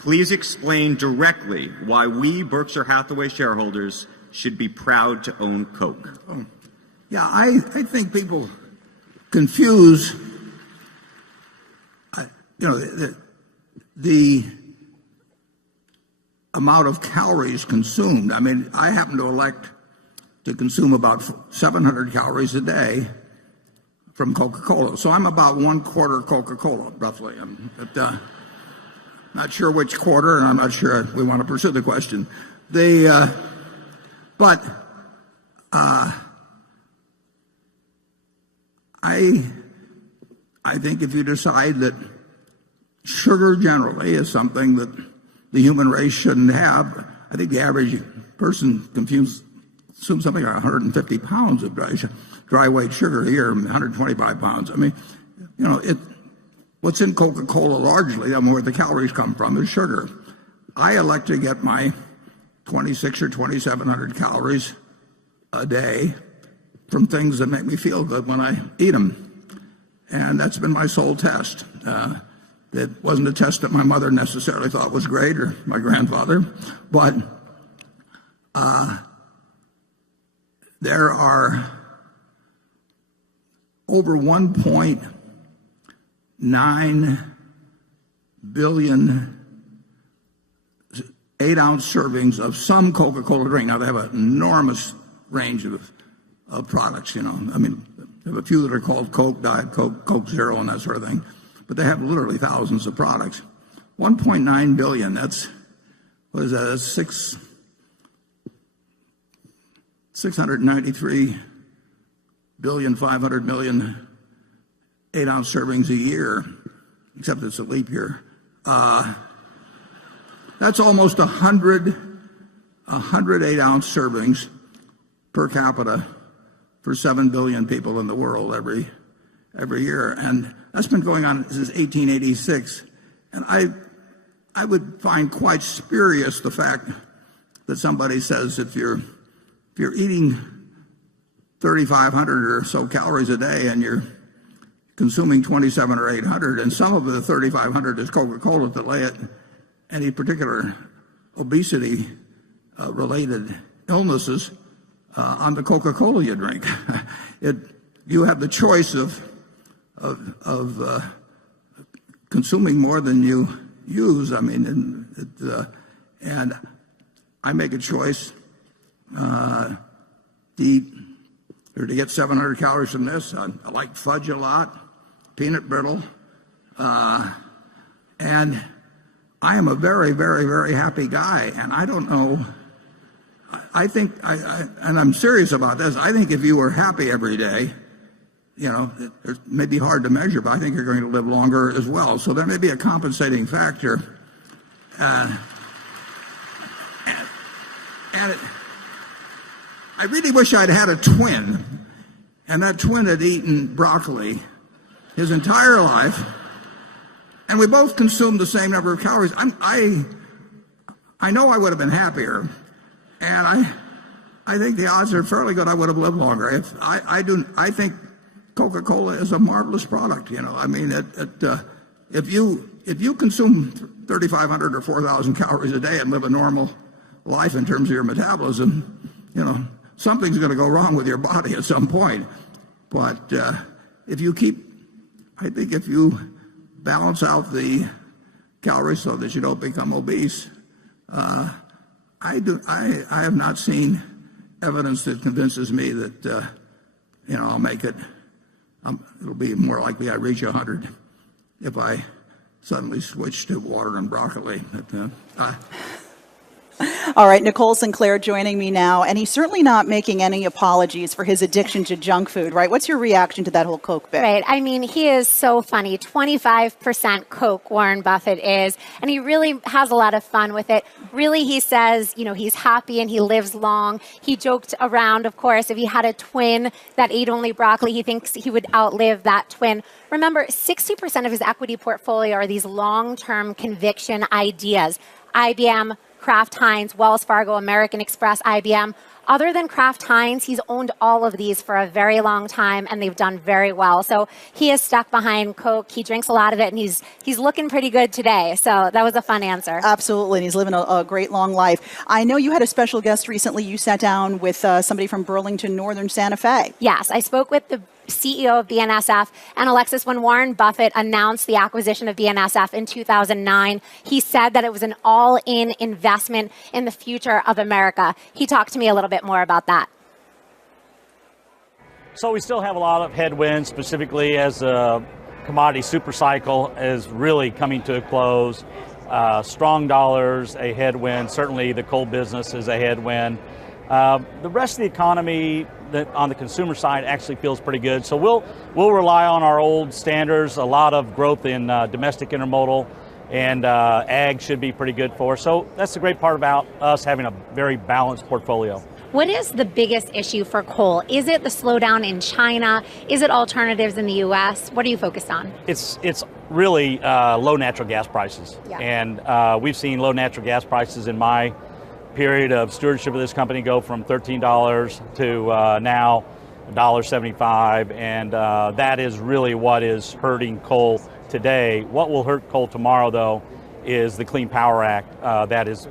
Please explain directly why we Berkshire Hathaway shareholders should be proud to own Coke. Yeah, I think people confuse, the amount of calories consumed. I mean, I happen to elect to consume about 700 calories a day from Coca-Cola. So I'm about 1/4 Coca-Cola, roughly. I'm not sure which quarter, and I'm not sure we want to pursue the question. But I think if you decide that sugar generally is something that the human race shouldn't have, I think the average person consumes something like 150 pounds of dry weight sugar a year, 125 pounds. I mean, what's in Coca-Cola largely, where the calories come from, is sugar. I elect to get my 2,600 or 2,700 calories a day from things that make me feel good when I eat them. And that's been my sole test. It wasn't a test that my mother necessarily thought was great, or my grandfather, but there are over 1.9 billion 8-ounce servings of some Coca-Cola drink. Now, they have an enormous range of products, I mean, they have a few that are called Coke, Diet Coke, Coke Zero, and that sort of thing. But they have literally thousands of products. 1.9 billion, that's, what is that? That's 693 billion, 500 million 8-ounce servings a year, except it's a leap year. That's almost 100 8-ounce servings per capita for 7 billion people in the world every year. And that's been going on since 1886. And I would find quite spurious the fact that somebody says if you're eating 3,500 or so calories a day and you're consuming 27 or 800, and some of the 3,500 is Coca-Cola, to lay it any particular obesity related illnesses on the Coca-Cola you drink. You have the choice of consuming more than you use. I mean, and I make a choice to eat or to get 700 calories from this. I like fudge a lot, peanut brittle, and I am a very, very, very happy guy. And I don't know. I think, and I'm serious about this, I think if you were happy every day, it may be hard to measure, but I think you're going to live longer as well. So there may be a compensating factor. And I really wish I'd had a twin, and that twin had eaten broccoli his entire life, and we both consumed the same number of calories. I know I would have been happier, and I think the odds are fairly good I would have lived longer. I think Coca-Cola is a marvelous product. I mean, if you consume 3,500 or 4,000 calories a day and live a normal life in terms of your metabolism, something's going to go wrong with your body at some point. But if you balance out the calories so that you don't become obese, I have not seen evidence that convinces me that I'll make it. It'll be more likely I reach 100 if I suddenly switch to water and broccoli. All right, Nicole Sinclair joining me now, and he's certainly not making any apologies for his addiction to junk food, right? What's your reaction to that whole Coke bit? Right. I mean, he is so funny. 25% Coke, Warren Buffett is, and he really has a lot of fun with it. Really, he says, he's happy and he lives long. He joked around, of course, if he had a twin that ate only broccoli, he thinks he would outlive that twin. Remember, 60% of his equity portfolio are these long-term conviction ideas. IBM, Kraft Heinz, Wells Fargo, American Express, IBM. Other than Kraft Heinz, he's owned all of these for a very long time, and they've done very well. So he is stuck behind Coke. He drinks a lot of it, and he's looking pretty good today. So that was a fun answer. Absolutely, and he's living a great long life. I know you had a special guest recently. You sat down with somebody from Burlington Northern Santa Fe. Yes, I spoke with the CEO of BNSF. And Alexis, when Warren Buffett announced the acquisition of BNSF in 2009, he said that it was an all-in investment in the future of America. He talked to me a little bit more about that. So we still have a lot of headwinds, specifically as the commodity super cycle is really coming to a close. Strong dollars, a headwind. Certainly the coal business is a headwind. The rest of the economy on the consumer side actually feels pretty good. So we'll rely on our old standards, a lot of growth in domestic intermodal, and ag should be pretty good for us. So that's the great part about us having a very balanced portfolio. What is the biggest issue for coal? Is it the slowdown in China? Is it alternatives in the U.S.? What are you focused on? It's really low natural gas prices. Yeah. And we've seen low natural gas prices in my period of stewardship of this company go from $13 to now $1.75, and that is really what is hurting coal today. What will hurt coal tomorrow, though, is the Clean Power Act that is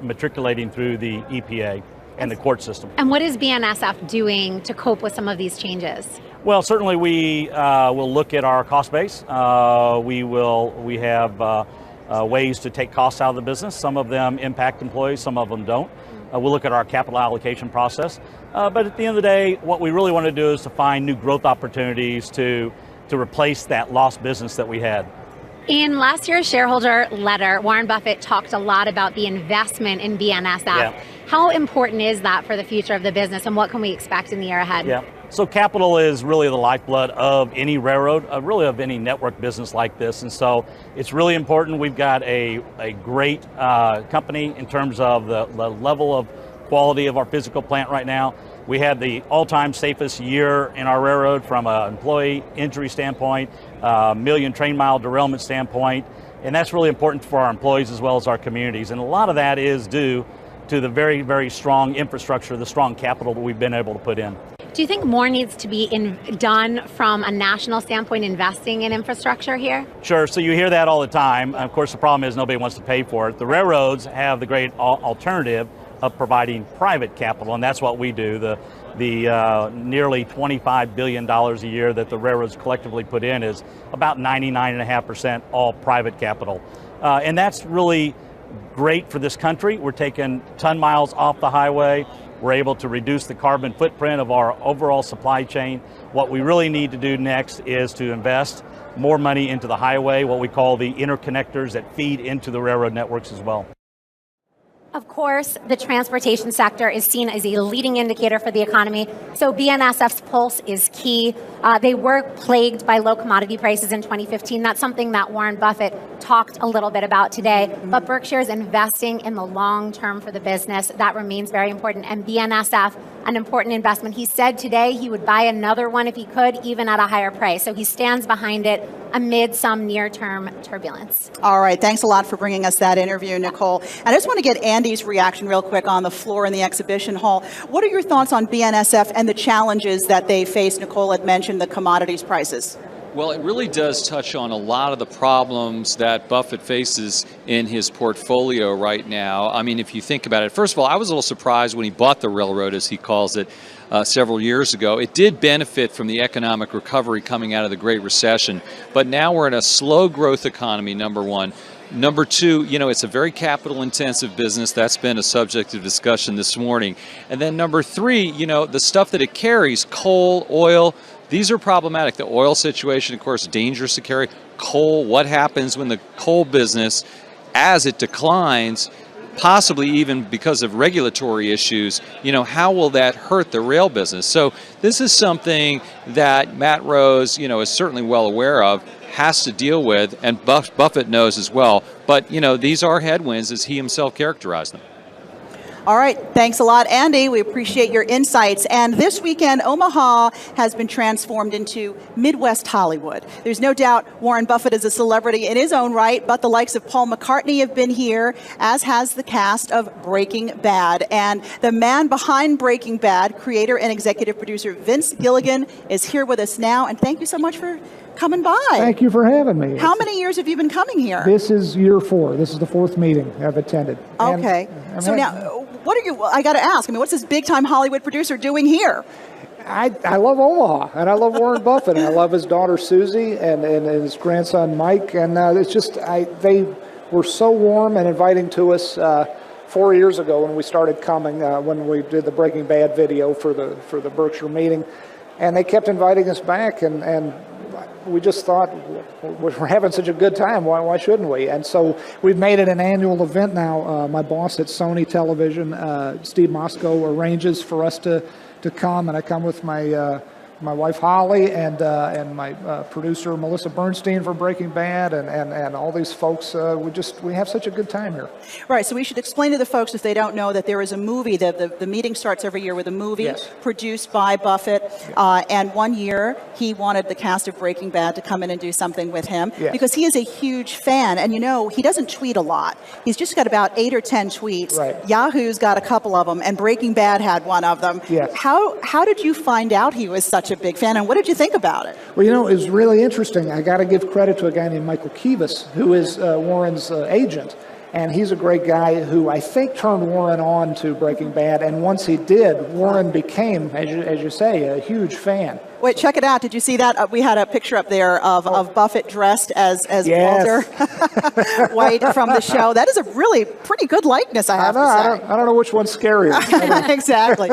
matriculating through the EPA and the court system. And what is BNSF doing to cope with some of these changes? Well, certainly we will look at our cost base. We have ways to take costs out of the business. Some of them impact employees, some of them don't. We'll look at our capital allocation process. But at the end of the day, what we really want to do is to find new growth opportunities to replace that lost business that we had. In last year's shareholder letter, Warren Buffett talked a lot about the investment in BNSF. Yeah. How important is that for the future of the business, and what can we expect in the year ahead? Yeah. So capital is really the lifeblood of any railroad, really of any network business like this. And so it's really important. We've got a great company in terms of the level of quality of our physical plant right now. We had the all-time safest year in our railroad from an employee injury standpoint, million train mile derailment standpoint. And that's really important for our employees as well as our communities. And a lot of that is due to the very, very strong infrastructure, the strong capital that we've been able to put in. Do you think more needs to be done from a national standpoint, investing in infrastructure here? Sure. So you hear that all the time. Of course, the problem is nobody wants to pay for it. The railroads have the great alternative of providing private capital, and that's what we do. The nearly $25 billion a year that the railroads collectively put in is about 99.5% all private capital. And that's really great for this country. We're taking ton miles off the highway. We're able to reduce the carbon footprint of our overall supply chain. What we really need to do next is to invest more money into the highway, what we call the interconnectors that feed into the railroad networks as well. Of course, the transportation sector is seen as a leading indicator for the economy, so BNSF's pulse is key. They were plagued by low commodity prices in 2015. That's something that Warren Buffett talked a little bit about today, but Berkshire is investing in the long term for the business. That remains very important, and BNSF an important investment. He said today he would buy another one if he could, even at a higher price. So he stands behind it amid some near-term turbulence. All right, thanks a lot for bringing us that interview, Nicole. And I just want to get Andy's reaction real quick on the floor in the exhibition hall. What are your thoughts on BNSF and the challenges that they face? Nicole had mentioned the commodities prices. Well, it really does touch on a lot of the problems that Buffett faces in his portfolio right now. I mean, if you think about it, first of all, I was a little surprised when he bought the railroad, as he calls it, several years ago. It did benefit from the economic recovery coming out of the Great Recession, but now we're in a slow growth economy, number one. Number two, it's a very capital intensive business. That's been a subject of discussion this morning. And then number three, the stuff that it carries, coal, oil, these are problematic. The oil situation, of course, dangerous to carry. Coal, what happens when the coal business, as it declines, possibly even because of regulatory issues, how will that hurt the rail business? So this is something that Matt Rose, is certainly well aware of, has to deal with, and Buffett knows as well. But, these are headwinds as he himself characterized them. All right, thanks a lot, Andy. We appreciate your insights. And this weekend, Omaha has been transformed into Midwest Hollywood. There's no doubt Warren Buffett is a celebrity in his own right, but the likes of Paul McCartney have been here, as has the cast of Breaking Bad. And the man behind Breaking Bad, creator and executive producer Vince Gilligan, is here with us now. And thank you so much for coming by. Thank you for having me. How many years have you been coming here? This is year 4. This is the 4th meeting I've attended. Okay. So now, what are you, I got to ask, what's this big-time Hollywood producer doing here? I love Omaha, and I love Warren Buffett, and I love his daughter Susie and his grandson Mike, and it's just, they were so warm and inviting to us 4 years ago when we started coming, when we did the Breaking Bad video for the Berkshire meeting, and they kept inviting us back, and we just thought, we're having such a good time, why shouldn't we? And so we've made it an annual event now. My boss at Sony Television, Steve Moscow, arranges for us to come, and I come with my wife Holly and my producer Melissa Bernstein for Breaking Bad, and all these folks. We have such a good time here. Right. So we should explain to the folks, if they don't know, that there is a movie. The meeting starts every year with a movie produced by Buffett. And one year he wanted the cast of Breaking Bad to come in and do something with him because he is a huge fan. And he doesn't tweet a lot. He's just got about 8 or 10 tweets. Right. Yahoo's got a couple of them, and Breaking Bad had one of them. Yes. How did you find out he was such a big fan, and what did you think about it? Well, it was really interesting. I got to give credit to a guy named Michael Kivas, who is Warren's agent, and he's a great guy who I think turned Warren on to Breaking Bad, and once he did, Warren became, as you say, a huge fan. Wait, check it out. Did you see that? We had a picture up there of Buffett dressed as Walter White from the show. That is a really pretty good likeness, I have to say. I don't know which one's scarier. Exactly.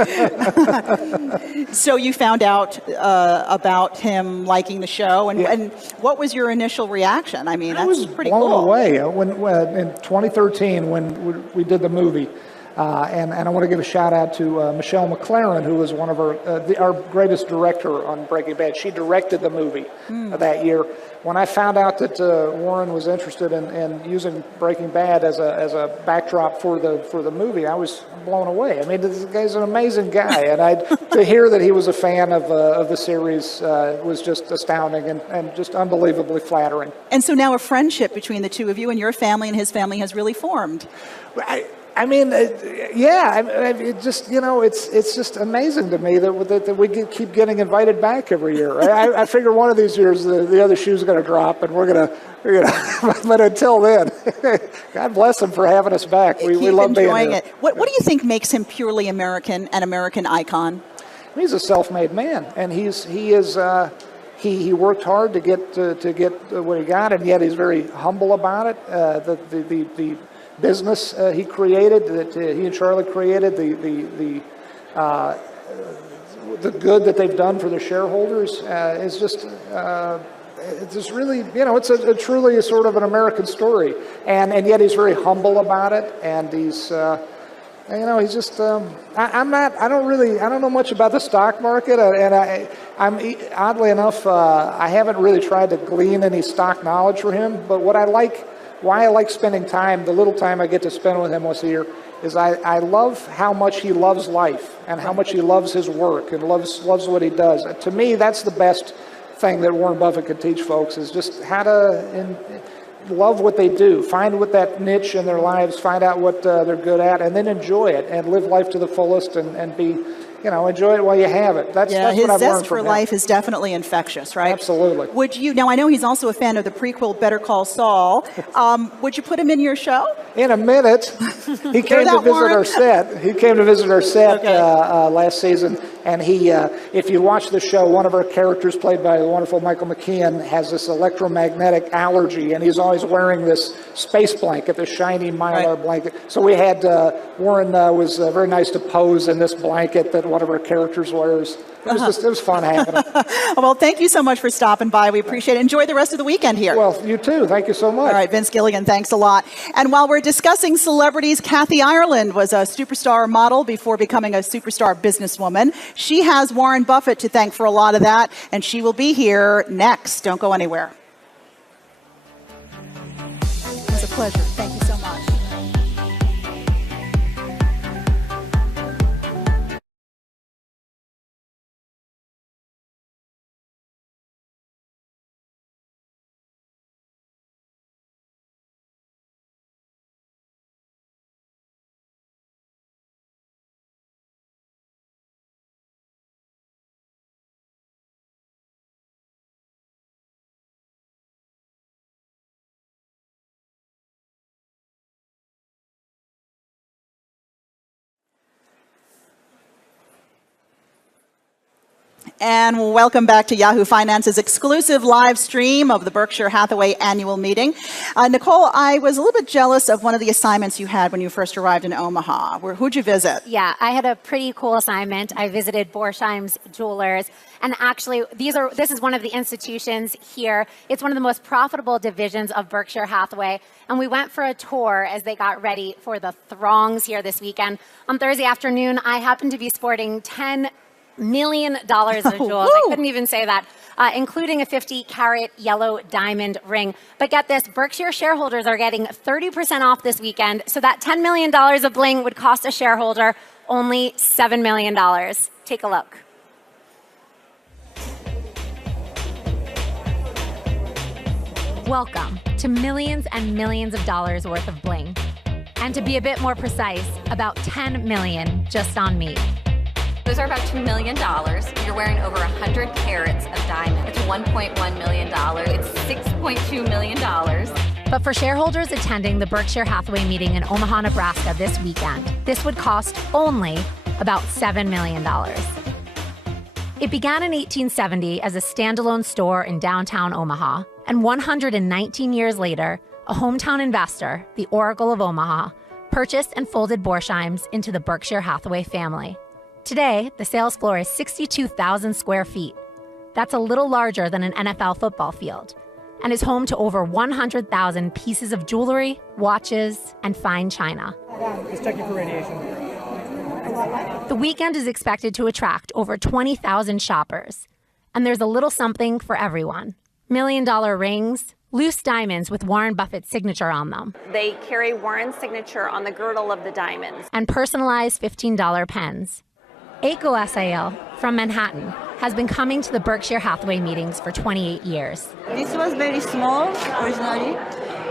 So you found out about him liking the show, and what was your initial reaction? I mean, that's pretty cool. I was blown away when in 2013 when we did the movie. And I want to give a shout out to Michelle McLaren, who was one of our greatest director on Breaking Bad. She directed the movie that year. When I found out that Warren was interested in using Breaking Bad as a backdrop for the movie, I was blown away. I mean, this guy's an amazing guy, and to hear that he was a fan of the series was just astounding and just unbelievably flattering. And so now a friendship between the two of you and your family and his family has really formed. I mean, it just, it's just amazing to me that we keep getting invited back every year. I figure one of these years the other shoe's going to drop, and we're going to, but until then, God bless him for having us back. We love being here. Keep enjoying it. What do you think makes him purely American, an American icon? He's a self-made man, and he worked hard to get what he got, and yet he's very humble about it. The business he created, that he and Charlie created, the good that they've done for the shareholders is just it's just really, it's a truly sort of an American story, and yet he's very humble about it, and he's he's just I don't know much about the stock market, and I'm oddly enough I haven't really tried to glean any stock knowledge from him, but why I like spending time, the little time I get to spend with him once a year, is I love how much he loves life and how much he loves his work and loves what he does. To me, that's the best thing that Warren Buffett could teach folks, is just how to love what they do, find what that niche in their lives, find out what they're good at, and then enjoy it and live life to the fullest and be, enjoy it while you have it. That's his what I've learned zest for from him. life is definitely infectious, right? Absolutely. Would you, now I know he's also a fan of the prequel Better Call Saul. Would you put him in your show? In a minute. He came to visit our set. He came to visit our set last season, and he, if you watch the show, one of our characters, played by the wonderful Michael McKean, has this electromagnetic allergy, and he's always wearing this space blanket, this shiny Mylar blanket. So we had, Warren was very nice to pose in this blanket that one of our characters wears. It was fun having it. Well, thank you so much for stopping by. We appreciate it. Enjoy the rest of the weekend here. Well, you too. Thank you so much. All right, Vince Gilligan, thanks a lot. And while we're discussing celebrities, Kathy Ireland was a superstar model before becoming a superstar businesswoman. She has Warren Buffett to thank for a lot of that, and she will be here next. Don't go anywhere. It was a pleasure. Thank you so much. And welcome back to Yahoo Finance's exclusive live stream of the Berkshire Hathaway annual meeting. Nicole, I was a little bit jealous of one of the assignments you had when you first arrived in Omaha. Who'd you visit? Yeah, I had a pretty cool assignment. I visited Borsheim's Jewelers. And actually, this is one of the institutions here. It's one of the most profitable divisions of Berkshire Hathaway. And we went for a tour as they got ready for the throngs here this weekend. On Thursday afternoon, I happened to be sporting $10 million of jewels. I couldn't even say that, including a 50-carat yellow diamond ring. But get this, Berkshire shareholders are getting 30% off this weekend. So that $10 million of bling would cost a shareholder only $7 million. Take a look. Welcome to millions and millions of dollars worth of bling. And to be a bit more precise, about 10 million just on me. Those are about $2 million. You're wearing over 100 carats of diamond. It's $1.1 million. It's $6.2 million. But for shareholders attending the Berkshire Hathaway meeting in Omaha, Nebraska this weekend, this would cost only about $7 million. It began in 1870 as a standalone store in downtown Omaha, and 119 years later, a hometown investor, the Oracle of Omaha, purchased and folded Borsheims into the Berkshire Hathaway family. Today, the sales floor is 62,000 square feet. That's a little larger than an NFL football field, and is home to over 100,000 pieces of jewelry, watches, and fine china. Just checking for radiation. The weekend is expected to attract over 20,000 shoppers, and there's a little something for everyone. $1 million rings, loose diamonds with Warren Buffett's signature on them, They carry Warren's signature on the girdle of the diamonds. and personalized $15 pens. Eiko Asael from Manhattan has been coming to the Berkshire Hathaway meetings for 28 years. This was very small originally,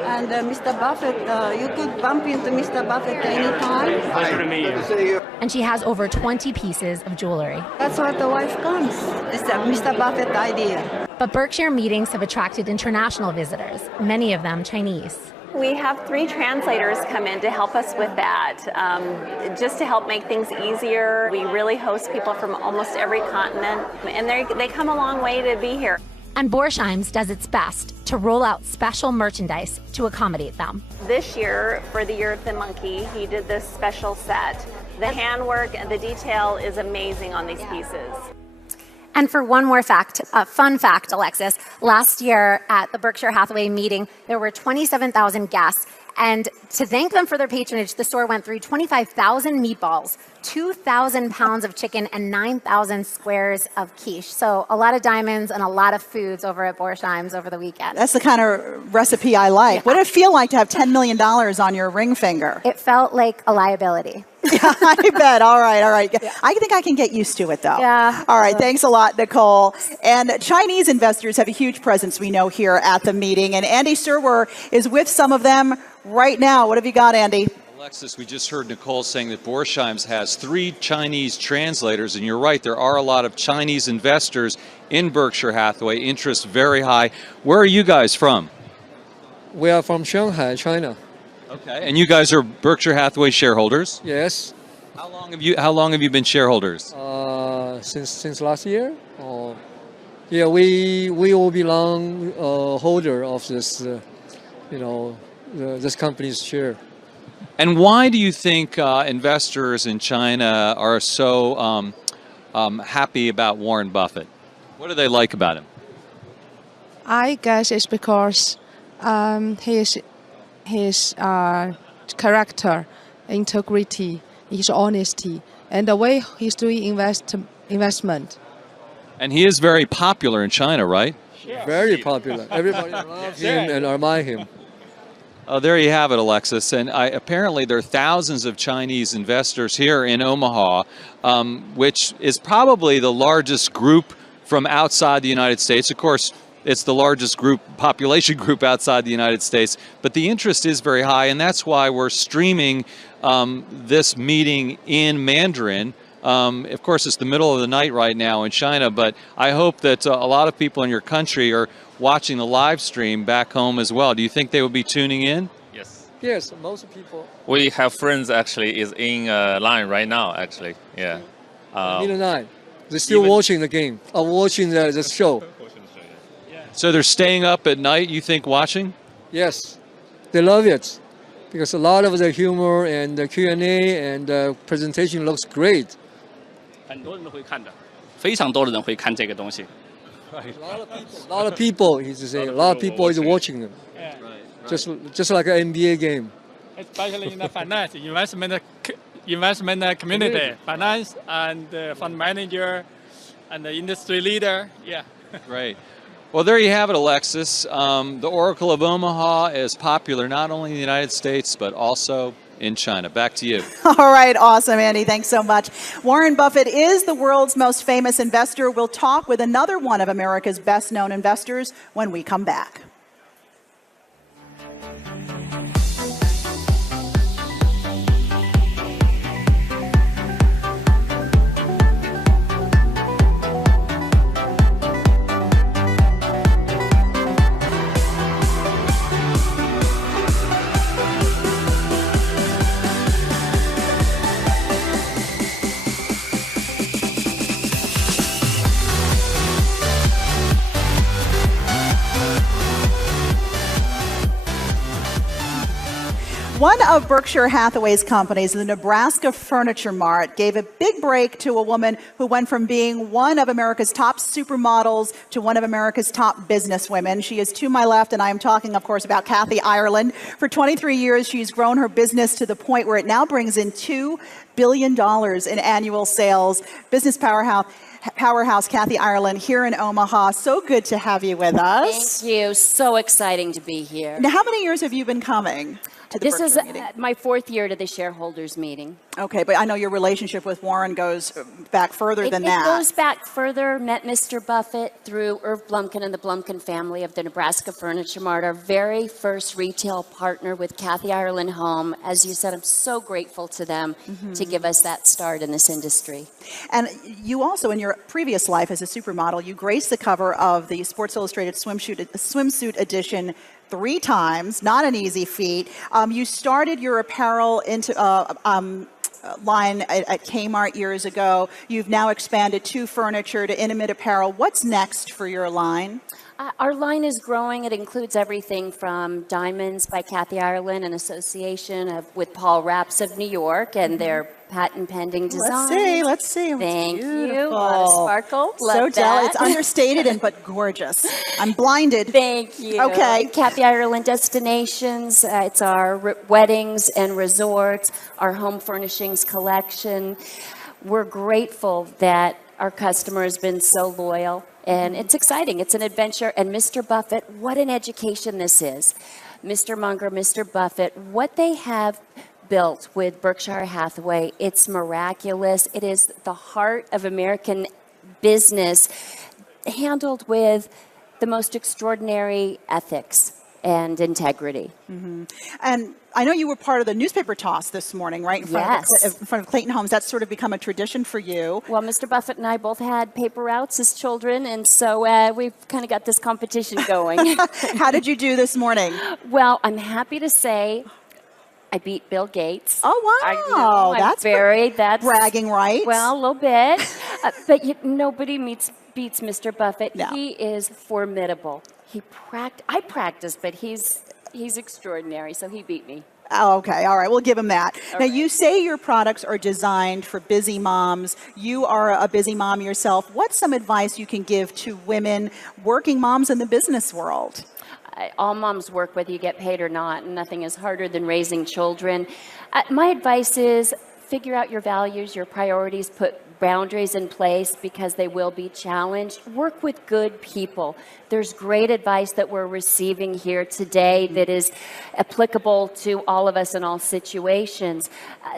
and Mr. Buffett, you could bump into Mr. Buffett anytime. Pleasure to meet you. And she has over 20 pieces of jewelry. That's what the wife comes. It's a Mr. Buffett idea. But Berkshire meetings have attracted international visitors, many of them Chinese. We have 3 translators come in to help us with that, just to help make things easier. We really host people from almost every continent, and they come a long way to be here. And Borsheims does its best to roll out special merchandise to accommodate them. This year, for the Year of the Monkey, he did this special set. The handwork and the detail is amazing on these pieces. And for one more fact, fun fact, Alexis, last year at the Berkshire Hathaway meeting, there were 27,000 guests, And to thank them for their patronage, the store went through 25,000 meatballs, 2,000 pounds of chicken, and 9,000 squares of quiche. So a lot of diamonds and a lot of foods over at Borsheim's over the weekend. That's the kind of recipe I like. Yeah. What did it feel like to have $10 million on your ring finger? It felt like a liability. I bet. All right. Yeah. I think I can get used to it, though. Yeah. All right. Thanks a lot, Nicole. And Chinese investors have a huge presence, we know, here at the meeting. And Andy Serwer is with some of them right now. What have you got, Andy? Alexis, we just heard Nicole saying that Borsheim's has 3 Chinese translators, and you're right, there are a lot of Chinese investors in Berkshire Hathaway, interest very high. Where are you guys from? We are from Shanghai, China. Okay, and you guys are Berkshire Hathaway shareholders? Yes. How long have you been shareholders? Since last year. Yeah, we will be long holder of this, this company's share. And why do you think investors in China are so happy about Warren Buffett? What do they like about him? I guess it's because his character, integrity, his honesty, and the way he's doing investment. And he is very popular in China, right? Very popular. Everybody loves him and admire him. Oh, there you have it, Alexis. And apparently there are thousands of Chinese investors here in Omaha, which is probably the largest group from outside the United States. Of course, it's the largest population group outside the United States, but the interest is very high, and that's why we're streaming this meeting in Mandarin. Of course, it's the middle of the night right now in China, but I hope that a lot of people in your country are watching the live stream back home as well. Do you think they will be tuning in? Yes. Yes, most people. We have friends actually is in line right now, actually. Yeah. They're still watching the game, watching the show. So they're staying up at night, you think, watching? Yes, they love it because a lot of the humor and the Q&A and the presentation looks great. 很多人都会看的，非常多的人会看这个东西。 A lot of people, he's saying, a lot of people is watching them. Just like an NBA game. Especially in the finance, investment community, finance and fund manager and the industry leader. Yeah. Great. Well, there you have it, Alexis. The Oracle of Omaha is popular not only in the United States, but also in China. Back to you. All right. Awesome, Andy. Thanks so much. Warren Buffett is the world's most famous investor. We'll talk with another one of America's best-known investors when we come back. One of Berkshire Hathaway's companies, the Nebraska Furniture Mart, gave a big break to a woman who went from being one of America's top supermodels to one of America's top businesswomen. She is to my left, and I am talking, of course, about Kathy Ireland. For 23 years, she's grown her business to the point where it now brings in $2 billion in annual sales. Business powerhouse Kathy Ireland here in Omaha. So good to have you with us. Thank you. So exciting to be here. Now, how many years have you been coming? This is my 4th year to the shareholders meeting. Okay, but I know your relationship with Warren goes back further than that. It goes back further. Met Mr. Buffett through Irv Blumkin and the Blumkin family of the Nebraska Furniture Mart, our very first retail partner with Kathy Ireland Home. As you said, I'm so grateful to them to give us that start in this industry. And you also, in your previous life as a supermodel, you graced the cover of the Sports Illustrated swimsuit edition 3 times, not an easy feat. You started your apparel line at Kmart years ago. You've now expanded to furniture, to intimate apparel. What's next for your line? Our line is growing. It includes everything from Diamonds by Kathy Ireland, an association with Paul Rapps of New York, and their patent pending design. Let's see. Thank you. Beautiful. A lot of sparkle. So Love jealous. It's that. understated but gorgeous. I'm blinded. Thank you. Okay. Kathy Ireland Destinations. It's our weddings and resorts, our home furnishings collection. We're grateful that our customer has been so loyal. And it's exciting. It's an adventure. And Mr. Buffett, what an education this is. Mr. Munger, Mr. Buffett, what they have built with Berkshire Hathaway, it's miraculous. It is the heart of American business, handled with the most extraordinary ethics and integrity. And I know you were part of the newspaper toss this morning, right? In front of Clayton Homes. That's sort of become a tradition for you. Well, Mr. Buffett and I both had paper routes as children, and so we've kind of got this competition going. How did you do this morning? Well, I'm happy to say I beat Bill Gates. Oh, wow. That's bragging rights. Well, a little bit. But nobody beats Mr. Buffett. No. He is formidable. I practice, but he's extraordinary, so he beat me. Oh, okay. All right. We'll give him that. Now, you say your products are designed for busy moms. You are a busy mom yourself. What's some advice you can give to women, working moms in the business world? All moms work whether you get paid or not, and nothing is harder than raising children. My advice is figure out your values, your priorities, put boundaries in place because they will be challenged. Work with good people. There's great advice that we're receiving here today that is applicable to all of us in all situations.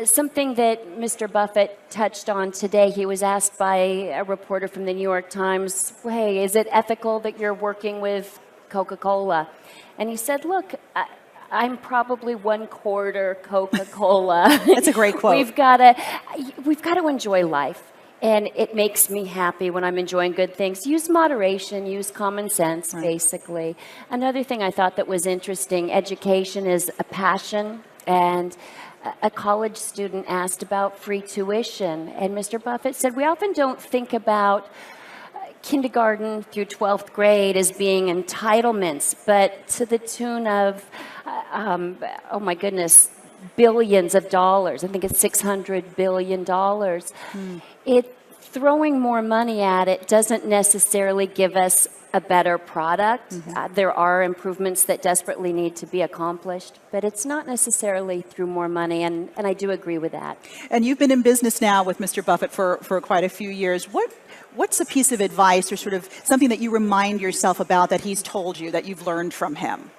Something that Mr. Buffett touched on today, he was asked by a reporter from the New York Times, hey, is it ethical that you're working with Coca-Cola? And he said, look, I'm probably 1/4 Coca-Cola. That's a great quote. We've got to enjoy life, and it makes me happy when I'm enjoying good things. Use moderation, use common sense, basically. Another thing I thought that was interesting, education is a passion, and a college student asked about free tuition, and Mr. Buffett said, we often don't think about kindergarten through 12th grade as being entitlements, but to the tune of, oh my goodness, billions of dollars. I think it's $600 billion. Throwing more money at it doesn't necessarily give us a better product. There are improvements that desperately need to be accomplished, but it's not necessarily through more money, and I do agree with that. And you've been in business now with Mr. Buffett for quite a few years. What's a piece of advice or sort of something that you remind yourself about that he's told you that you've learned from him?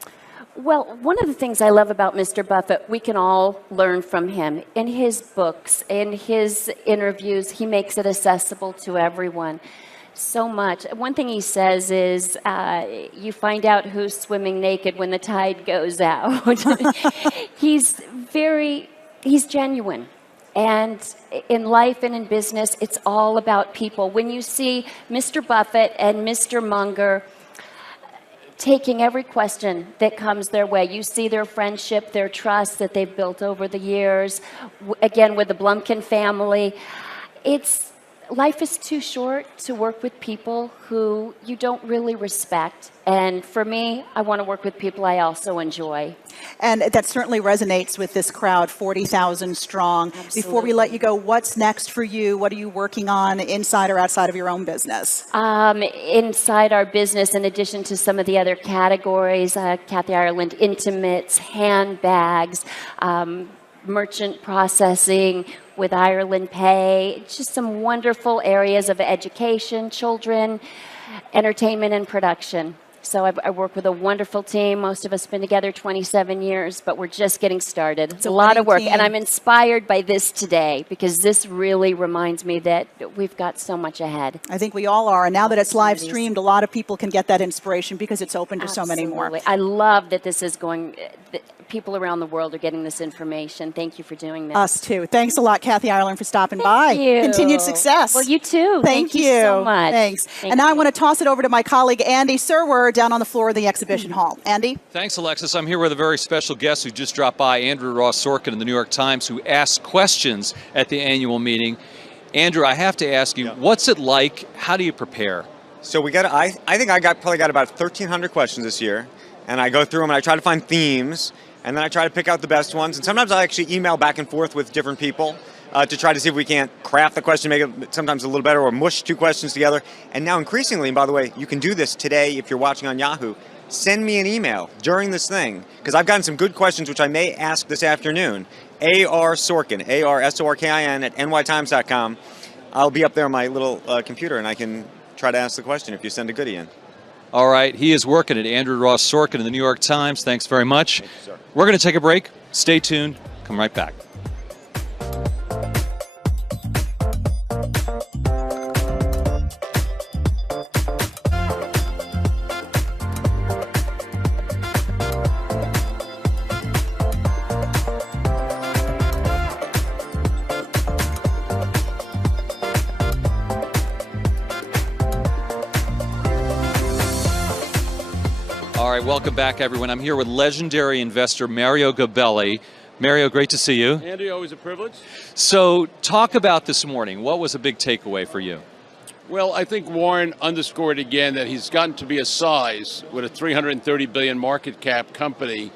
Well, one of the things I love about Mr. Buffett, we can all learn from him. In his books, in his interviews, he makes it accessible to everyone. So much. One thing he says is, you find out who's swimming naked when the tide goes out. He's genuine. And in life and in business, it's all about people. When you see Mr. Buffett and Mr. Munger taking every question that comes their way, you see their friendship, their trust that they've built over the years. Again, with the Blumkin family, life is too short to work with people who you don't really respect. And for me, I want to work with people I also enjoy. And that certainly resonates with this crowd, 40,000 strong. Absolutely. Before we let you go, what's next for you? What are you working on inside or outside of your own business? Inside our business, in addition to some of the other categories, Kathy Ireland Intimates, handbags, merchant processing with Ireland Pay, just some wonderful areas of education, children, entertainment, and production. So I work with a wonderful team. Most of us have been together 27 years, but we're just getting started. It's a lot of work, and I'm inspired by this today because this really reminds me that we've got so much ahead. I think we all are, and now that it's live streamed, a lot of people can get that inspiration because it's open to so many more. I love that this is going. People around the world are getting this information. Thank you for doing this. Us too. Thanks a lot, Kathy Ireland, for stopping by. Thank you. Continued success. Well, you too. Thank you so much. Thanks. And now I want to toss it over to my colleague, Andy Serwer, down on the floor of the exhibition hall. Andy? Thanks, Alexis. I'm here with a very special guest who just dropped by, Andrew Ross Sorkin of the New York Times, who asked questions at the annual meeting. Andrew, I have to ask you, what's it like? How do you prepare? So I think I probably got about 1,300 questions this year, and I go through them and I try to find themes, and then I try to pick out the best ones. And sometimes I actually email back and forth with different people to try to see if we can't craft the question, make it sometimes a little better, or mush two questions together. And now increasingly, and by the way, you can do this today if you're watching on Yahoo. Send me an email during this thing, because I've gotten some good questions which I may ask this afternoon. A.R. Sorkin, A-R-S-O-R-K-I-N at nytimes.com. I'll be up there on my little computer, and I can try to ask the question if you send a goodie in. All right, he is working at Andrew Ross Sorkin in the New York Times. Thanks very much. Thank you, sir. We're going to take a break. Stay tuned. Come right back. All right, welcome back, everyone. I'm here with legendary investor Mario Gabelli. Mario, great to see you. Andy, always a privilege. So talk about this morning. What was a big takeaway for you? Well, I think Warren underscored again that he's gotten to be a size with a $330 billion market cap company,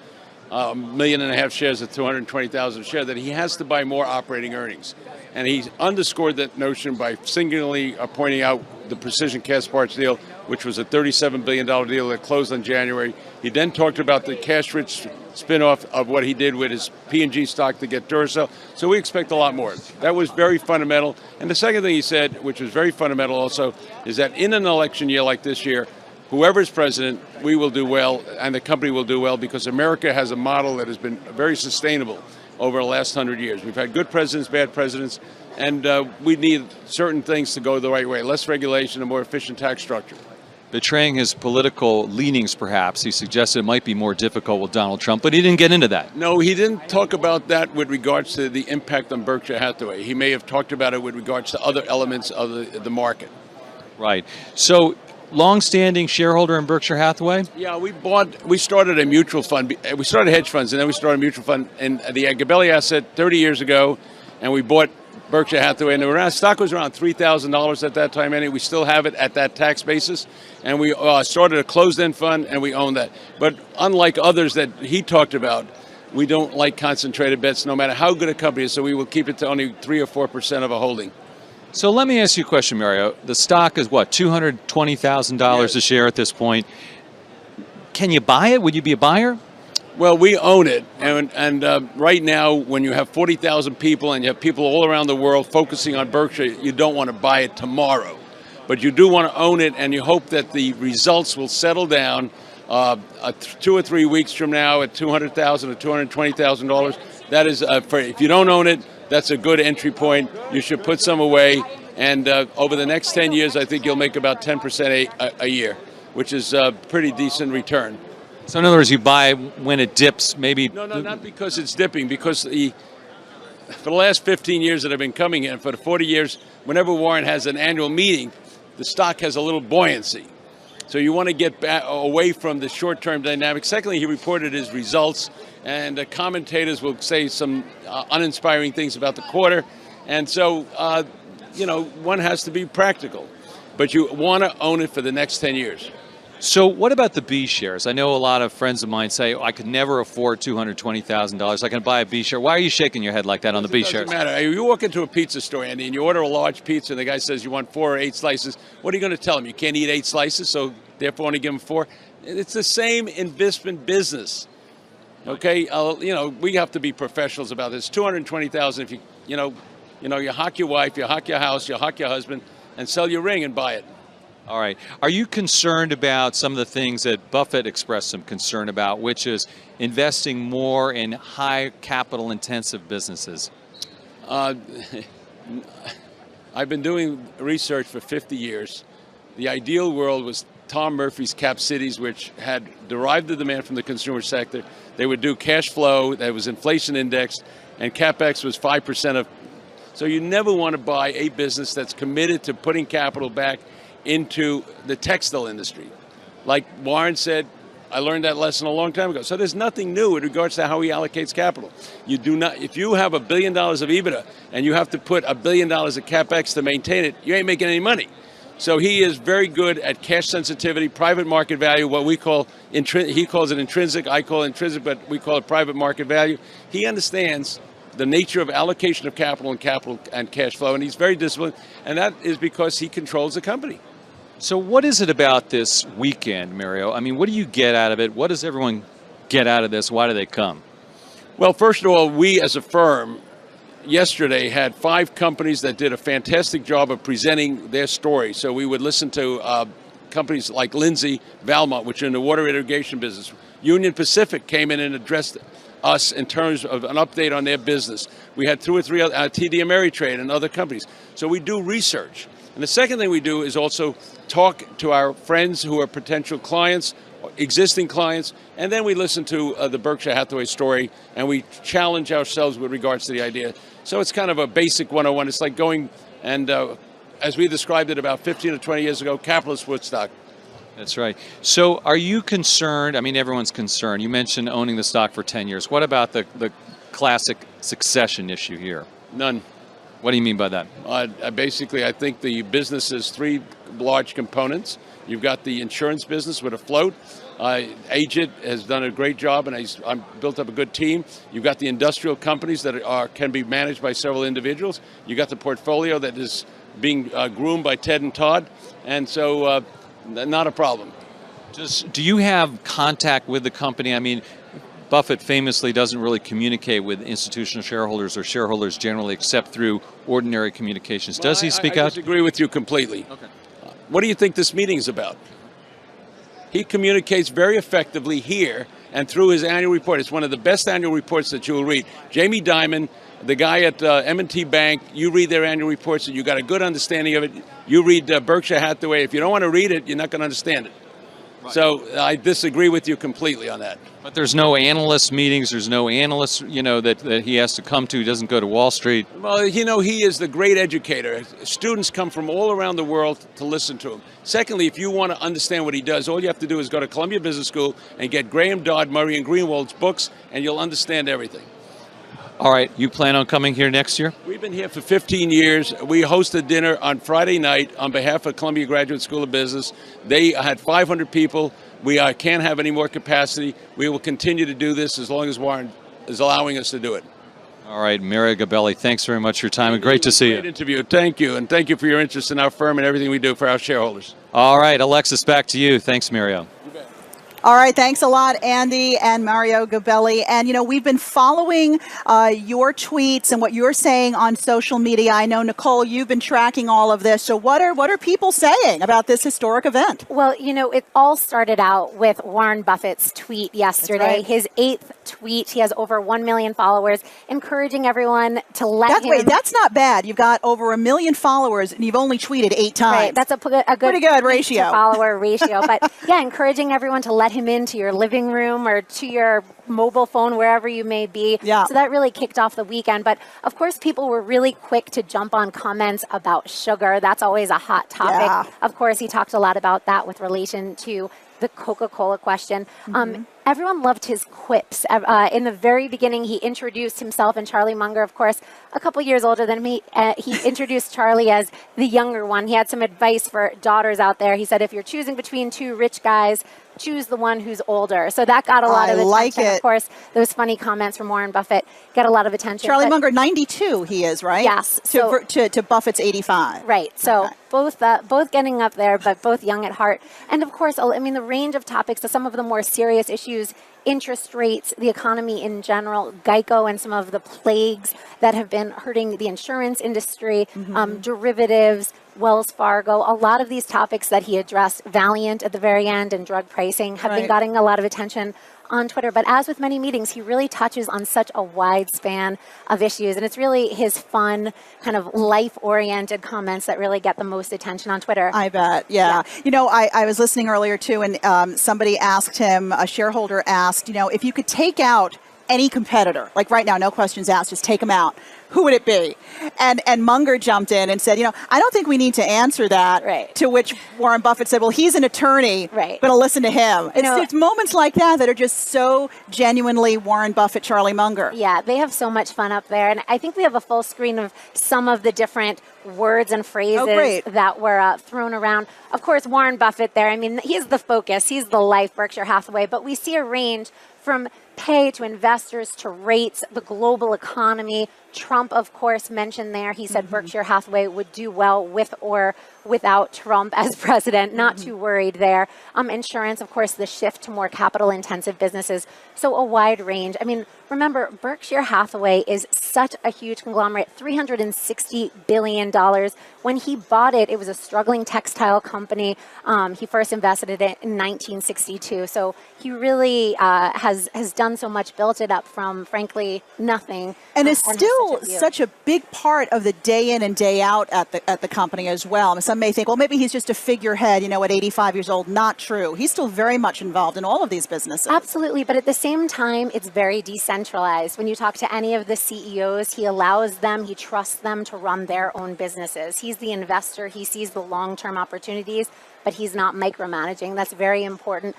1.5 million shares at 220,000 shares, that he has to buy more operating earnings. And he underscored that notion by singularly pointing out the Precision Cast Parts deal, which was a $37 billion deal that closed in January. He then talked about the cash-rich spinoff of what he did with his P&G stock to get Duracell. So we expect a lot more. That was very fundamental. And the second thing he said, which was very fundamental also, is that in an election year like this year, whoever is president, we will do well, and the company will do well, because America has a model that has been very sustainable over the last 100 years. We've had good presidents, bad presidents, and we need certain things to go the right way. Less regulation, a more efficient tax structure. Betraying his political leanings, perhaps. He suggested it might be more difficult with Donald Trump, but he didn't get into that. No, he didn't talk about that with regards to the impact on Berkshire Hathaway. He may have talked about it with regards to other elements of the market. Right. So, long-standing shareholder in Berkshire Hathaway? Yeah, we started a mutual fund. We started hedge funds, and then we started a mutual fund in the Gabelli asset 30 years ago, and we bought Berkshire Hathaway, and stock was around $3,000 at that time. Anyway, we still have it at that tax basis, and we started a closed-end fund, and we own that. But unlike others that he talked about, we don't like concentrated bets, no matter how good a company is. So we will keep it to only 3 or 4% of a holding. So let me ask you a question, Mario. The stock is what, $220,000 a share at this point. Can you buy it? Would you be a buyer? Well, we own it, and right now, when you have 40,000 people and you have people all around the world focusing on Berkshire, you don't want to buy it tomorrow. But you do want to own it, and you hope that the results will settle down 2 or 3 weeks from now at $200,000 or $220,000. That is, if you don't own it, that's a good entry point. You should put some away, and over the next 10 years, I think you'll make about 10% a year, which is a pretty decent return. So in other words, you buy when it dips, maybe? No, not because it's dipping, because for the last 15 years that I've been coming in, for the 40 years, whenever Warren has an annual meeting, the stock has a little buoyancy. So you want to get back away from the short-term dynamics. Secondly, he reported his results, and commentators will say some uninspiring things about the quarter. And so, one has to be practical. But you want to own it for the next 10 years. So what about the B shares? I know a lot of friends of mine say, I could never afford $220,000. I can buy a B share. Why are you shaking your head like that on the B shares? It doesn't matter. You walk into a pizza store, Andy, and you order a large pizza, and the guy says you want 4 or 8 slices. What are you going to tell him? You can't eat 8 slices, so therefore only give him 4? It's the same investment business. Okay? We have to be professionals about this. $220,000 if you hock your wife, you hock your house, you hock your husband, and sell your ring and buy it. All right. Are you concerned about some of the things that Buffett expressed some concern about, which is investing more in high capital intensive businesses? I've been doing research for 50 years. The ideal world was Tom Murphy's Cap Cities, which had derived the demand from the consumer sector. They would do cash flow that was inflation indexed, and CapEx was 5% of. So you never want to buy a business that's committed to putting capital back into the textile industry. Like Warren said, I learned that lesson a long time ago. So there's nothing new in regards to how he allocates capital. You do not, if you have $1 billion of EBITDA and you have to put $1 billion of CapEx to maintain it, you ain't making any money. So he is very good at cash sensitivity, private market value, what we call, he calls it intrinsic, I call it intrinsic, but we call it private market value. He understands the nature of allocation of capital and cash flow, and he's very disciplined, and that is because he controls the company. So what is it about this weekend, Mario? I mean, what do you get out of it? What does everyone get out of this? Why do they come? Well, first of all, we as a firm yesterday had 5 companies that did a fantastic job of presenting their story. So we would listen to companies like Lindsay, Valmont, which are in the water irrigation business. Union Pacific came in and addressed us in terms of an update on their business. We had 2 or 3 TD Ameritrade and other companies. So we do research. And the second thing we do is also talk to our friends who are potential clients, existing clients, and then we listen to the Berkshire Hathaway story, and we challenge ourselves with regards to the idea. So it's kind of a basic 101. It's like going and, as we described it about 15 or 20 years ago, capitalist Woodstock. That's right. So are you concerned? I mean, everyone's concerned. You mentioned owning the stock for 10 years. What about the classic succession issue here? None. What do you mean by that? Basically, I think the business has 3 large components. You've got the insurance business with a float. Ajit has done a great job, and he's built up a good team. You've got the industrial companies that can be managed by several individuals. You've got the portfolio that is being groomed by Ted and Todd, and so not a problem. Do you have contact with the company? I mean, Buffett famously doesn't really communicate with institutional shareholders or shareholders generally except through ordinary communications. Does he speak out? I disagree with you completely. Okay. What do you think this meeting is about? He communicates very effectively here and through his annual report. It's one of the best annual reports that you will read. Jamie Dimon, the guy at M&T Bank, you read their annual reports and you got a good understanding of it. You read Berkshire Hathaway. If you don't want to read it, you're not going to understand it. Right. So I disagree with you completely on that. But there's no analyst meetings. There's no analyst, that he has to come to. He doesn't go to Wall Street. Well, he is the great educator. Students come from all around the world to listen to him. Secondly, if you want to understand what he does, all you have to do is go to Columbia Business School and get Graham, Dodd, Murray, and Greenwald's books, and you'll understand everything. All right. You plan on coming here next year? We've been here for 15 years. We hosted dinner on Friday night on behalf of Columbia Graduate School of Business. They had 500 people. We can't have any more capacity. We will continue to do this as long as Warren is allowing us to do it. All right, Mario Gabelli, thanks very much for your time, and great to see you. Great interview. Thank you, and thank you for your interest in our firm and everything we do for our shareholders. All right, Alexis, back to you. Thanks, Mario. All right, thanks a lot, Andy and Mario Gabelli. And, we've been following your tweets and what you're saying on social media. I know, Nicole, you've been tracking all of this. So what are people saying about this historic event? Well, it all started out with Warren Buffett's tweet yesterday. Right. His 8th tweet. He has over 1 million followers, encouraging everyone to let him... Wait, that's not bad. You've got over 1 million followers, and you've only tweeted 8 times. Right, that's a good pretty good ratio. Follower ratio. But yeah, encouraging everyone to let him into your living room or to your mobile phone, wherever you may be. Yeah. So that really kicked off the weekend. But of course, people were really quick to jump on comments about sugar. That's always a hot topic. Yeah. Of course, he talked a lot about that with relation to the Coca-Cola question. Everyone loved his quips. In the very beginning, he introduced himself and Charlie Munger, of course, a couple years older than me. He introduced Charlie as the younger one. He had some advice for daughters out there. He said, if you're choosing between 2 rich guys, choose the one who's older. So that got a lot of attention. Like it. Of course, those funny comments from Warren Buffett get a lot of attention. Munger, 92 he is, right? Yes. To Buffett's 85. Right. So both getting up there, but both young at heart. And of course, I mean, the range of topics, some of the more serious issues, interest rates, the economy in general, Geico and some of the plagues that have been hurting the insurance industry, derivatives, Wells Fargo, a lot of these topics that he addressed, Valiant at the very end and drug pricing, have been getting a lot of attention on Twitter. But as with many meetings, he really touches on such a wide span of issues. And it's really his fun, kind of life-oriented comments that really get the most attention on Twitter. I bet, yeah. I was listening earlier, too, and somebody asked him, a shareholder asked, if you could take out any competitor, like right now, no questions asked, just take them out, who would it be? And Munger jumped in and said, I don't think we need to answer that. Right. To which Warren Buffett said, well, he's an attorney. Right. Going to listen to him. It's moments like that are just so genuinely Warren Buffett, Charlie Munger. Yeah, they have so much fun up there. And I think we have a full screen of some of the different words and phrases that were thrown around. Of course, Warren Buffett there, I mean, he's the focus. He's the life, Berkshire Hathaway. But we see a range from pay to investors to rates, the global economy. Trump, of course, mentioned there. He said Berkshire Hathaway would do well with or without Trump as president. Not too worried there. Insurance, of course, the shift to more capital-intensive businesses. So a wide range. I mean, remember, Berkshire Hathaway is such a huge conglomerate, $360 billion. When he bought it, it was a struggling textile company. He first invested in it in 1962. So he really has done so much, built it up from, frankly, nothing. And is still such a big part of the day in and day out at the company as well. I mean, some may think, well, maybe he's just a figurehead, at 85 years old. Not true. He's still very much involved in all of these businesses. Absolutely. But at the same time, it's very decentralized. When you talk to any of the CEOs, he allows them, he trusts them to run their own businesses. He's the investor. He sees the long-term opportunities, but he's not micromanaging. That's very important.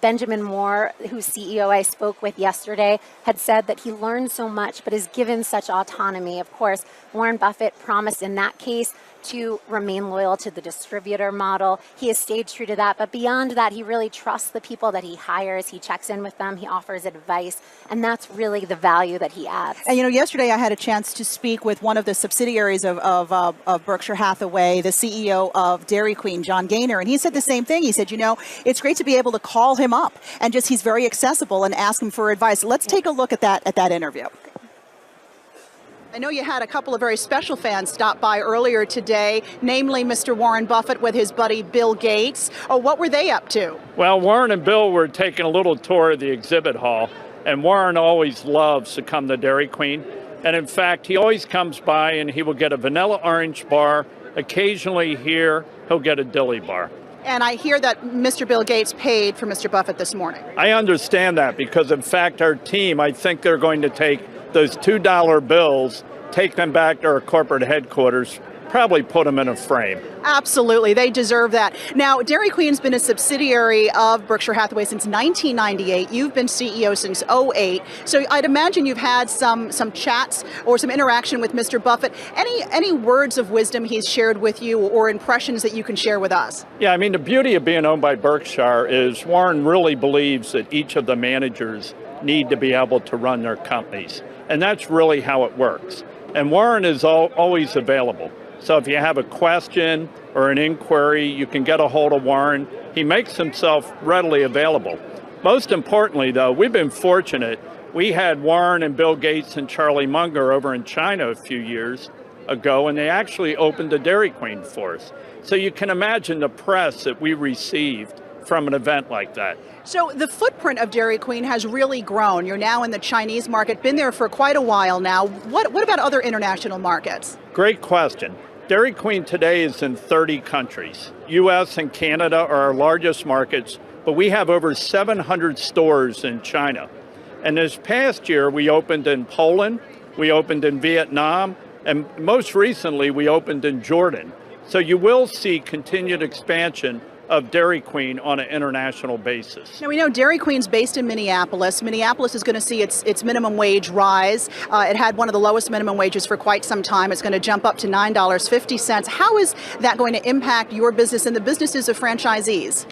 Benjamin Moore, whose CEO I spoke with yesterday, had said that he learned so much, but is given such autonomy. Of course, Warren Buffett promised in that case to remain loyal to the distributor model. He has stayed true to that, but beyond that, he really trusts the people that he hires. He checks in with them. He offers advice, and that's really the value that he adds. And yesterday I had a chance to speak with one of the subsidiaries of Berkshire Hathaway, the CEO of Dairy Queen, John Gaynor, and he said the same thing. He said, it's great to be able to call him up and he's very accessible and ask him for advice. Let's take a look at that interview. I know you had a couple of very special fans stop by earlier today, namely Mr. Warren Buffett with his buddy Bill Gates. What were they up to? Well, Warren and Bill were taking a little tour of the exhibit hall, and Warren always loves to come to Dairy Queen. And in fact, he always comes by and he will get a vanilla orange bar. Occasionally here, he'll get a dilly bar. And I hear that Mr. Bill Gates paid for Mr. Buffett this morning. I understand that because, in fact, our team, I think they're going to take those $2 bills, take them back to our corporate headquarters, probably put them in a frame. Absolutely. They deserve that. Now, Dairy Queen's been a subsidiary of Berkshire Hathaway since 1998. You've been CEO since 2008. So I'd imagine you've had some chats or some interaction with Mr. Buffett. Any words of wisdom he's shared with you or impressions that you can share with us? Yeah, I mean, the beauty of being owned by Berkshire is Warren really believes that each of the managers need to be able to run their companies. And that's really how it works. And Warren is always available. So if you have a question or an inquiry, you can get a hold of Warren. He makes himself readily available. Most importantly, though, we've been fortunate. We had Warren and Bill Gates and Charlie Munger over in China a few years ago, and they actually opened a Dairy Queen for us. So you can imagine the press that we received from an event like that. So the footprint of Dairy Queen has really grown. You're now in the Chinese market, been there for quite a while now. What about other international markets? Great question. Dairy Queen today is in 30 countries. U.S. and Canada are our largest markets, but we have over 700 stores in China. And this past year, we opened in Poland, we opened in Vietnam, and most recently, we opened in Jordan. So you will see continued expansion of Dairy Queen on an international basis. Now, we know Dairy Queen's based in Minneapolis. Minneapolis is going to see its minimum wage rise. It had one of the lowest minimum wages for quite some time. It's going to jump up to $9.50. How is that going to impact your business and the businesses of franchisees?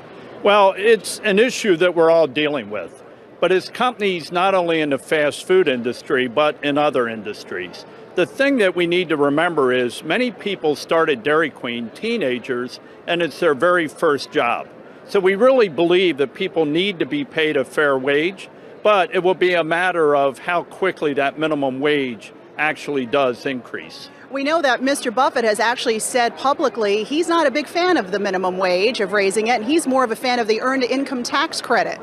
Well, it's an issue that we're all dealing with. But as companies not only in the fast food industry, but in other industries, the thing that we need to remember is many people started Dairy Queen, teenagers, and it's their very first job. So we really believe that people need to be paid a fair wage, but it will be a matter of how quickly that minimum wage actually does increase. We know that Mr. Buffett has actually said publicly he's not a big fan of the minimum wage, of raising it, and he's more of a fan of the earned income tax credit.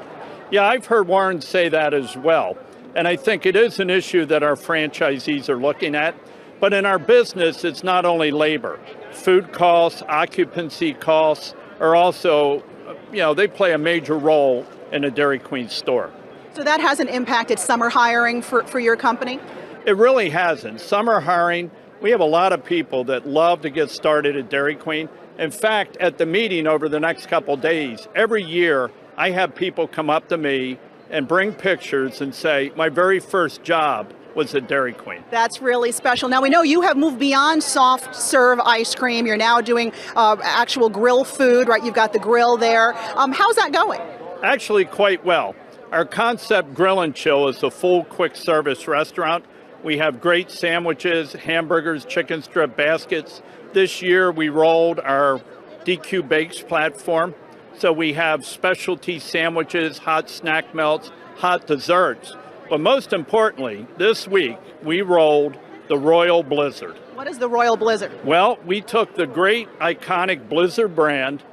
Yeah, I've heard Warren say that as well. And I think it is an issue that our franchisees are looking at. But in our business, it's not only labor. Food costs, occupancy costs are also, they play a major role in a Dairy Queen store. So that hasn't impacted summer hiring for your company? It really hasn't. Summer hiring, we have a lot of people that love to get started at Dairy Queen. In fact, at the meeting over the next couple days, every year I have people come up to me and bring pictures and say, my very first job was at Dairy Queen. That's really special. Now we know you have moved beyond soft serve ice cream. You're now doing actual grill food, right? You've got the grill there. How's that going? Actually quite well. Our concept Grill and Chill is a full quick service restaurant. We have great sandwiches, hamburgers, chicken strip baskets. This year we rolled our DQ Bakes platform. So we have specialty sandwiches, hot snack melts, hot desserts. But most importantly, this week we rolled the Royal Blizzard. What is the Royal Blizzard? Well, we took the great iconic Blizzard brand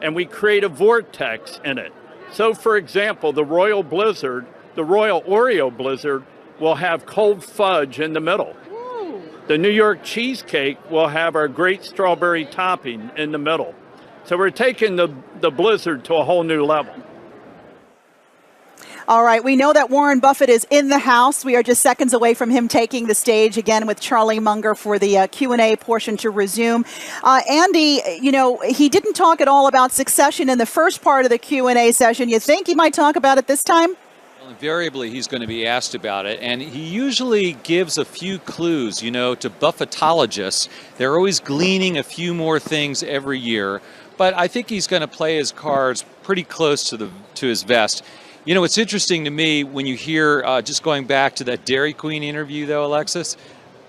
and we create a vortex in it. So for example, the Royal Blizzard, the Royal Oreo Blizzard, will have cold fudge in the middle. Ooh. The New York cheesecake will have our great strawberry topping in the middle. So we're taking the Blizzard to a whole new level. All right, we know that Warren Buffett is in the house. We are just seconds away from him taking the stage again with Charlie Munger for the Q&A portion to resume. Andy, you know, he didn't talk at all about succession in the first part of the Q&A session. You think he might talk about it this time? Well, invariably, he's going to be asked about it, and he usually gives a few clues, you know, to Buffettologists. They're always gleaning a few more things every year, but I think he's going to play his cards pretty close to his vest. You know, it's interesting to me when you hear, just going back to that Dairy Queen interview, though, Alexis.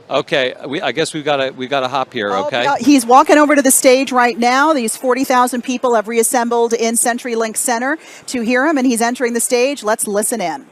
Okay, I guess we've got to hop here. Okay, he's walking over to the stage right now. These 40,000 people have reassembled in CenturyLink Center to hear him, and he's entering the stage. Let's listen in.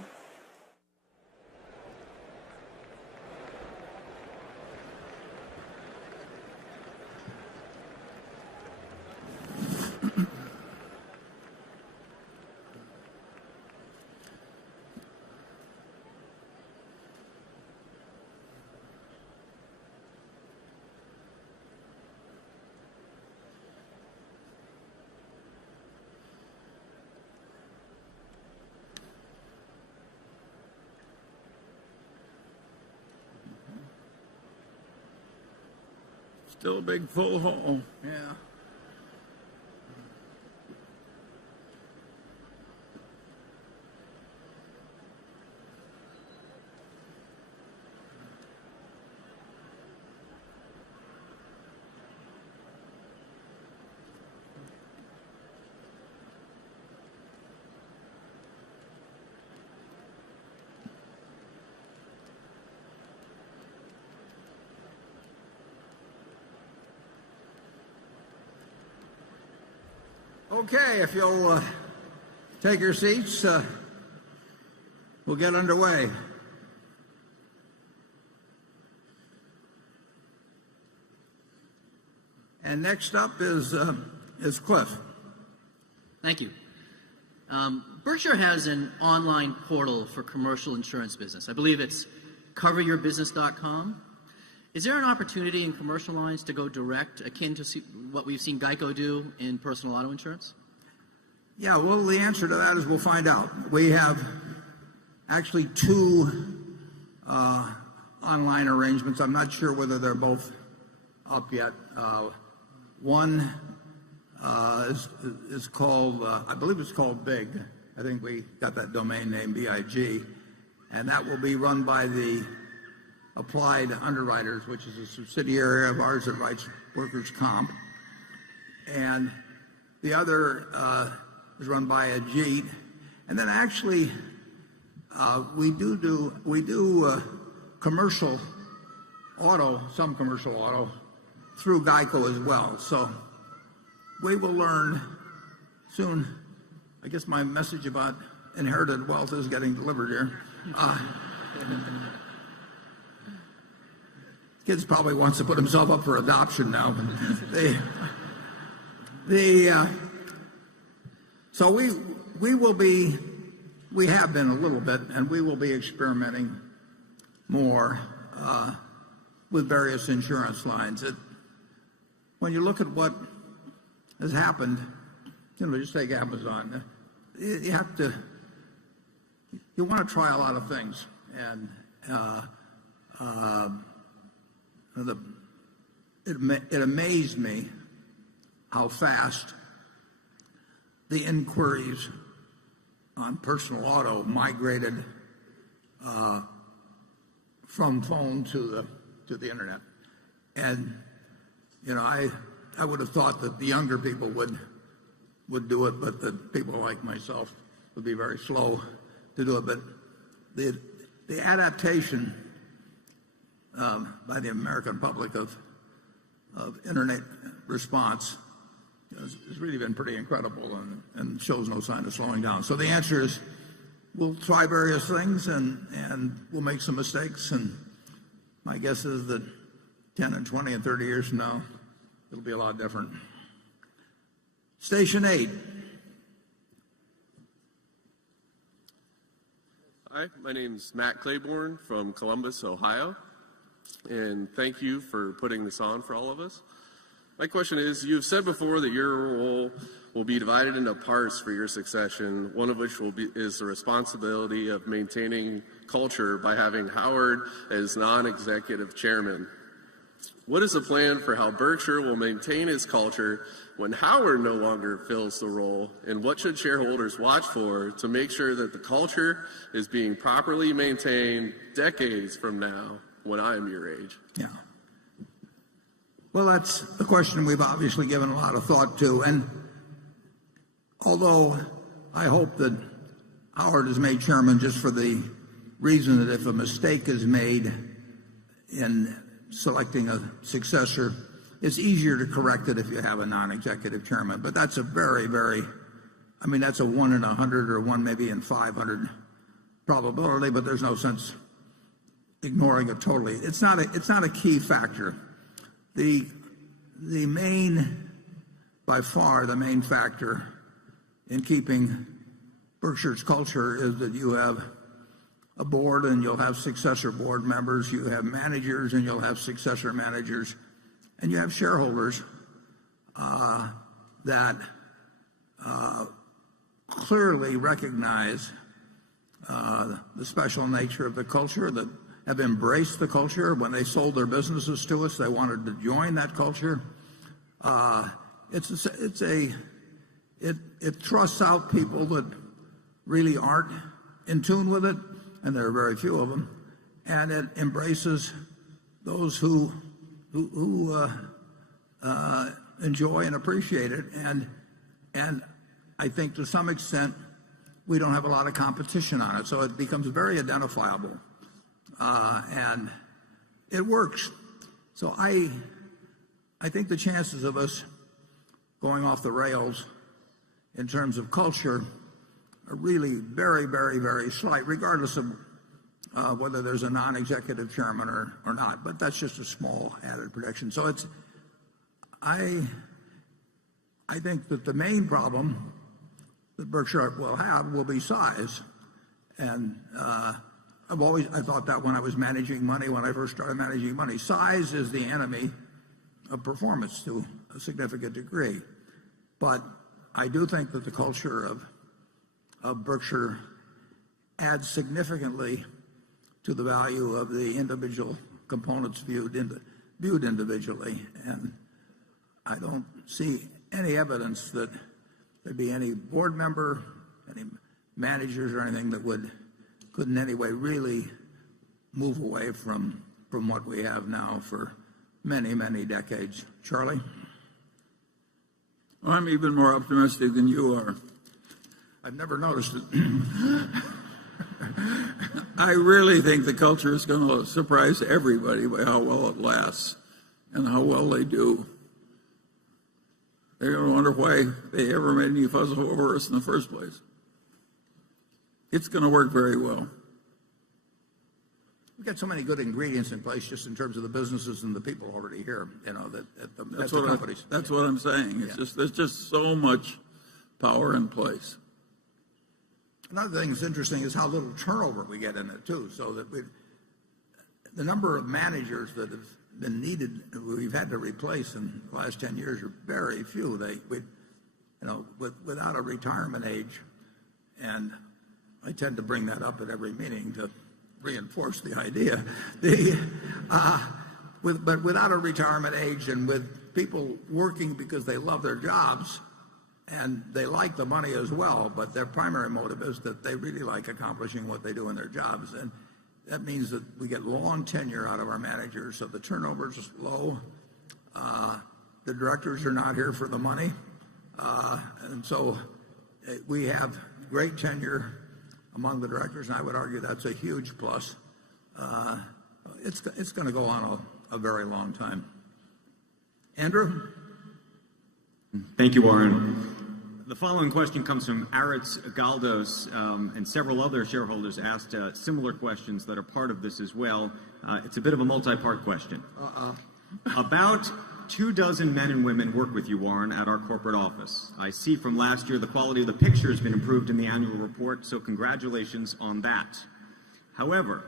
Still a big full hole. Yeah. Okay, if you'll take your seats, we'll get underway. And next up is Cliff. Thank you. Berkshire has an online portal for commercial insurance business. I believe it's coveryourbusiness.com. Is there an opportunity in commercial lines to go direct, akin to what we've seen Geico do in personal auto insurance? Yeah, well, the answer to that is we'll find out. We have actually two online arrangements. I'm not sure whether they're both up yet. One is called, I believe it's called BIG. I think we got that domain name, BIG. And that will be run by the Applied Underwriters, which is a subsidiary of ours that writes workers' comp. And the other is run by Ajit. And then actually, we do commercial auto, some commercial auto, through Geico as well. So we will learn soon. I guess my message about inherited wealth is getting delivered here. Kids probably wants to put himself up for adoption now. So we have been a little bit, and we will be experimenting more with various insurance lines. When you look at what has happened, just take Amazon. You have to you want to try a lot of things, and it amazed me how fast the inquiries on personal auto migrated from phone to the internet. And I would have thought that the younger people would do it, but the people like myself would be very slow to do it. But the adaptation by the American public of internet response has really been pretty incredible, and shows no sign of slowing down. So the answer is, we'll try various things, and we'll make some mistakes, and my guess is that 10 and 20 and 30 years from now, it'll be a lot different. Station 8. Hi, my name's Matt Claiborne from Columbus, Ohio, and thank you for putting this on for all of us. My question is, you've said before that your role will be divided into parts for your succession, one of which is the responsibility of maintaining culture by having Howard as non-executive chairman. What is the plan for how Berkshire will maintain its culture when Howard no longer fills the role, and what should shareholders watch for to make sure that the culture is being properly maintained decades from now when I am your age? Yeah. Well, that's a question we've obviously given a lot of thought to, and although I hope that Howard is made chairman just for the reason that if a mistake is made in selecting a successor, it's easier to correct it if you have a non-executive chairman. But that's a very, that's a 1 in 100 or 1 maybe in 500 probability, but there's no sense ignoring it totally. It's not a key factor. By far the main factor in keeping Berkshire's culture is that you have a board and you'll have successor board members, you have managers and you'll have successor managers, and you have shareholders that clearly recognize the special nature of the culture, that have embraced the culture. When they sold their businesses to us, they wanted to join that culture. It thrusts out people that really aren't in tune with it, and there are very few of them, and it embraces those who enjoy and appreciate it, and I think to some extent we don't have a lot of competition on it, so it becomes very identifiable, and it works. So I think the chances of us going off the rails in terms of culture are really very, very, very slight, regardless of whether there's a non-executive chairman or not. But that's just a small added prediction. So I think that the main problem that Berkshire will have will be size. And I thought that when I was managing money, when I first started managing money, size is the enemy of performance to a significant degree. But I do think that the culture of Berkshire adds significantly to the value of the individual components viewed individually. And I don't see any evidence that there'd be any board member, any managers or anything that could in any way really move away from what we have now for many, many decades. Charlie? I'm even more optimistic than you are. I've never noticed it. I really think the culture is going to surprise everybody by how well it lasts and how well they do. They're going to wonder why they ever made any fuss over us in the first place. It's going to work very well. We've got so many good ingredients in place just in terms of the businesses and the people already here, That's what I'm saying. There's just so much power in place. Another thing that's interesting is how little turnover we get in it too, so that the number of managers that have been needed, we've had to replace in the last 10 years are very few. Without a retirement age and I tend to bring that up at every meeting to reinforce the idea. But without a retirement age and with people working because they love their jobs and they like the money as well, but their primary motive is that they really like accomplishing what they do in their jobs. And that means that we get long tenure out of our managers, so the turnover is low. The directors are not here for the money. And so we have great tenure among the directors, and I would argue that's a huge plus. It's going to go on a very long time. Andrew? Thank you, Warren. The following question comes from Aritz Galdos, and several other shareholders asked similar questions that are part of this as well. It's a bit of a multi-part question. About 24 men and women work with you, Warren, at our corporate office. I see from last year the quality of the picture has been improved in the annual report, so congratulations on that. However,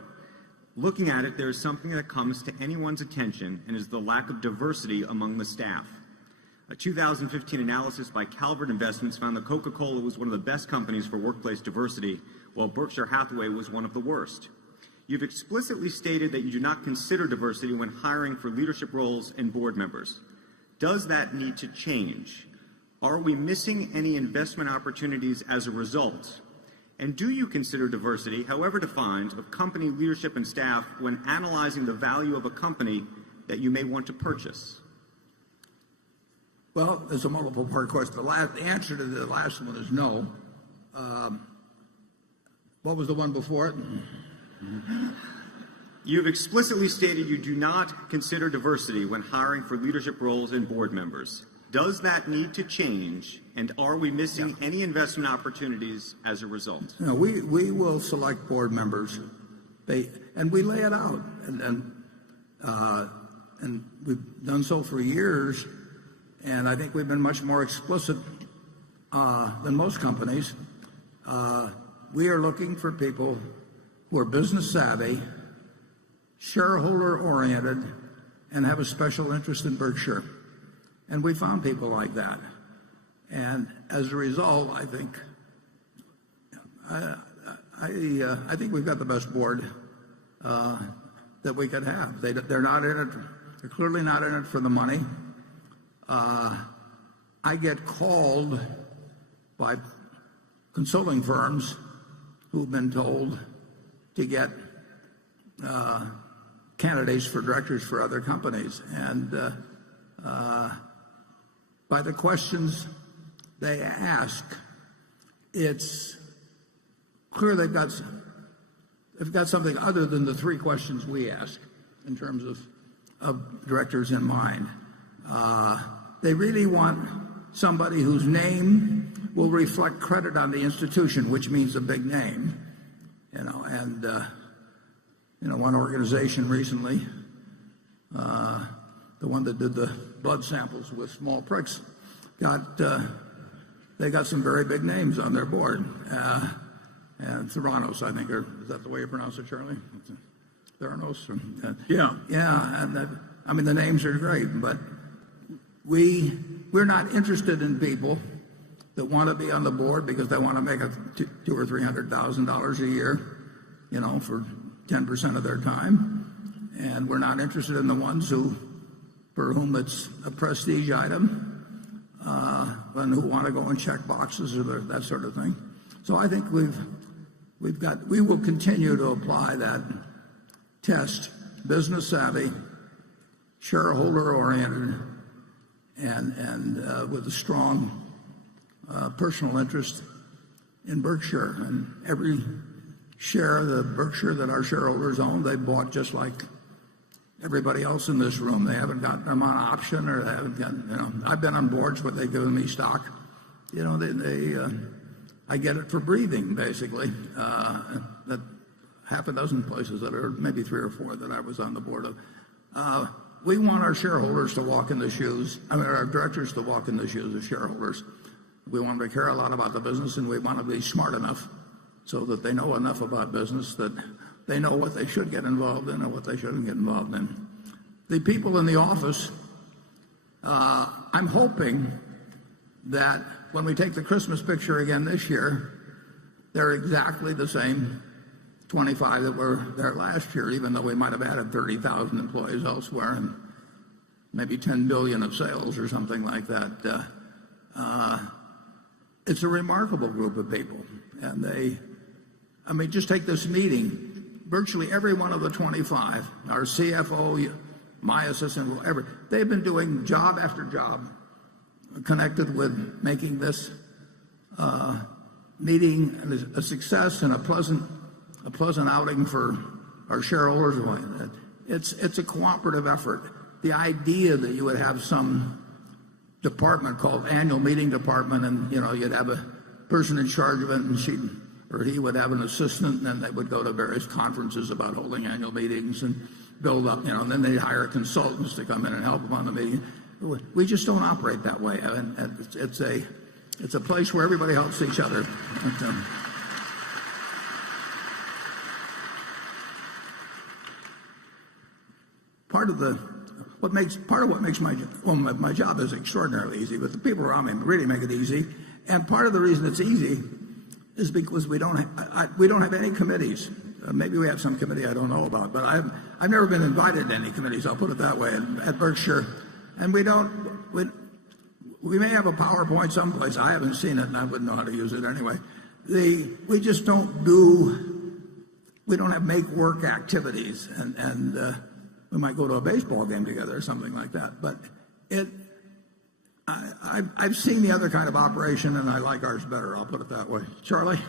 looking at it, there is something that comes to anyone's attention, and is the lack of diversity among the staff. A 2015 analysis by Calvert Investments found that Coca-Cola was one of the best companies for workplace diversity, while Berkshire Hathaway was one of the worst. You've explicitly stated that you do not consider diversity when hiring for leadership roles and board members. Does that need to change? Are we missing any investment opportunities as a result? And do you consider diversity, however defined, of company leadership and staff when analyzing the value of a company that you may want to purchase? Well, there's a multiple part question. The answer to the last one is no. What was the one before it? You've explicitly stated you do not consider diversity when hiring for leadership roles and board members. Does that need to change, and are we missing any investment opportunities as a result? No, we will select board members, and we lay it out, and we've done so for years, and I think we've been much more explicit than most companies. We are looking for people who are business savvy, shareholder oriented, and have a special interest in Berkshire. And we found people like that. And as a result, I think we've got the best board that we could have. They're not in it. They're clearly not in it for the money. I get called by consulting firms who've been told to get candidates for directors for other companies, and by the questions they ask, it's clear they've got something other than the three questions we ask in terms of directors in mind. They really want somebody whose name will reflect credit on the institution, which means a big name. One organization recently, the one that did the blood samples with small pricks, they got some very big names on their board. And Theranos, I think, is that the way you pronounce it, Charlie? Theranos? Yeah. Yeah, and the names are great, but we're not interested in people that want to be on the board because they want to make $200,000 or $300,000 a year, for 10% of their time. And we're not interested in the ones for whom it's a prestige item, and who want to go and check boxes or that sort of thing. So I think we will continue to apply that test: business savvy, shareholder oriented, and with a strong personal interest in Berkshire. And every share of the Berkshire that our shareholders own, they bought just like everybody else in this room. They haven't gotten them on option, or they haven't gotten, I've been on boards where they've given me stock. I get it for breathing, basically. That half a dozen places that are maybe 3 or 4 that I was on the board of. We want our shareholders to walk in the shoes, our directors to walk in the shoes of shareholders. We want them to care a lot about the business, and we want to be smart enough so that they know enough about business that they know what they should get involved in and what they shouldn't get involved in. The people in the office, I'm hoping that when we take the Christmas picture again this year, they're exactly the same 25 that were there last year, even though we might have added 30,000 employees elsewhere and maybe 10 billion of sales or something like that. It's a remarkable group of people. And just take this meeting. Virtually every one of the 25, our CFO, my assistant, they've been doing job after job connected with making this meeting a success and a pleasant outing for our shareholders. It's a cooperative effort. The idea that you would have some department called annual meeting department, and you'd have a person in charge of it, and he would have an assistant, and then they would go to various conferences about holding annual meetings and build up, and then they'd hire consultants to come in and help them on the meeting. We just don't operate that way. And it's a place where everybody helps each other. Part of what makes my job is extraordinarily easy, but the people around me really make it easy. And part of the reason it's easy is because we don't have any committees. Maybe we have some committee I don't know about, but I've never been invited to any committees. I'll put it that way at Berkshire. And we may have a PowerPoint someplace. I haven't seen it, and I wouldn't know how to use it anyway. We just don't have make work activities, and we might go to a baseball game together or something like that. But I've seen the other kind of operation, and I like ours better. I'll put it that way. Charlie?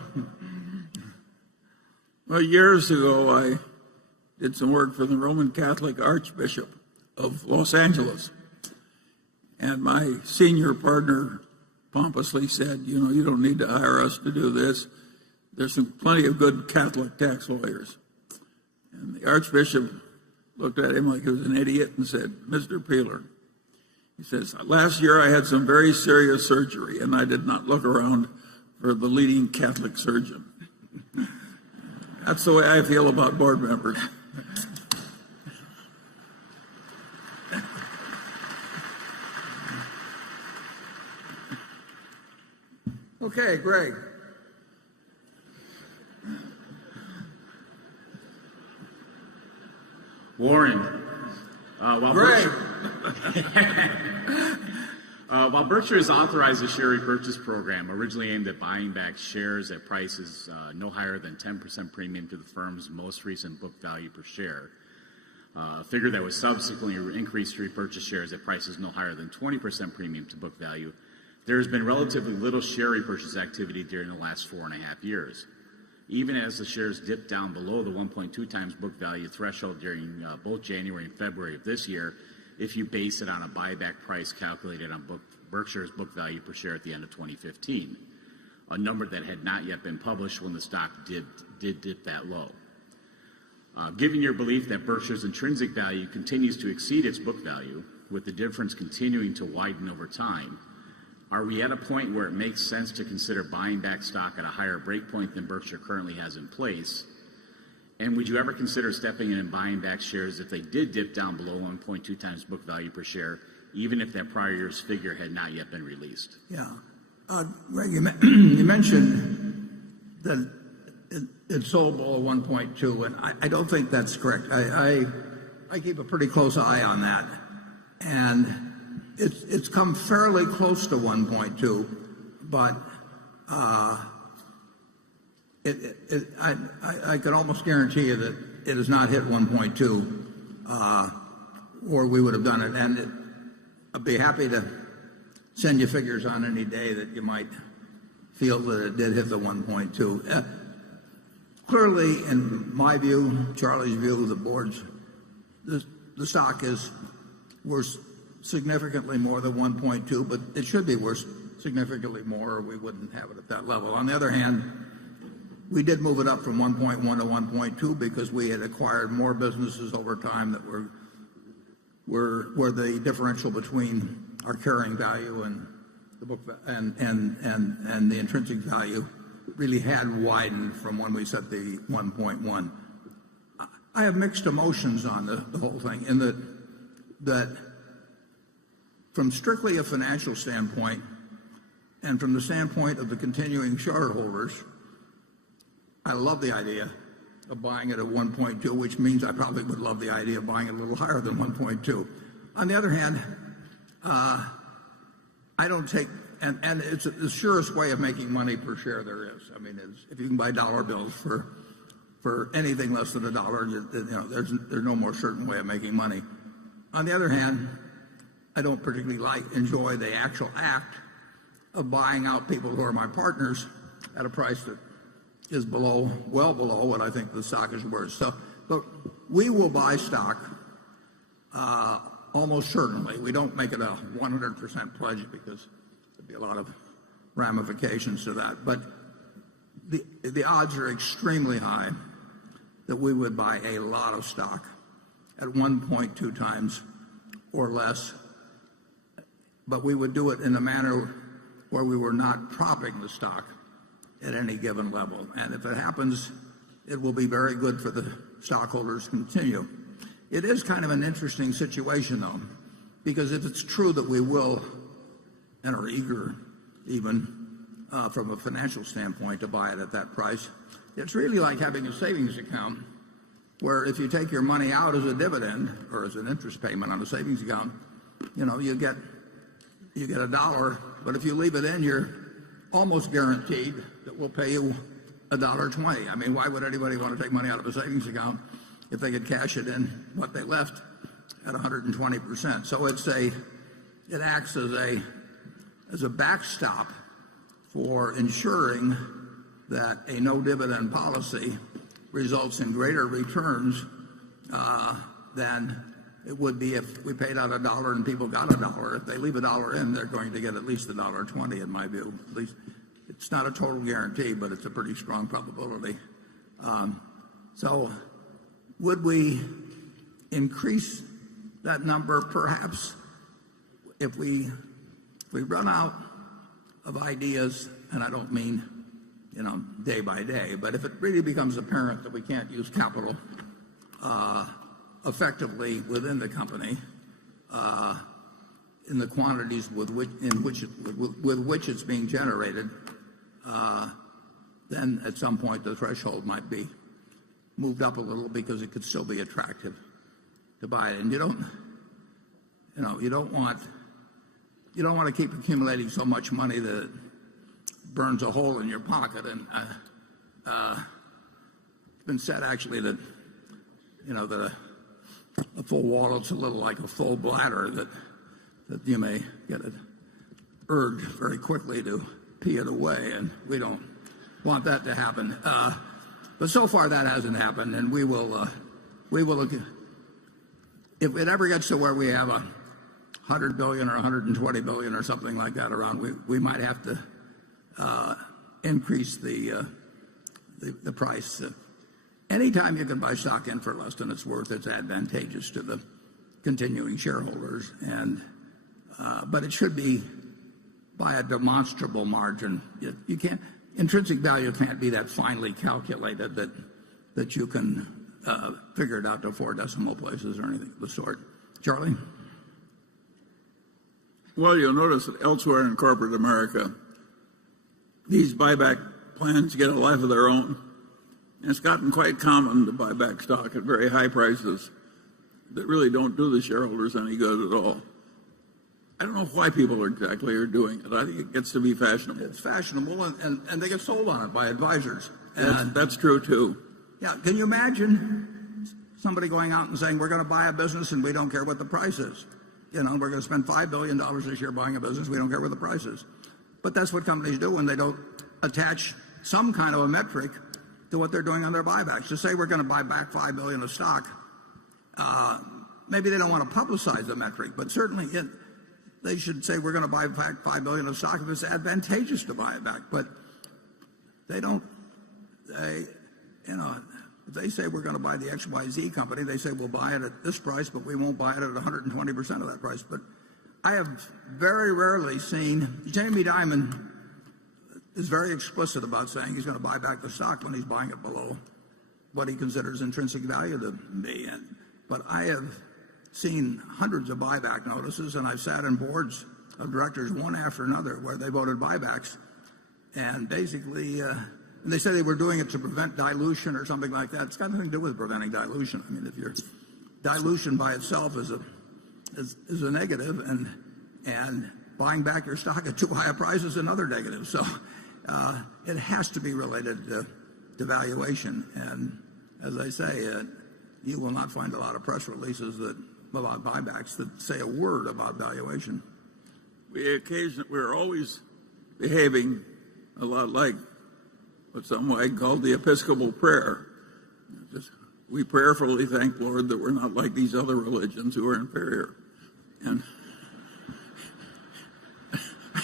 Well, years ago, I did some work for the Roman Catholic Archbishop of Los Angeles. And my senior partner pompously said, you don't need to hire us to do this. There's plenty of good Catholic tax lawyers. And the Archbishop looked at him like he was an idiot and said, Mr. Peeler, he says, last year I had some very serious surgery, and I did not look around for the leading Catholic surgeon. That's the way I feel about board members. Okay, Greg. Warren, while Berkshire has authorized a share repurchase program originally aimed at buying back shares at prices no higher than 10% premium to the firm's most recent book value per share, a figure that was subsequently increased to repurchase shares at prices no higher than 20% premium to book value, there has been relatively little share repurchase activity during the last 4.5 years. Even as the shares dipped down below the 1.2 times book value threshold during both January and February of this year, if you base it on a buyback price calculated on Berkshire's book value per share at the end of 2015, a number that had not yet been published when the stock did dip that low. Given your belief that Berkshire's intrinsic value continues to exceed its book value, with the difference continuing to widen over time, are we at a point where it makes sense to consider buying back stock at a higher breakpoint than Berkshire currently has in place? And would you ever consider stepping in and buying back shares if they did dip down below 1.2 times book value per share, even if that prior year's figure had not yet been released? Yeah. Greg, you mentioned that it sold below 1.2, and I don't think that's correct. I keep a pretty close eye on that. And it's come fairly close to 1.2, but I can almost guarantee you that it has not hit 1.2, or we would have done it. And I'd be happy to send you figures on any day that you might feel that it did hit the 1.2. Clearly, in my view, Charlie's view, the board's, the stock is worth significantly more than 1.2, but it should be worth significantly more, or we wouldn't have it at that level. On the other hand, we did move it up from 1.1 to 1.2 because we had acquired more businesses over time that were the differential between our carrying value and the book and the intrinsic value really had widened from when we set the 1.1. I have mixed emotions on the whole thing, in that from strictly a financial standpoint and from the standpoint of the continuing shareholders, I love the idea of buying it at 1.2, which means I probably would love the idea of buying it a little higher than 1.2. On the other hand, I don't take, and it's the surest way of making money per share there is. I mean, if you can buy dollar bills for anything less than $1, there's no more certain way of making money. On the other hand, I don't particularly enjoy the actual act of buying out people who are my partners at a price that is well below what I think the stock is worth. So, but we will buy stock almost certainly. We don't make it a 100% pledge because there'd be a lot of ramifications to that. But the odds are extremely high that we would buy a lot of stock at 1.2 times or less. But we would do it in a manner where we were not propping the stock at any given level. And if it happens, it will be very good for the stockholders to continue. It is kind of an interesting situation, though, because if it's true that we will, and are eager even from a financial standpoint to buy it at that price, it's really like having a savings account where if you take your money out as a dividend or as an interest payment on a savings account, you get $1, but if you leave it in, you're almost guaranteed that we'll pay you $1.20. I mean, why would anybody want to take money out of a savings account if they could cash it in what they left at 120%? So it acts as a backstop for ensuring that a no dividend policy results in greater returns than it would be if we paid out $1 and people got $1. If they leave $1 in, they're going to get at least $1.20 in my view. At least it's not a total guarantee, but it's a pretty strong probability. So would we increase that number? Perhaps if we run out of ideas, and I don't mean day by day, but if it really becomes apparent that we can't use capital effectively within the company in the quantities with which it's being generated, then at some point the threshold might be moved up a little because it could still be attractive to buy it. And you don't want to keep accumulating so much money that it burns a hole in your pocket. And it's been said actually that that a full wallet's a little like a full bladder, that you may get an urge very quickly to pee it away, and we don't want that to happen. But so far that hasn't happened, and we will if it ever gets to where we have $100 billion or $120 billion or something like that around, we might have to increase the price. Anytime you can buy stock in for less than it's worth, it's advantageous to the continuing shareholders. But it should be by a demonstrable margin. You can't, intrinsic value can't be that finely calculated that you can figure it out to 4 decimal places or anything of the sort. Charlie? Well, you'll notice that elsewhere in corporate America, these buyback plans get a life of their own. And it's gotten quite common to buy back stock at very high prices that really don't do the shareholders any good at all. I don't know why people exactly are doing it. I think it gets to be fashionable. It's fashionable, and they get sold on it by advisors. That's true, too. Yeah, can you imagine somebody going out and saying, we're going to buy a business and we don't care what the price is? We're going to spend $5 billion this year buying a business, we don't care what the price is. But that's what companies do when they don't attach some kind of a metric to what they're doing on their buybacks. To say we're going to buy back $5 billion of stock, maybe they don't want to publicize the metric, but certainly they should say we're going to buy back $5 billion of stock if it's advantageous to buy it back. But they don't. If they say we're going to buy the XYZ company, they say we'll buy it at this price, but we won't buy it at 120% of that price. But I have very rarely seen Jamie Dimon is very explicit about saying he's going to buy back the stock when he's buying it below what he considers intrinsic value to be. But I have seen hundreds of buyback notices, and I've sat in boards of directors one after another where they voted buybacks, and basically and they said they were doing it to prevent dilution or something like that. It's got nothing to do with preventing dilution. I mean, if your dilution by itself is a negative, and buying back your stock at too high a price is another negative. So it has to be related to valuation. And as I say, you will not find a lot of press releases about buybacks that say a word about valuation. We're always behaving a lot like what some might call the Episcopal prayer. We prayerfully thank Lord that we're not like these other religions who are inferior. And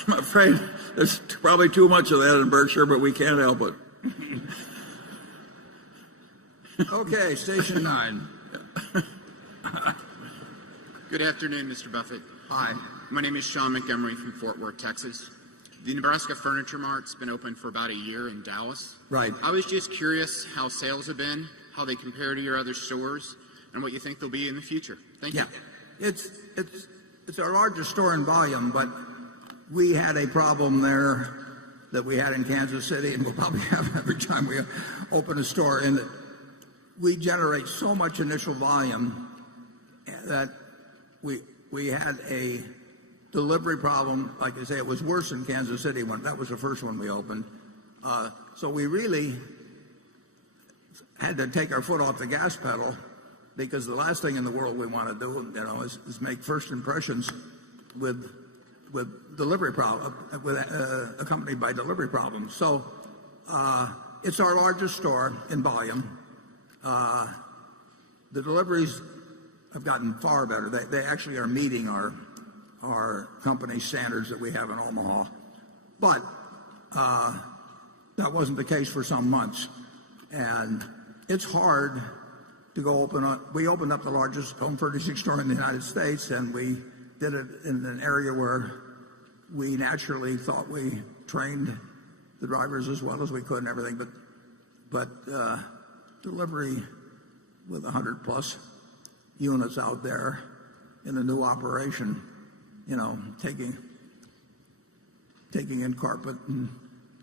I'm afraid there's probably too much of that in Berkshire, but we can't help it. Okay, station 9. Good afternoon, Mr. Buffett. Hi. My name is Sean Montgomery from Fort Worth, Texas. The Nebraska Furniture Mart's been open for about a year in Dallas. Right. I was just curious how sales have been, how they compare to your other stores, and what you think they'll be in the future. Thank you. It's our largest store in volume, but we had a problem there that we had in Kansas City, and we'll probably have every time we open a store, in that we generate so much initial volume that we had a delivery problem. Like I say, it was worse in Kansas City when that was the first one we opened. So we really had to take our foot off the gas pedal, because the last thing in the world we want to do, is make first impressions with delivery problem, accompanied by delivery problems. So it's our largest store in volume. The deliveries have gotten far better. They actually are meeting our company standards that we have in Omaha. But that wasn't the case for some months. And it's hard to go we opened up the largest home furnishing store in the United States, and we did it in an area where we naturally thought we trained the drivers as well as we could and everything. But delivery with 100 plus units out there in a new operation, taking in carpet and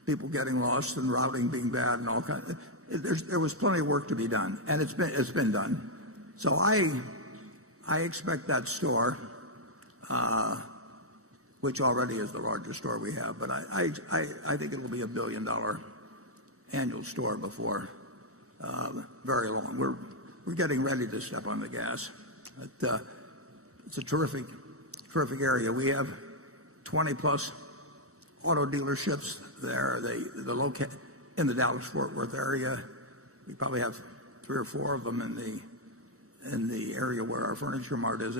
people getting lost and routing being bad and all kinds. There was plenty of work to be done, and it's been done. So I expect that store, which already is the largest store we have, but I think it will be $1 billion annual store before very long. We're getting ready to step on the gas. It's a terrific area. We have 20 plus auto dealerships there. In the Dallas-Fort Worth area. We probably have 3 or 4 of them in the area where our Furniture Mart is.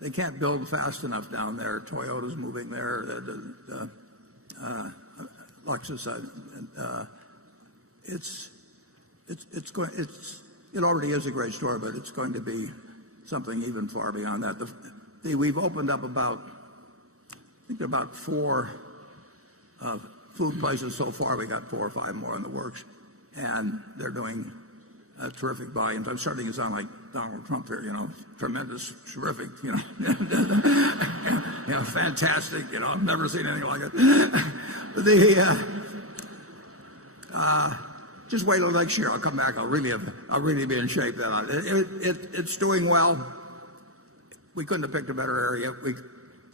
They can't build fast enough down there. Toyota's moving there. Lexus. It already is a great store, but it's going to be something even far beyond that. We've opened up about 4 food places so far. We got 4 or 5 more in the works, and they're doing terrific volumes. I'm starting to sound like Donald Trump here, tremendous, terrific, fantastic. I've never seen anything like it. Just wait till next year. I'll come back. I'll really be in shape then. It's doing well. We couldn't have picked a better area.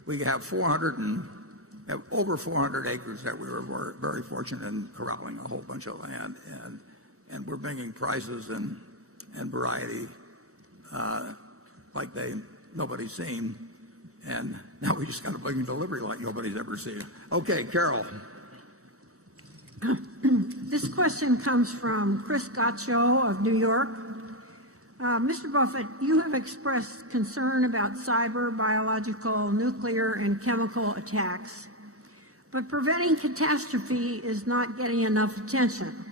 We have over 400 acres that we were very fortunate in corralling a whole bunch of land, and we're bringing prices and variety like nobody's seen, and now we just got to bring delivery like nobody's ever seen. Okay, Carol. This question comes from Chris Gaccio of New York. Mr. Buffett, you have expressed concern about cyber, biological, nuclear, and chemical attacks, but preventing catastrophe is not getting enough attention.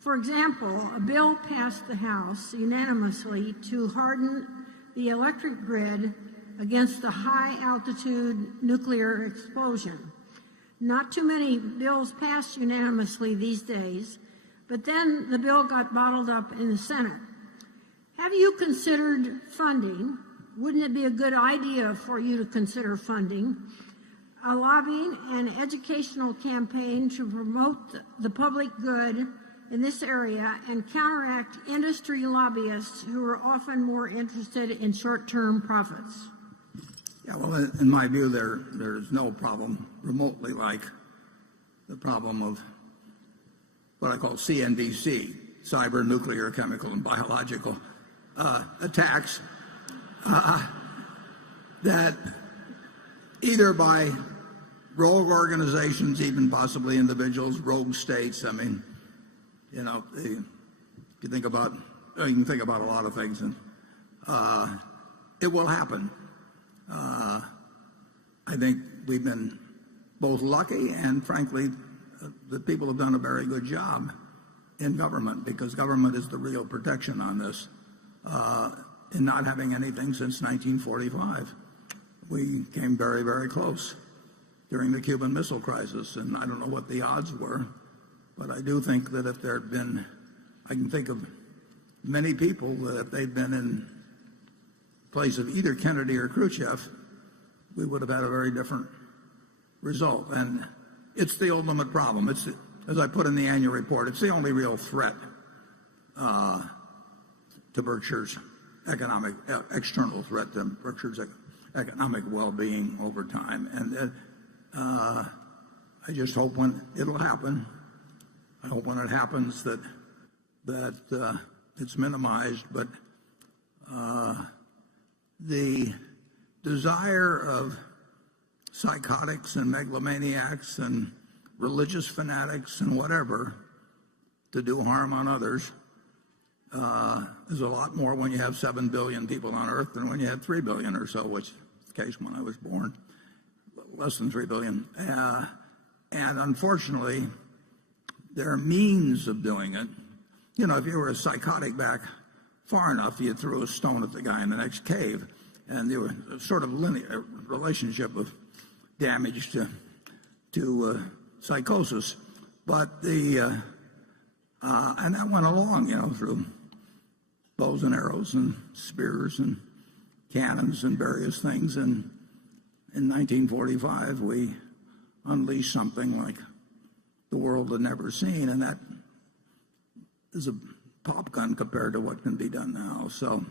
For example, a bill passed the House unanimously to harden the electric grid against a high-altitude nuclear explosion. Not too many bills passed unanimously these days, but then the bill got bottled up in the Senate. Have you considered funding? Wouldn't it be a good idea for you to consider funding a lobbying and educational campaign to promote the public good in this area and counteract industry lobbyists who are often more interested in short-term profits? Yeah, well, in my view, there's no problem remotely like the problem of what I call CNBC, cyber, nuclear, chemical, and biological attacks that either by rogue organizations, even possibly individuals, rogue states. I mean, you know, you can think about a lot of things, and it will happen. I think we've been both lucky and, frankly, the people have done a very good job in government, because government is the real protection on this. In not having anything since 1945, we came very, very close during the Cuban Missile Crisis, and I don't know what the odds were, but I do think that if there had been, I can think of many people that if they'd been in place of either Kennedy or Khrushchev, we would have had a very different result. And it's the ultimate problem. It's, as I put in the annual report, it's the only real threat to Berkshire's external threat to Berkshire's economic well-being over time. And I just hope when it'll happen, I hope when it happens that it's minimized. But the desire of psychotics and megalomaniacs and religious fanatics and whatever to do harm on others is a lot more when you have 7 billion people on Earth than when you had 3 billion or so, which is the case when I was born, less than 3 billion. And unfortunately, there are means of doing it. You know, if you were a psychotic back far enough, you threw a stone at the guy in the next cave, and there was a sort of linear relationship of damage to psychosis. But and that went along, you know, through bows and arrows and spears and cannons and various things. And in 1945, we unleashed something like the world had never seen, and that is a pop gun compared to what can be done now. So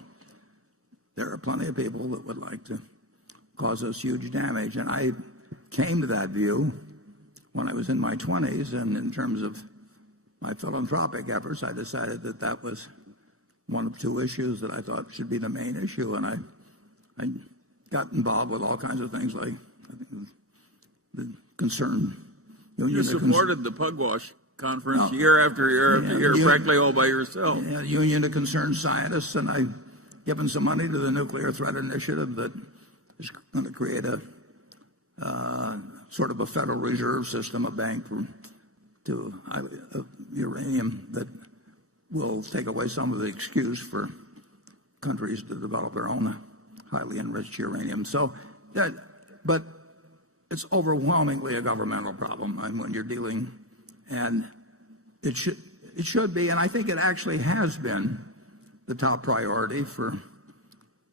there are plenty of people that would like to cause us huge damage. And I came to that view when I was in my 20s, and in terms of my philanthropic efforts, I decided that that was one of two issues that I thought should be the main issue. And I got involved with all kinds of things like the concern. You supported the Pugwash Conference year after year after year, frankly, all by yourself. Yeah, Union of Concerned Scientists, and I've given some money to the Nuclear Threat Initiative that is going to create a sort of a Federal Reserve System, a bank to uranium that will take away some of the excuse for countries to develop their own highly enriched uranium. So, but it's overwhelmingly a governmental problem when you're dealing, and it should be, and I think it actually has been the top priority for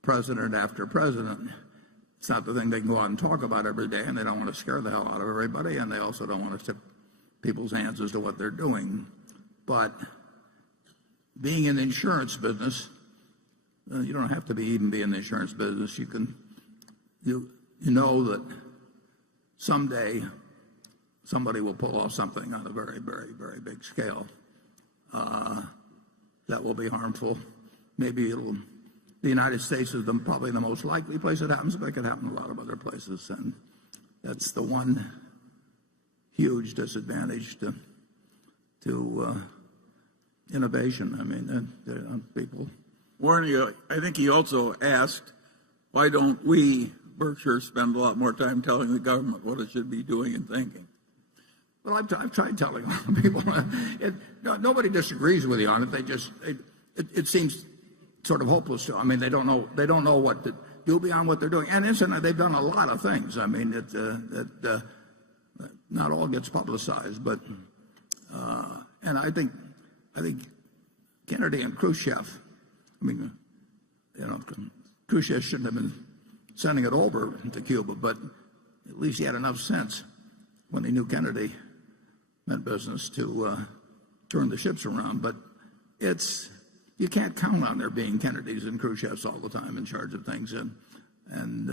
president after president. It's not the thing they can go out and talk about every day, and they don't want to scare the hell out of everybody, and they also don't want to tip people's hands as to what they're doing. But being in the insurance business, you don't have to even be in the insurance business. You know that someday somebody will pull off something on a very, very, very big scale that will be harmful. Maybe the United States is probably the most likely place it happens, but it could happen in a lot of other places. And that's the one huge disadvantage to innovation. I mean, people. Warren, I think he also asked, why don't we, Berkshire, spend a lot more time telling the government what it should be doing and thinking? Well, I've tried telling a lot of people. Nobody disagrees with you on it. It seems sort of hopeless to them. I mean, they don't know what to do beyond what they're doing. And incidentally, they've done a lot of things. I mean, not all gets publicized, but and I think Kennedy and Khrushchev. I mean, Khrushchev shouldn't have been sending it over to Cuba, but at least he had enough sense when he knew Kennedy meant business to turn the ships around. But you can't count on there being Kennedys and Khrushchevs all the time in charge of things. And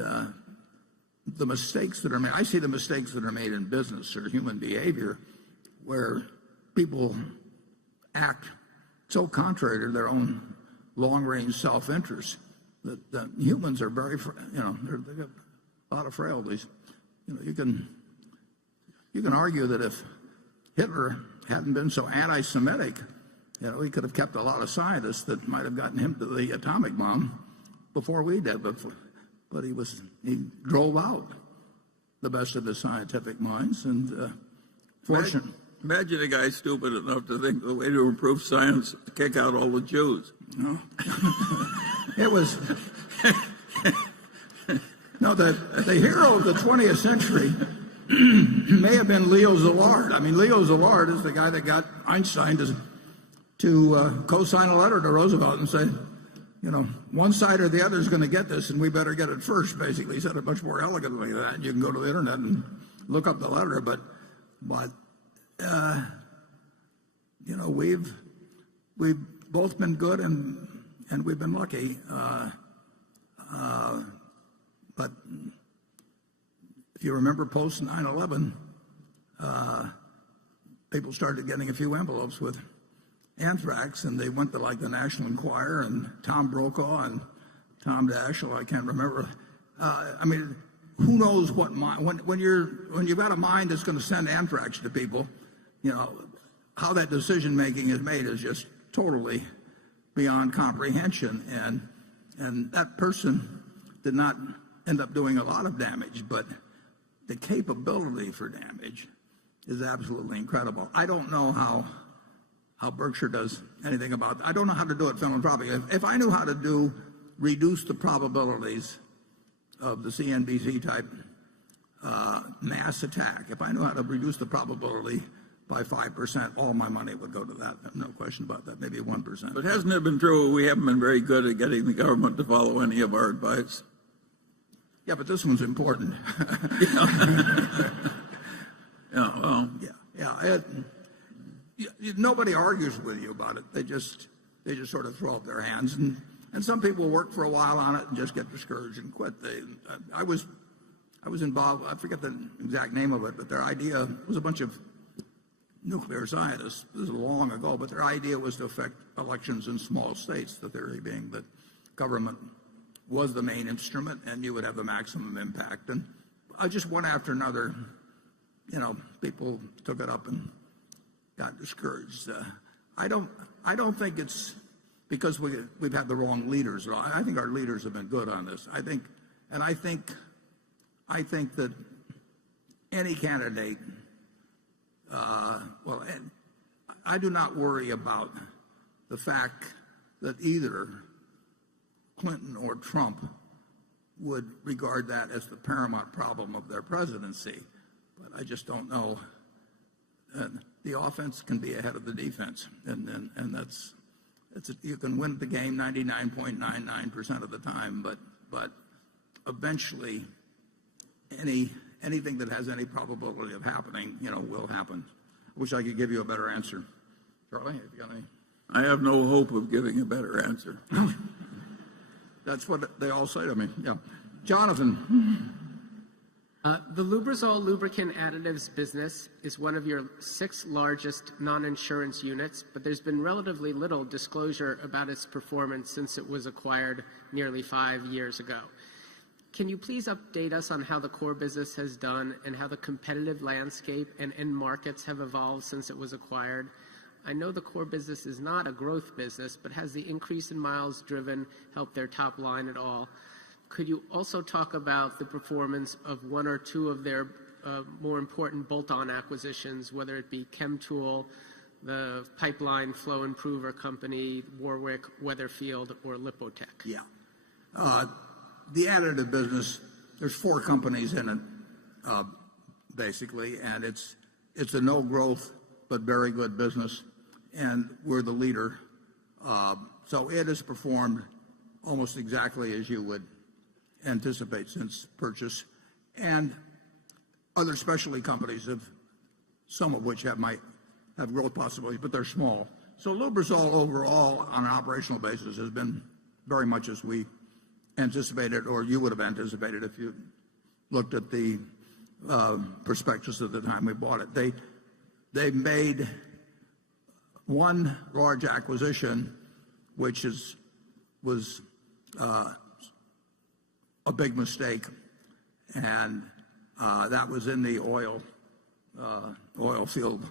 the mistakes that are made, I see the mistakes that are made in business or human behavior where people act so contrary to their own long-range self-interest that humans are very, they've got a lot of frailties. You can argue that if Hitler hadn't been so anti-Semitic, he could have kept a lot of scientists that might have gotten him to the atomic bomb before we did. But he drove out the best of his scientific minds, and fortunately. Imagine a guy stupid enough to think the way to improve science is to kick out all the Jews. No. It was the hero of the 20th century may have been Leo Szilard. I mean, Leo Szilard is the guy that got Einstein to co-sign a letter to Roosevelt and say, one side or the other is going to get this, and we better get it first. Basically, he said it much more elegantly than that. You can go to the internet and look up the letter, but we've both been good and we've been lucky. But if you remember post 9/11, people started getting a few envelopes with anthrax, and they went to like the National Enquirer and Tom Brokaw and Tom Daschle. I can't remember. I mean, who knows what mind when you've got a mind that's going to send anthrax to people, how that decision making is made is just totally beyond comprehension. And that person did not end up doing a lot of damage, but the capability for damage is absolutely incredible. I don't know how Berkshire does anything about that. I don't know how to do it philanthropically. If I knew how to reduce the probabilities of the CNBC type mass attack, if I knew how to reduce the probability by 5%, all my money would go to that. No question about that. Maybe 1%. But hasn't it been true we haven't been very good at getting the government to follow any of our advice? Yeah, but this one's important. Nobody argues with you about it. They just sort of throw up their hands, and some people work for a while on it and just get discouraged and quit. I was involved. I forget the exact name of it, but their idea was a bunch of nuclear scientists. This is long ago, but their idea was to affect elections in small states. The theory being that government was the main instrument, and you would have the maximum impact. And just one after another, people took it up and got discouraged. I don't think it's because we've had the wrong leaders. I think our leaders have been good on this. I think that any candidate. I do not worry about the fact that either Clinton or Trump would regard that as the paramount problem of their presidency. But I just don't know. The offense can be ahead of the defense, and you can win the game 99.99% of the time, but eventually anything that has any probability of happening, will happen. I wish I could give you a better answer. Charlie, have you got any? I have no hope of giving a better answer. That's what they all say to me. Yeah. Jonathan. The Lubrizol lubricant additives business is one of your 6 largest non-insurance units, but there's been relatively little disclosure about its performance since it was acquired nearly 5 years ago. Can you please update us on how the core business has done and how the competitive landscape and end markets have evolved since it was acquired? I know the core business is not a growth business, but has the increase in miles driven helped their top line at all? Could you also talk about the performance of one or two of their more important bolt-on acquisitions, whether it be ChemTool, the pipeline flow improver company, Warwick, Weatherfield, or Lipotech? Yeah. The additive business, there's 4 companies in it, basically, and it's a no-growth but very good business, and we're the leader. So it has performed almost exactly as you would anticipate since purchase. And other specialty companies have, some of which might have growth possibilities, but they're small. So Lubrizol overall, on an operational basis, has been very much as we anticipated, or you would have anticipated if you looked at the prospectus at the time we bought it. They made one large acquisition, which was a big mistake, and that was in the oil field,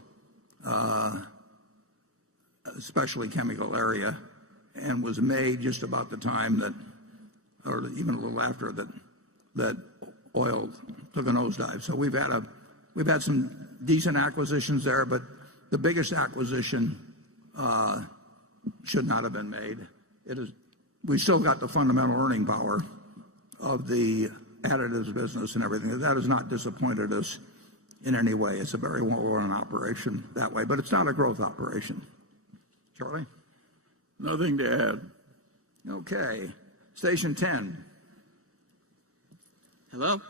especially chemical area, and was made just about the time that, or even a little after that oil took a nosedive. So we've had some decent acquisitions there, but the biggest acquisition should not have been made. We still got the fundamental earning power of the additives business and everything. That has not disappointed us in any way. It's a very well-run operation that way, but it's not a growth operation. Charlie? Nothing to add. Okay. Station 10. Hello.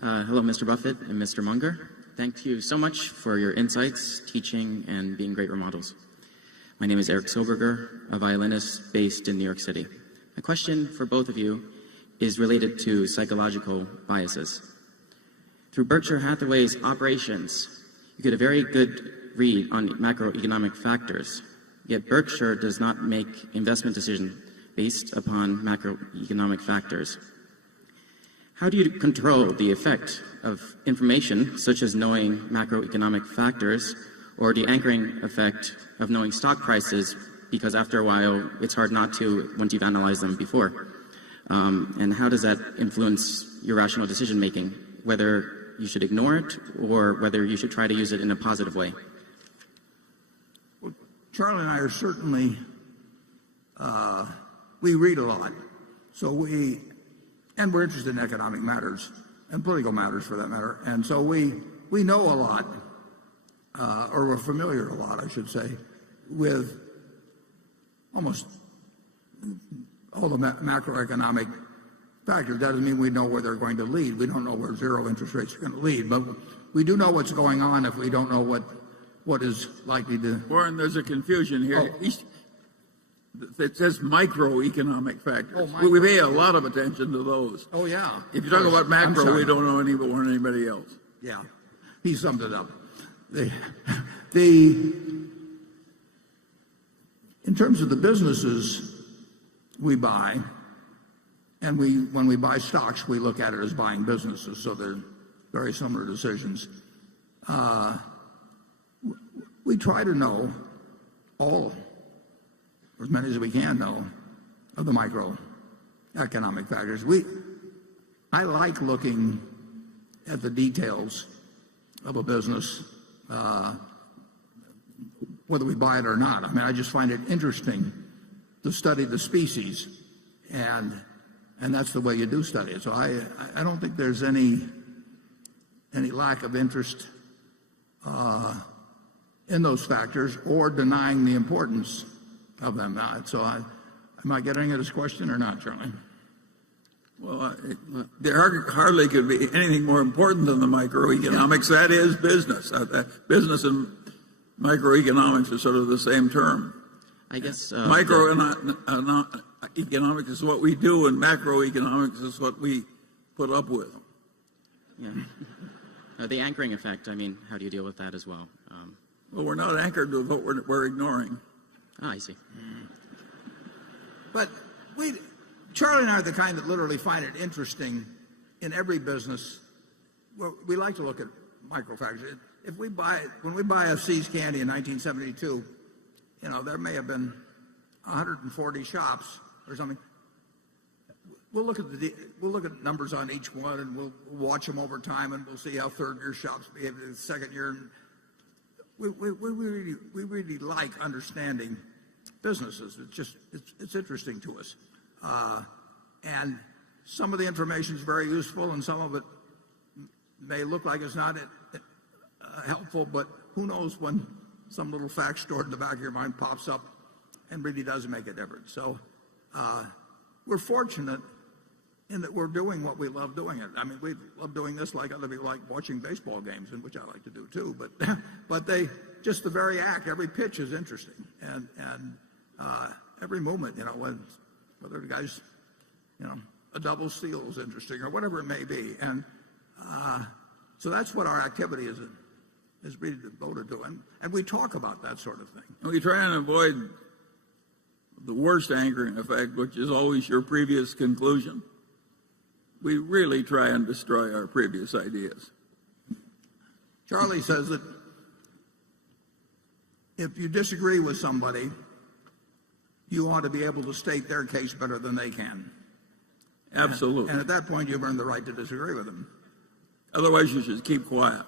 Hello, Mr. Buffett and Mr. Munger. Thank you so much for your insights, teaching, and being great role models. My name is Eric Silberger, a violinist based in New York City. My question for both of you is related to psychological biases. Through Berkshire Hathaway's operations, you get a very good read on macroeconomic factors, yet Berkshire does not make investment decisions based upon macroeconomic factors. How do you control the effect of information, such as knowing macroeconomic factors, or the anchoring effect of knowing stock prices, because after a while, it's hard not to once you've analyzed them before? And how does that influence your rational decision-making, whether you should ignore it or whether you should try to use it in a positive way? Well, Charlie and I are certainly, we read a lot. So and we're interested in economic matters and political matters for that matter. And so we know a lot, or we're familiar a lot, I should say, with almost all the macroeconomic factors. That doesn't mean we know where they're going to lead. We don't know where zero interest rates are going to lead, but we do know what's going on if we don't know what is likely to. Warren, there's a confusion here. It says microeconomic factors. We pay a lot of attention to those. Oh, yeah. If you talk about macro, we don't know any more than anybody else. Yeah, he summed it up. In terms of the businesses we buy, and when we buy stocks, we look at it as buying businesses, so they're very similar decisions. We try to know all, or as many as we can know, of the microeconomic factors. I like looking at the details of a business, whether we buy it or not. I mean, I just find it interesting to study the species, and that's the way you do study it. So I don't think there's any lack of interest in those factors or denying the importance of them. So am I getting at his question or not, Charlie? Well, there hardly could be anything more important than the microeconomics. That is business. Business and microeconomics are sort of the same term. I guess microeconomics is what we do, and macroeconomics is what we put up with. Yeah. The anchoring effect, I mean, how do you deal with that as well? Well, we're not anchored to what we're ignoring. I see. But Charlie and I are the kind that literally find it interesting in every business. Well, we like to look at microfactors. When we buy a See's Candy in 1972, there may have been 140 shops or something. We'll look at numbers on each one, and we'll watch them over time, and we'll see how third-year shops behave in the second year. We really like understanding businesses. It's interesting to us, and some of the information is very useful, and some of it may look like it's not helpful. But who knows when some little fact stored in the back of your mind pops up and really does make a difference. So we're fortunate in that we're doing what we love doing it. I mean, we love doing this like other people like watching baseball games, and which I like to do too. But they just the very act, every pitch is interesting, and every movement, you know, whether the guy's, you know, a double steal is interesting or whatever it may be, and so that's what our activity is really devoted to, and we talk about that sort of thing. And we try and avoid the worst anchoring effect, which is always your previous conclusion. We really try and destroy our previous ideas. Charlie says that if you disagree with somebody, you ought to be able to state their case better than they can. Absolutely. And at that point, you've earned the right to disagree with them. Otherwise, you should keep quiet.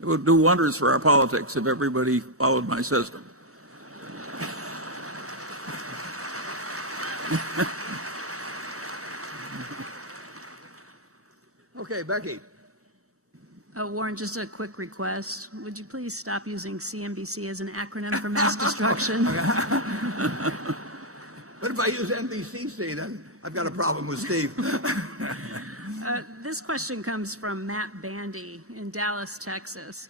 It would do wonders for our politics if everybody followed my system. Okay, Becky. Warren, just a quick request. Would you please stop using CNBC as an acronym for mass destruction? What if I use NBCC? Then I've got a problem with Steve. This question comes from Matt Bandy in Dallas, Texas.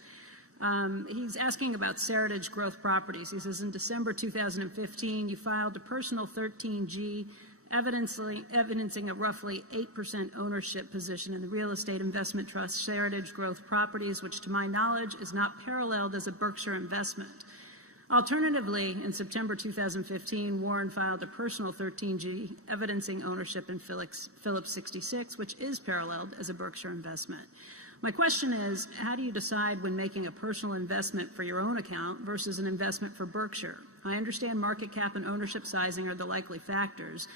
He's asking about Seritage Growth Properties. He says, in December 2015, you filed a personal 13G evidencing a roughly 8% ownership position in the real estate investment trust Seritage Growth Properties, which to my knowledge is not paralleled as a Berkshire investment. Alternatively, in September 2015, Warren filed a personal 13G evidencing ownership in Phillips 66, which is paralleled as a Berkshire investment. My question is, how do you decide when making a personal investment for your own account versus an investment for Berkshire? I understand market cap and ownership sizing are the likely factors,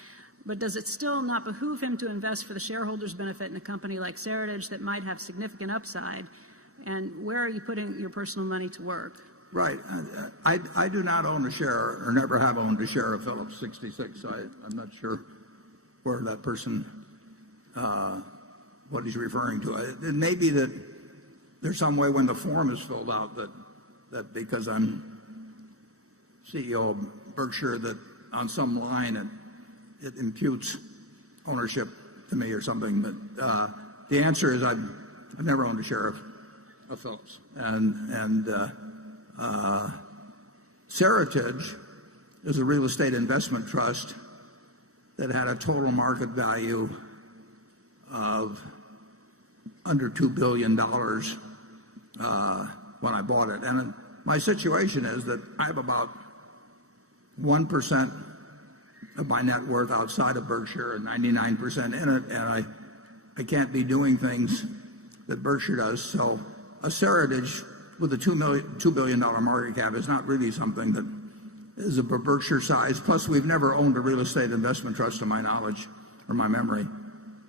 but does it still not behoove him to invest for the shareholders' benefit in a company like Seritage that might have significant upside? And where are you putting your personal money to work? Right. I do not own a share, or never have owned a share of Phillips 66. I'm not sure where that person, what he's referring to. It may be that there's some way when the form is filled out that because I'm CEO of Berkshire, that on some line it imputes ownership to me or something. But the answer is I've never owned a share of Phillips. And Seritage is a real estate investment trust that had a total market value of under $2 billion when I bought it. And my situation is that I have about 1% of my net worth outside of Berkshire and 99% in it, and I can't be doing things that Berkshire does. So a Seritage with a $2 billion market cap is not really something that is of a Berkshire size. Plus, we've never owned a real estate investment trust to my knowledge or my memory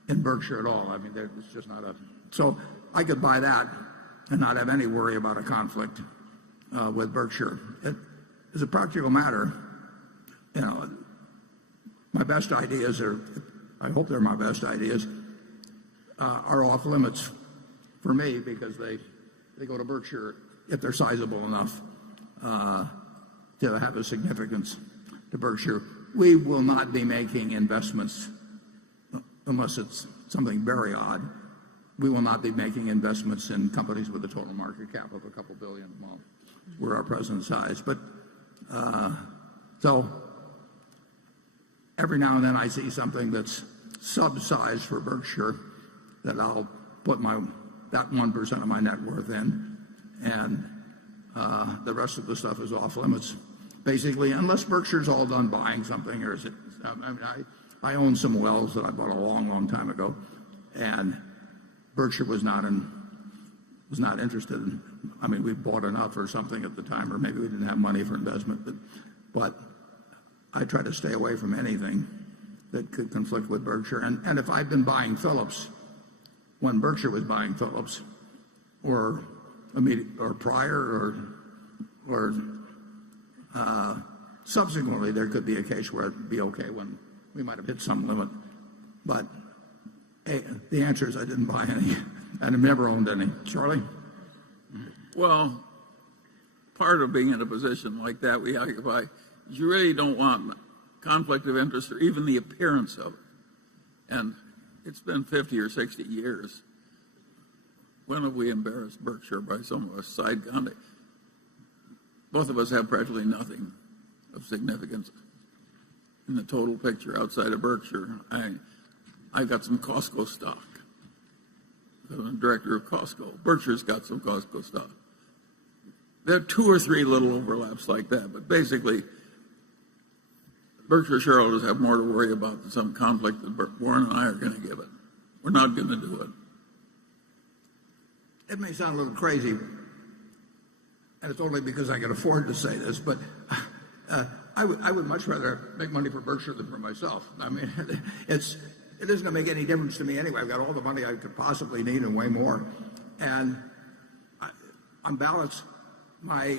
in Berkshire at all. I mean, it's just not a... So I could buy that and not have any worry about a conflict with Berkshire. As a practical matter, you know, my best ideas are, I hope they're my best ideas, are off limits for me because they go to Berkshire if they're sizable enough to have a significance to Berkshire. We will not be making investments unless it's something very odd. We will not be making investments in companies with a total market cap of a couple billion. Well, we're our present size. But so every now and then I see something that's sub-sized for Berkshire that I'll put that 1% of my net worth in, and the rest of the stuff is off limits, basically, unless Berkshire's all done buying something. Or is it? I mean, I own some wells that I bought a long, long time ago, and Berkshire was not interested in. I mean, we bought enough or something at the time, or maybe we didn't have money for investment, but I try to stay away from anything that could conflict with Berkshire. And if I've been buying Phillips when Berkshire was buying Phillips, or prior, or subsequently, there could be a case where it'd be okay when we might have hit some limit. But the answer is I didn't buy any, and I've never owned any. Charlie? Well, part of being in a position like that we occupy, you really don't want conflict of interest or even the appearance of it. And it's been 50 or 60 years. When have we embarrassed Berkshire by some of us side conduct? Both of us have practically nothing of significance in the total picture outside of Berkshire. I got some Costco stock. I'm the director of Costco. Berkshire's got some Costco stock. There are 2 or 3 little overlaps like that, but basically, Berkshire shareholders have more to worry about than some conflict that Warren and I are going to give it. We're not going to do it. It may sound a little crazy, and it's only because I can afford to say this, but I would much rather make money for Berkshire than for myself. I mean, it isn't going to make any difference to me anyway. I've got all the money I could possibly need and way more. And on balance, my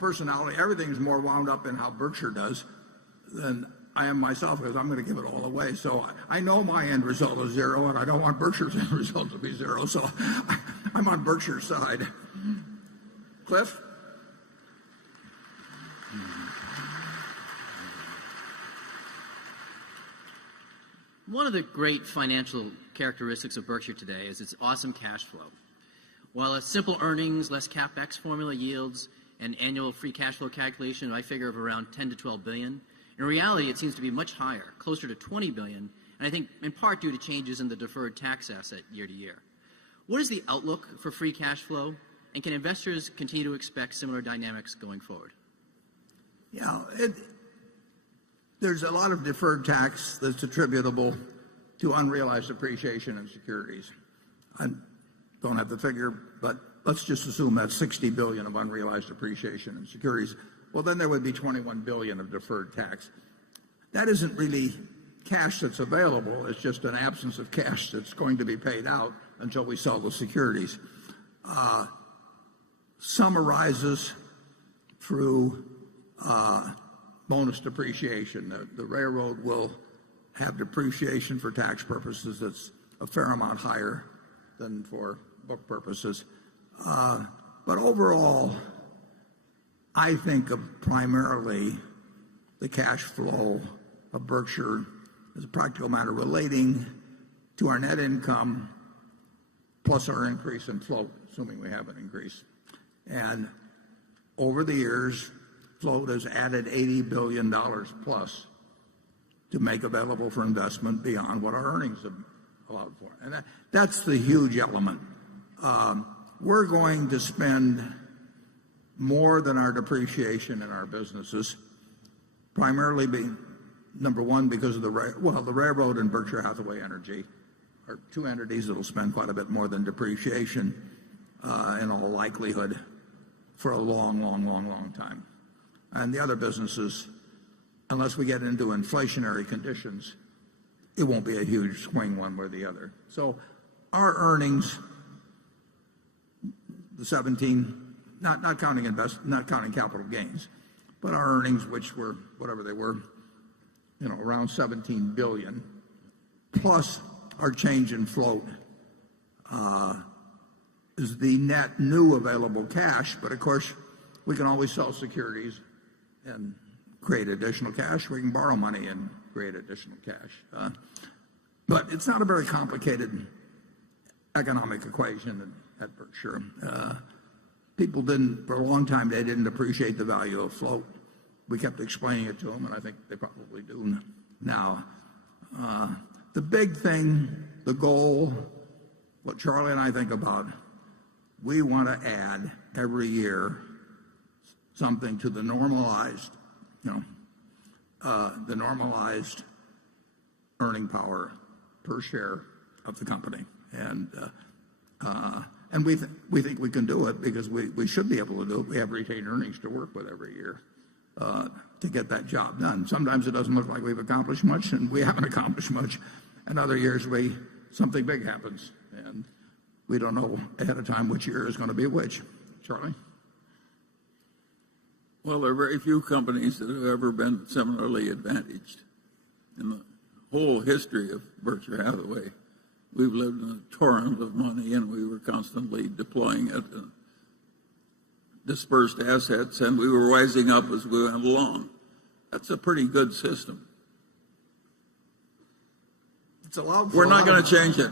personality, everything's more wound up in how Berkshire does than I am myself, because I'm going to give it all away. So I know my end result is 0, and I don't want Berkshire's end result to be 0. So I'm on Berkshire's side. Cliff? One of the great financial characteristics of Berkshire today is its awesome cash flow. While a simple earnings less capex formula yields an annual free cash flow calculation, I figure of around 10 to 12 billion. In reality, it seems to be much higher, closer to 20 billion, and I think in part due to changes in the deferred tax asset year to year. What is the outlook for free cash flow, and can investors continue to expect similar dynamics going forward? Yeah, there's a lot of deferred tax that's attributable to unrealized appreciation in securities. I don't have the figure, but let's just assume that's 60 billion of unrealized appreciation in securities. Well, then there would be 21 billion of deferred tax. That isn't really cash that's available. It's just an absence of cash that's going to be paid out until we sell the securities. Some arises through bonus depreciation. The railroad will have depreciation for tax purposes that's a fair amount higher than for book purposes. But overall, I think of primarily the cash flow of Berkshire as a practical matter relating to our net income plus our increase in float, assuming we have an increase. And over the years, float has added $80 billion plus to make available for investment beyond what our earnings have allowed for. And that's the huge element. We're going to spend more than our depreciation in our businesses, primarily number one, because of the railroad and Berkshire Hathaway Energy are 2 entities that will spend quite a bit more than depreciation in all likelihood for a long time. And the other businesses, unless we get into inflationary conditions, it won't be a huge swing one way or the other. So our earnings, the 17, not counting capital gains, but our earnings, which were whatever they were, around 17 billion, plus our change in float, is the net new available cash. But of course, we can always sell securities and create additional cash. We can borrow money and create additional cash. But it's not a very complicated economic equation at Berkshire. People didn't, for a long time, they didn't appreciate the value of float. We kept explaining it to them, and I think they probably do now. The big thing, the goal, what Charlie and I think about, we want to add every year something to the normalized, the normalized earning power per share of the company. And we think we can do it because we should be able to do it. We have retained earnings to work with every year to get that job done. Sometimes it doesn't look like we've accomplished much, and we haven't accomplished much. And other years something big happens, and we don't know ahead of time which year is going to be which. Charlie? Well, there are very few companies that have ever been similarly advantaged. In the whole history of Berkshire Hathaway, we've lived in a torrent of money, and we were constantly deploying it, dispersed assets, and we were rising up as we went along. That's a pretty good system. It's allowed for We're not going to change it.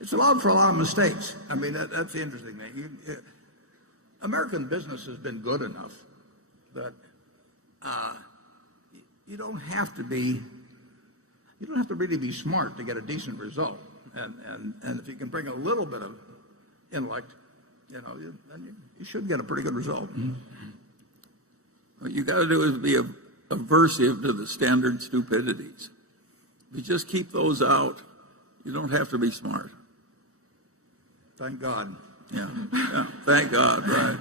It's allowed for a lot of mistakes. I mean, that's the interesting thing. American business has been good enough that you don't have to really be smart to get a decent result. And if you can bring a little bit of intellect, then you should get a pretty good result. What you got to do is be aversive to the standard stupidities. If you just keep those out, you don't have to be smart. Thank God. Yeah. Thank God, right.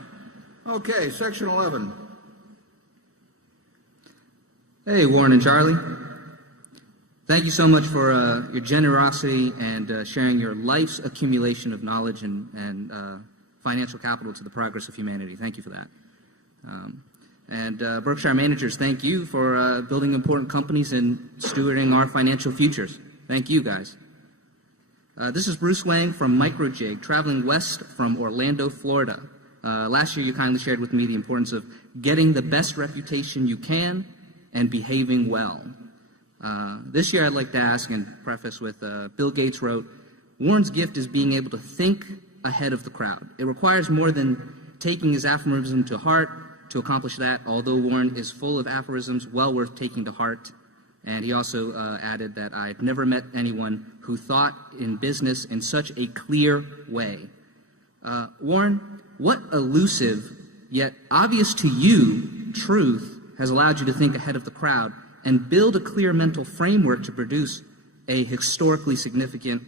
Okay, section 11. Hey, Warren and Charlie. Thank you so much for your generosity and sharing your life's accumulation of knowledge and financial capital to the progress of humanity. Thank you for that. And Berkshire managers, thank you for building important companies and stewarding our financial futures. Thank you, guys. This is Bruce Wang from Microjig, traveling west from Orlando, Florida. Last year, you kindly shared with me the importance of getting the best reputation you can and behaving well. This year, I'd like to ask and preface with Bill Gates wrote, Warren's gift is being able to think ahead of the crowd. It requires more than taking his aphorism to heart to accomplish that, although Warren is full of aphorisms well worth taking to heart. And he also added that I've never met anyone who thought in business in such a clear way. Warren, what elusive yet obvious to you truth has allowed you to think ahead of the crowd and build a clear mental framework to produce a historically significant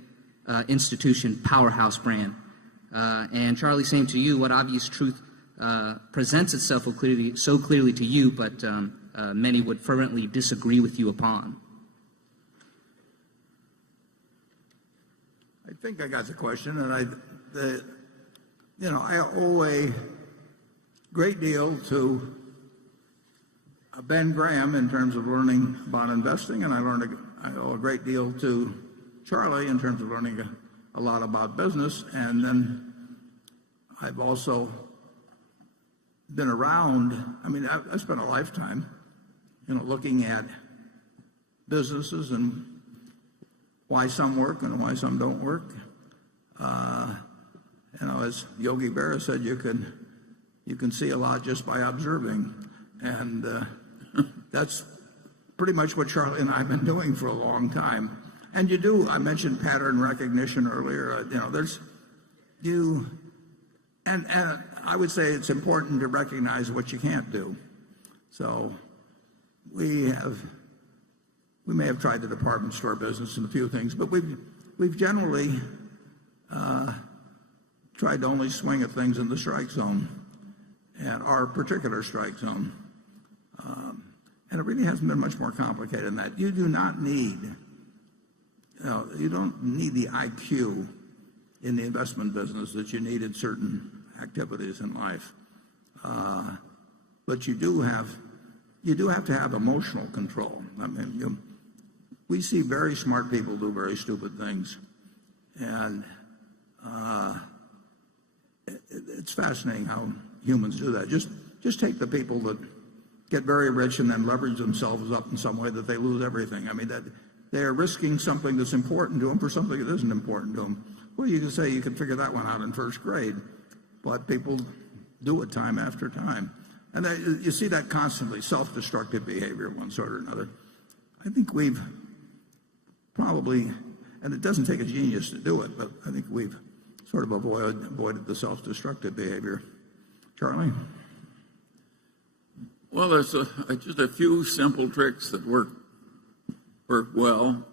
institution powerhouse brand? And Charlie, same to you. What obvious truth presents itself so clearly to you, but many would fervently disagree with you upon? I think I got the question, and I owe a great deal to Ben Graham in terms of learning about investing, and I owe a great deal to Charlie in terms of learning a lot about business. And then I've also been around. I mean, I've spent a lifetime, looking at businesses and why some work and why some don't work. As Yogi Berra said, you can see a lot just by observing, and that's pretty much what Charlie and I have been doing for a long time. And I mentioned pattern recognition earlier. And I would say it's important to recognize what you can't do. So we may have tried the department store business and a few things, but we've generally tried to only swing at things in the strike zone, and our particular strike zone. And it really hasn't been much more complicated than that. You do not need, you don't need the IQ in the investment business that you need in certain activities in life. But you do have to have emotional control. I mean, we see very smart people do very stupid things, and it's fascinating how humans do that. Just take the people that get very rich and then leverage themselves up in some way that they lose everything. I mean, that they are risking something that's important to them for something that isn't important to them. Well, you can say you can figure that one out in first grade, but people do it time after time. And you see that constantly, self-destructive behavior of one sort or another. I think we've probably, and it doesn't take a genius to do it, but I think we've sort of avoided the self-destructive behavior. Charlie? Well, there's just a few simple tricks that work well,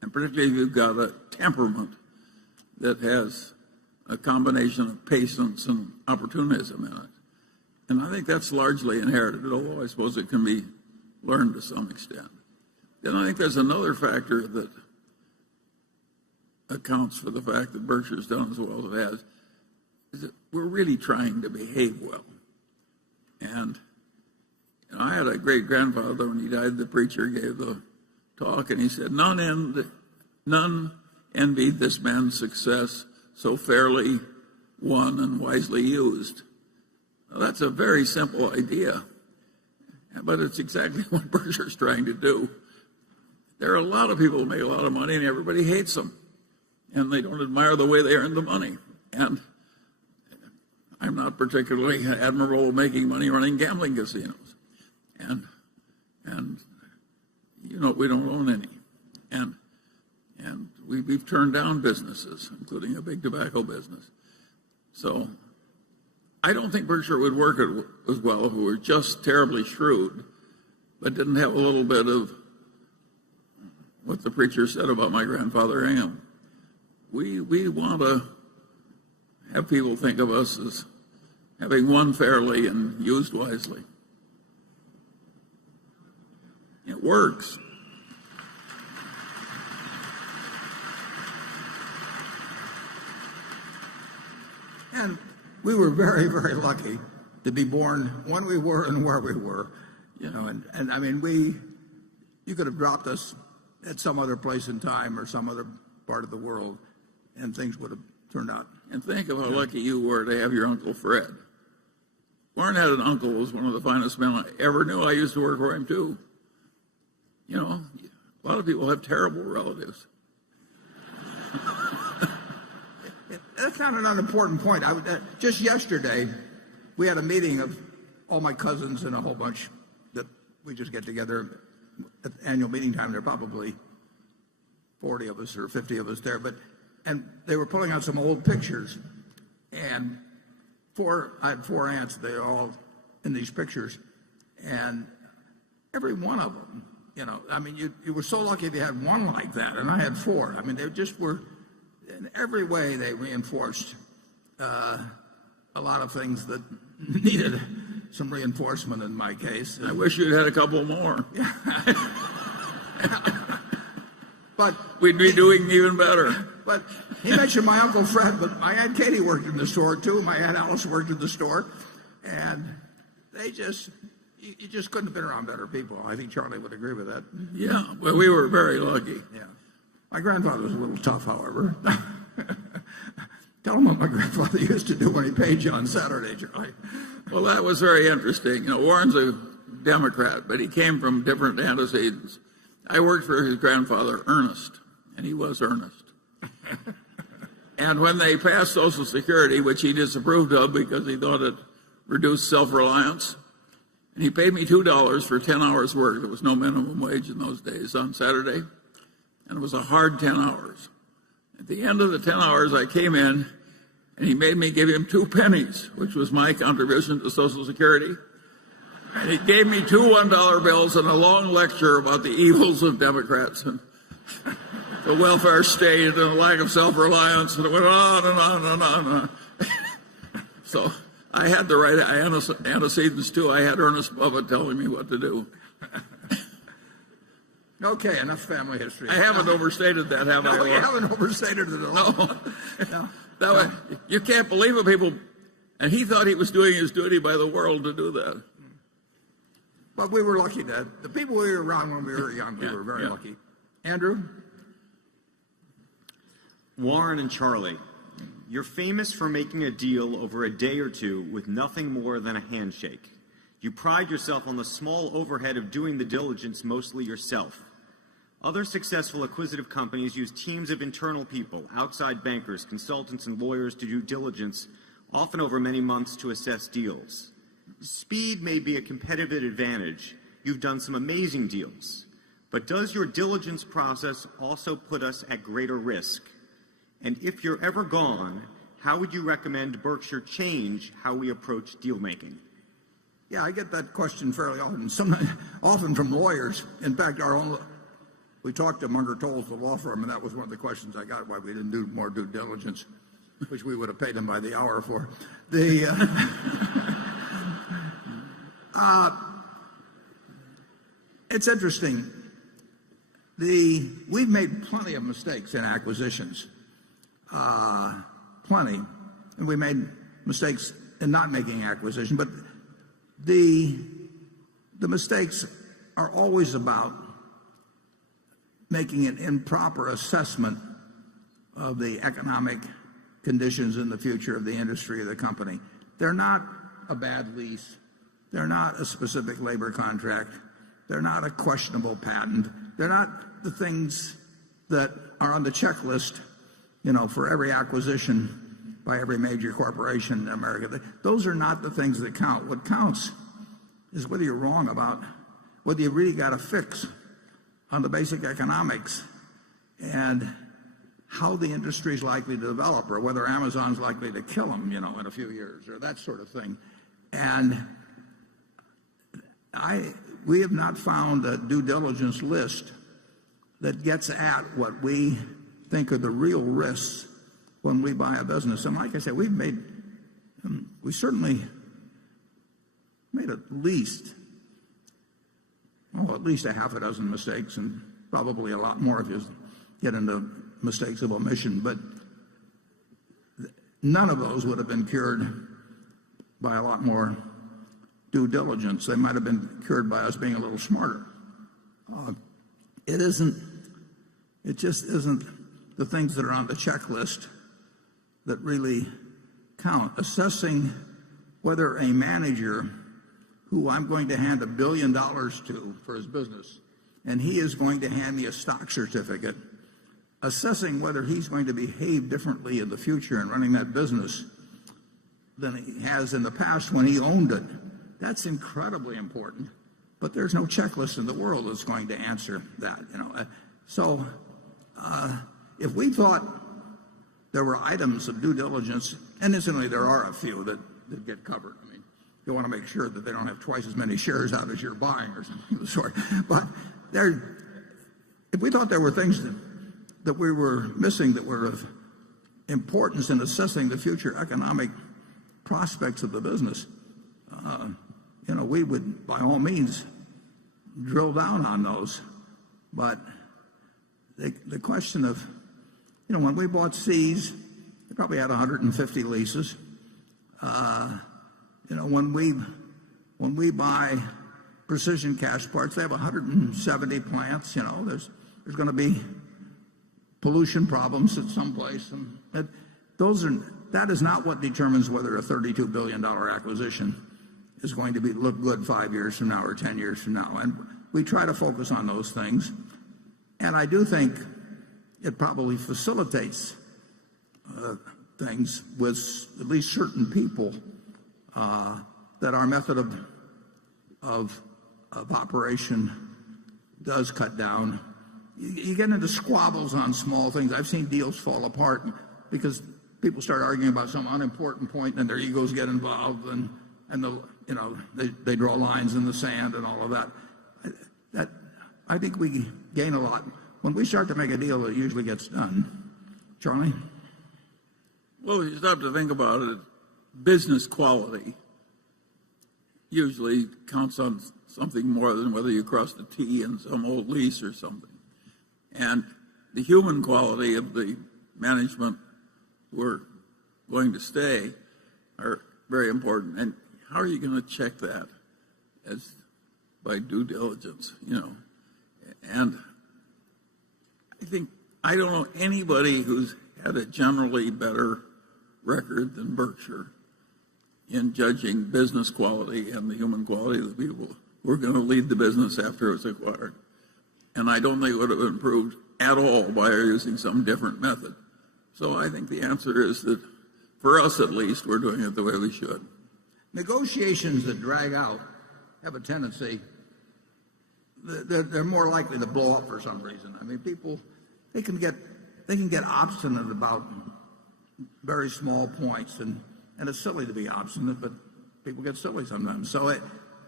and particularly if you've got a temperament that has a combination of patience and opportunism in it. And I think that's largely inherited, although I suppose it can be learned to some extent. Then I think there's another factor that accounts for the fact that Berkshire's done as well as it has, is that we're really trying to behave well. And I had a great-grandfather, when he died, the preacher gave the talk, and he said, none envied this man's success so fairly won and wisely used. Now, that's a very simple idea, but it's exactly what Berkshire's trying to do. there are a lot of people who make a lot of money and everybody hates them. And they don't admire the way they earn the money. And I'm not particularly admirable at making money running gambling casinos. And you know, we don't own any. And we've turned down businesses, including a big tobacco business. So I don't think Berkshire would work as well if we were just terribly shrewd, but didn't have a little bit of what the preacher said about my grandfather Ham. We want to have people think of us as having won fairly and used wisely. It works. And we were very, very lucky to be born when we were and where we were. You know, and I mean, you could have dropped us at some other place in time or some other part of the world, and things would have turned out. And think of how lucky you were to have your Uncle Fred. Warren had an uncle who was one of the finest men I ever knew. I used to work for him, too. You know, a lot of people have terrible relatives. That's not an unimportant point. Just yesterday, we had a meeting of all my cousins and a whole bunch that we just get together at annual meeting time. There are probably 40 of us or 50 of us there. And they were pulling out some old pictures. And I had 4 aunts. They're all in these pictures. And every one of them, you know, I mean, you were so lucky if you had one like that. And I had 4. I mean, they just were, in every way, they reinforced a lot of things that needed some reinforcement in my case. I wish you'd had a couple more. But we'd be doing even better. But he mentioned my Uncle Fred, but my Aunt Katie worked in the store too. My Aunt Alice worked in the store. And you just couldn't have been around better people. I think Charlie would agree with that. Yeah, well, we were very lucky. Yeah. My grandfather was a little tough, however. Tell him what my grandfather used to do when he paid you on Saturday, Charlie. Well, that was very interesting. You know, Warren's a Democrat, but he came from different antecedents. I worked for his grandfather, Ernest, and he was earnest. And when they passed Social Security, which he disapproved of because he thought it reduced self-reliance, and he paid me $2 for 10 hours work. There was no minimum wage in those days on Saturday, and it was a hard 10 hours. At the end of the 10 hours, I came in, and he made me give him 2 pennies, which was my contribution to Social Security. And he gave me 2 $1 bills and a long lecture about the evils of Democrats and the welfare state and the lack of self-reliance, and it went on and on and on. So I had the right antecedents, too. I had Ernest Buffett telling me what to do. Okay, enough family history. I haven't overstated that, have I? No, you haven't overstated it at all. No. You can't believe it, people. And he thought he was doing his duty by the world to do that. But we were lucky, Dad. The people we were around when we were young, we were very lucky. Andrew? Warren and Charlie, you're famous for making a deal over a day or two with nothing more than a handshake. You pride yourself on the small overhead of doing the diligence mostly yourself. Other successful acquisitive companies use teams of internal people, outside bankers, consultants, and lawyers to do diligence, often over many months to assess deals. Speed may be a competitive advantage. You've done some amazing deals. But does your diligence process also put us at greater risk? And if you're ever gone, how would you recommend Berkshire change how we approach deal making? Yeah, I get that question fairly often, often from lawyers. In fact, we talked to Munger Tolles, the law firm, and that was one of the questions I got, why we didn't do more due diligence, which we would have paid him by the hour for. It's interesting. We've made plenty of mistakes in acquisitions, plenty, and we made mistakes in not making acquisition. But the mistakes are always about making an improper assessment of the economic conditions in the future of the industry of the company. They're not a bad lease. They're not a specific labor contract. They're not a questionable patent. they're not the things that are on the checklist, for every acquisition by every major corporation in America. Those are not the things that count. What counts is whether you're wrong about whether you really got a fix on the basic economics and how the industry is likely to develop, or whether Amazon's likely to kill them, in a few years, or that sort of thing. And we have not found a due diligence list that gets at what we think are the real risks when we buy a business. And like I said, we certainly made at least a half a dozen mistakes, and probably a lot more if you get into mistakes of omission. But none of those would have been cured by a lot more due diligence. They might have been cured by us being a little smarter. It just isn't the things that are on the checklist that really count. Assessing whether a manager who I'm going to hand $1 billion to for his business, and he is going to hand me a stock certificate, assessing whether he's going to behave differently in the future in running that business than he has in the past when he owned it, that's incredibly important. But there's no checklist in the world that's going to answer that. So if we thought there were items of due diligence, and incidentally there are a few that get covered. I mean, you want to make sure that they don't have twice as many shares out as you're buying or something of the sort. But if we thought there were things that we were missing that were of importance in assessing the future economic prospects of the business, we would by all means drill down on those. But the question of, when we bought Seas, they probably had 150 leases. When we buy Precision Cast Parts, they have 170 plants. There's going to be pollution problems at some place, and that is not what determines whether a $32 billion acquisition is going to look good 5 years from now or 10 years from now. And we try to focus on those things. And I do think it probably facilitates things with at least certain people that our method of operation does cut down. You get into squabbles on small things. I've seen deals fall apart because people start arguing about some unimportant point, and their egos get involved, and they draw lines in the sand and all of that. I think we gain a lot when we start to make a deal. It usually gets done. Charlie? Well, if you stop to think about it, business quality usually counts on something more than whether you crossed a T in some old lease or something. And the human quality of the management who are going to stay are very important. And how are you going to check that? As by due diligence, And I don't know anybody who's had a generally better record than Berkshire in judging business quality and the human quality of the people who are going to lead the business after it's acquired. And I don't think it would have improved at all by using some different method. So I think the answer is that, for us at least, we're doing it the way we should. Negotiations that drag out have a tendency, they're more likely to blow up for some reason. I mean, people, they can get obstinate about very small points, and it's silly to be obstinate, but people get silly sometimes. So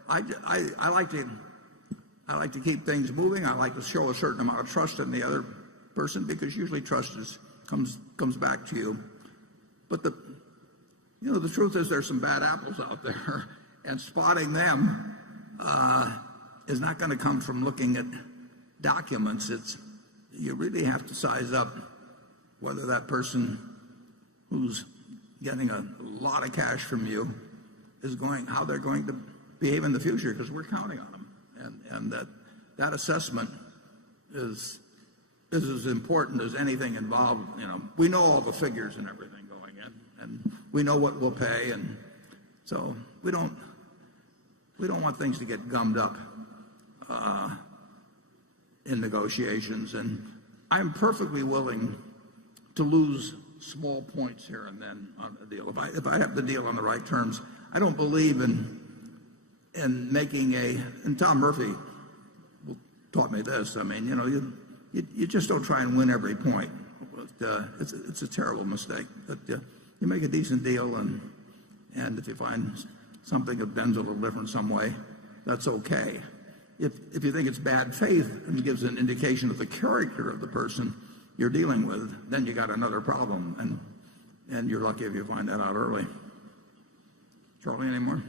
I like to keep things moving. I like to show a certain amount of trust in the other person, because usually trust comes back to you. But the truth is there's some bad apples out there, and spotting them is not going to come from looking at documents. You really have to size up whether that person who's getting a lot of cash from you how they're going to behave in the future, because we're counting on them, and that assessment is as important as anything involved. We know all the figures and everything going in, and we know what we'll pay, and so we don't want things to get gummed up. in negotiations, and I'm perfectly willing to lose small points here and then on a deal. If I have the deal on the right terms, I don't believe in making and Tom Murphy taught me this. I mean, you just don't try and win every point. It's a terrible mistake. But you make a decent deal, and if you find something that bends a little different some way, that's okay. If you think it's bad faith and gives an indication of the character of the person you're dealing with, then you got another problem, and you're lucky if you find that out early. Charlie, any more?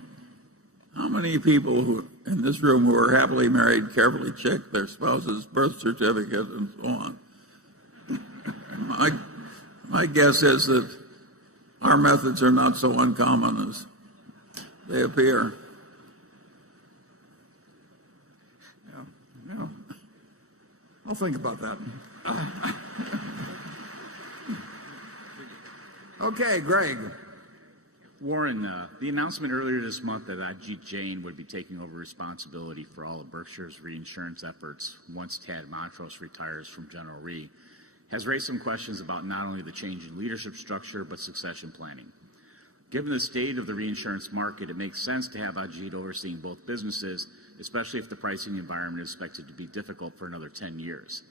How many people in this room who are happily married carefully check their spouse's birth certificate and so on? My guess is that our methods are not so uncommon as they appear. Yeah. I'll think about that. Okay, Greg. Warren, the announcement earlier this month that Ajit Jain would be taking over responsibility for all of Berkshire's reinsurance efforts once Tad Montrose retires from General Re has raised some questions about not only the change in leadership structure, but succession planning. Given the state of the reinsurance market, it makes sense to have Ajit overseeing both businesses, especially if the pricing environment is expected to be difficult for another 10 years,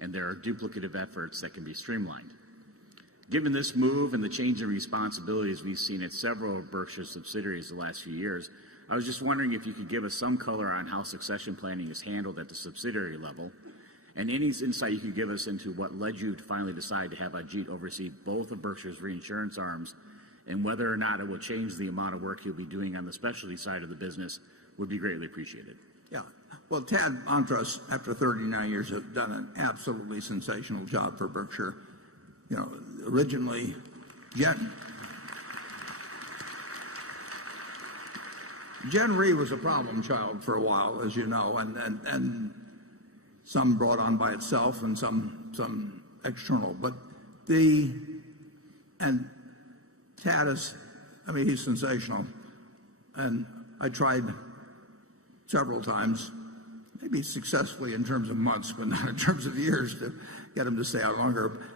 and there are duplicative efforts that can be streamlined. Given this move and the change in responsibilities we've seen at several of Berkshire subsidiaries the last few years, I was just wondering if you could give us some color on how succession planning is handled at the subsidiary level, and any insight you could give us into what led you to finally decide to have Ajit oversee both of Berkshire's reinsurance arms, and whether or not it will change the amount of work he'll be doing on the specialty side of the business would be greatly appreciated. Yeah. Well, Tad Montrose, after 39 years, has done an absolutely sensational job for Berkshire. Originally, Gen Re was a problem child for a while, as you know, and some brought on by itself and some external. But Tad is, he's sensational. And I tried several times, maybe successfully in terms of months, but not in terms of years, to get him to stay out longer.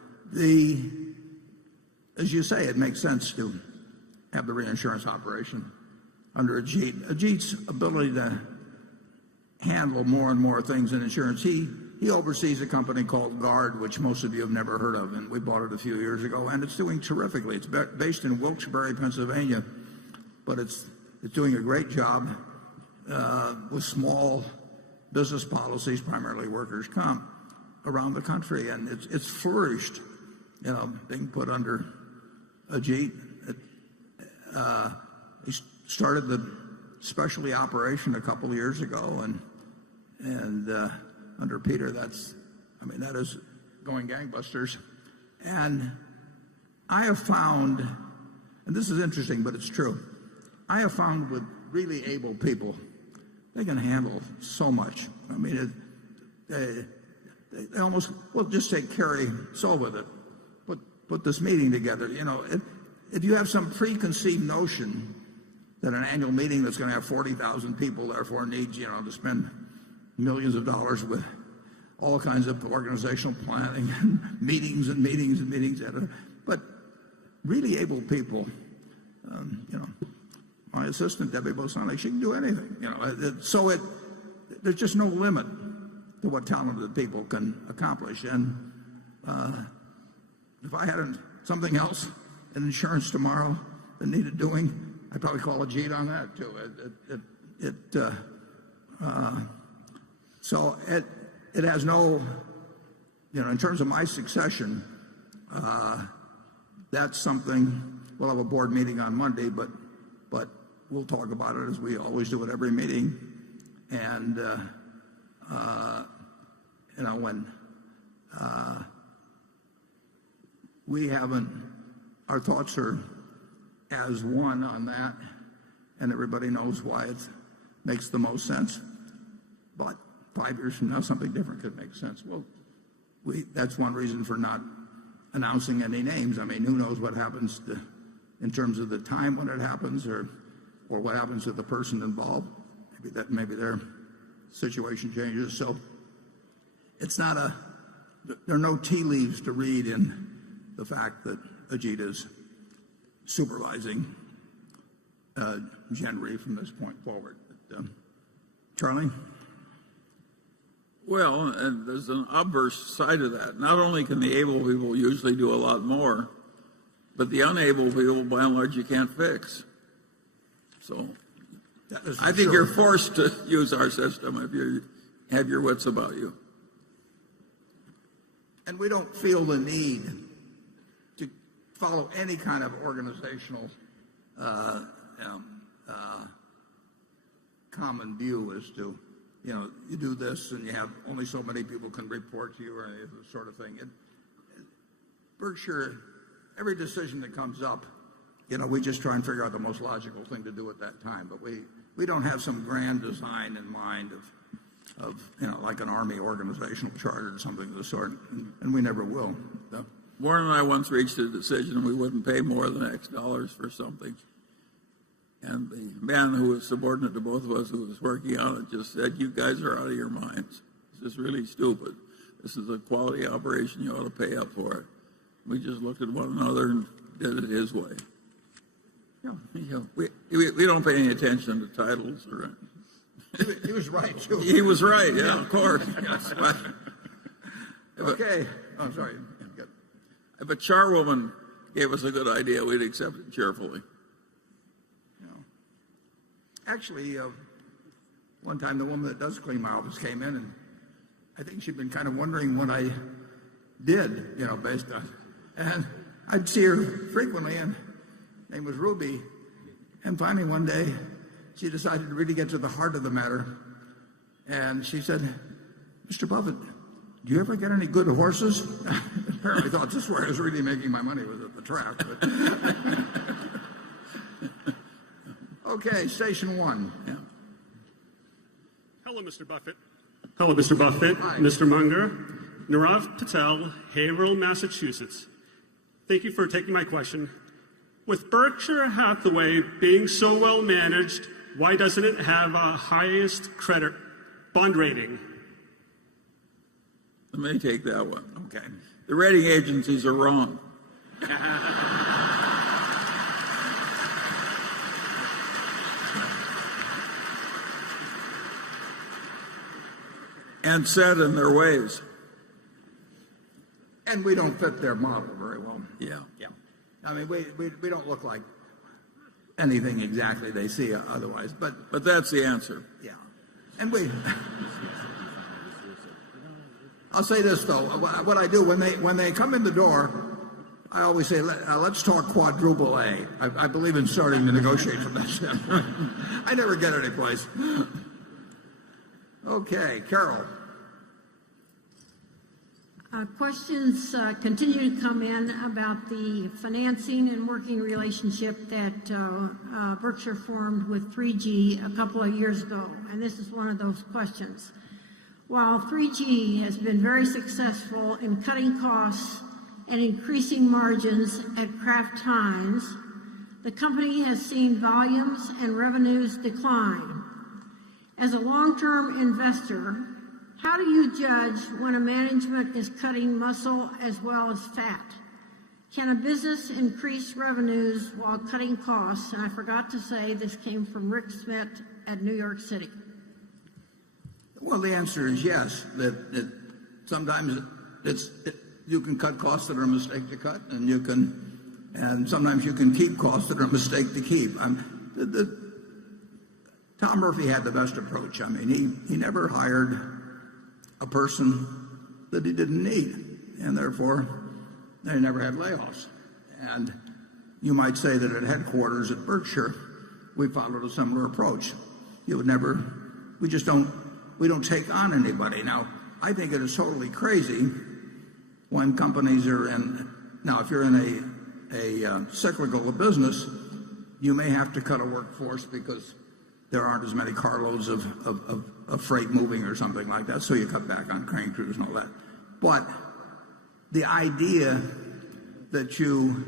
As you say, it makes sense to have the reinsurance operation under Ajit. Ajit's ability to handle more and more things in insurance. He oversees a company called Guard, which most of you have never heard of, and we bought it a few years ago, and it's doing terrifically. It's based in Wilkes-Barre, Pennsylvania, but it's doing a great job with small business policies, primarily workers' comp, around the country, and it's flourished, being put under Ajit. He started the specialty operation a couple of years ago, and under Peter, that is going gangbusters. And I have found, and this is interesting, but it's true, I have found with really able people, they can handle so much. They almost, well, just take Kerry Soul with it. Put this meeting together. If you have some preconceived notion that an annual meeting that's going to have 40,000 people therefore needs, to spend millions of dollars with all kinds of organizational planning and meetings and meetings and meetings, but really able people, my assistant Debbie Bosanic, she can do anything. There's just no limit to what talented people can accomplish. And if I had something else in insurance tomorrow that needed doing, I'd probably call Ajit on that too. So it has no, in terms of my succession, that's something. We'll have a board meeting on Monday, but we'll talk about it as we always do at every meeting. And when we haven't, our thoughts are as one on that, and everybody knows why it makes the most sense. But 5 years from now, something different could make sense. Well, that's one reason for not announcing any names. Who knows what happens in terms of the time when it happens, or what happens to the person involved. Maybe their situation changes. So it's not there are no tea leaves to read in the fact that Ajit is supervising Gen Re from this point forward. Charlie? Well, and there's an obverse side of that. Not only can the able people usually do a lot more, but the unable people, by and large, you can't fix. So I think you're forced to use our system if you have your wits about you. And we don't feel the need to follow any kind of organizational common view as to, you do this and you have only so many people can report to you or any of this sort of thing. Berkshire, every decision that comes up, we just try and figure out the most logical thing to do at that time. But we don't have some grand design in mind of like an army organizational charter or something of the sort, and we never will. Warren and I once reached a decision we wouldn't pay more than X dollars for something. And the man who was subordinate to both of us who was working on it just said, "You guys are out of your minds. This is really stupid. This is a quality operation. You ought to pay up for it." We just looked at one another and did it his way. We don't pay any attention to titles or anything. He was right, too. He was right, yeah, of course. Yes. Okay. Oh, sorry. If a charwoman gave us a good idea, we'd accept it cheerfully. Actually, one time the woman that does clean my office came in, and I think she'd been kind of wondering what I did, based on. And I'd see her frequently, and her name was Ruby. And finally one day, she decided to really get to the heart of the matter. And she said, "Mr. Buffett, do you ever get any good horses?" Apparently thought this is where I was really making my money, was at the track. Okay, station one. Yeah. Hello, Mr. Buffett. Hello, Mr. Buffett, Hi. Mr. Munger, Nirav Patel, Haverhill, Massachusetts. Thank you for taking my question. With Berkshire Hathaway being so well managed, why doesn't it have a highest credit bond rating? Let me take that one. Okay. The rating agencies are wrong. And set in their ways. And we don't fit their model very well. Yeah. Yeah. I mean, we don't look like anything exactly they see otherwise. But that's the answer. Yeah. And I'll say this, though. What I do, when they come in the door, I always say, let's talk quadruple A. I believe in starting to negotiate from that standpoint. I never get any place. Okay, Carol. Questions continue to come in about the financing and working relationship that Berkshire formed with 3G a couple of years ago, and this is one of those questions. While 3G has been very successful in cutting costs and increasing margins at Kraft Heinz, the company has seen volumes and revenues decline. As a long-term investor, how do you judge when a management is cutting muscle as well as fat? Can a business increase revenues while cutting costs? And I forgot to say this came from Rick Smith at New York City. Well, the answer is yes. That sometimes you can cut costs that are a mistake to cut, and sometimes you can keep costs that are a mistake to keep. Tom Murphy had the best approach. I mean, he never hired a person that he didn't need, and therefore they never had layoffs. And you might say that at headquarters at Berkshire, we followed a similar approach. We don't take on anybody. Now, I think it is totally crazy when companies are now if you're in a cyclical business, you may have to cut a workforce because there aren't as many carloads of freight moving or something like that, so you cut back on crane crews and all that. But the idea that you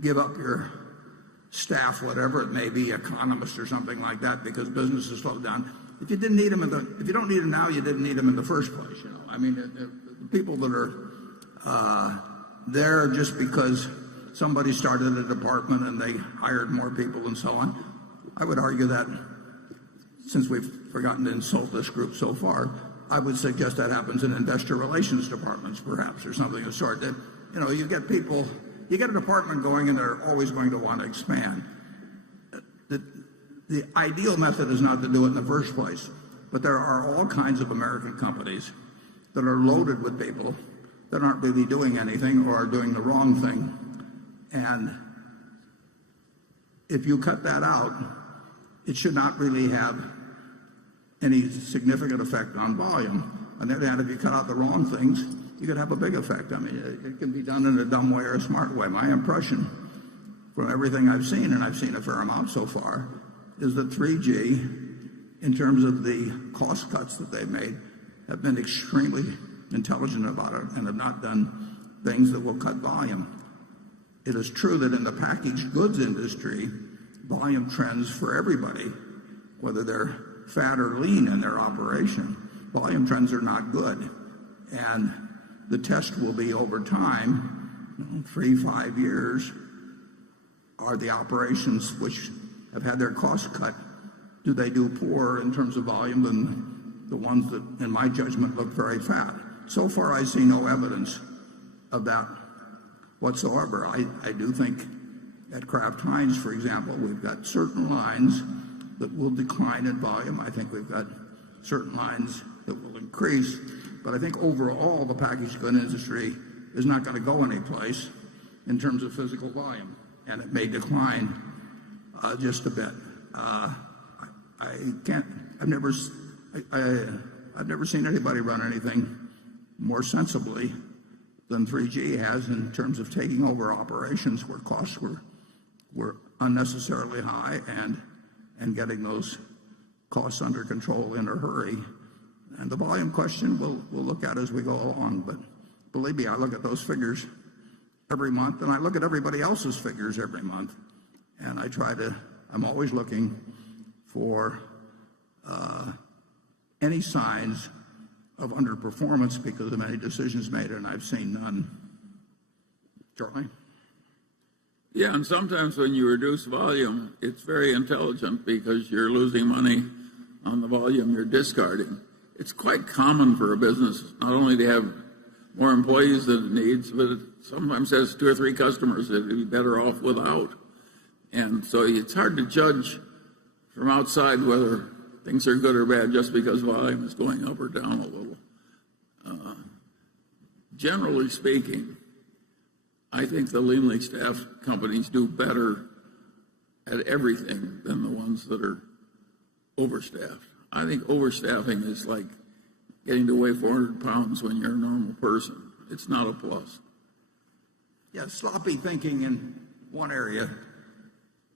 give up your staff, whatever it may be, economist or something like that, because business has slowed down, if you didn't need them if you don't need them now, you didn't need them in the first place. You know, I mean, the people that are there just because somebody started a department and they hired more people and so on. I would argue that, since we've forgotten to insult this group so far, I would suggest that happens in investor relations departments, perhaps, or something of the sort. That, you know, you get people, you get a department going, and they're always going to want to expand. The ideal method is not to do it in the first place, but there are all kinds of American companies that are loaded with people that aren't really doing anything or are doing the wrong thing. And if you cut that out, it should not really have any significant effect on volume. On the other hand, if you cut out the wrong things, you could have a big effect. I mean, it can be done in a dumb way or a smart way. My impression from everything I've seen, and I've seen a fair amount so far, is that 3G, in terms of the cost cuts that they've made, have been extremely intelligent about it and have not done things that will cut volume. It is true that in the packaged goods industry, volume trends for everybody, whether they're fat or lean in their operation, volume trends are not good. And the test will be over time, 3-5 years, are the operations which have had their costs cut, do they do poorer in terms of volume than the ones that, in my judgment, look very fat? So far, I see no evidence of that whatsoever. I do think at Kraft Heinz, for example, we've got certain lines that will decline in volume. I think we've got certain lines that will increase. But I think overall, the packaged goods industry is not going to go anyplace in terms of physical volume, and it may decline just a bit. I've never seen anybody run anything more sensibly than 3G has in terms of taking over operations where costs were unnecessarily high and getting those costs under control in a hurry. And the volume question we'll look at as we go along. But believe me, I look at those figures every month, and I look at everybody else's figures every month. And I'm always looking for any signs of underperformance because of any decisions made, and I've seen none. Charlie? Yeah, and sometimes when you reduce volume, it's very intelligent because you're losing money on the volume you're discarding. It's quite common for a business not only to have more employees than it needs, but it sometimes has 2 or 3 customers that it'd be better off without. And so it's hard to judge from outside whether things are good or bad just because volume is going up or down a little. Generally speaking, I think the leanly staffed companies do better at everything than the ones that are overstaffed. I think overstaffing is like getting to weigh 400 pounds when you're a normal person. It's not a plus. Yeah, sloppy thinking in one area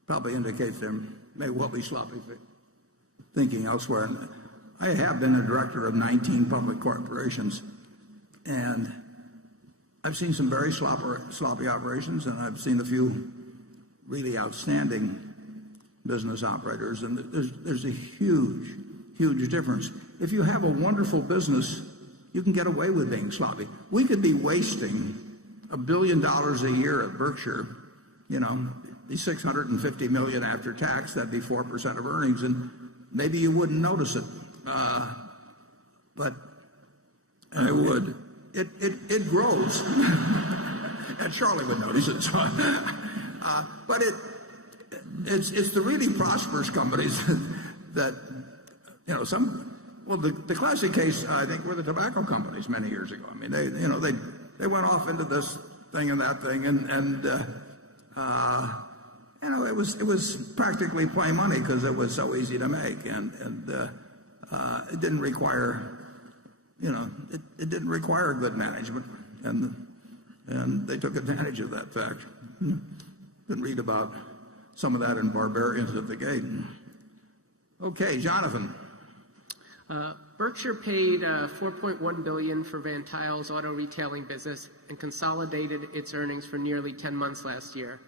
probably indicates there may well be sloppy thinking elsewhere. And I have been a director of 19 public corporations, and I've seen some very sloppy operations, and I've seen a few really outstanding business operators, and there's a huge difference. If you have a wonderful business, you can get away with being sloppy. We could be wasting $1 billion a year at Berkshire, you know, be $650 million after tax, that'd be 4% of earnings, and maybe you wouldn't notice it. But I would. It grows. And Charlie would notice it. So, but it's the really prosperous companies that, you know, the classic case, I think, were the tobacco companies many years ago. I mean, they went off into this thing and that thing, and you know, it was practically play money because it was so easy to make, and it didn't require, you know, it didn't require good management, and they took advantage of that fact. You can read about some of that in Barbarians at the Gate. Okay, Jonathan. Berkshire paid $4.1 billion for Van Tile's auto retailing business and consolidated its earnings for nearly 10 months last year.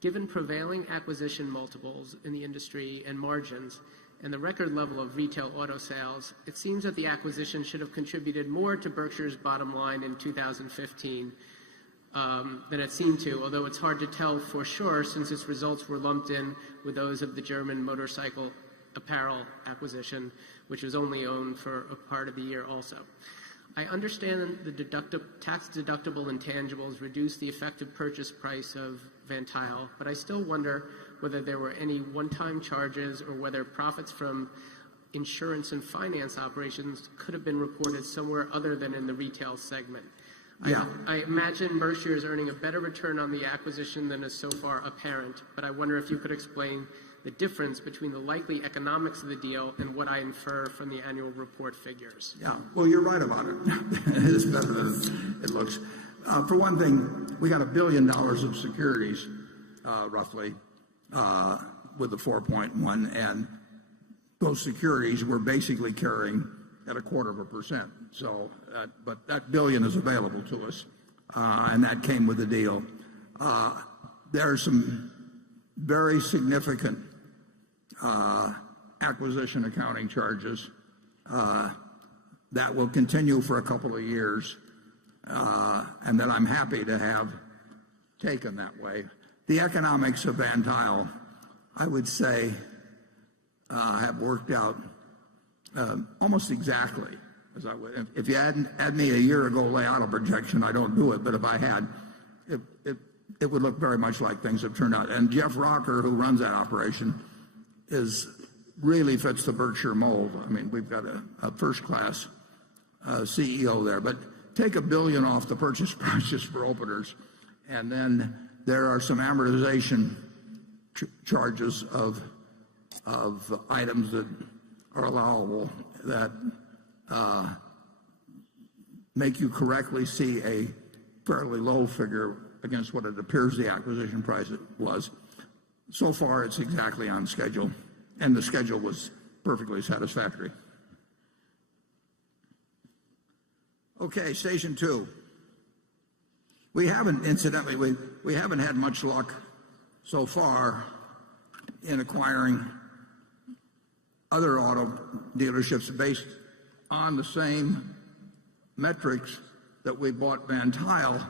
Given prevailing acquisition multiples in the industry and margins, and the record level of retail auto sales, it seems that the acquisition should have contributed more to Berkshire's bottom line in 2015 than it seemed to, although it's hard to tell for sure since its results were lumped in with those of the German motorcycle apparel acquisition, which was only owned for a part of the year also. I understand the tax-deductible intangibles reduce the effective purchase price of Van Tuyl, but I still wonder whether there were any one-time charges or whether profits from insurance and finance operations could have been reported somewhere other than in the retail segment. Yeah. I imagine Berkshire is earning a better return on the acquisition than is so far apparent, but I wonder if you could explain the difference between the likely economics of the deal and what I infer from the annual report figures. Yeah, well, you're right about it. It is better than it looks. For one thing, we got $1 billion of securities, roughly, with the 4.1, and those securities we're basically carrying at 0.25%. So, but that billion is available to us, and that came with the deal. There are some very significant acquisition accounting charges that will continue for a couple of years, and that I'm happy to have taken that way. The economics of Van Tuyl, I would say, have worked out almost exactly as I would. If you had me a year ago lay out a projection, I don't do it, but if I had, it would look very much like things have turned out. And Jeff Rocker, who runs that operation, really fits the Berkshire mold. I mean, we've got a first-class CEO there. But take $1 billion off the purchase prices for openers, and then there are some amortization charges of items that are allowable that make you correctly see a fairly low figure against what it appears the acquisition price was. So far, it's exactly on schedule, and the schedule was perfectly satisfactory. Okay, station 2. We haven't, incidentally, we haven't had much luck so far in acquiring other auto dealerships based on the same metrics that we bought Van Tuyl.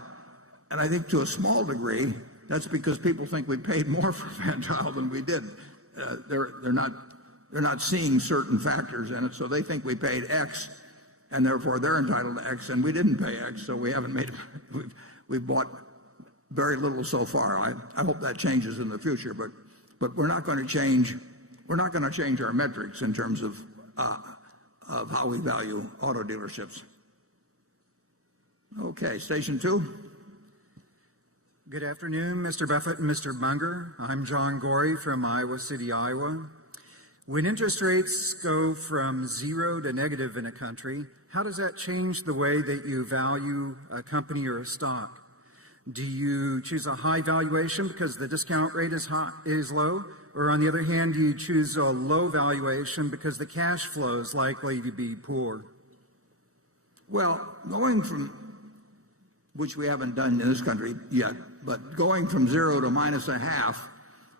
And I think to a small degree, that's because people think we paid more for Van Tuyl than we did. They're not seeing certain factors in it, so they think we paid X, and therefore they're entitled to X, and we didn't pay X, so we haven't made. We've bought very little so far. I hope that changes in the future, but we're not going to change. We're not going to change our metrics in terms of how we value auto dealerships. Okay, station 2. Good afternoon, Mr. Buffett and Mr. Munger. I'm John Gorey from Iowa City, Iowa. When interest rates go from zero to negative in a country, how does that change the way that you value a company or a stock? Do you choose a high valuation because the discount rate is low? Or on the other hand, do you choose a low valuation because the cash flow is likely to be poor? Well, going from, which we haven't done in this country yet, but going from 0 to -0.5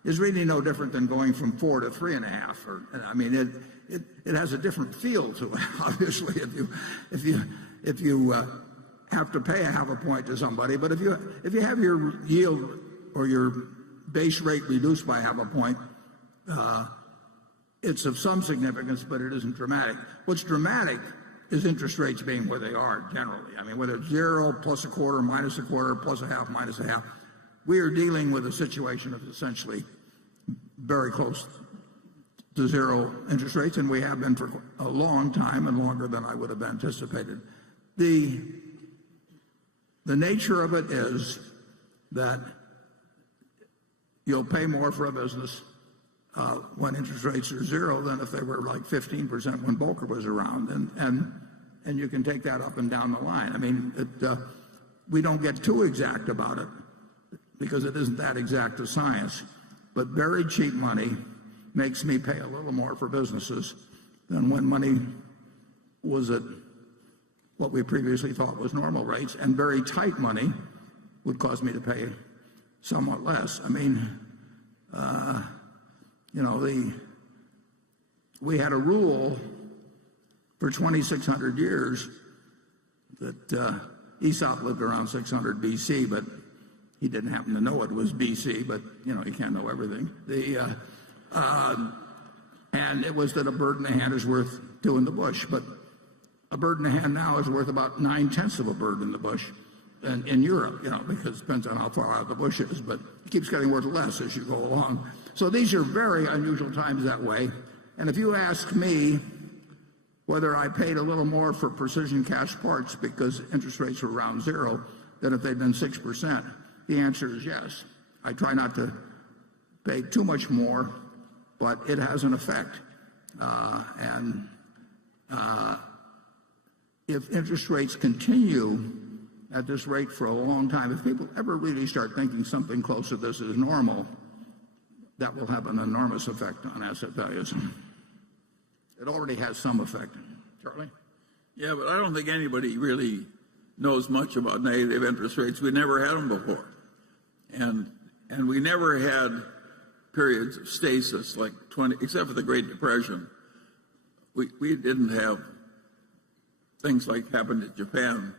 is really no different than going from 4 to 3.5. I mean, it has a different feel to it. Obviously, if you have to pay 0.5 point to somebody, but if you have your yield or your base rate reduced by 0.5 point, it's of some significance, but it isn't dramatic. What's dramatic is interest rates being where they are generally. I mean, whether it's 0, +0.25, -0.25, +0.5, -0.5, we are dealing with a situation of essentially very close to 0 interest rates, and we have been for a long time and longer than I would have anticipated. The nature of it is that you'll pay more for a business when interest rates are 0 than if they were like 15% when Volcker was around, and you can take that up and down the line. I mean, we don't get too exact about it because it isn't that exact a science, but very cheap money makes me pay a little more for businesses than when money was at what we previously thought was normal rates, and very tight money would cause me to pay somewhat less. I mean, we had a rule for 2,600 years that Aesop lived around 600 BC, but he didn't happen to know it was BC, but, you know, you can't know everything. And it was that a bird in the hand is worth two in the bush, but a bird in the hand now is worth about 9/10 of a bird in the bush in Europe, you know, because it depends on how far out the bush is, but it keeps getting worth less as you go along. So these are very unusual times that way. And if you ask me whether I paid a little more for precision cast parts because interest rates were around zero than if they'd been 6%, the answer is yes. I try not to pay too much more, but it has an effect. If interest rates continue at this rate for a long time, if people ever really start thinking something close to this is normal, that will have an enormous effect on asset values. It already has some effect. Charlie? Yeah, but I don't think anybody really knows much about negative interest rates. We never had them before. And we never had periods of stasis like 20, except for the Great Depression. We didn't have things like happened in Japan.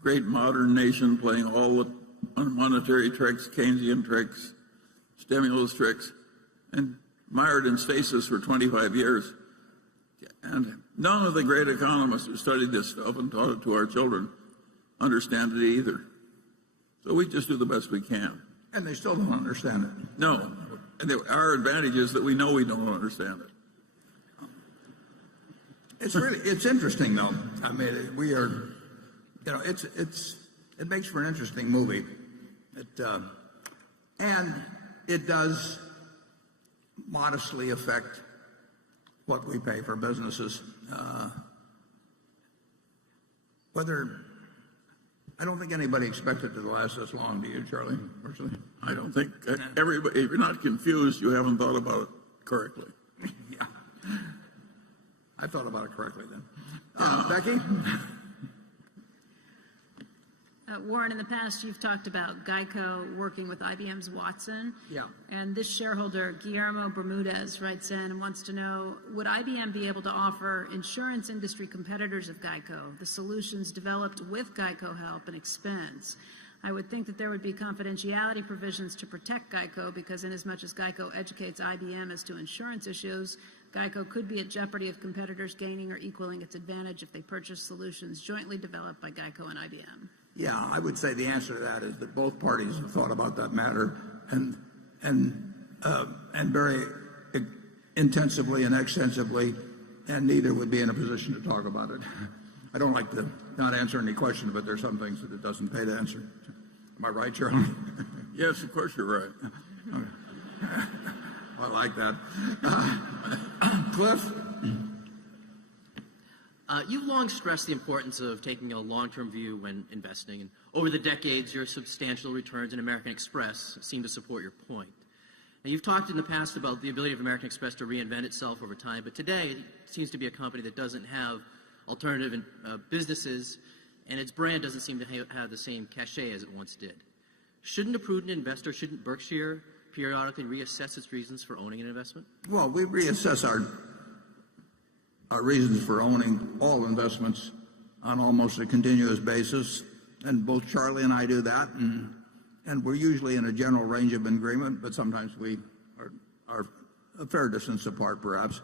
Great modern nation playing all the monetary tricks, Keynesian tricks, stimulus tricks, and mired in stasis for 25 years. And none of the great economists who studied this stuff and taught it to our children understand it either. So we just do the best we can. And they still don't understand it. No. And our advantage is that we know we don't understand it. It's interesting though. I mean, we are, you know, it makes for an interesting movie. And it does modestly affect what we pay for businesses. I don't think anybody expected it to last this long, do you, Charlie? Personally? I don't think everybody, if you're not confused, you haven't thought about it correctly. Yeah. I thought about it correctly then. Becky? Warren, in the past, you've talked about GEICO working with IBM's Watson. Yeah. And this shareholder, Guillermo Bermudez, writes in and wants to know, would IBM be able to offer insurance industry competitors of GEICO the solutions developed with GEICO help and expense? I would think that there would be confidentiality provisions to protect GEICO because inasmuch as GEICO educates IBM as to insurance issues, GEICO could be at jeopardy of competitors gaining or equaling its advantage if they purchase solutions jointly developed by GEICO and IBM. Yeah, I would say the answer to that is that both parties have thought about that matter and very intensively and extensively, and neither would be in a position to talk about it. I don't like to not answer any question, but there's some things that it doesn't pay to answer. Am I right, Charlie? Yes, of course you're right. I like that. Cliff? You've long stressed the importance of taking a long-term view when investing, and over the decades, your substantial returns in American Express seem to support your point. Now, you've talked in the past about the ability of American Express to reinvent itself over time, but today it seems to be a company that doesn't have alternative businesses, and its brand doesn't seem to have the same cachet as it once did. Shouldn't a prudent investor, shouldn't Berkshire periodically reassess its reasons for owning an investment? Well, we reassess our reasons for owning all investments on almost a continuous basis, and both Charlie and I do that, and we're usually in a general range of agreement, but sometimes we are a fair distance apart, perhaps.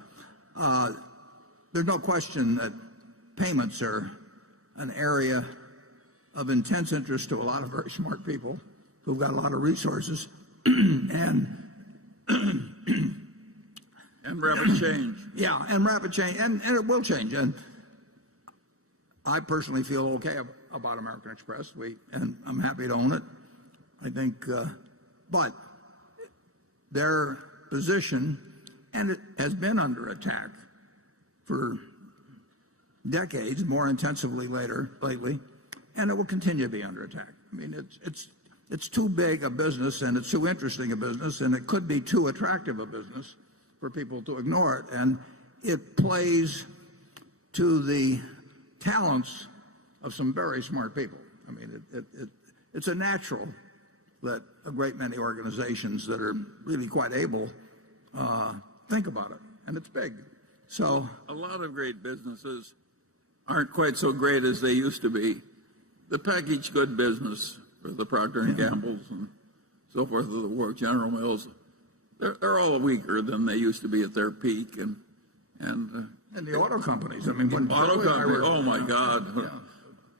There's no question that payments are an area of intense interest to a lot of very smart people who've got a lot of resources, and rapid change. Yeah, and rapid change, and it will change. And I personally feel okay about American Express. And I'm happy to own it. I think, but their position, and it has been under attack for decades, more intensively lately, and it will continue to be under attack. I mean, it's too big a business, and it's too interesting a business, and it could be too attractive a business for people to ignore it. And it plays to the talents of some very smart people. I mean, it's a natural that a great many organizations that are really quite able think about it. And it's big. So a lot of great businesses aren't quite so great as they used to be. The packaged good business for the Procter and Gamble's and so forth of the world, General Mills, they're all weaker than they used to be at their peak. And the auto companies. I mean, when auto companies. Oh my God! Yeah.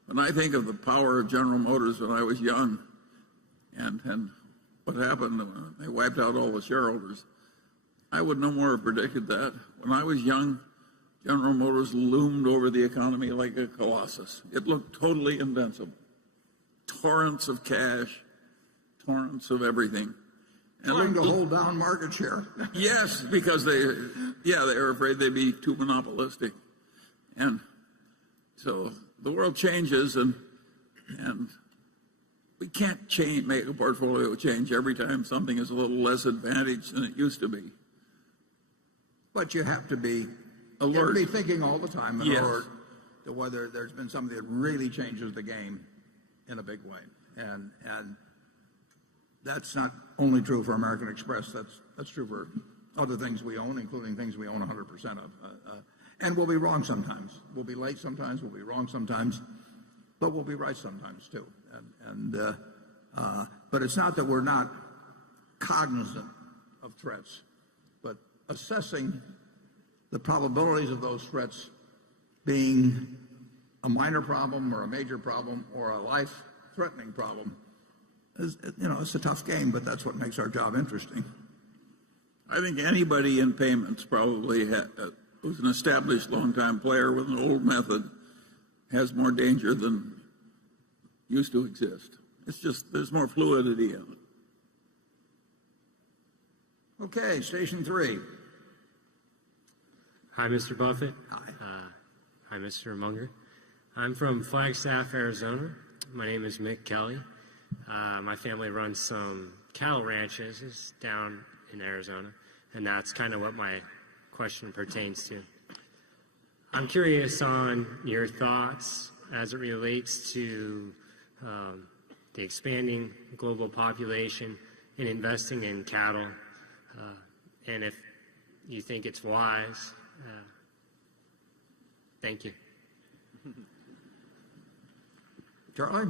When I think of the power of General Motors when I was young, and what happened, they wiped out all the shareholders. I would no more have predicted that. When I was young, General Motors loomed over the economy like a colossus. It looked totally invincible. Torrents of cash, torrents of everything. And trying to hold down market share. Yes, because they were afraid they'd be too monopolistic. And so the world changes, and we can't make a portfolio change every time something is a little less advantaged than it used to be. But you have to be alert. You have to be thinking all the time in Yes. order to whether there's been something that really changes the game in a big way. And that's not only true for American Express. That's true for other things we own, including things we own 100% of. And we'll be wrong sometimes. We'll be late sometimes. We'll be wrong sometimes. But we'll be right sometimes too. But it's not that we're not cognizant of threats, but assessing the probabilities of those threats being a minor problem or a major problem or a life-threatening problem is, it's a tough game, but that's what makes our job interesting. I think anybody in payments probably who's an established long-time player with an old method has more danger than used to exist. It's just there's more fluidity in it. Okay, station 3. Hi, Mr. Buffett. Hi. Hi, Mr. Munger. I'm from Flagstaff, Arizona. My name is Mick Kelly. My family runs some cattle ranches down in Arizona, and that's kind of what my question pertains to. I'm curious on your thoughts as it relates to the expanding global population and investing in cattle, and if you think it's wise. Thank you. Charlie?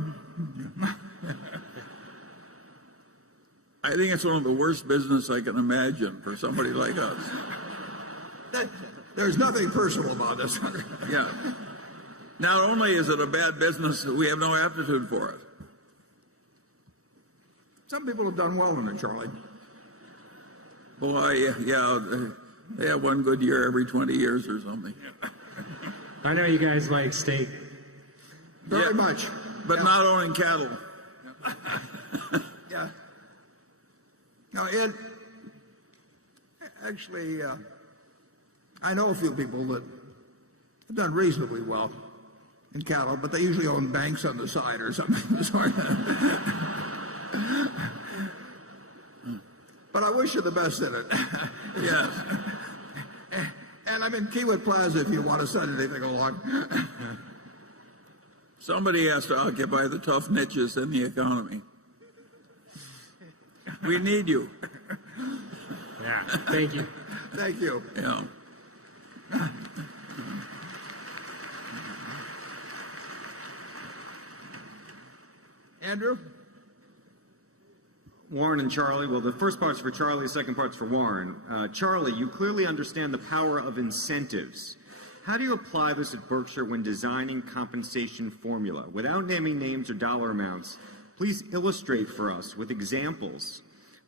I think it's one of the worst business I can imagine for somebody like us. There's nothing personal about this. Yeah. Not only is it a bad business, we have no aptitude for it. Some people have done well in it, Charlie. Boy, yeah, they have one good year every 20 years or something. I know you guys like steak. Very much. But not owning cattle. Yeah. No, it actually, I know a few people that have done reasonably well in cattle, but they usually own banks on the side or something. But I wish you the best in it. Yes. And I'm in Kiewit Plaza if you want to send anything along. Somebody has to occupy the tough niches in the economy. We need you. Yeah, thank you. Thank you. Yeah. Andrew? Warren and Charlie. Well, the first part's for Charlie, the second part's for Warren. Charlie, you clearly understand the power of incentives. How do you apply this at Berkshire when designing compensation formula? Without naming names or dollar amounts, please illustrate for us with examples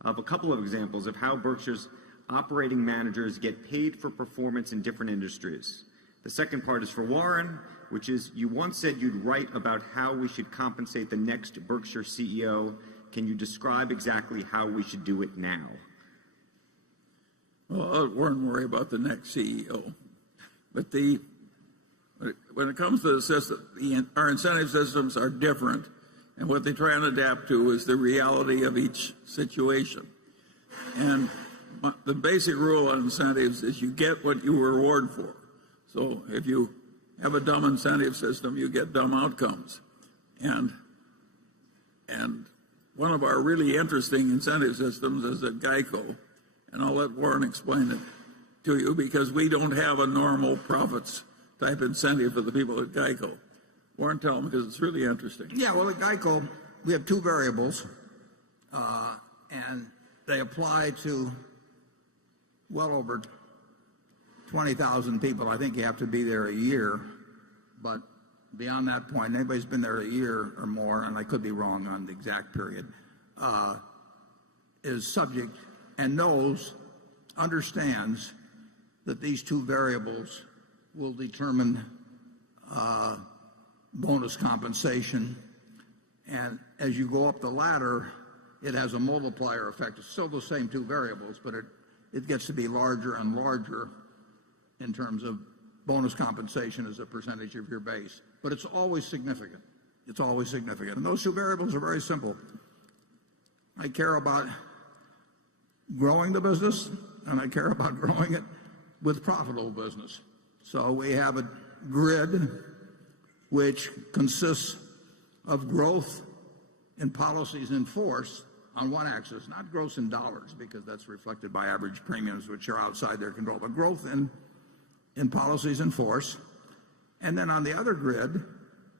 of a couple of examples of how Berkshire's operating managers get paid for performance in different industries. The second part is for Warren, which is you once said you'd write about how we should compensate the next Berkshire CEO. Can you describe exactly how we should do it now? Well, I'll let Warren worry about the next CEO. But when it comes to the system, our incentive systems are different, and what they try and adapt to is the reality of each situation. And the basic rule on incentives is you get what you reward for. So if you have a dumb incentive system, you get dumb outcomes. And one of our really interesting incentive systems is at Geico, and I'll let Warren explain it. to you because we don't have a normal profits type incentive for the people at GEICO. Warren, tell them because it's really interesting. Yeah, well, at GEICO, we have two variables, and they apply to well over 20,000 people. I think you have to be there a year, but beyond that point, anybody's been there a year or more, and I could be wrong on the exact period, is subject and understands that these two variables will determine bonus compensation. And as you go up the ladder, it has a multiplier effect. It's still the same two variables, but it gets to be larger and larger in terms of bonus compensation as a percentage of your base. But it's always significant. It's always significant. And those two variables are very simple. I care about growing the business, and I care about growing it with profitable business. So we have a grid which consists of growth in policies in force on one axis, not growth in dollars, because that's reflected by average premiums, which are outside their control, but growth in policies in force. And then on the other grid,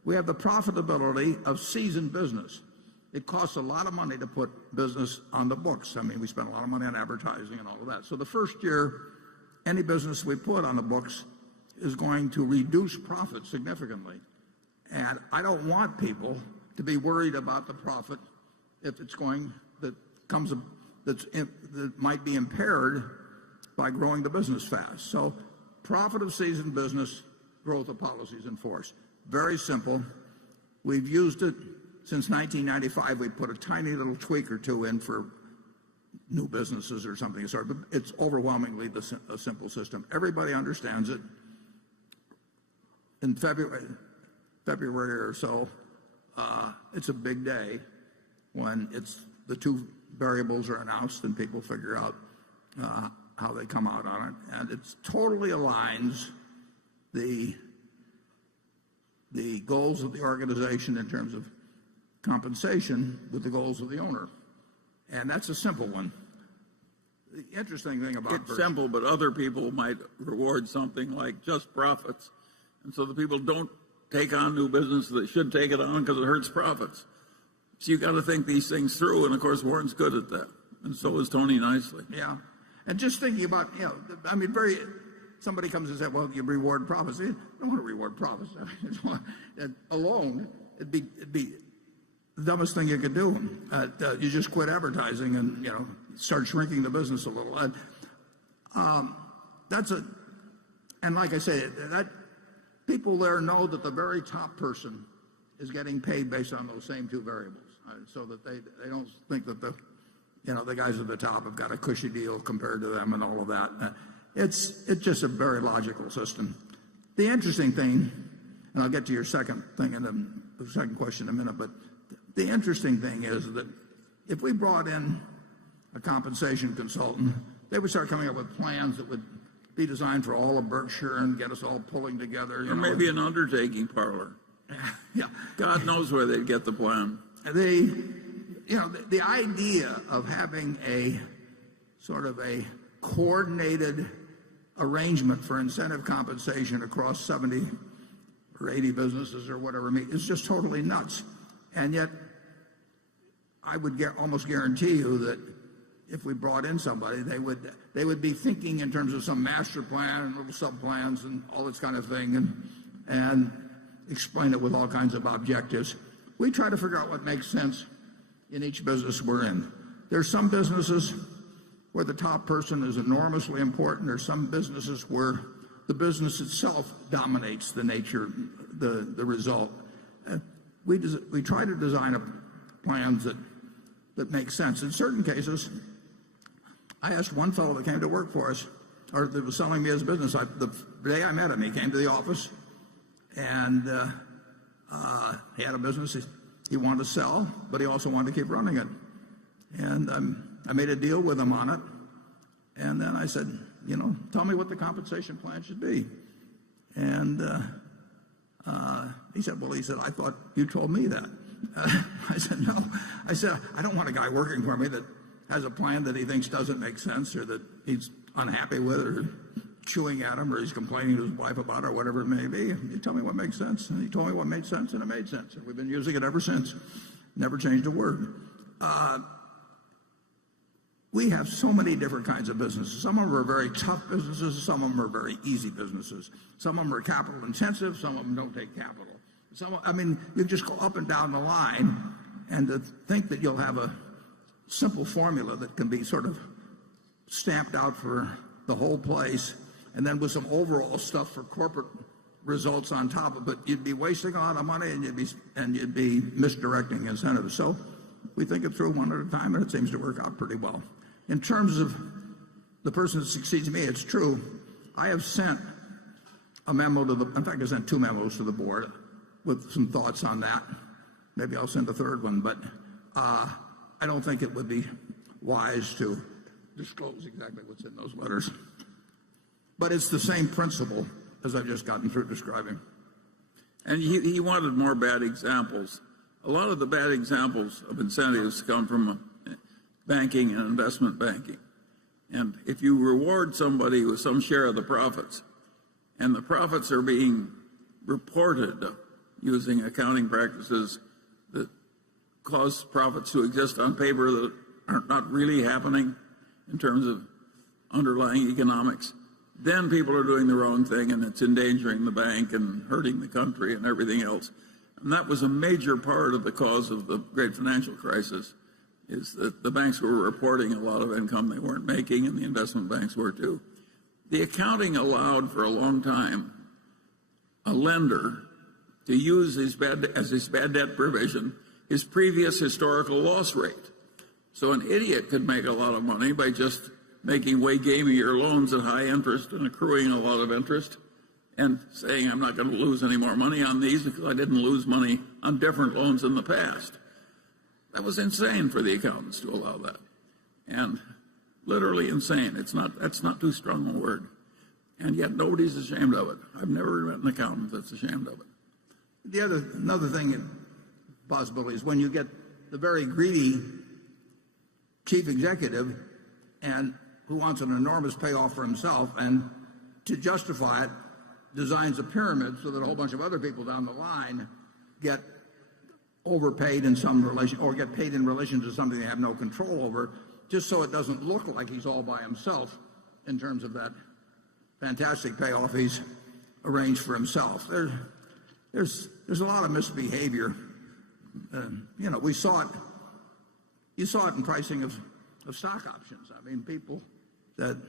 we have the profitability of seasoned business. It costs a lot of money to put business on the books. I mean, we spend a lot of money on advertising and all of that. So the first year, any business we put on the books is going to reduce profit significantly. And I don't want people to be worried about the profit if it's going that might be impaired by growing the business fast. So profit of seasoned business, growth of policies in force. Very simple. We've used it since 1995. We put a tiny little tweak or two in for new businesses or something, but it's overwhelmingly a simple system. Everybody understands it. In February or so, it's a big day when the two variables are announced and people figure out how they come out on it. And it totally aligns the goals of the organization in terms of compensation with the goals of the owner. And that's a simple one. The interesting thing about it's simple, but other people might reward something like just profits. And so the people don't take on new business that should take it on because it hurts profits. So you got to think these things through, and of course Warren's good at that, and so is Tony nicely. Yeah, and just thinking about, somebody comes and says, well, you reward profits. You don't want to reward profits. Alone, it'd be the dumbest thing you could do. You just quit advertising and start shrinking the business a little. And like I say, that people there know that the very top person is getting paid based on those same two variables, so that they don't think that the guys at the top have got a cushy deal compared to them and all of that. It's just a very logical system. The interesting thing, and I'll get to your second thing and then the second question in a minute, but the interesting thing is that if we brought in a compensation consultant, they would start coming up with plans that would be designed for all of Berkshire and get us all pulling together. Or maybe an undertaking parlor. Yeah, God knows where they'd get the plan. The idea of having a sort of a coordinated arrangement for incentive compensation across 70 or 80 businesses or whatever is just totally nuts. And yet, I would almost guarantee you that if we brought in somebody, they would be thinking in terms of some master plan and little sub-plans and all this kind of thing, and explain it with all kinds of objectives. We try to figure out what makes sense in each business we're in. There's some businesses where the top person is enormously important. There's some businesses where the business itself dominates the nature, the result. We try to design plans that make sense. In certain cases, I asked one fellow that came to work for us, or that was selling me his business. The day I met him, he came to the office, and he had a business he wanted to sell, but he also wanted to keep running it. And I made a deal with him on it. And then I said, tell me what the compensation plan should be. And he said, I thought you told me that. I said, no. I said, I don't want a guy working for me that has a plan that he thinks doesn't make sense or that he's unhappy with or chewing at him or he's complaining to his wife about it or whatever it may be. You tell me what makes sense. And he told me what made sense, and it made sense. And we've been using it ever since. Never changed a word. We have so many different kinds of businesses. Some of them are very tough businesses. Some of them are very easy businesses. Some of them are capital intensive. Some of them don't take capital. You just go up and down the line, and to think that you'll have a simple formula that can be sort of stamped out for the whole place, and then with some overall stuff for corporate results on top of it, you'd be wasting a lot of money and you'd be misdirecting incentives. So we think it through one at a time, and it seems to work out pretty well. In terms of the person that succeeds me, it's true. I have sent a memo in fact, I sent 2 memos to the board with some thoughts on that. Maybe I'll send a third one, but I don't think it would be wise to disclose exactly what's in those letters. But it's the same principle as I've just gotten through describing. And he wanted more bad examples. A lot of the bad examples of incentives come from banking and investment banking. And if you reward somebody with some share of the profits, and the profits are being reported using accounting practices that cause profits to exist on paper that are not really happening in terms of underlying economics, then people are doing the wrong thing, and it's endangering the bank and hurting the country and everything else. And that was a major part of the cause of the great financial crisis, is that the banks were reporting a lot of income they weren't making, and the investment banks were too. The accounting allowed for a long time a lender to use his bad debt provision his previous historical loss rate. So an idiot could make a lot of money by just making way gamier loans at high interest and accruing a lot of interest and saying, I'm not going to lose any more money on these because I didn't lose money on different loans in the past. That was insane for the accountants to allow that. And literally insane. That's not too strong a word. And yet nobody's ashamed of it. I've never met an accountant that's ashamed of it. Another thing, possibility, is when you get the very greedy chief executive and who wants an enormous payoff for himself, and to justify it, designs a pyramid so that a whole bunch of other people down the line get overpaid in some relation, or get paid in relation to something they have no control over, just so it doesn't look like he's all by himself in terms of that fantastic payoff he's arranged for himself. There's a lot of misbehavior. We saw it. You saw it in pricing of stock options. I mean, people that,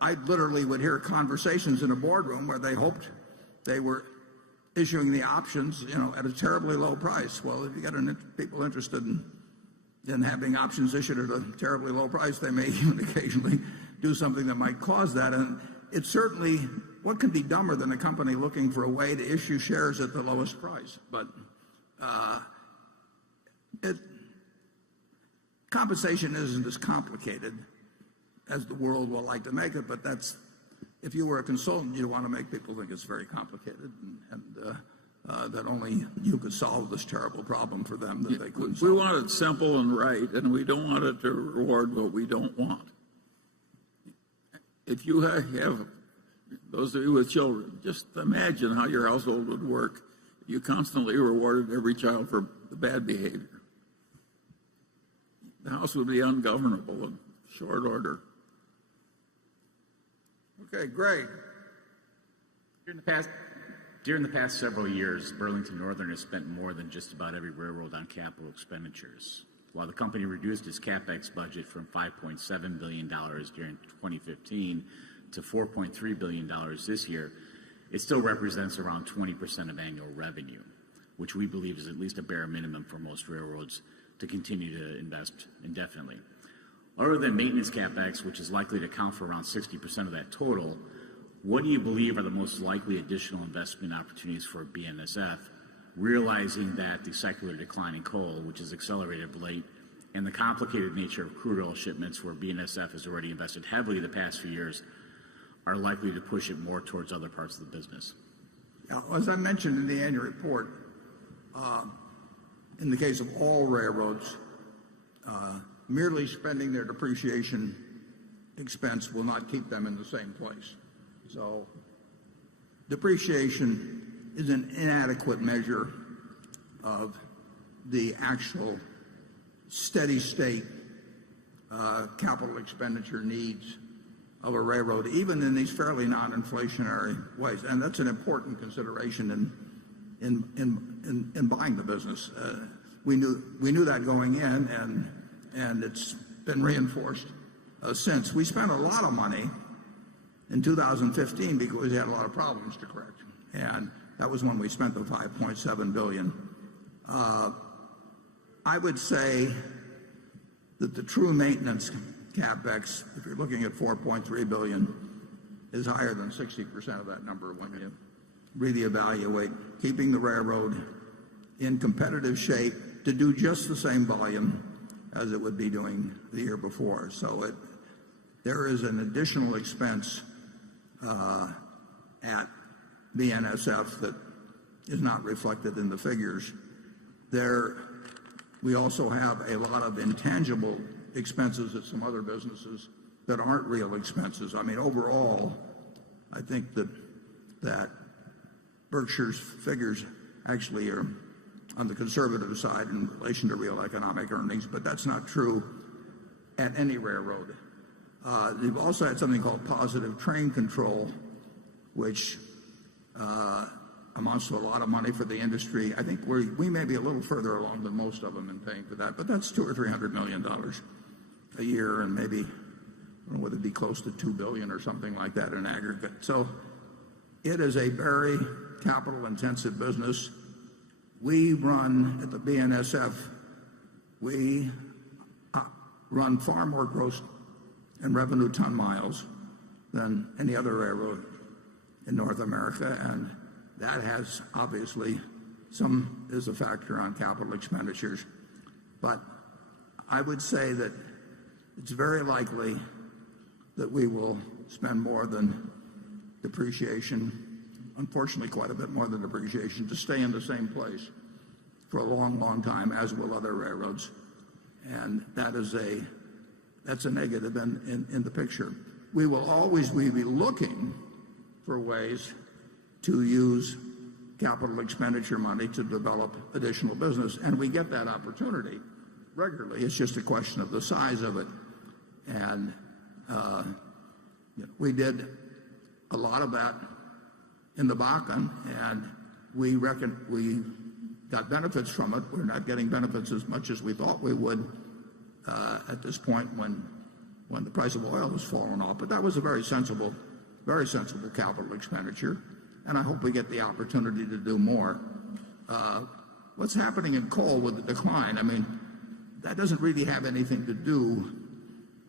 I literally would hear conversations in a boardroom where they hoped they were issuing the options, at a terribly low price. Well, if you got people interested in having options issued at a terribly low price, they may even occasionally do something that might cause that. And it's certainly, what could be dumber than a company looking for a way to issue shares at the lowest price? But compensation isn't as complicated as the world will like to make it, but if you were a consultant, you'd want to make people think it's very complicated and that only you could solve this terrible problem for them that they couldn't solve. We want it simple and right, and we don't want it to reward what we don't want. If you have those of you with children, just imagine how your household would work if you constantly rewarded every child for the bad behavior. The house would be ungovernable in short order. Okay, Greg. During the past several years, Burlington Northern has spent more than just about every railroad on capital expenditures. While the company reduced its CapEx budget from $5.7 billion during 2015 to $4.3 billion this year, it still represents around 20% of annual revenue, which we believe is at least a bare minimum for most railroads to continue to invest indefinitely. Other than maintenance CapEx, which is likely to account for around 60% of that total, what do you believe are the most likely additional investment opportunities for BNSF, realizing that the secular decline in coal, which has accelerated of late, and the complicated nature of crude oil shipments, where BNSF has already invested heavily the past few years, are likely to push it more towards other parts of the business? As I mentioned in the annual report, in the case of all railroads, merely spending their depreciation expense will not keep them in the same place. So depreciation is an inadequate measure of the actual steady state capital expenditure needs of a railroad, even in these fairly non-inflationary ways. And that's an important consideration in buying the business. We knew that going in, and it's been reinforced since. We spent a lot of money in 2015 because we had a lot of problems to correct, and that was when we spent the $5.7 billion. I would say that the true maintenance capex, if you're looking at $4.3 billion, is higher than 60% of that number when you really evaluate keeping the railroad in competitive shape to do just the same volume as it would be doing the year before. So there is an additional expense at BNSF that is not reflected in the figures. We also have a lot of intangible expenses at some other businesses that aren't real expenses. I mean, overall, I think that Berkshire's figures actually are on the conservative side in relation to real economic earnings, but that's not true at any railroad. They've also had something called positive train control, which amounts to a lot of money for the industry. I think we may be a little further along than most of them in paying for that, but that's $200 or $300 million a year, and maybe, I don't know, would it be close to $2 billion or something like that in aggregate. So it is a very capital-intensive business. We run at the BNSF, we run far more gross and revenue ton miles than any other railroad in North America, and that has obviously is a factor on capital expenditures. But I would say that it's very likely that we will spend more than depreciation, unfortunately quite a bit more than depreciation, to stay in the same place for a long, long time, as will other railroads. And that's a negative in the picture. We will always be looking for ways to use capital expenditure money to develop additional business, and we get that opportunity regularly. It's just a question of the size of it. And we did a lot of that in the Bakken, and we got benefits from it. We're not getting benefits as much as we thought we would at this point when the price of oil has fallen off. But that was a very sensible capital expenditure, and I hope we get the opportunity to do more. What's happening in coal with the decline, I mean, that doesn't really have anything to do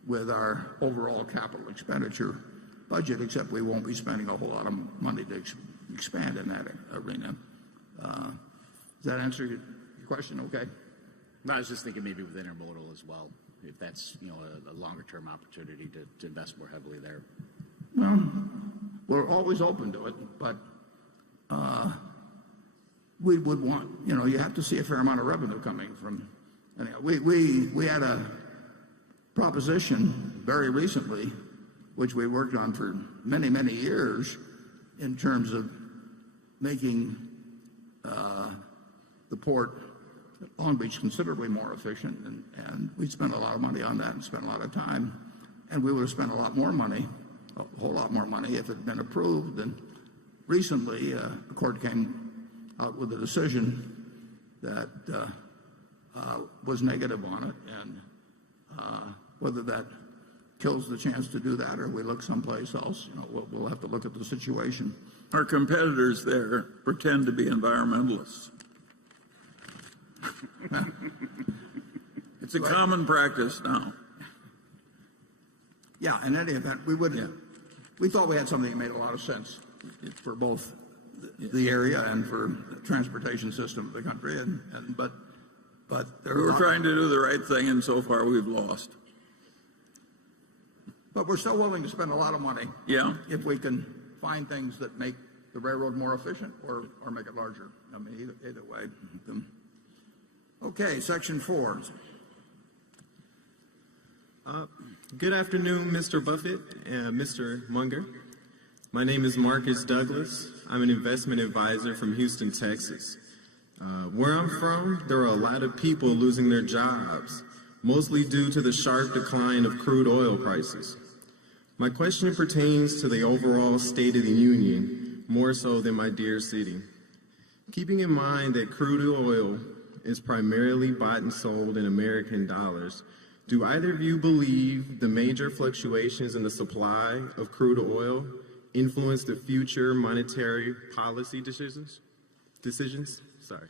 with our overall capital expenditure budget, except we won't be spending a whole lot of money to expand in that arena. Does that answer your question okay? No, I was just thinking maybe with intermodal as well, if that's a longer term opportunity to invest more heavily there. Well, we're always open to it, but we would want, you have to see a fair amount of revenue coming from. We had a proposition very recently, which we worked on for many, many years, in terms of making the port at Long Beach considerably more efficient, and we spent a lot of money on that and spent a lot of time, and we would have spent a lot more money, a whole lot more money, if it had been approved. And recently, the court came out with a decision that was negative on it, and whether that kills the chance to do that or we look someplace else, we'll have to look at the situation. Our competitors there pretend to be environmentalists. It's a common practice now. Yeah, in any event, we thought we had something that made a lot of sense for both the area and for the transportation system of the country, but we're trying to do the right thing, and so far we've lost. But we're still willing to spend a lot of money if we can find things that make the railroad more efficient or make it larger. I mean, either way. Okay, section 4. Good afternoon, Mr. Buffett and Mr. Munger. My name is Marcus Douglas. I'm an investment advisor from Houston, Texas. Where I'm from, there are a lot of people losing their jobs, mostly due to the sharp decline of crude oil prices. My question pertains to the overall state of the union, more so than my dear city. Keeping in mind that crude oil is primarily bought and sold in American dollars, do either of you believe the major fluctuations in the supply of crude oil influence the future monetary policy decisions? Sorry.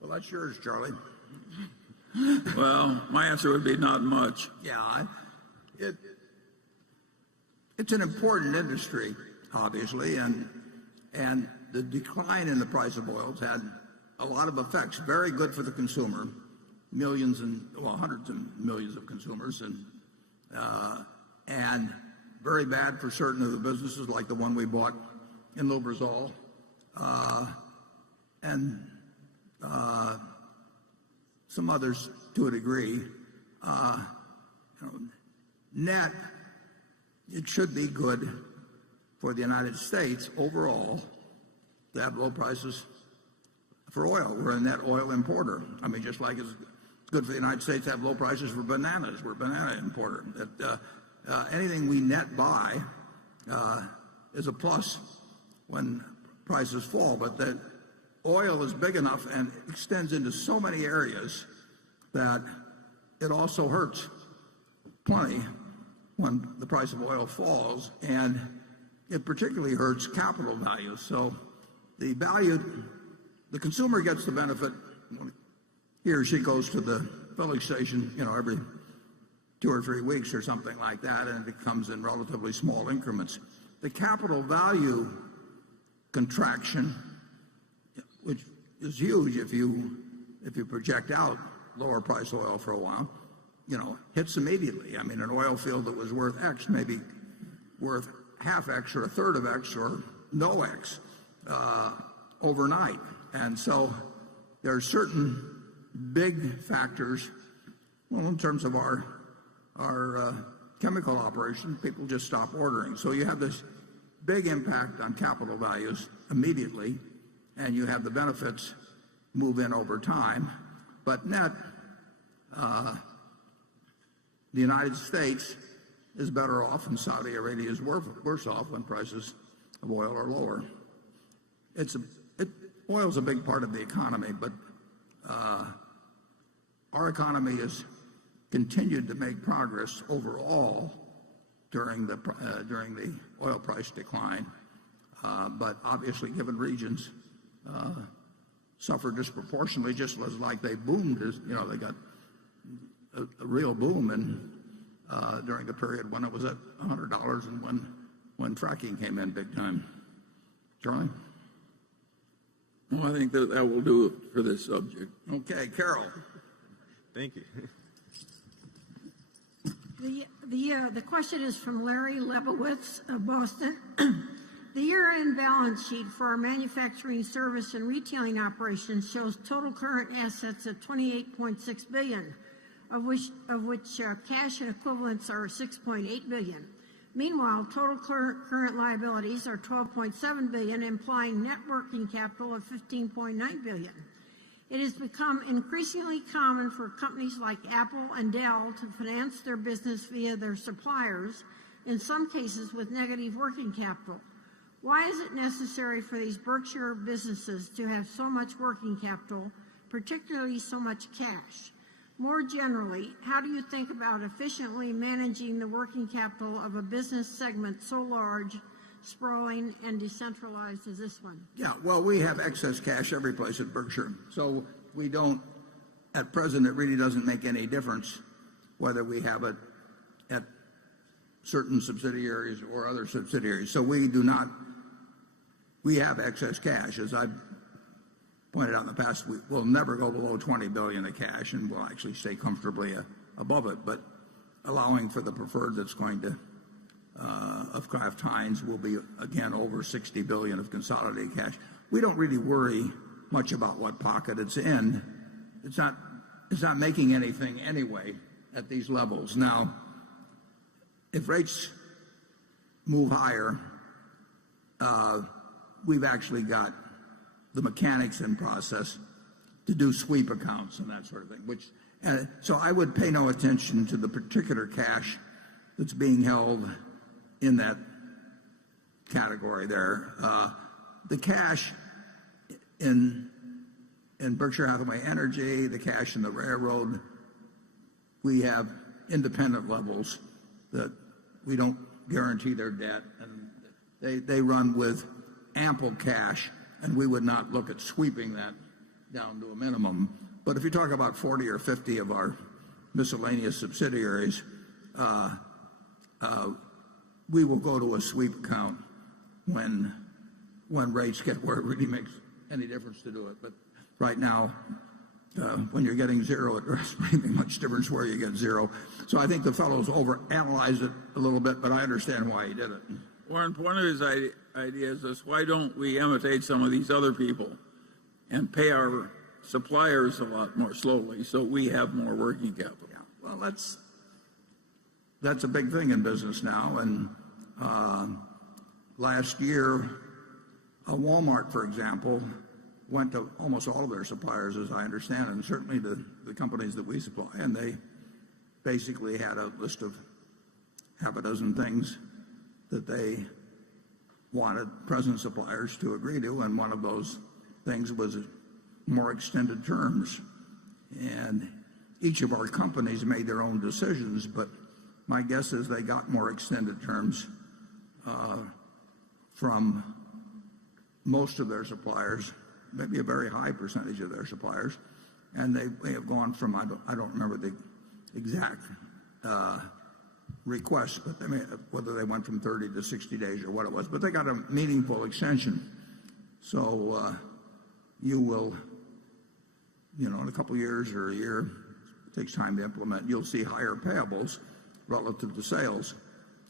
Well, that's yours, Charlie. Well, my answer would be not much. Yeah, it's an important industry, obviously, and the decline in the price of oil has had a lot of effects. Very good for the consumer, hundreds of millions of consumers, and very bad for certain of the businesses, like the one we bought in Lubrizol, and some others to a degree. Net, it should be good for the United States overall to have low prices for oil. We're a net oil importer. I mean, just like it's good for the United States to have low prices for bananas. We're a banana importer. Anything we net buy is a plus when prices fall. But that oil is big enough and extends into so many areas that it also hurts plenty when the price of oil falls, and it particularly hurts capital values. So the consumer gets the benefit when he or she goes to the filling station, every 2 or 3 weeks or something like that, and it comes in relatively small increments. The capital value contraction, which is huge if you project out lower price oil for a while, hits immediately. I mean, an oil field that was worth X may be worth half X or a third of X or no X overnight. And so there are certain big factors. Well, in terms of our chemical operation, people just stop ordering. So you have this big impact on capital values immediately, and you have the benefits move in over time. But net, the United States is better off, and Saudi Arabia is worse off when prices of oil are lower. Oil is a big part of the economy, but our economy has continued to make progress overall during the oil price decline. But obviously, given regions suffer disproportionately, just as like they boomed, they got a real boom during the period when it was at $100 and when fracking came in big time. Charlie? Well, I think that will do it for this subject. Okay, Carol. Thank you. The question is from Larry Lebowitz of Boston. The year-end balance sheet for our manufacturing, service, and retailing operations shows total current assets of $28.6 billion, of which cash and equivalents are $6.8 billion. Meanwhile, total current liabilities are $12.7 billion, implying net working capital of $15.9 billion. It has become increasingly common for companies like Apple and Dell to finance their business via their suppliers, in some cases with negative working capital. Why is it necessary for these Berkshire businesses to have so much working capital, particularly so much cash? More generally, how do you think about efficiently managing the working capital of a business segment so large, sprawling, and decentralized as this one? Yeah, well, we have excess cash every place at Berkshire. So we don't, at present, it really doesn't make any difference whether we have it at certain subsidiaries or other subsidiaries. So we have excess cash. As I've pointed out in the past, we'll never go below $20 billion of cash, and we'll actually stay comfortably above it. But allowing for the preferred that's going to, of Kraft Heinz, will be, again, over $60 billion of consolidated cash. We don't really worry much about what pocket it's in. It's not making anything anyway at these levels. Now, if rates move higher, we've actually got the mechanics in process to do sweep accounts and that sort of thing. So I would pay no attention to the particular cash that's being held in that category there. The cash in Berkshire Hathaway Energy, the cash in the railroad, we have independent levels that we don't guarantee their debt, and they run with ample cash, and we would not look at sweeping that down to a minimum. But if you talk about 40 or 50 of our miscellaneous subsidiaries, we will go to a sweep account when rates get where it really makes any difference to do it. But right now, when you're getting zero, it doesn't really make much difference where you get zero. So I think the fellow's overanalyzed it a little bit, but I understand why he did it. Warren, one of his ideas is, why don't we imitate some of these other people and pay our suppliers a lot more slowly so we have more working capital? Yeah. Well, that's a big thing in business now. And last year, Walmart, for example, went to almost all of their suppliers, as I understand, and certainly the companies that we supply, and they basically had a list of half a dozen things that they wanted present suppliers to agree to, and one of those things was more extended terms. And each of our companies made their own decisions, but my guess is they got more extended terms from most of their suppliers, maybe a very high percentage of their suppliers, and they may have gone from, I don't remember the exact request, but whether they went from 30 to 60 days or what it was, but they got a meaningful extension. So you will, in a couple of years or a year, it takes time to implement, you'll see higher payables relative to sales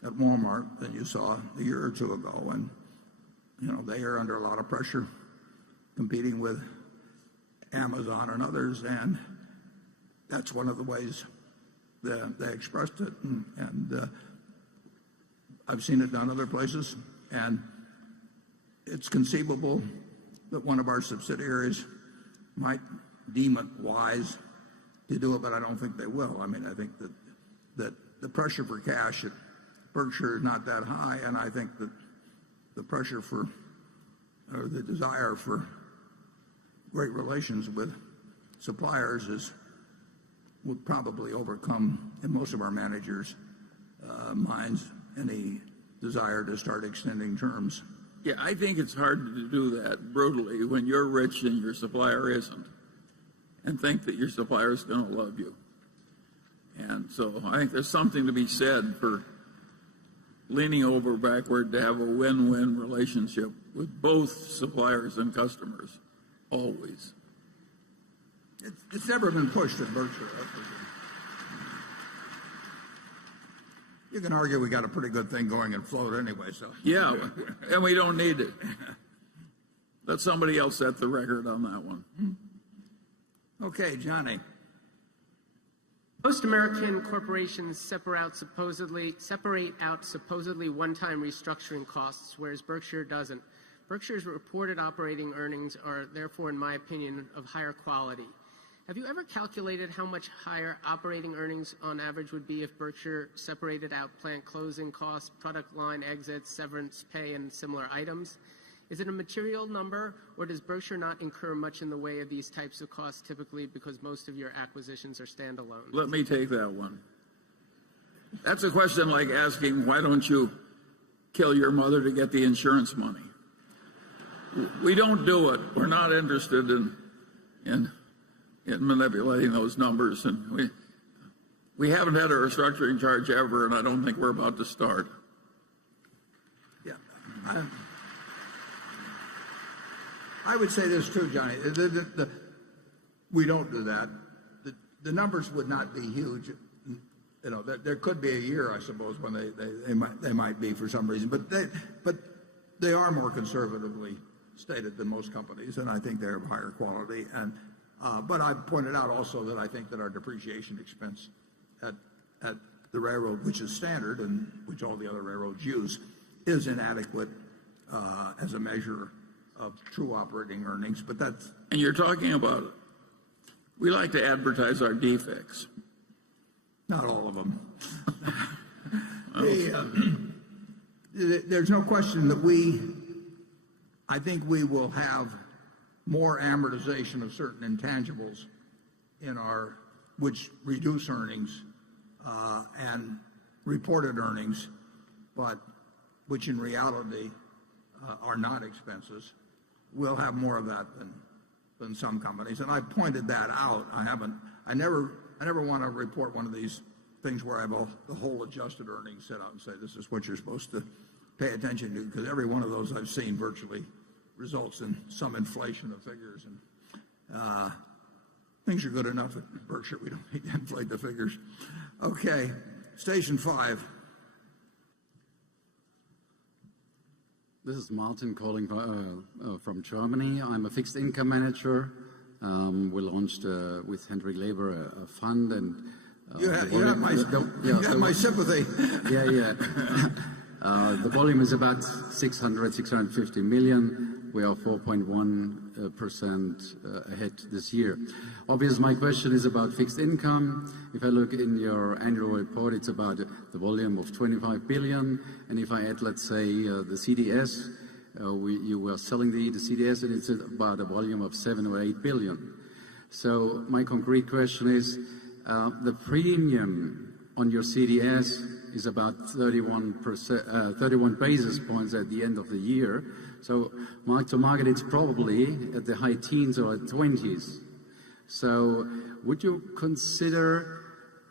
at Walmart than you saw a year or two ago. And, they are under a lot of pressure competing with Amazon and others, and that's one of the ways that they expressed it. And I've seen it done other places, and it's conceivable that one of our subsidiaries might deem it wise to do it, but I don't think they will. I mean, I think that the pressure for cash at Berkshire is not that high, and I think that the pressure or the desire for great relations with suppliers would probably overcome, in most of our managers' minds, any desire to start extending terms. Yeah, I think it's hard to do that brutally when you're rich and your supplier isn't, and think that your supplier is going to love you. And so I think there's something to be said for leaning over backward to have a win-win relationship with both suppliers and customers, always. It's never been pushed at Berkshire. You can argue we got a pretty good thing going in float anyway, so. Yeah, and we don't need it. Let somebody else set the record on that one. Okay, Johnny. Most American corporations separate out supposedly one-time restructuring costs, whereas Berkshire doesn't. Berkshire's reported operating earnings are therefore, in my opinion, of higher quality. Have you ever calculated how much higher operating earnings on average would be if Berkshire separated out plant closing costs, product line exits, severance pay, and similar items? Is it a material number, or does Berkshire not incur much in the way of these types of costs typically because most of your acquisitions are standalone? Let me take that one. That's a question like asking, why don't you kill your mother to get the insurance money? We don't do it. We're not interested in manipulating those numbers, and we haven't had a restructuring charge ever, and I don't think we're about to start. Yeah. I would say this too, Johnny. We don't do that. The numbers would not be huge. There could be a year, I suppose, when they might be for some reason, but they are more conservatively stated than most companies, and I think they're of higher quality. And but I pointed out also that I think that our depreciation expense at the railroad, which is standard and which all the other railroads use, is inadequate as a measure of true operating earnings. But that's... And you're talking about, we like to advertise our defects. Not all of them. There's no question that I think we will have more amortization of certain intangibles which reduce earnings and reported earnings, but which in reality are not expenses. We'll have more of that than some companies, and I pointed that out. I never want to report one of these things where I have the whole adjusted earnings set out and say this is what you're supposed to pay attention to, because every one of those I've seen virtually results in some inflation of figures, and things are good enough at Berkshire. We don't need to inflate the figures. Okay, station 5. This is Martin calling from Germany. I'm a fixed income manager. We launched with Hendrik Leber a fund, and you have my sympathy. Yeah. The volume is about 650 million. We are 4.1% ahead this year. Obviously, my question is about fixed income. If I look in your annual report, it's about the volume of 25 billion. And if I add, let's say, the CDS, you were selling the CDS, and it's about a volume of 7 or 8 billion. So my concrete question is, the premium on your CDS is about 31 basis points at the end of the year. So mark to market, it's probably at the high teens or 20s. So would you consider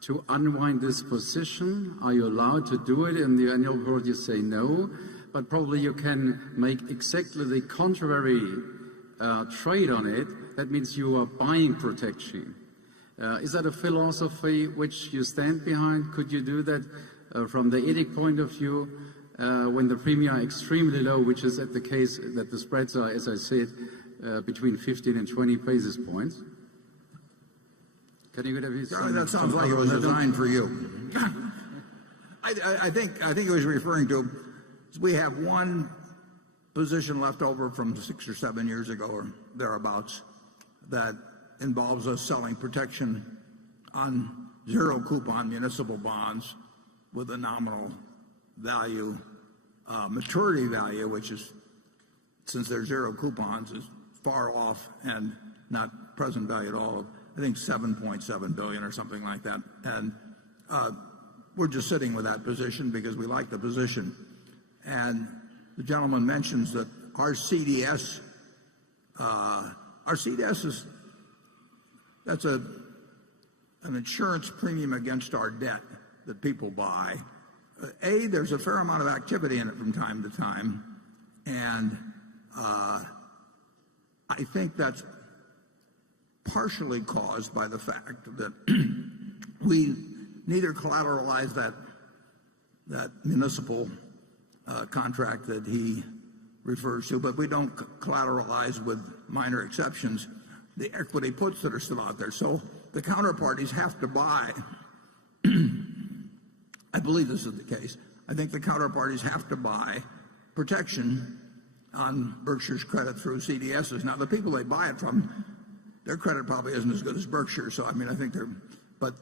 to unwind this position? Are you allowed to do it? In the annual report you say no, but probably you can make exactly the contrary trade on it. That means you are buying protection. Is that a philosophy which you stand behind? Could you do that from the ethic point of view when the premium are extremely low, which is at the case that the spreads are, as I said, between 15 and 20 basis points? Can you get a Charlie, that sounds like it was designed for you. I think it was referring to, we have one position left over from 6 or 7 years ago or thereabouts that involves us selling protection on zero coupon municipal bonds with a nominal value, maturity value, which is, since they're zero coupons, is far off and not present value at all. I think 7.7 billion or something like that. And we're just sitting with that position because we like the position. And the gentleman mentions that our CDS is, that's an insurance premium against our debt that people buy. There's a fair amount of activity in it from time to time, and I think that's partially caused by the fact that we neither collateralize that municipal contract that he refers to, but we don't collateralize, with minor exceptions, the equity puts that are still out there. So the counterparties have to buy. I believe this is the case. I think the counterparties have to buy protection on Berkshire's credit through CDSs. Now, the people they buy it from, their credit probably isn't as good as Berkshire. So, I mean, I think but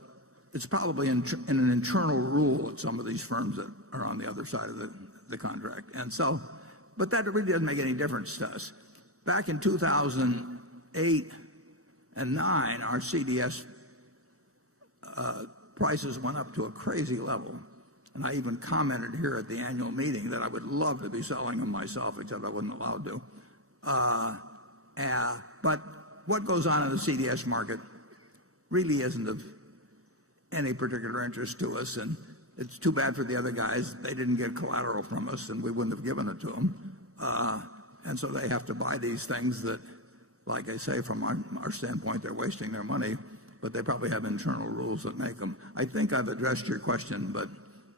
it's probably in an internal rule at some of these firms that are on the other side of the contract. And so, but that really doesn't make any difference to us. Back in 2008 and 9, our CDS prices went up to a crazy level. And I even commented here at the annual meeting that I would love to be selling them myself, except I wasn't allowed to. But what goes on in the CDS market really isn't of any particular interest to us. And it's too bad for the other guys. They didn't get collateral from us, and we wouldn't have given it to them. And so they have to buy these things that, like I say, from our standpoint, they're wasting their money. But they probably have internal rules that make them. I think I've addressed your question, but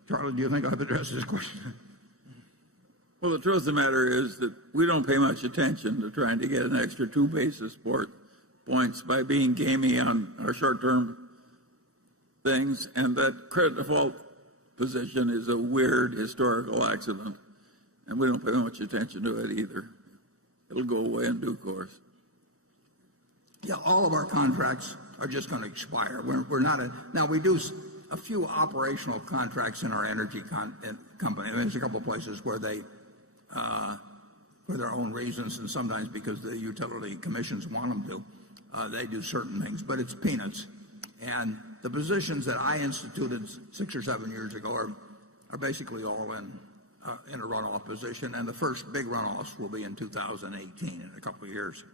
Charlie, do you think I've addressed his question? Well, the truth of the matter is that we don't pay much attention to trying to get an extra 2 basis points by being gamey on our short-term things, and that credit default position is a weird historical accident, and we don't pay much attention to it either. It'll go away in due course. Yeah, all of our contracts are just going to expire. We're not now we do a few operational contracts in our energy company. I mean, there's a couple of places where they, for their own reasons, and sometimes because the utility commissions want them to, they do certain things. But it's peanuts. And the positions that I instituted 6 or 7 years ago are basically all in a runoff position. And the first big runoffs will be in 2018, in a couple of years.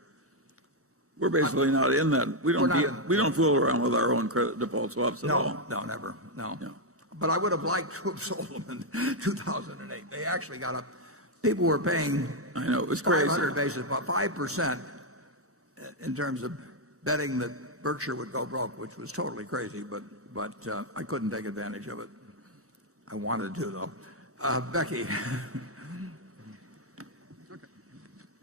We're basically not in that. We don't fool around with our own credit default swaps at all. No, never. No. But I would have liked to have sold them in 2008. They actually got up. People were paying. I know, it was crazy. 500 basis, about 5% in terms of betting that Berkshire would go broke, which was totally crazy. But I couldn't take advantage of it. I wanted to, though. Becky.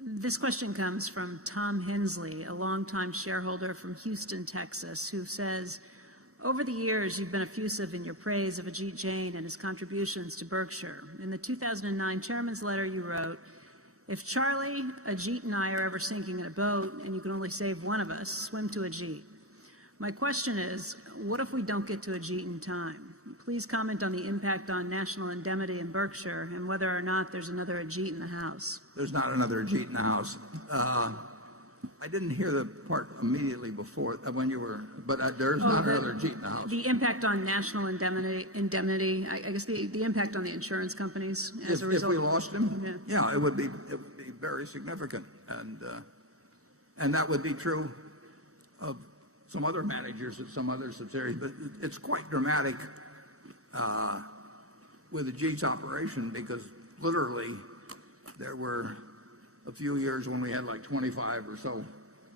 This question comes from Tom Hensley, a longtime shareholder from Houston, Texas, who says, over the years, you've been effusive in your praise of Ajit Jain and his contributions to Berkshire. In the 2009 chairman's letter, you wrote, if Charlie, Ajit, and I are ever sinking in a boat and you can only save one of us, swim to Ajit. My question is, what if we don't get to Ajit in time? Please comment on the impact on national indemnity in Berkshire and whether or not there's another Ajit in the house. There's not another Ajit in the house. I didn't hear the part immediately before when you were, but there's not another Ajit in the house. The impact on national indemnity, I guess the impact on the insurance companies as a result. If we lost him, yeah, it would be very significant, and that would be true of some other managers at some other subsidiaries. But it's quite dramatic with Ajit's operation, because literally there were a few years when we had like 25 or so,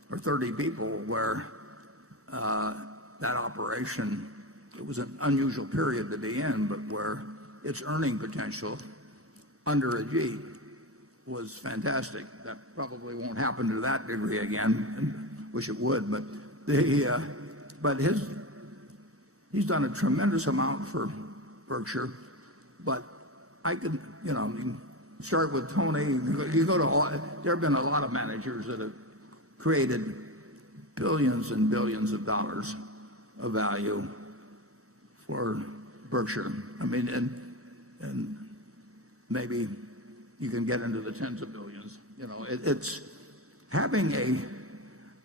or 30 people where that operation, it was an unusual period to be in, but where its earning potential under Ajit was fantastic. That probably won't happen to that degree again, and wish it would, but he's done a tremendous amount for Berkshire. But I could, start with Tony. You go to there have been a lot of managers that have created billions and billions of dollars of value for Berkshire. I mean, and maybe you can get into the tens of billions. It's having a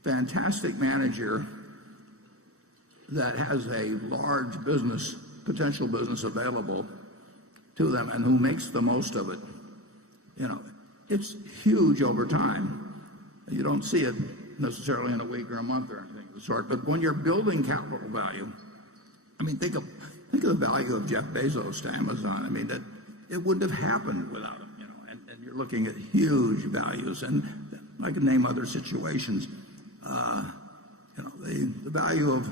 fantastic manager that has a large potential business available to them, and who makes the most of it. It's huge over time. You don't see it necessarily in a week or a month or anything of the sort. But when you're building capital value, I mean, think of the value of Jeff Bezos to Amazon. I mean, that it wouldn't have happened without him. And you're looking at huge values, and I can name other situations. The value of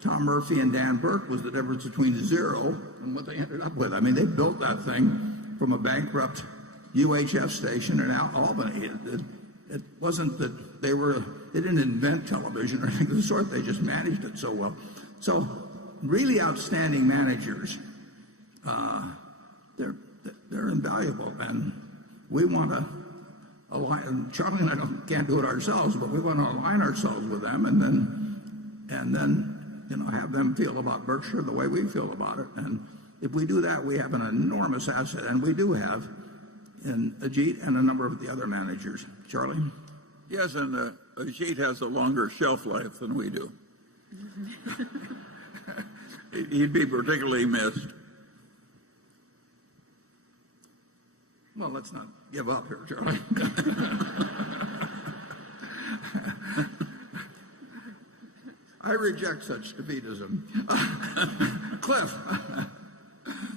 Tom Murphy and Dan Burke was the difference between zero and what they ended up with. I mean, they built that thing from a bankrupt UHF station in Albany. It wasn't that they didn't invent television or anything of the sort. They just managed it so well. So really outstanding managers, they're invaluable, and we want to align. Charlie and I can't do it ourselves, but we want to align ourselves with them, and then have them feel about Berkshire the way we feel about it. And if we do that, we have an enormous asset, and we do have in Ajit and a number of the other managers. Charlie? Yes, and Ajit has a longer shelf life than we do. He'd be particularly missed. Well, let's not give up here, Charlie. I reject such defeatism. Cliff.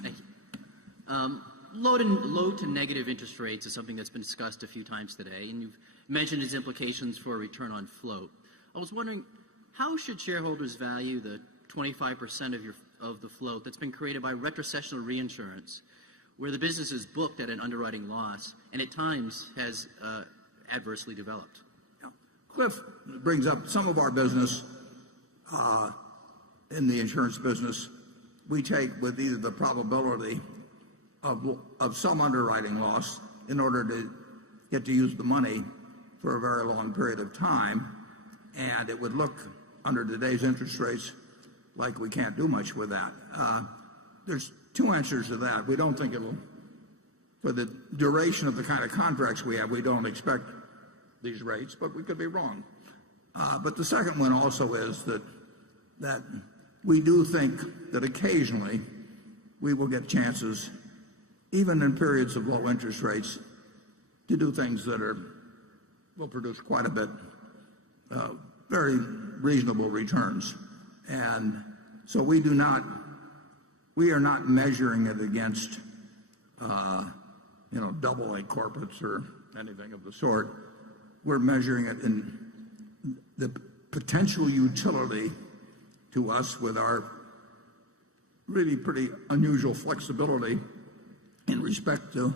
Thank you. Low to negative interest rates is something that's been discussed a few times today, and you've mentioned its implications for return on float. I was wondering, how should shareholders value the 25% of the float that's been created by retrocessional reinsurance, where the business is booked at an underwriting loss and at times has adversely developed? Cliff brings up some of our business in the insurance business, we take with either the probability of some underwriting loss in order to get to use the money for a very long period of time, and it would look under today's interest rates like we can't do much with that. There's two answers to that. We don't think it'll, for the duration of the kind of contracts we have, we don't expect these rates, but we could be wrong. But the second one also is that we do think that occasionally we will get chances, even in periods of low interest rates, to do things that will produce quite a bit, very reasonable returns. And so we are not measuring it against, double A corporates or anything of the sort. We're measuring it in the potential utility to us with our really pretty unusual flexibility in respect to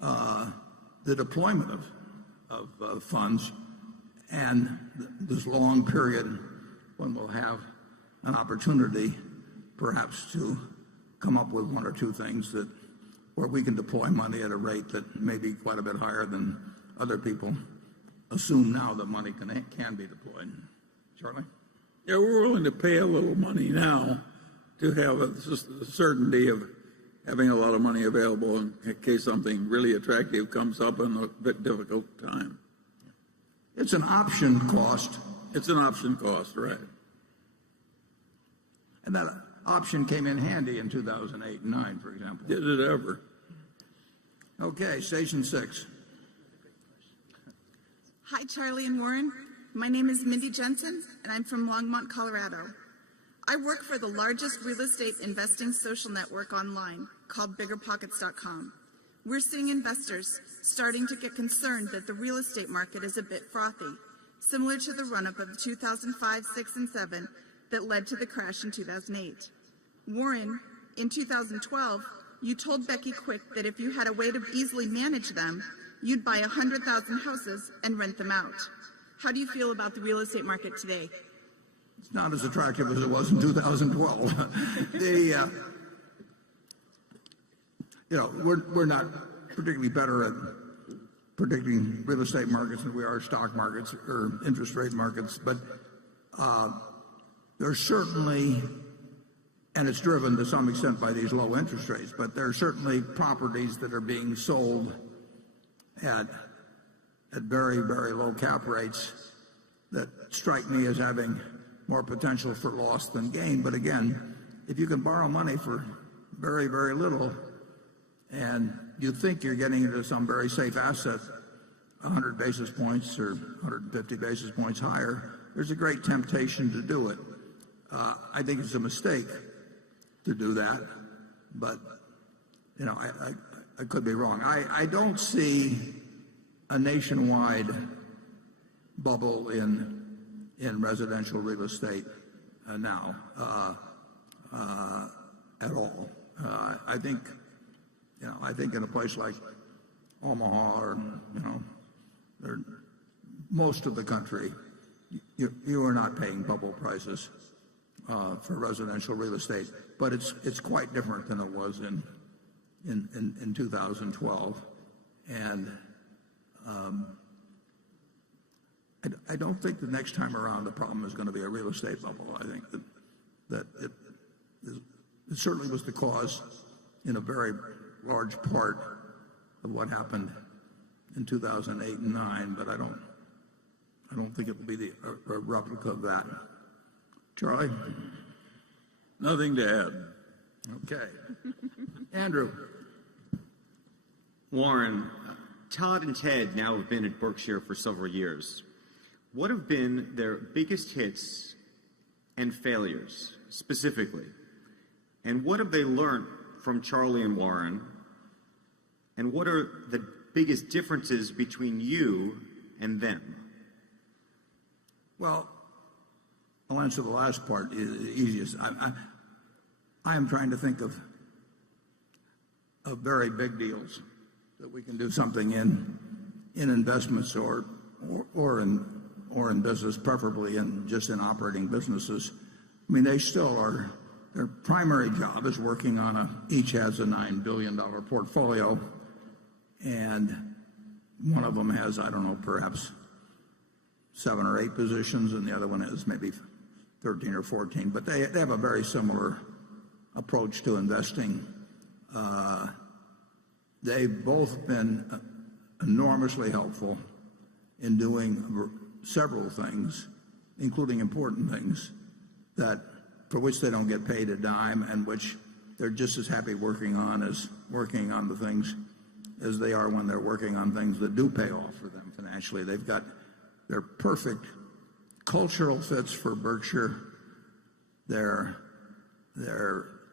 the deployment of funds and this long period when we'll have an opportunity perhaps to come up with one or two things where we can deploy money at a rate that may be quite a bit higher than other people assume now that money can be deployed. Charlie? Yeah, we're willing to pay a little money now to have the certainty of having a lot of money available in case something really attractive comes up in a bit difficult time. It's an option cost. It's an option cost, right. And that option came in handy in 2008 and 9, for example. Did it ever? Okay, station 6. Hi, Charlie and Warren. My name is Mindy Jensen, and I'm from Longmont, Colorado. I work for the largest real estate investing social network online called BiggerPockets.com. We're seeing investors starting to get concerned that the real estate market is a bit frothy, similar to the run-up of 2005, 6, and 7 that led to the crash in 2008. Warren, in 2012, you told Becky Quick that if you had a way to easily manage them, you'd buy 100,000 houses and rent them out. How do you feel about the real estate market today? It's not as attractive as it was in 2012. We're not particularly better at predicting real estate markets than we are stock markets or interest rate markets, but there's certainly, and it's driven to some extent by these low interest rates, but there are certainly properties that are being sold at very, very low cap rates that strike me as having more potential for loss than gain. But again, if you can borrow money for very, very little and you think you're getting into some very safe asset, 100 basis points or 150 basis points higher, there's a great temptation to do it. I think it's a mistake to do that, but I could be wrong. I don't see a nationwide bubble in residential real estate now at all. I think in a place like Omaha or most of the country, you are not paying bubble prices for residential real estate, but it's quite different than it was in 2012, and I don't think the next time around the problem is going to be a real estate bubble. I think that it certainly was the cause in a very large part of what happened in 2008 and 9, but I don't think it will be a replica of that. Charlie? Nothing to add. Okay. Andrew? Warren, Todd and Ted now have been at Berkshire for several years. What have been their biggest hits and failures, specifically? And what have they learned from Charlie and Warren? And what are the biggest differences between you and them? Well, I'll answer the last part, the easiest. I am trying to think of very big deals that we can do something in investments or in business, preferably just in operating businesses, I mean, they still are, their primary job is working on each has a $9 billion portfolio, and one of them has, I don't know, perhaps 7 or 8 positions, and the other one has maybe 13 or 14. But they have a very similar approach to investing. They've both been enormously helpful in doing several things, including important things, for which they don't get paid a dime, and which they're just as happy working on the things as they are when they're working on things that do pay off for them financially. They're perfect cultural fits for Berkshire. They're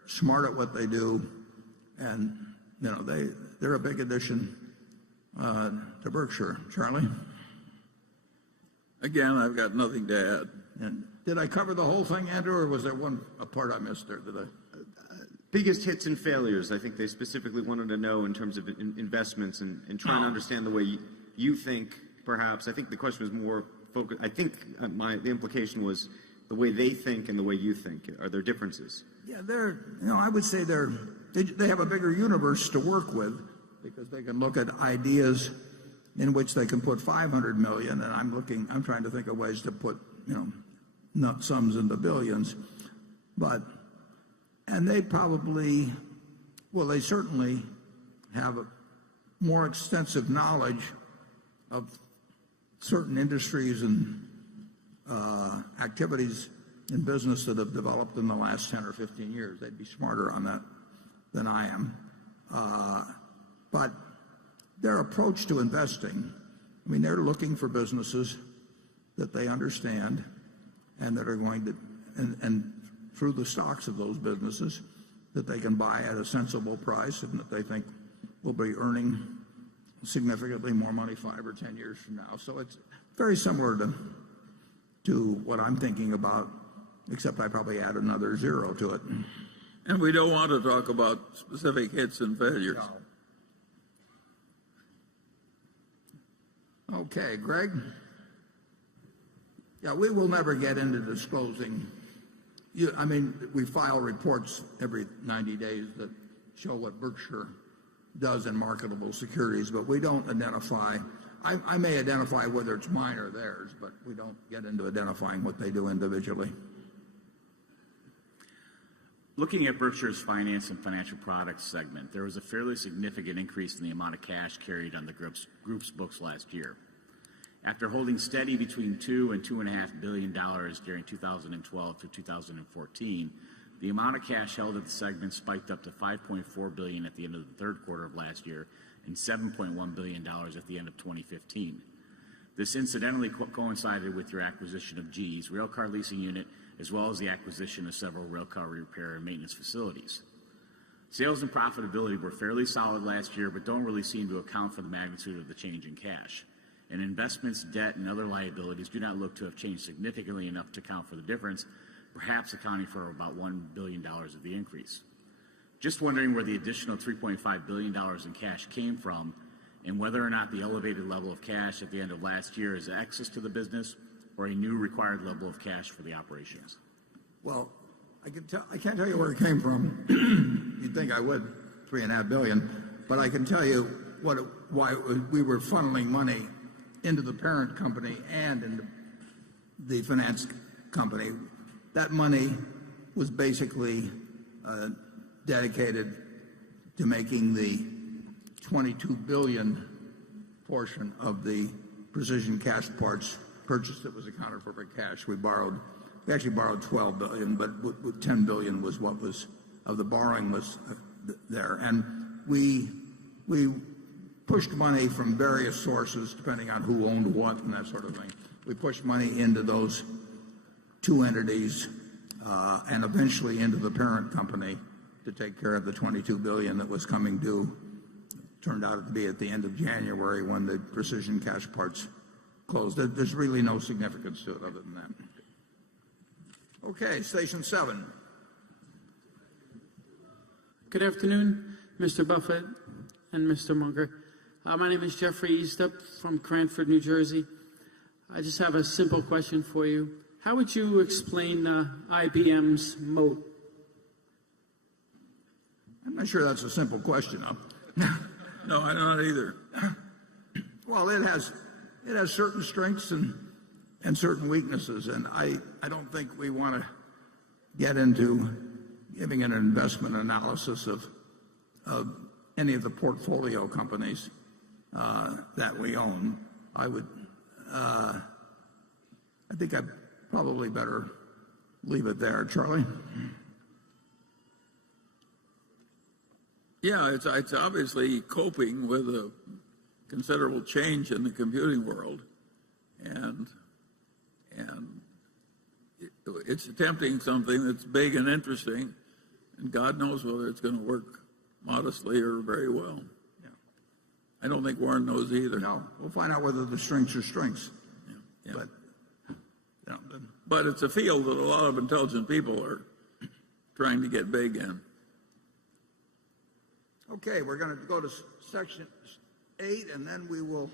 smart at what they do, and they're a big addition to Berkshire. Charlie? Again, I've got nothing to add. And did I cover the whole thing, Andrew, or was there a part I missed there? Biggest hits and failures. I think they specifically wanted to know in terms of investments and trying to understand the way you think. Perhaps I think the question was more focused. I think the implication was the way they think and the way you think. Are there differences? Yeah, I would say they have a bigger universe to work with, because they can look at ideas in which they can put $500 million, and I'm trying to think of ways to put not sums into billions, and they certainly have a more extensive knowledge of certain industries and activities in business that have developed in the last 10 or 15 years. They'd be smarter on that than I am. But their approach to investing, I mean, they're looking for businesses that they understand and that are going to, and through the stocks of those businesses, that they can buy at a sensible price and that they think will be earning significantly more money 5 or 10 years from now. So it's very similar to what I'm thinking about, except I probably add another 0 to it. And we don't want to talk about specific hits and failures. No. Okay, Greg? Yeah, we will never get into disclosing. We file reports every 90 days that show what Berkshire does in marketable securities, but we don't identify. I may identify whether it's mine or theirs, but we don't get into identifying what they do individually. Looking at Berkshire's finance and financial products segment, there was a fairly significant increase in the amount of cash carried on the group's books last year. After holding steady between $2 and $2.5 billion during 2012 through 2014, the amount of cash held at the segment spiked up to $5.4 billion at the end of the third quarter of last year and $7.1 billion at the end of 2015. This incidentally coincided with your acquisition of GE's railcar leasing unit, as well as the acquisition of several railcar repair and maintenance facilities. Sales and profitability were fairly solid last year, but don't really seem to account for the magnitude of the change in cash. And investments, debt, and other liabilities do not look to have changed significantly enough to account for the difference, perhaps accounting for about $1 billion of the increase. Just wondering where the additional $3.5 billion in cash came from, and whether or not the elevated level of cash at the end of last year is excess to the business or a new required level of cash for the operations. Well, I can't tell you where it came from. You'd think I would, $3.5 billion, but I can tell you why we were funneling money into the parent company and into the finance company. That money was basically dedicated to making the $22 billion portion of the precision cast parts purchase that was accounted for by cash. We actually borrowed $12 billion, but $10 billion was what was of the borrowing was there, and we pushed money from various sources depending on who owned what and that sort of thing. We pushed money into those two entities and eventually into the parent company to take care of the $22 billion that was coming due. Turned out to be at the end of January when the precision cash parts closed. There's really no significance to it other than that. Okay, station 7. Good afternoon, Mr. Buffett and Mr. Munger. My name is Jeffrey Eastup from Cranford, New Jersey. I just have a simple question for you. How would you explain IBM's moat? I'm not sure that's a simple question. No, I'm not either. Well, it has certain strengths and certain weaknesses, and I don't think we want to get into giving an investment analysis of any of the portfolio companies that we own. I think I'd probably better leave it there. Charlie? Yeah, it's obviously coping with a considerable change in the computing world, and it's attempting something that's big and interesting, and God knows whether it's going to work modestly or very well. Yeah. I don't think Warren knows either. No, we'll find out whether the strengths are strengths. Yeah. But, but it's a field that a lot of intelligent people are trying to get big in. okay, we're going to go to section 8, and then we will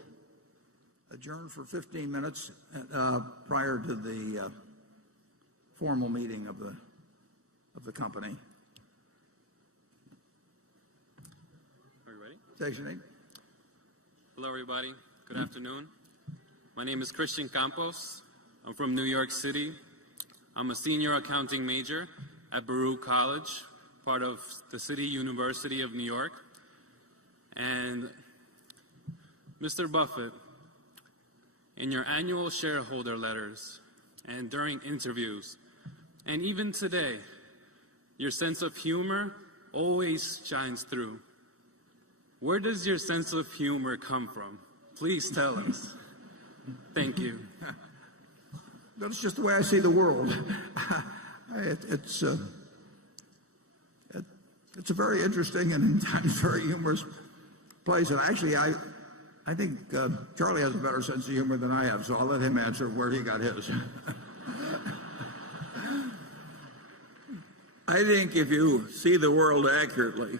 adjourn for 15 minutes prior to the formal meeting of the company. Are you ready? Section 8. Hello, everybody. Good afternoon. My name is Christian Campos. I'm from New York City. I'm a senior accounting major at Baruch College, part of the City University of New York. And Mr. Buffett, in your annual shareholder letters and during interviews, and even today, your sense of humor always shines through. Where does your sense of humor come from? Please tell us. Thank you. That's just the way I see the world. It's a very interesting and at times very humorous place. And actually, I think Charlie has a better sense of humor than I have, so I'll let him answer where he got his. I think if you see the world accurately,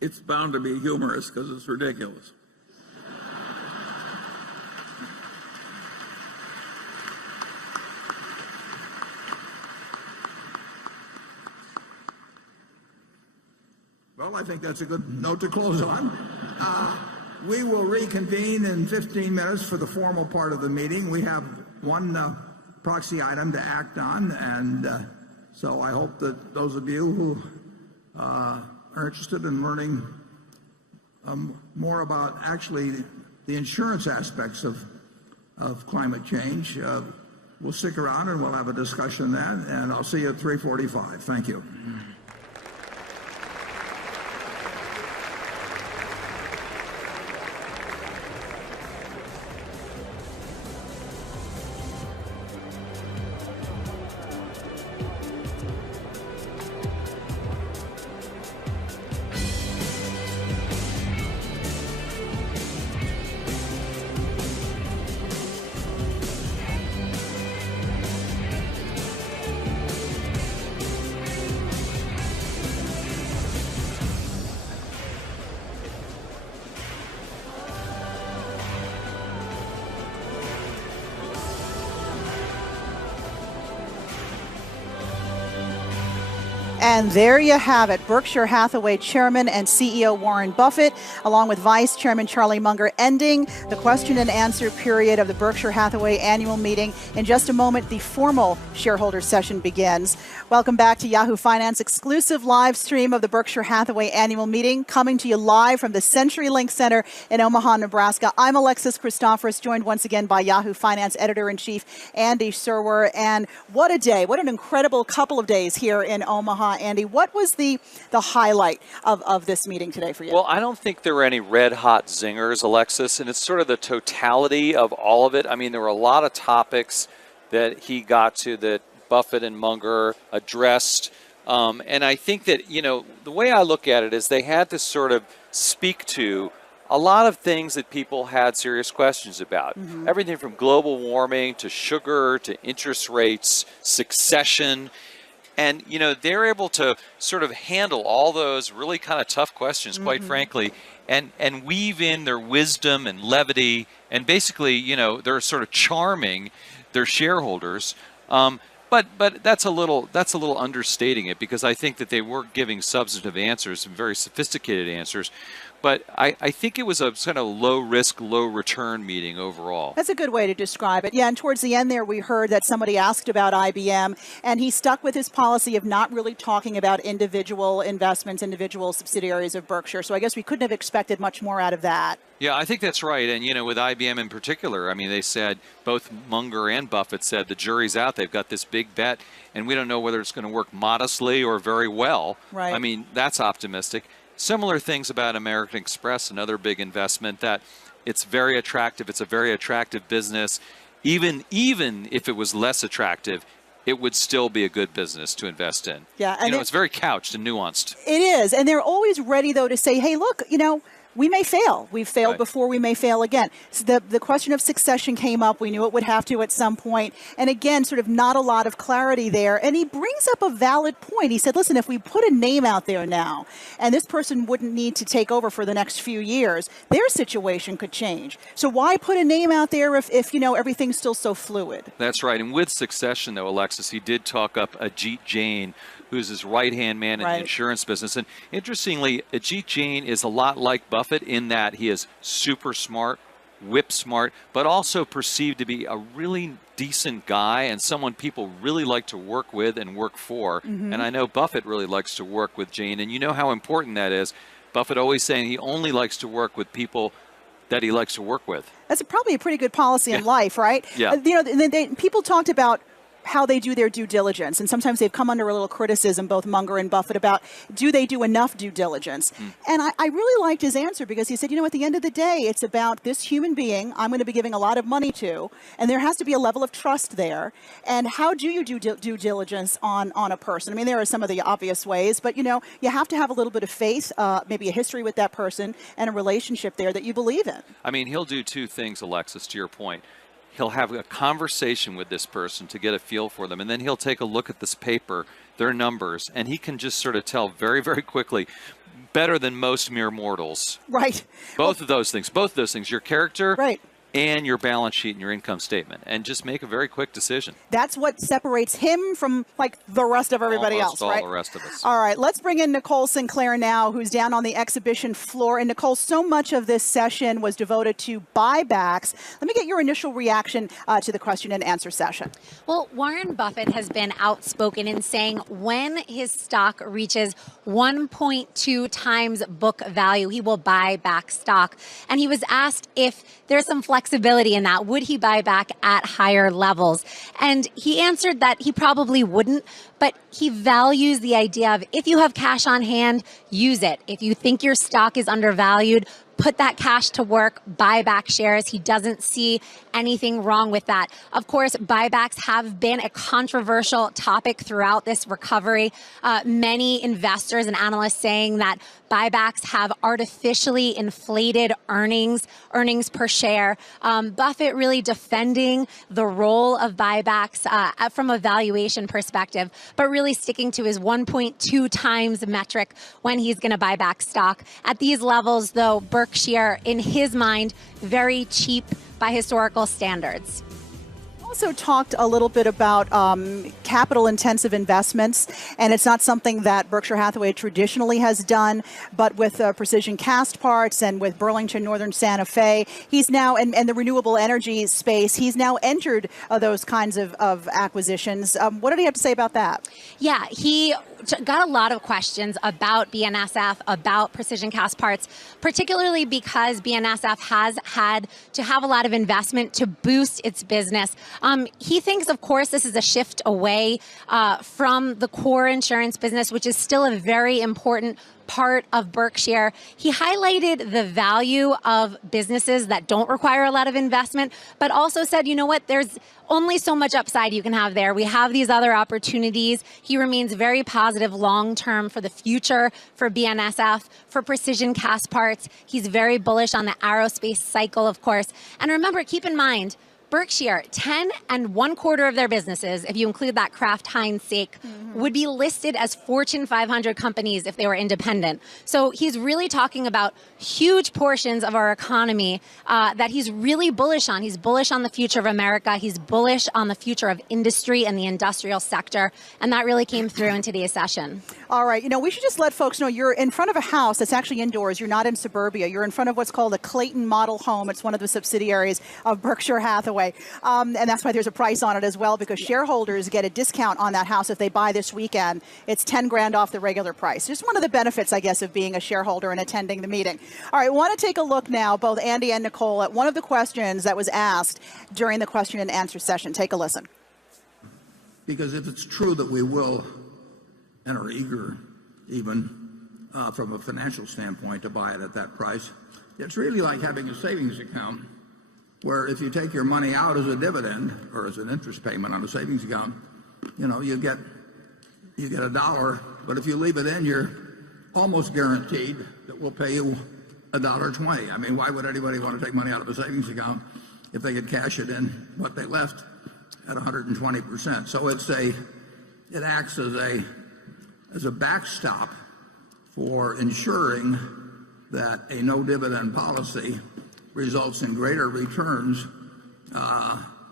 it's bound to be humorous because it's ridiculous. Well, I think that's a good note to close on. We will reconvene in 15 minutes for the formal part of the meeting. We have one proxy item to act on, and so I hope that those of you who are interested in learning more about actually the insurance aspects of climate change will stick around and we'll have a discussion on that, and I'll see you at 3:45. Thank you. And there you have it. Berkshire Hathaway Chairman and CEO Warren Buffett, along with Vice Chairman Charlie Munger, ending the question and answer period of the Berkshire Hathaway annual meeting. In just a moment, the formal shareholder session begins. Welcome back to Yahoo Finance, exclusive live stream of the Berkshire Hathaway annual meeting, coming to you live from the CenturyLink Center in Omaha, Nebraska. I'm Alexis Christoforous, joined once again by Yahoo Finance Editor-in-Chief Andy Serwer. And what a day, what an incredible couple of days here in Omaha. Andy, what was the highlight of this meeting today for you? Well, I don't think there were any red-hot zingers, Alexis, and it's sort of the totality of all of it. I mean, there were a lot of topics that he got to that Buffett and Munger addressed. And I think that, you know, the way I look at it is they had to sort of speak to a lot of things that people had serious questions about. Mm-hmm. Everything from global warming to sugar to interest rates, succession. And, you know, they're able to sort of handle all those really kind of tough questions, quite frankly, and weave in their wisdom and levity. And basically, you know, they're sort of charming their shareholders. But that's a little understating it, because I think that they were giving substantive answers and very sophisticated answers. But I think it was a kind of low risk, low return meeting overall. That's a good way to describe it. Yeah, and towards the end there, we heard that somebody asked about IBM, and he stuck with his policy of not really talking about individual investments, individual subsidiaries of Berkshire. So I guess we couldn't have expected much more out of that. Yeah, I think that's right. And, you know, with IBM in particular, I mean, they said, both Munger and Buffett said, the jury's out. They've got this big bet, and we don't know whether it's going to work modestly or very well. Right. I mean, that's optimistic. Similar things about American Express, another big investment, that it's very attractive. It's a very attractive business. Even if it was less attractive, it would still be a good business to invest in. Yeah, and you know, it's very couched and nuanced. It is, and they're always ready, though, to say, hey, look, you know, we may fail. We've failed before, we may fail again. So the question of succession came up. We knew it would have to at some point. And again, sort of not a lot of clarity there. And he brings up a valid point. He said, listen, if we put a name out there now, and this person wouldn't need to take over for the next few years, their situation could change. So why put a name out there if you know, everything's still so fluid? That's right. And with succession, though, Alexis, he did talk up Ajit Jain, who's his right-hand man in the insurance business. And interestingly, Ajit Jain is a lot like Buffett in that he is super smart, whip smart, but also perceived to be a really decent guy and someone people really like to work with and work for. And I know Buffett really likes to work with Jain, and you know how important that is. Buffett always saying he only likes to work with people that he likes to work with. That's probably a pretty good policy in life, right? Yeah. You know, people talked about how they do their due diligence. And sometimes they've come under a little criticism, both Munger and Buffett, about do they do enough due diligence? And I really liked his answer, because he said, you know, at the end of the day, it's about this human being I'm going to be giving a lot of money to, and there has to be a level of trust there. And how do you do due diligence on a person? I mean, there are some of the obvious ways, but, you know, you have to have a little bit of faith, maybe a history with that person, and a relationship there that you believe in. I mean, he'll do two things, Alexis, to your point. He'll have a conversation with this person to get a feel for them, and then he'll take a look at this paper, their numbers, and he can just sort of tell very, very quickly, better than most mere mortals. Right. Both of those things, your character right. and your balance sheet and your income statement, and just make a very quick decision. That's what separates him from, like, the rest of everybody else, right? All the rest of us. All right, let's bring in Nicole Sinclair now, who's down on the exhibition floor. And Nicole, so much of this session was devoted to buybacks. Let me get your initial reaction to the question and answer session. Well, Warren Buffett has been outspoken in saying when his stock reaches 1.2 times book value, he will buy back stock. And he was asked if there's some flexibility in that. Would he buy back at higher levels? And he answered that he probably wouldn't, but he values the idea of if you have cash on hand, use it. If you think your stock is undervalued, put that cash to work, buy back shares. He doesn't see anything wrong with that. Of course, buybacks have been a controversial topic throughout this recovery. Many investors and analysts saying that buybacks have artificially inflated earnings per share. Buffett really defending the role of buybacks from a valuation perspective, but really sticking to his 1.2 times metric when he's going to buy back stock. At these levels, though, Berkshire, in his mind, very cheap by historical standards. Also talked a little bit about capital-intensive investments, and it's not something that Berkshire Hathaway traditionally has done, but with precision cast parts and with Burlington Northern Santa Fe, he's now, and the renewable energy space, he's now entered those kinds of acquisitions. What did he have to say about that? Yeah, he got a lot of questions about BNSF, about precision cast parts, particularly because BNSF has had to have a lot of investment to boost its business. He thinks, of course, this is a shift away from the core insurance business, which is still a very important part of Berkshire. He highlighted the value of businesses that don't require a lot of investment, but also said, you know what, there's only so much upside you can have there. We have these other opportunities. He remains very positive long-term for the future for BNSF, for precision cast parts. He's very bullish on the aerospace cycle, of course. And remember, keep in mind, Berkshire, 10 1/4 of their businesses, if you include that Kraft Heinz steak, would be listed as Fortune 500 companies if they were independent. So he's really talking about huge portions of our economy that he's really bullish on. He's bullish on the future of America. He's bullish on the future of industry and the industrial sector. And that really came through in today's session. All right. You know, we should just let folks know you're in front of a house that's actually indoors. You're not in suburbia. You're in front of what's called a Clayton Model Home. It's one of the subsidiaries of Berkshire Hathaway. And that's why there's a price on it as well, because shareholders get a discount on that house if they buy this weekend. It's 10 grand off the regular price. Just one of the benefits, I guess, of being a shareholder and attending the meeting. All right, I want to take a look now, both Andy and Nicole, at one of the questions that was asked during the question and answer session. Take a listen. Because if it's true that we will, and are eager even from a financial standpoint to buy it at that price, it's really like having a savings account where if you take your money out as a dividend or as an interest payment on a savings account, you know, you get $1, but if you leave it in, you're almost guaranteed that we'll pay you $1.20. I mean, why would anybody want to take money out of a savings account if they could cash it in what they left at 120%? So it acts as a backstop for ensuring that a no dividend policy results in greater returns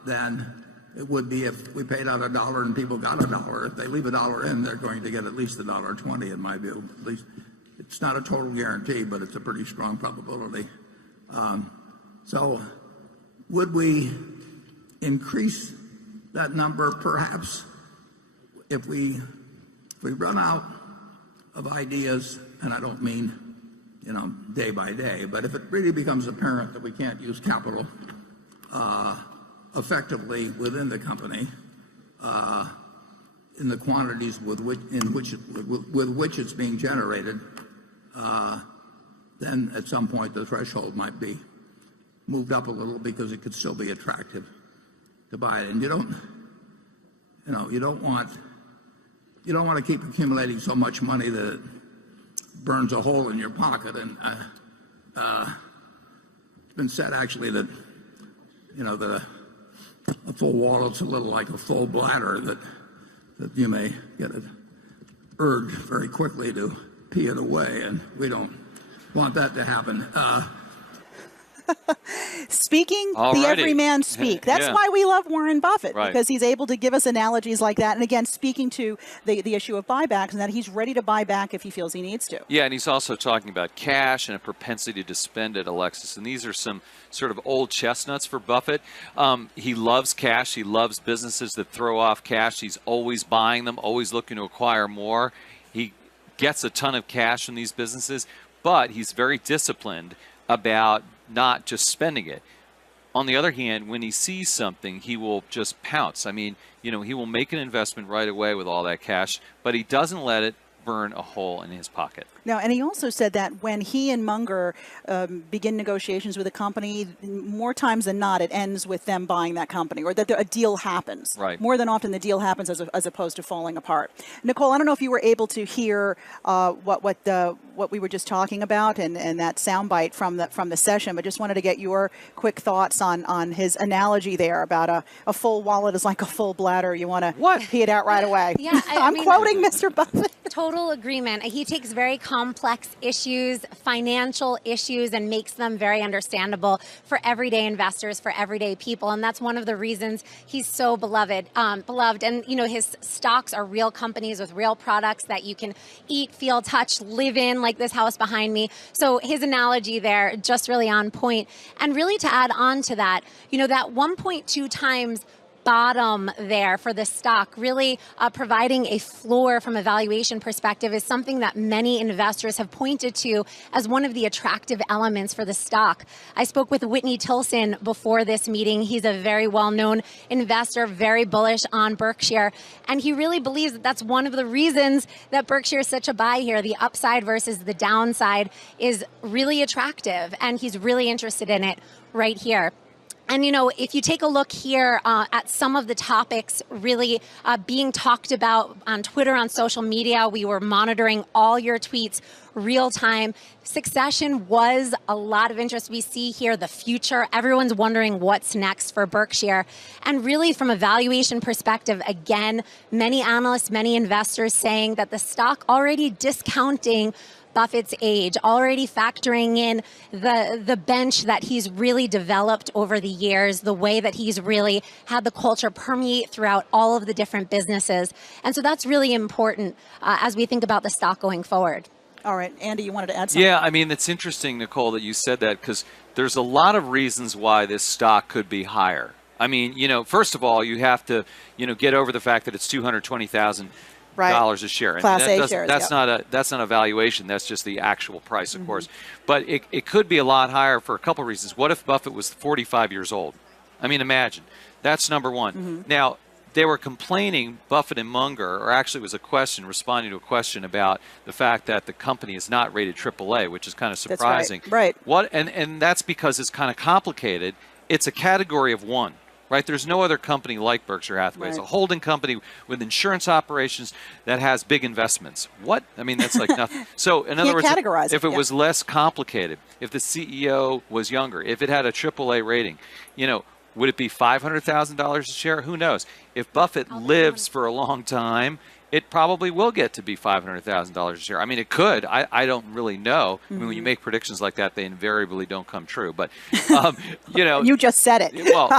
than it would be if we paid out $1 and people got $1. If they leave $1 in, they're going to get at least $1.20 in my view. At least it's not a total guarantee, but it's a pretty strong probability. So would we increase that number? Perhaps if we run out of ideas, and I don't mean, you know, day by day, but if it really becomes apparent that we can't use capital effectively within the company in the quantities with which it's being generated, then at some point the threshold might be moved up a little because it could still be attractive to buy it. And you don't want to keep accumulating so much money that it burns a hole in your pocket. And it's been said actually that a full wallet's a little like a full bladder, that you may get an urge very quickly to pee it away, and we don't want that to happen. Speaking, Alrighty. the everyman speak. That's why we love Warren Buffett, Right. because he's able to give us analogies like that. And again, speaking to the issue of buybacks, and that he's ready to buy back if he feels he needs to. Yeah, and he's also talking about cash and a propensity to spend it, Alexis. And these are some sort of old chestnuts for Buffett. He loves cash. He loves businesses that throw off cash. He's always buying them, always looking to acquire more. He gets a ton of cash from these businesses, but he's very disciplined about not just spending it. On the other hand, when he sees something, he will just pounce. I mean, he will make an investment right away with all that cash, but he doesn't let it burn a hole in his pocket. Now, and he also said that when he and Munger begin negotiations with a company, more times than not, it ends with them buying that company, or that a deal happens. Right. More than often, the deal happens as opposed to falling apart. Nicole, I don't know if you were able to hear what we were just talking about and that soundbite from the session, but just wanted to get your quick thoughts on his analogy there about a full wallet is like a full bladder. You want to pee it out right away. Yeah, I'm quoting Mr. Buffett. Total agreement. He takes very complex issues, financial issues, and makes them very understandable for everyday investors, for everyday people. And that's one of the reasons he's so beloved. And, his stocks are real companies with real products that you can eat, feel, touch, live in, like this house behind me. So his analogy there, just really on point. And really to add on to that, that 1.2 times bottom there for the stock, really providing a floor from a valuation perspective, is something that many investors have pointed to as one of the attractive elements for the stock. I spoke with Whitney Tilson before this meeting. He's a very well-known investor, very bullish on Berkshire, and he really believes that that's one of the reasons that Berkshire is such a buy here. The upside versus the downside is really attractive, and he's really interested in it right here. And, you know, if you take a look here at some of the topics really being talked about on Twitter, on social media, we were monitoring all your tweets real time. Succession was a lot of interest. We see here the future. Everyone's wondering what's next for Berkshire. And really, from a valuation perspective, again, many analysts, many investors saying that the stock already discounting Buffett's age, already factoring in the bench that he's really developed over the years, the way that he's really had the culture permeate throughout all of the different businesses. And so that's really important as we think about the stock going forward. All right, Andy, you wanted to add something? Yeah, I mean, it's interesting, Nicole, that you said that, because there's a lot of reasons why this stock could be higher. I mean, you know, first of all, you have to, you know, get over the fact that it's $220,000 dollars a share. Class I mean, A shares, that's not a valuation. That's just the actual price, of course. But it could be a lot higher for a couple of reasons. What if Buffett was 45 years old? I mean, imagine. That's number one. Now, they were complaining, Buffett and Munger, or actually it was a question, responding to a question about the fact that the company is not rated AAA, which is kind of surprising. That's right. What? And that's because it's kind of complicated. It's a category of one. Right, there's no other company like Berkshire Hathaway. It's a holding company with insurance operations that has big investments. What? I mean, that's like nothing. So, in other words, if it was less complicated, if the CEO was younger, if it had a AAA rating, you know, would it be $500,000 a share? Who knows? If Buffett lives for a long time, it probably will get to be $500,000 a share. I mean, it could. I don't really know. I mean, when you make predictions like that, they invariably don't come true. But, you know. You just said it.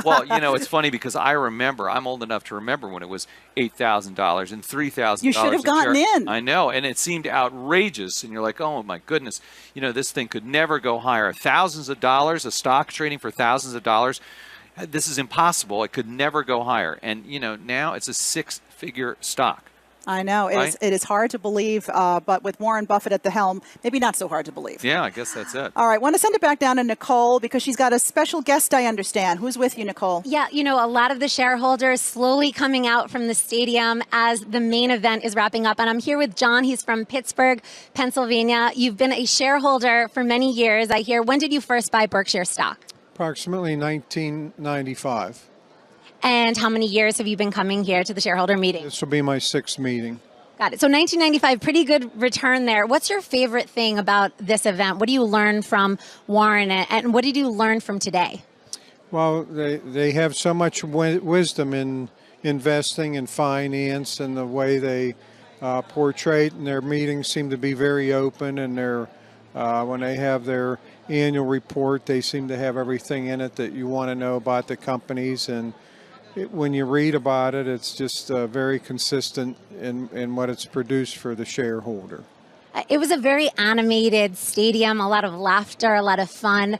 well, you know, it's funny because I remember, I'm old enough to remember when it was $8,000 and $3,000 You should have gotten in. I know, and it seemed outrageous. And you're like, oh, my goodness, you know, this thing could never go higher. Thousands of dollars, a stock trading for thousands of dollars. This is impossible. It could never go higher. And, you know, now it's a six-figure stock. I know. It is hard to believe, but with Warren Buffett at the helm, maybe not so hard to believe. Yeah, I guess that's it. All right, want to send it back down to Nicole because she's got a special guest, I understand. Who's with you, Nicole? Yeah, you know, a lot of the shareholders slowly coming out from the stadium as the main event is wrapping up. And I'm here with John. He's from Pittsburgh, Pennsylvania. You've been a shareholder for many years, I hear. When did you first buy Berkshire stock? Approximately 1995. And how many years have you been coming here to the shareholder meeting? This will be my 6th meeting. Got it. So 1995, pretty good return there. What's your favorite thing about this event? What do you learn from Warren, and what did you learn from today? Well, they have so much wisdom in investing and finance, and the way they portray it, and their meetings seem to be very open, and when they have their annual report, they seem to have everything in it that you want to know about the companies, and when you read about it, it's just very consistent in what it's produced for the shareholder. It was a very animated stadium, a lot of laughter, a lot of fun.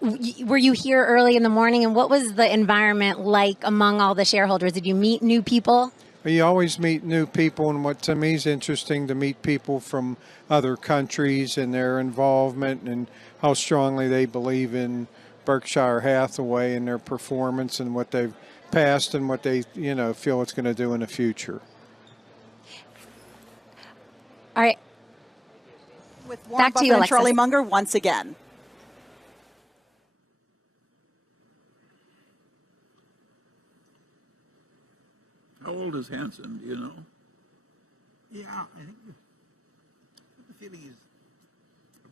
Were you here early in the morning, and what was the environment like among all the shareholders? Did you meet new people? You always meet new people, and what to me is interesting to meet people from other countries and their involvement and how strongly they believe in Berkshire Hathaway and their performance and what they've past and what they, you know, feel it's going to do in the future. All right. With Warren Back Buffett to you, and Alexis. Charlie Munger once again. How old is Hanson, do you know? Yeah, I think the feeling is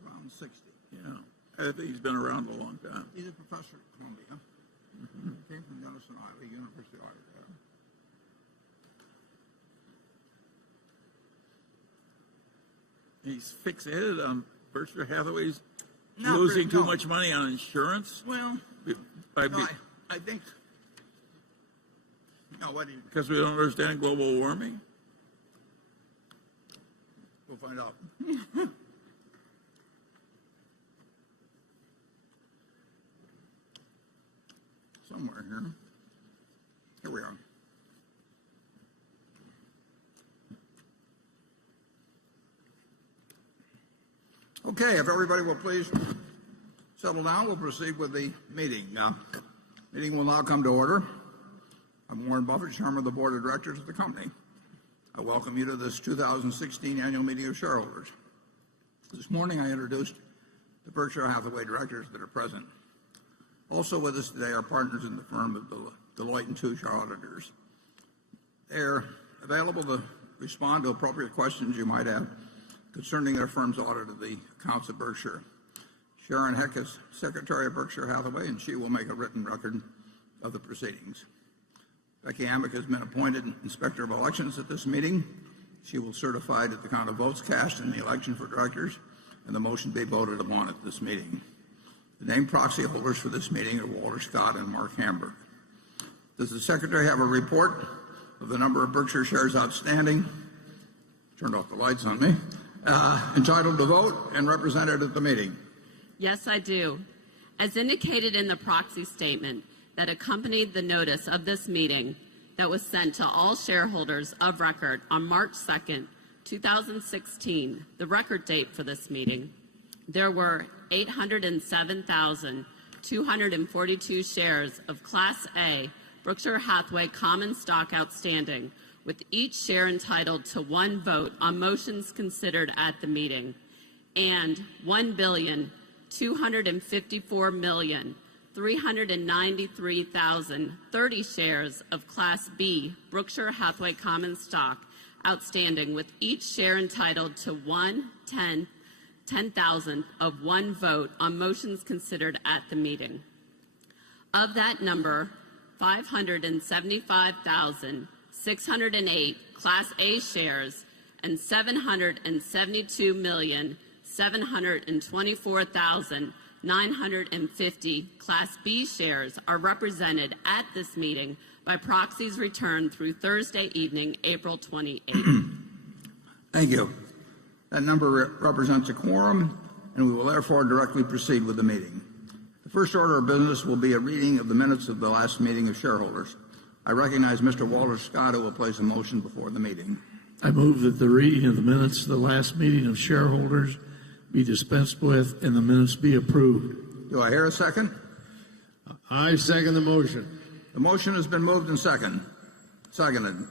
around 60. Yeah, I think he's been around a long time. He's a professor at Columbia. Came from Denison, Iowa, University of Iowa. He's fixated on Berkshire Hathaway's losing too much money on insurance. Well, I think. No, what do you? Because we don't understand global warming. We'll find out. Somewhere here. Here we are. Okay, if everybody will please settle down, we'll proceed with the meeting. Meeting will now come to order. I'm Warren Buffett, Chairman of the Board of Directors of the company. I welcome you to this 2016 Annual Meeting of Shareholders. This morning I introduced the Berkshire Hathaway directors that are present. Also with us today are partners in the firm of Deloitte & Touche, our auditors. They're available to respond to appropriate questions you might have concerning their firm's audit of the accounts of Berkshire. Sharon Heck is Secretary of Berkshire Hathaway, and she will make a written record of the proceedings. Becky Amick has been appointed Inspector of Elections at this meeting. She will certify to the count of votes cast in the election for directors and the motion be voted upon at this meeting. The named proxy holders for this meeting are Walter Scott and Mark Hamburg. Does the Secretary have a report of the number of Berkshire shares outstanding? Turned off the lights on me. Entitled to vote and represented at the meeting? Yes, I do. As indicated in the proxy statement that accompanied the notice of this meeting that was sent to all shareholders of record on March 2nd, 2016, the record date for this meeting, there were 807,242 shares of Class A Berkshire Hathaway common stock outstanding, with each share entitled to one vote on motions considered at the meeting, and 1,254,393,030 shares of Class B Berkshire Hathaway common stock outstanding, with each share entitled to 1/10,000th of one vote on motions considered at the meeting. Of that number, 575,608 Class A shares and 772,724,950 Class B shares are represented at this meeting by proxies returned through Thursday evening, April 28th. Thank you. That number represents a quorum, and we will therefore directly proceed with the meeting. The first order of business will be a reading of the minutes of the last meeting of shareholders. I recognize Mr. Walter Scott, who will place a motion before the meeting. I move that the reading of the minutes of the last meeting of shareholders be dispensed with and the minutes be approved. Do I hear a second? I second the motion. The motion has been moved and seconded.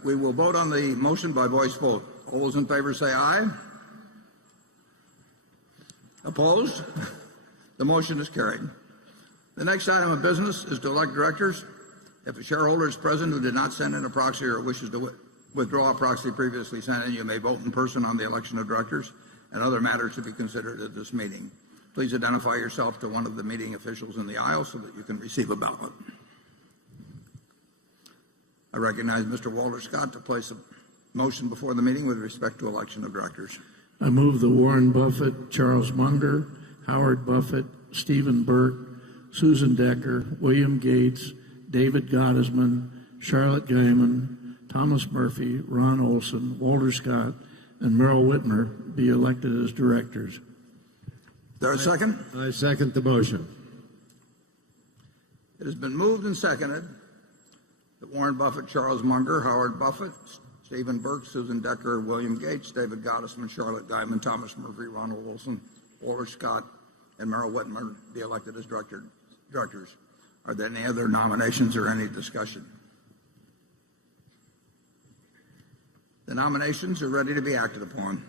We will vote on the motion by voice vote. All those in favor say aye. Opposed? The motion is carried. The next item of business is to elect directors. If a shareholder is present who did not send in a proxy or wishes to withdraw a proxy previously sent in, you may vote in person on the election of directors and other matters to be considered at this meeting. Please identify yourself to one of the meeting officials in the aisle so that you can receive a ballot. I recognize Mr. Walter Scott to place a motion before the meeting with respect to election of directors. I move that Warren Buffett, Charles Munger, Howard Buffett, Stephen Burke, Susan Decker, William Gates, David Gottesman, Charlotte Guyman, Thomas Murphy, Ron Olson, Walter Scott, and Merrill Whitmer be elected as directors. Is there a second? I second the motion. It has been moved and seconded that Warren Buffett, Charles Munger, Howard Buffett, Stephen Burke, Susan Decker, William Gates, David Gottesman, Charlotte Guyman, Thomas Murphy, Ronald Wilson, Walter Scott, and Merrill Whitmer be elected as directors. Are there any other nominations or any discussion? The nominations are ready to be acted upon.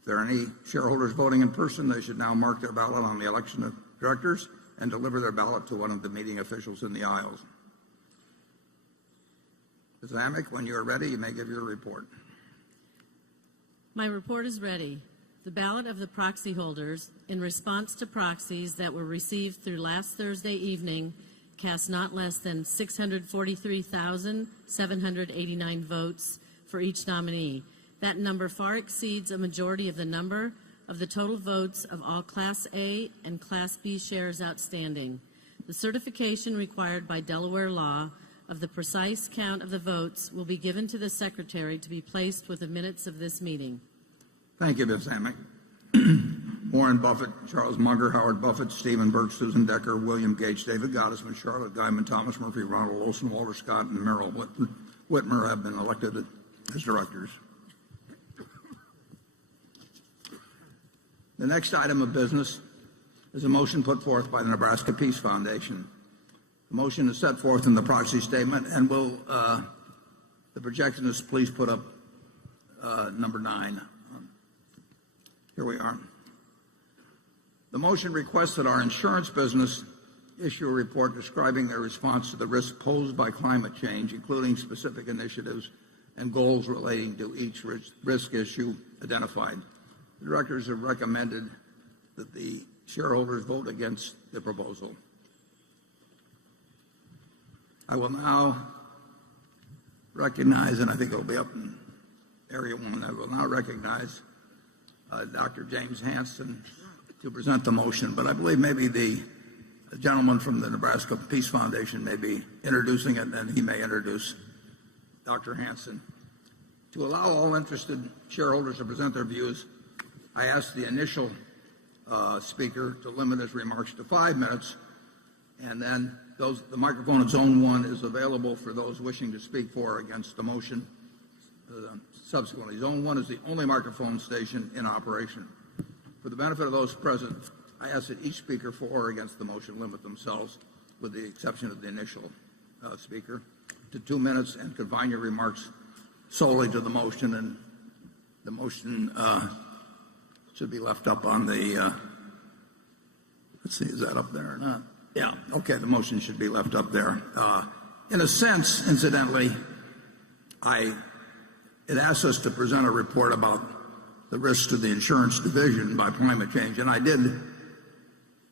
If there are any shareholders voting in person, they should now mark their ballot on the election of directors and deliver their ballot to one of the meeting officials in the aisles. Ms. Amick, when you are ready, you may give your report. My report is ready. The ballot of the proxy holders in response to proxies that were received through last Thursday evening cast not less than 643,789 votes for each nominee. That number far exceeds a majority of the number of the total votes of all Class A and Class B shares outstanding. The certification required by Delaware law of the precise count of the votes will be given to the Secretary to be placed with the minutes of this meeting. Thank you, Ms. Amick. Warren Buffett, Charles Munger, Howard Buffett, Stephen Burke, Susan Decker, William Gates, David Gottesman, Charlotte Guyman, Thomas Murphy, Ronald Olson, Walter Scott, and Merrill Whitmer have been elected as directors. The next item of business is a motion put forth by the Nebraska Peace Foundation. The motion is set forth in the proxy statement, and will the projectionist please put up number 9. Here we are. The motion requests that our insurance business issue a report describing their response to the risks posed by climate change, including specific initiatives and goals relating to each risk issue identified. The directors have recommended that the shareholders vote against the proposal. I will now recognize, and I think it will be up in Area 1, I will now recognize Dr. James Hansen to present the motion, but I believe maybe the gentleman from the Nebraska Peace Foundation may be introducing it, and he may introduce Dr. Hansen. To allow all interested shareholders to present their views, I ask the initial speaker to limit his remarks to 5 minutes, and then the microphone at Zone 1 is available for those wishing to speak for or against the motion. Subsequently, Zone 1 is the only microphone station in operation. For the benefit of those present, I ask that each speaker for or against the motion limit themselves, with the exception of the initial speaker, to 2 minutes and confine your remarks solely to the motion. And the motion should be left up on the, let's see, is that up there or not? Yeah, okay, the motion should be left up there. In a sense, incidentally, it asks us to present a report about the risks to the insurance division by climate change, and I did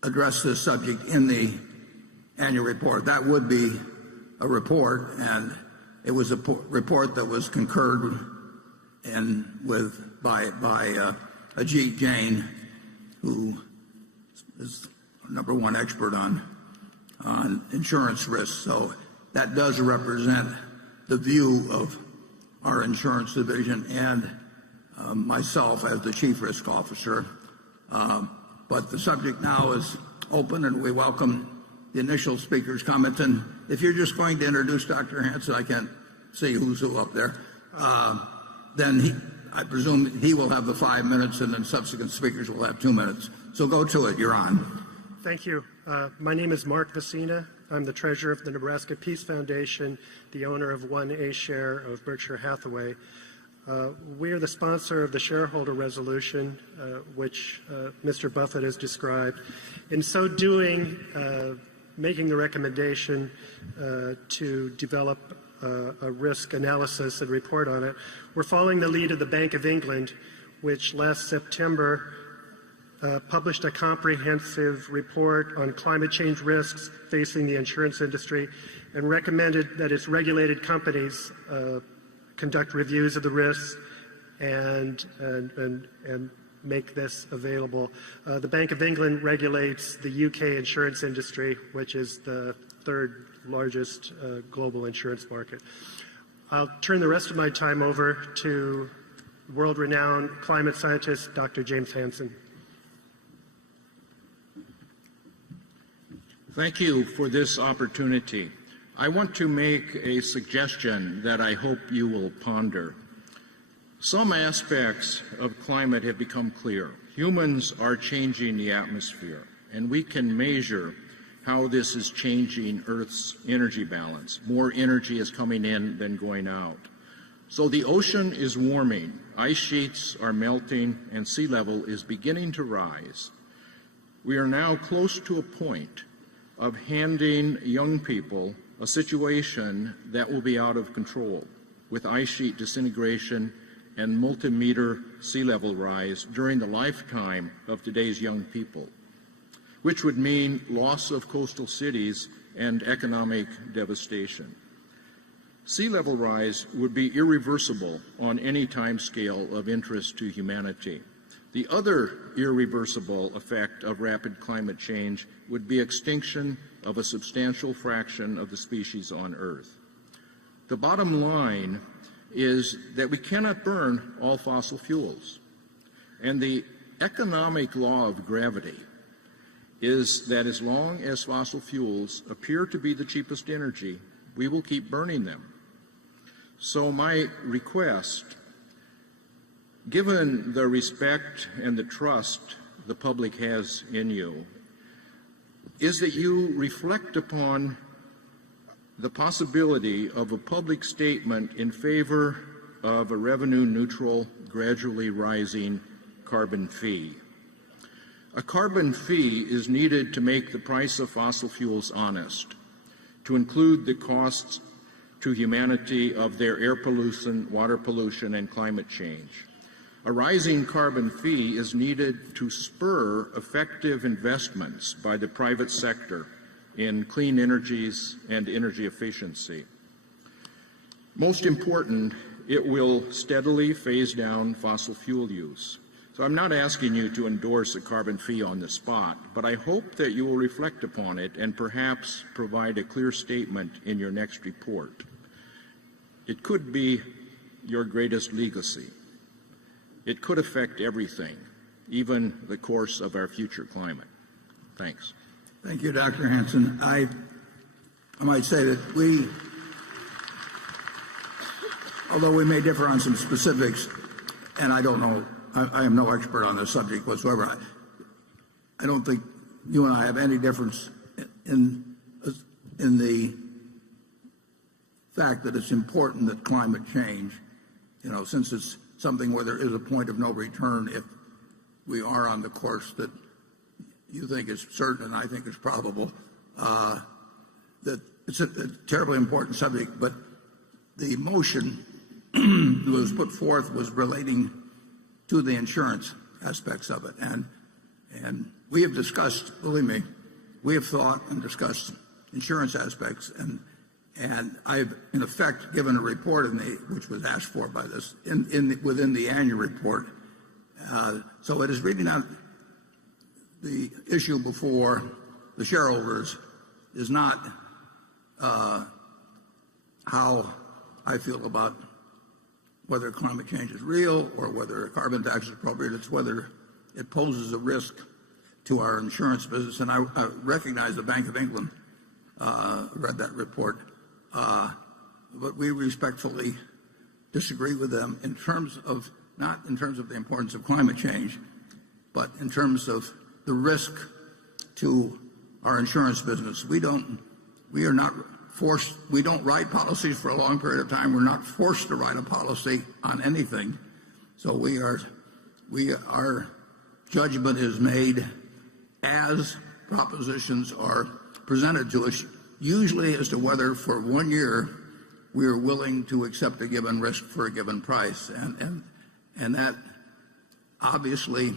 address this subject in the annual report. That would be a report, and it was a report that was concurred by Ajit Jain, who is number one expert on insurance risks. So that does represent the view of our insurance division and myself as the chief risk officer. But the subject now is open, and we welcome the initial speaker's comments. And if you're just going to introduce Dr. Hansen, I can't see who's who up there, then I presume he will have the 5 minutes, and then subsequent speakers will have 2 minutes. So go to it. You're on. Thank you. My name is Mark Vecina. I'm the treasurer of the Nebraska Peace Foundation, the owner of 1A share of Berkshire Hathaway. We are the sponsor of the shareholder resolution, which Mr. Buffett has described. In so doing, making the recommendation to develop a risk analysis and report on it, we're following the lead of the Bank of England, which last September published a comprehensive report on climate change risks facing the insurance industry and recommended that its regulated companies conduct reviews of the risks and make this available. The Bank of England regulates the UK insurance industry, which is the third largest global insurance market. I'll turn the rest of my time over to world-renowned climate scientist, Dr. James Hansen. Thank you for this opportunity. I want to make a suggestion that I hope you will ponder. Some aspects of climate have become clear. Humans are changing the atmosphere, and we can measure how this is changing Earth's energy balance. More energy is coming in than going out. So the ocean is warming, ice sheets are melting, and sea level is beginning to rise. We are now close to a point of handing young people a situation that will be out of control, with ice sheet disintegration and multi-meter sea level rise during the lifetime of today's young people, which would mean loss of coastal cities and economic devastation. Sea level rise would be irreversible on any time scale of interest to humanity. The other irreversible effect of rapid climate change would be extinction of a substantial fraction of the species on Earth. The bottom line is that we cannot burn all fossil fuels. And the economic law of gravity is that as long as fossil fuels appear to be the cheapest energy, we will keep burning them. So my request, given the respect and the trust the public has in you, is that you reflect upon the possibility of a public statement in favor of a revenue-neutral, gradually rising carbon fee. A carbon fee is needed to make the price of fossil fuels honest, to include the costs to humanity of their air pollution, water pollution, and climate change. A rising carbon fee is needed to spur effective investments by the private sector in clean energies and energy efficiency. Most important, it will steadily phase down fossil fuel use. So I'm not asking you to endorse a carbon fee on the spot, but I hope that you will reflect upon it and perhaps provide a clear statement in your next report. It could be your greatest legacy. It could affect everything, even the course of our future climate. Thanks. Thank you, Dr. Hansen. I might say that although we may differ on some specifics, and I don't know, I am no expert on this subject whatsoever. I don't think you and I have any difference in the fact that it's important that climate change, since it's something where there is a point of no return if we are on the course that you think is certain and I think is probable, that it's a terribly important subject. But the motion that was put forth was relating to the insurance aspects of it. And we have discussed, believe me, we have thought and discussed insurance aspects, and I've in effect given a report which was asked for by this within the annual report. So it is really not the issue before the shareholders is not how I feel about whether climate change is real or whether a carbon tax is appropriate. It's whether it poses a risk to our insurance business. And I recognize the Bank of England read that report, but we respectfully disagree with them in terms of, not in terms of the importance of climate change, but in terms of the risk to our insurance business. We are not forced, we don't write policies for a long period of time. We're not forced to write a policy on anything. So our judgment is made as propositions are presented to us, usually as to whether for 1 year we are willing to accept a given risk for a given price. And that obviously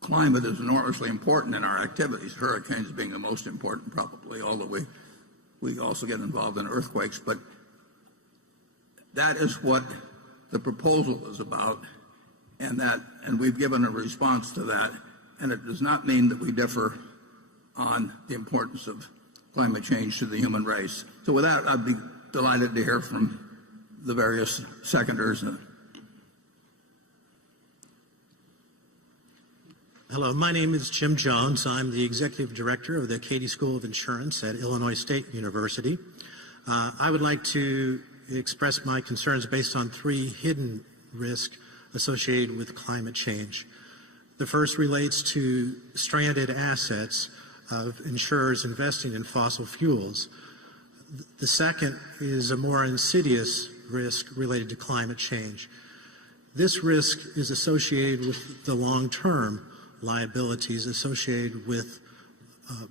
climate is enormously important in our activities, hurricanes being the most important probably, although we also get involved in earthquakes. But that is what the proposal is about, and we've given a response to that. And it does not mean that we differ on the importance of climate change to the human race. So with that, I'd be delighted to hear from the various seconders. Hello, my name is Jim Jones. I'm the Executive Director of the Cady School of Insurance at Illinois State University. I would like to express my concerns based on 3 hidden risks associated with climate change. The first relates to stranded assets of insurers investing in fossil fuels. The second is a more insidious risk related to climate change. This risk is associated with the long-term liabilities associated with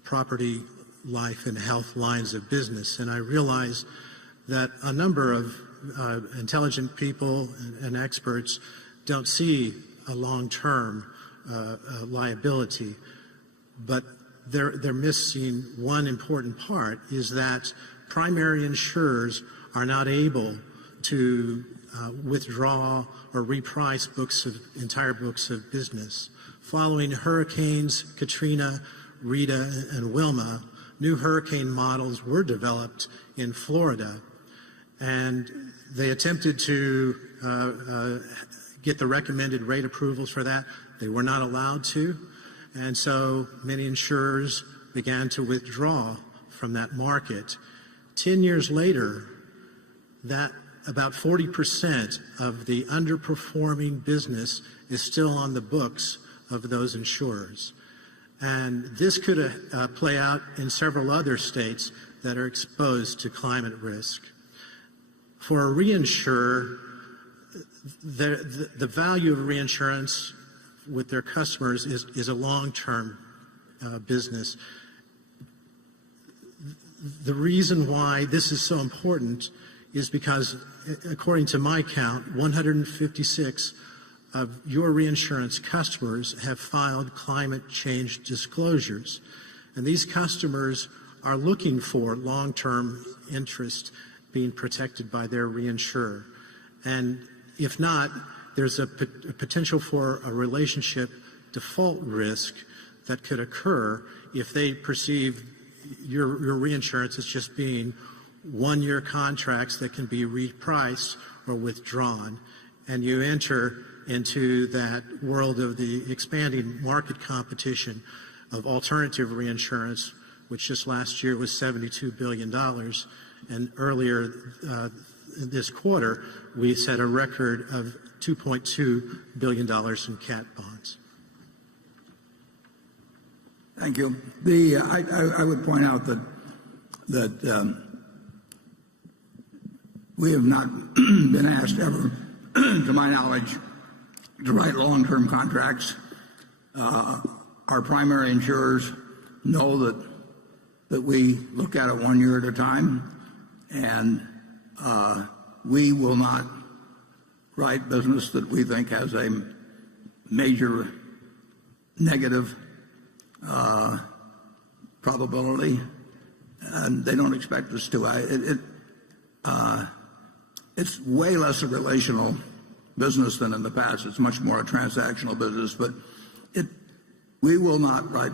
property, life, and health lines of business. And I realize that a number of intelligent people and experts don't see a long-term liability, but they're missing one important part, is that primary insurers are not able to withdraw or reprice entire books of business. Following hurricanes Katrina, Rita, and Wilma, new hurricane models were developed in Florida, and they attempted to get the recommended rate approvals for that. They were not allowed to, and so many insurers began to withdraw from that market. 10 years later, that about 40% of the underperforming business is still on the books of those insurers. And this could play out in several other states that are exposed to climate risk. For a reinsurer, the value of reinsurance with their customers is a long-term business. The reason why this is so important is because, according to my count, 156 of your reinsurance customers have filed climate change disclosures. And these customers are looking for long-term interest being protected by their reinsurer. And if not, there's a potential for a relationship default risk that could occur if they perceive your reinsurance as just being one-year contracts that can be repriced or withdrawn, and you enter into that world of the expanding market competition of alternative reinsurance, which just last year was $72 billion, and earlier this quarter we set a record of $2.2 billion in cat bonds. Thank you. I would point out that we have not been asked ever, to my knowledge, to write long-term contracts. Our primary insurers know that we look at it 1 year at a time, and we will not write business that we think has a major negative probability, and they don't expect us to. It's way less a relational business than in the past. It's much more a transactional business, but we will not write.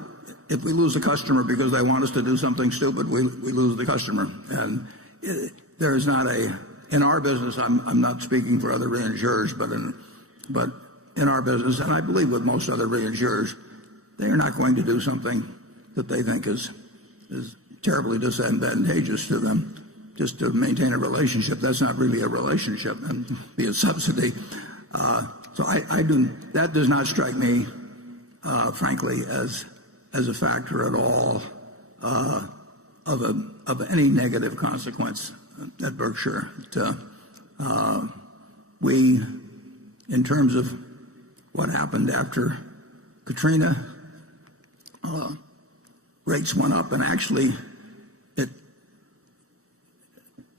If we lose a customer because they want us to do something stupid, we lose the customer. And there is not in our business, I'm not speaking for other reinsurers, but in our business, and I believe with most other reinsurers, they are not going to do something that they think is terribly disadvantageous to them just to maintain a relationship. That's not really a relationship, and be a subsidy. So that does not strike me, frankly, as a factor at all of any negative consequence at Berkshire. We, in terms of what happened after Katrina, rates went up, and actually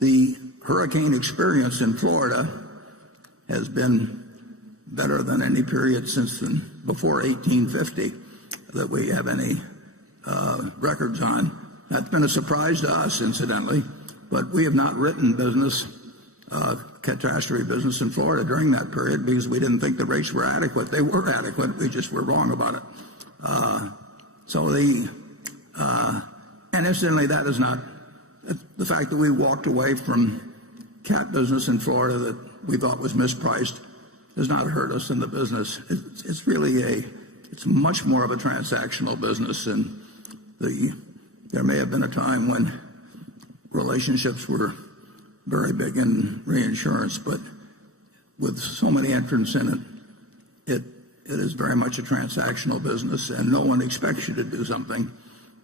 the hurricane experience in Florida has been better than any period since before 1850 that we have any records on. That's been a surprise to us, incidentally, but we have not written business, catastrophe business in Florida during that period because we didn't think the rates were adequate. They were adequate. We just were wrong about it. And incidentally, that is not the fact that we walked away from cat business in Florida that we thought was mispriced does not hurt us in the business. It's really it's much more of a transactional business, and there may have been a time when relationships were very big in reinsurance, but with so many entrants in it is very much a transactional business, and no one expects you to do something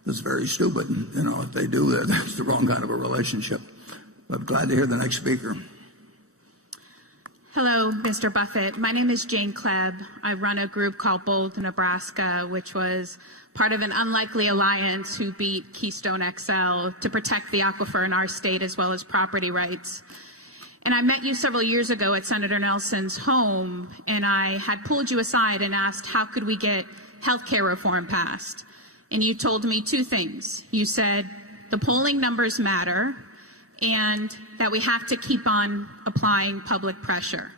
that's very stupid. If they do, that's the wrong kind of a relationship. But glad to hear the next speaker. Hello, Mr. Buffett. My name is Jane Klebb. I run a group called Bold, Nebraska, which was part of an unlikely alliance who beat Keystone XL to protect the aquifer in our state as well as property rights. And I met you several years ago at Senator Nelson's home, and I had pulled you aside and asked, how could we get health care reform passed? And you told me two things. You said the polling numbers matter and that we have to keep on applying public pressure.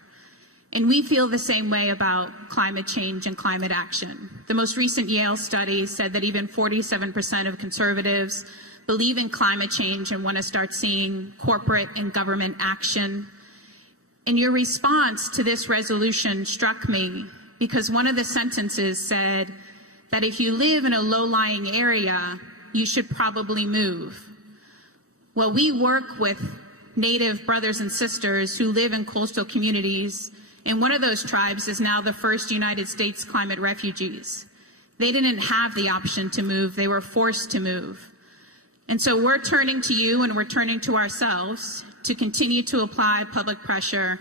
And we feel the same way about climate change and climate action. The most recent Yale study said that even 47% of conservatives believe in climate change and want to start seeing corporate and government action. And your response to this resolution struck me because one of the sentences said that if you live in a low-lying area, you should probably move. Well, we work with Native brothers and sisters who live in coastal communities, and one of those tribes is now the first United States climate refugees. They didn't have the option to move. They were forced to move. And so we're turning to you and we're turning to ourselves to continue to apply public pressure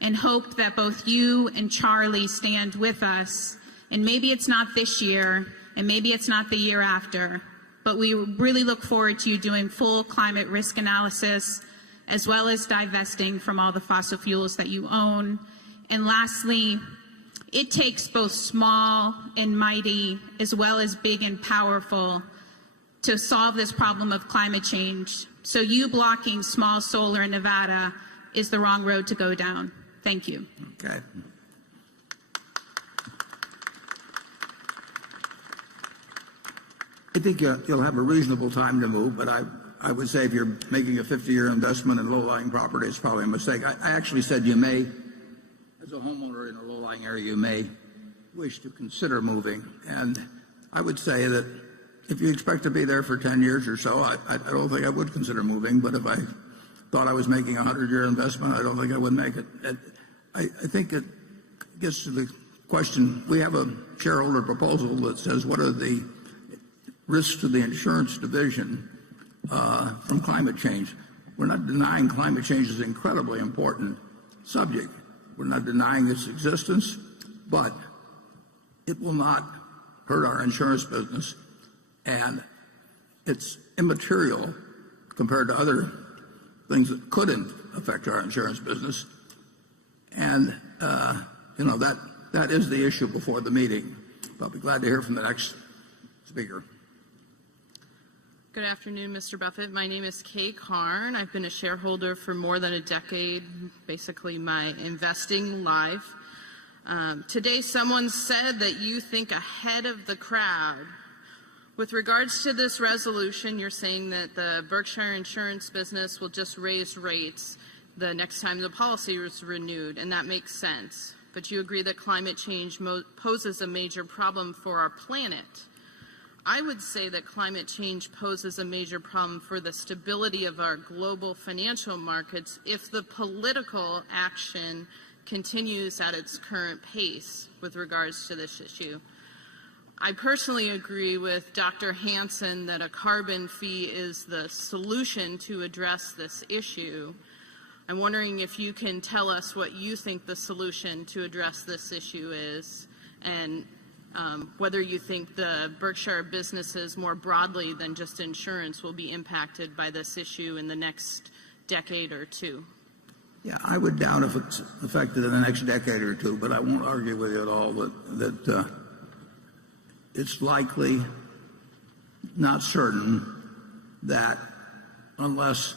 and hope that both you and Charlie stand with us And maybe it's not this year, and maybe it's not the year after, but we really look forward to you doing full climate risk analysis, as well as divesting from all the fossil fuels that you own. And lastly, it takes both small and mighty, as well as big and powerful, to solve this problem of climate change. So you blocking small solar in Nevada is the wrong road to go down. Thank you. Okay. I think you'll have a reasonable time to move, but I would say if you're making a 50-year investment in low-lying property, it's probably a mistake. I actually said you may, as a homeowner in a low-lying area, you may wish to consider moving. And I would say that if you expect to be there for 10 years or so, I don't think I would consider moving. But if I thought I was making a 100-year investment, I don't think I would make it. I think it gets to the question, we have a shareholder proposal that says what are the risks to the insurance division from climate change. We're not denying climate change is an incredibly important subject. We're not denying its existence, but it will not hurt our insurance business, and it's immaterial compared to other things that could affect our insurance business. And that is the issue before the meeting. I'll be glad to hear from the next speaker. Good afternoon, Mr. Buffett. My name is Kay Karn. I've been a shareholder for more than a decade, basically my investing life. Today, someone said that you think ahead of the crowd. With regards to this resolution, you're saying that the Berkshire insurance business will just raise rates the next time the policy is renewed, and that makes sense. But you agree that climate change poses a major problem for our planet. I would say that climate change poses a major problem for the stability of our global financial markets if the political action continues at its current pace with regards to this issue. I personally agree with Dr. Hansen that a carbon fee is the solution to address this issue. I'm wondering if you can tell us what you think the solution to address this issue is, and whether you think the Berkshire businesses more broadly than just insurance will be impacted by this issue in the next decade or two. Yeah, I would doubt if it's affected in the next decade or two, but I won't argue with you at all that it's likely, not certain, that unless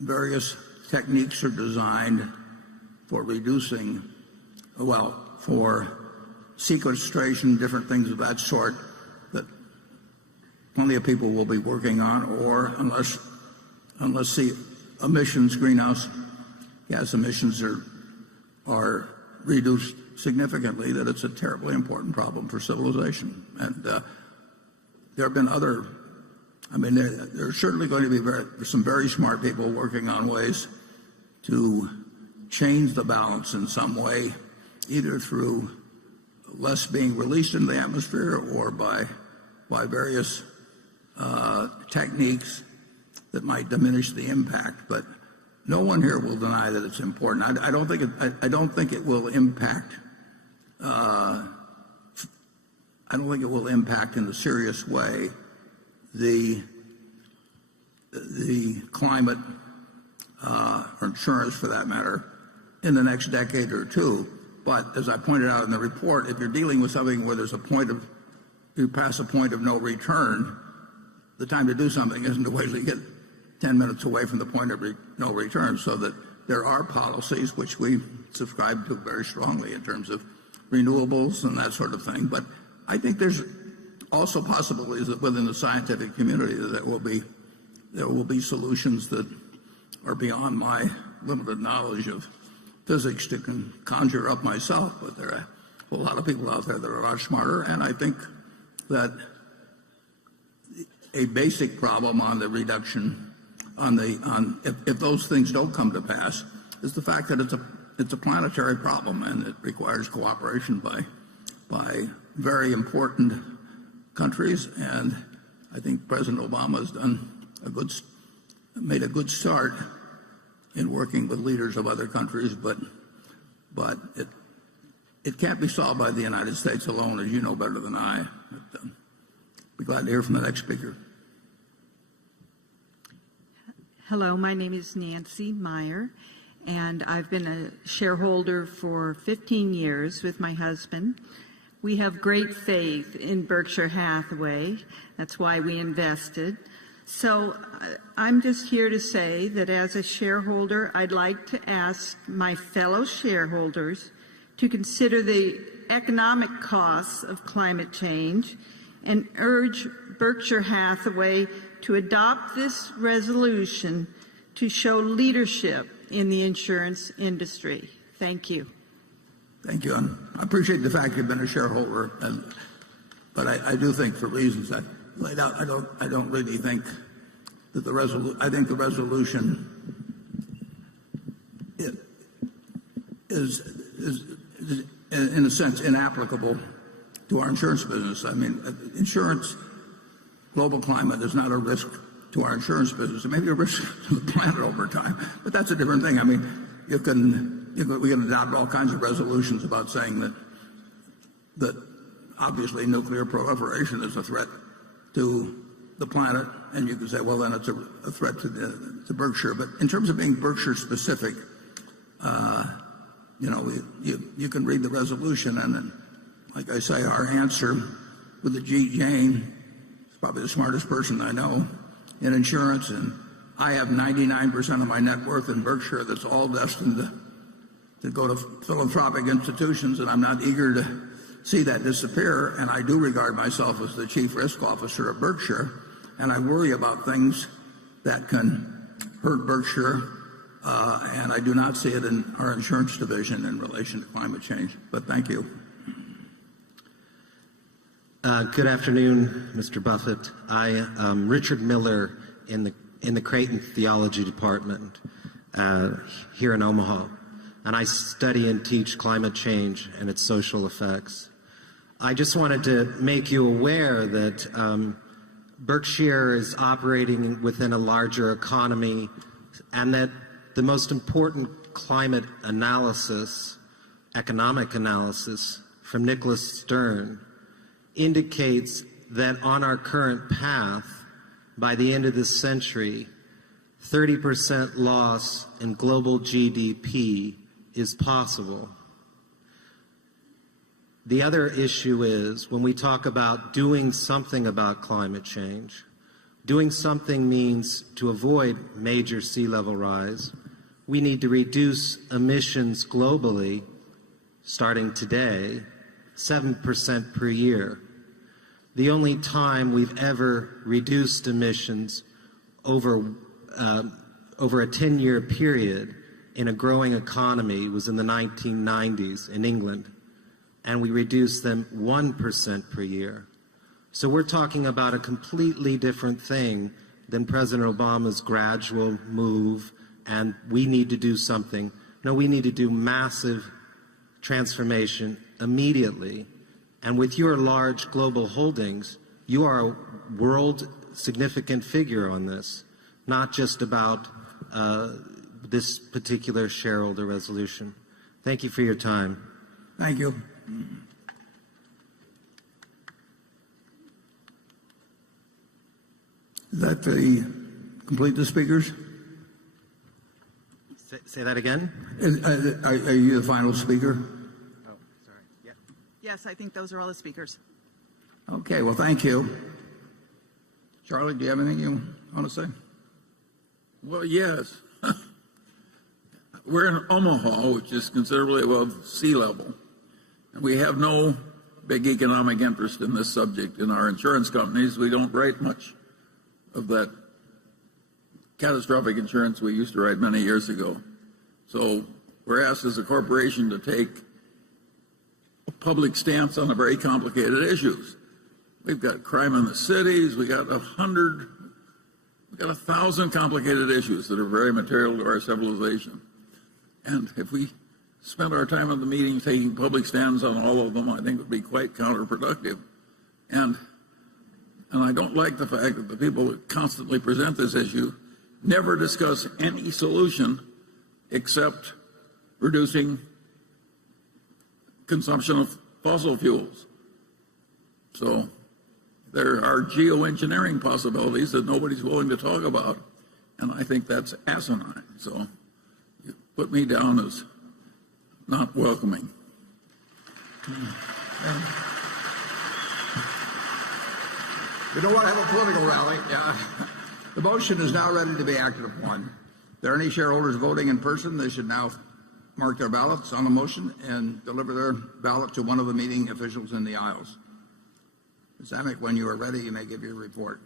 various techniques are designed for reducing, for sequestration, different things of that sort, that plenty of people will be working on, or unless the emissions, greenhouse gas emissions are reduced significantly, that it's a terribly important problem for civilization. And there have been there's certainly going to be some very smart people working on ways to change the balance in some way, either through less being released into the atmosphere or by various techniques that might diminish the impact. But no one here will deny that it's important. I don't think it will impact. I don't think it will impact in a serious way the climate or insurance, for that matter, in the next decade or two. But as I pointed out in the report, if you're dealing with something where you pass a point of no return, the time to do something isn't to wait till you get 10 minutes away from the point of no return. So that there are policies which we subscribe to very strongly in terms of renewables and that sort of thing. But I think there's also possibilities that within the scientific community that there will be solutions that are beyond my limited knowledge of physics to conjure up myself. But there are a lot of people out there that are a lot smarter, and I think that a basic problem on the reduction if those things don't come to pass is the fact that it's a planetary problem, and it requires cooperation by very important countries. And I think President Obama has made a good start in working with leaders of other countries, but it can't be solved by the United States alone, as you know better than I. But, be glad to hear from the next speaker. Hello, my name is Nancy Meyer, and I've been a shareholder for 15 years with my husband. We have great faith in Berkshire Hathaway. That's why we invested. So I'm just here to say that as a shareholder, I'd like to ask my fellow shareholders to consider the economic costs of climate change and urge Berkshire Hathaway to adopt this resolution to show leadership in the insurance industry. Thank you. Thank you. And I appreciate the fact you've been a shareholder, but I do think, for reasons I laid out, I don't really think that I think the resolution is in a sense inapplicable to our insurance business. I mean, insurance, global climate is not a risk to our insurance business. It may be a risk to the planet over time, but that's a different thing. I mean, we can adopt all kinds of resolutions about saying that obviously nuclear proliferation is a threat to the planet, and you can say, well, then it's a threat to Berkshire. But in terms of being Berkshire specific, you can read the resolution, and then, like I say, our answer with Ajit Jain is probably the smartest person I know in insurance, and I have 99% of my net worth in Berkshire that's all destined to go to philanthropic institutions, and I'm not eager to see that disappear. And I do regard myself as the chief risk officer of Berkshire, and I worry about things that can hurt Berkshire, and I do not see it in our insurance division in relation to climate change. But thank you. Good afternoon, Mr. Buffett. I am Richard Miller in the Creighton Theology Department here in Omaha, and I study and teach climate change and its social effects. I just wanted to make you aware that Berkshire is operating within a larger economy, and that the most important climate analysis, economic analysis from Nicholas Stern, indicates that on our current path, by the end of this century, 30% loss in global GDP is possible. The other issue is, when we talk about doing something about climate change, doing something means to avoid major sea level rise, we need to reduce emissions globally, starting today, 7% per year. The only time we've ever reduced emissions over a 10-year period in a growing economy was in the 1990s in England, and we reduced them 1% per year. So we're talking about a completely different thing than President Obama's gradual move, and we need to do something. No, we need to do massive transformation immediately. And with your large global holdings, you are a world significant figure on this, not just about this particular shareholder resolution. Thank you for your time. Thank you. Is that complete the speakers? Say that again? Are you the final speaker? Yes, I think those are all the speakers. Okay, well, thank you. Charlie, do you have anything you want to say? Well, yes. We're in Omaha, which is considerably above sea level. And we have no big economic interest in this subject. In our insurance companies, we don't write much of that catastrophic insurance we used to write many years ago. So we're asked as a corporation to take a public stance on a very complicated issues. We've got crime in the cities. We got 1,000 complicated issues that are very material to our civilization. And if we spent our time at the meeting taking public stands on all of them, I think it would be quite counterproductive. And I don't like the fact that the people that constantly present this issue never discuss any solution except reducing consumption of fossil fuels. So there are geoengineering possibilities that nobody's willing to talk about, and I think that's asinine. So you put me down as not welcoming. You don't want to have a political rally. Yeah. The motion is now ready to be acted upon. If there are any shareholders voting in person, they should now mark their ballots on the motion and deliver their ballot to one of the meeting officials in the aisles. Ms. Amick, when you are ready, you may give your report.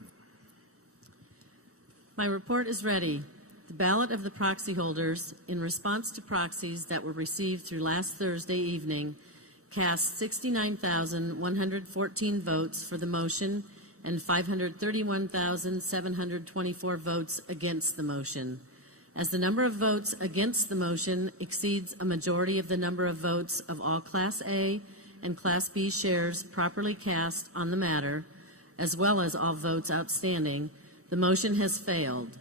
My report is ready. The ballot of the proxy holders in response to proxies that were received through last Thursday evening cast 69,114 votes for the motion and 531,724 votes against the motion. As the number of votes against the motion exceeds a majority of the number of votes of all Class A and Class B shares properly cast on the matter, as well as all votes outstanding, the motion has failed.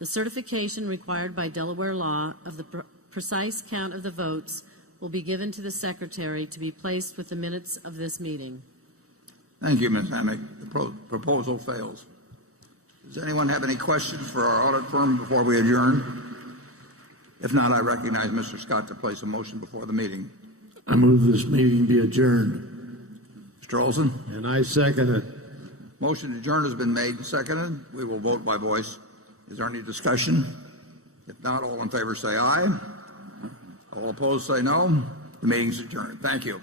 The certification required by Delaware law of the precise count of the votes will be given to the Secretary to be placed with the minutes of this meeting. Thank you, Ms. Amick. The proposal fails. Does anyone have any questions for our audit firm before we adjourn? If not, I recognize Mr. Scott to place a motion before the meeting. I move this meeting be adjourned. Mr. Olson? And I second it. Motion to adjourn has been made and seconded. We will vote by voice. Is there any discussion? If not, all in favor say aye. All opposed say no. The meeting is adjourned. Thank you.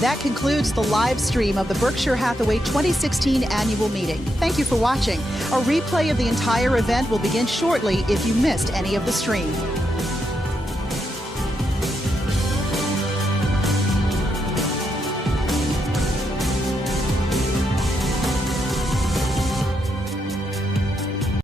That concludes the live stream of the Berkshire Hathaway 2016 annual meeting. Thank you for watching. A replay of the entire event will begin shortly if you missed any of the stream.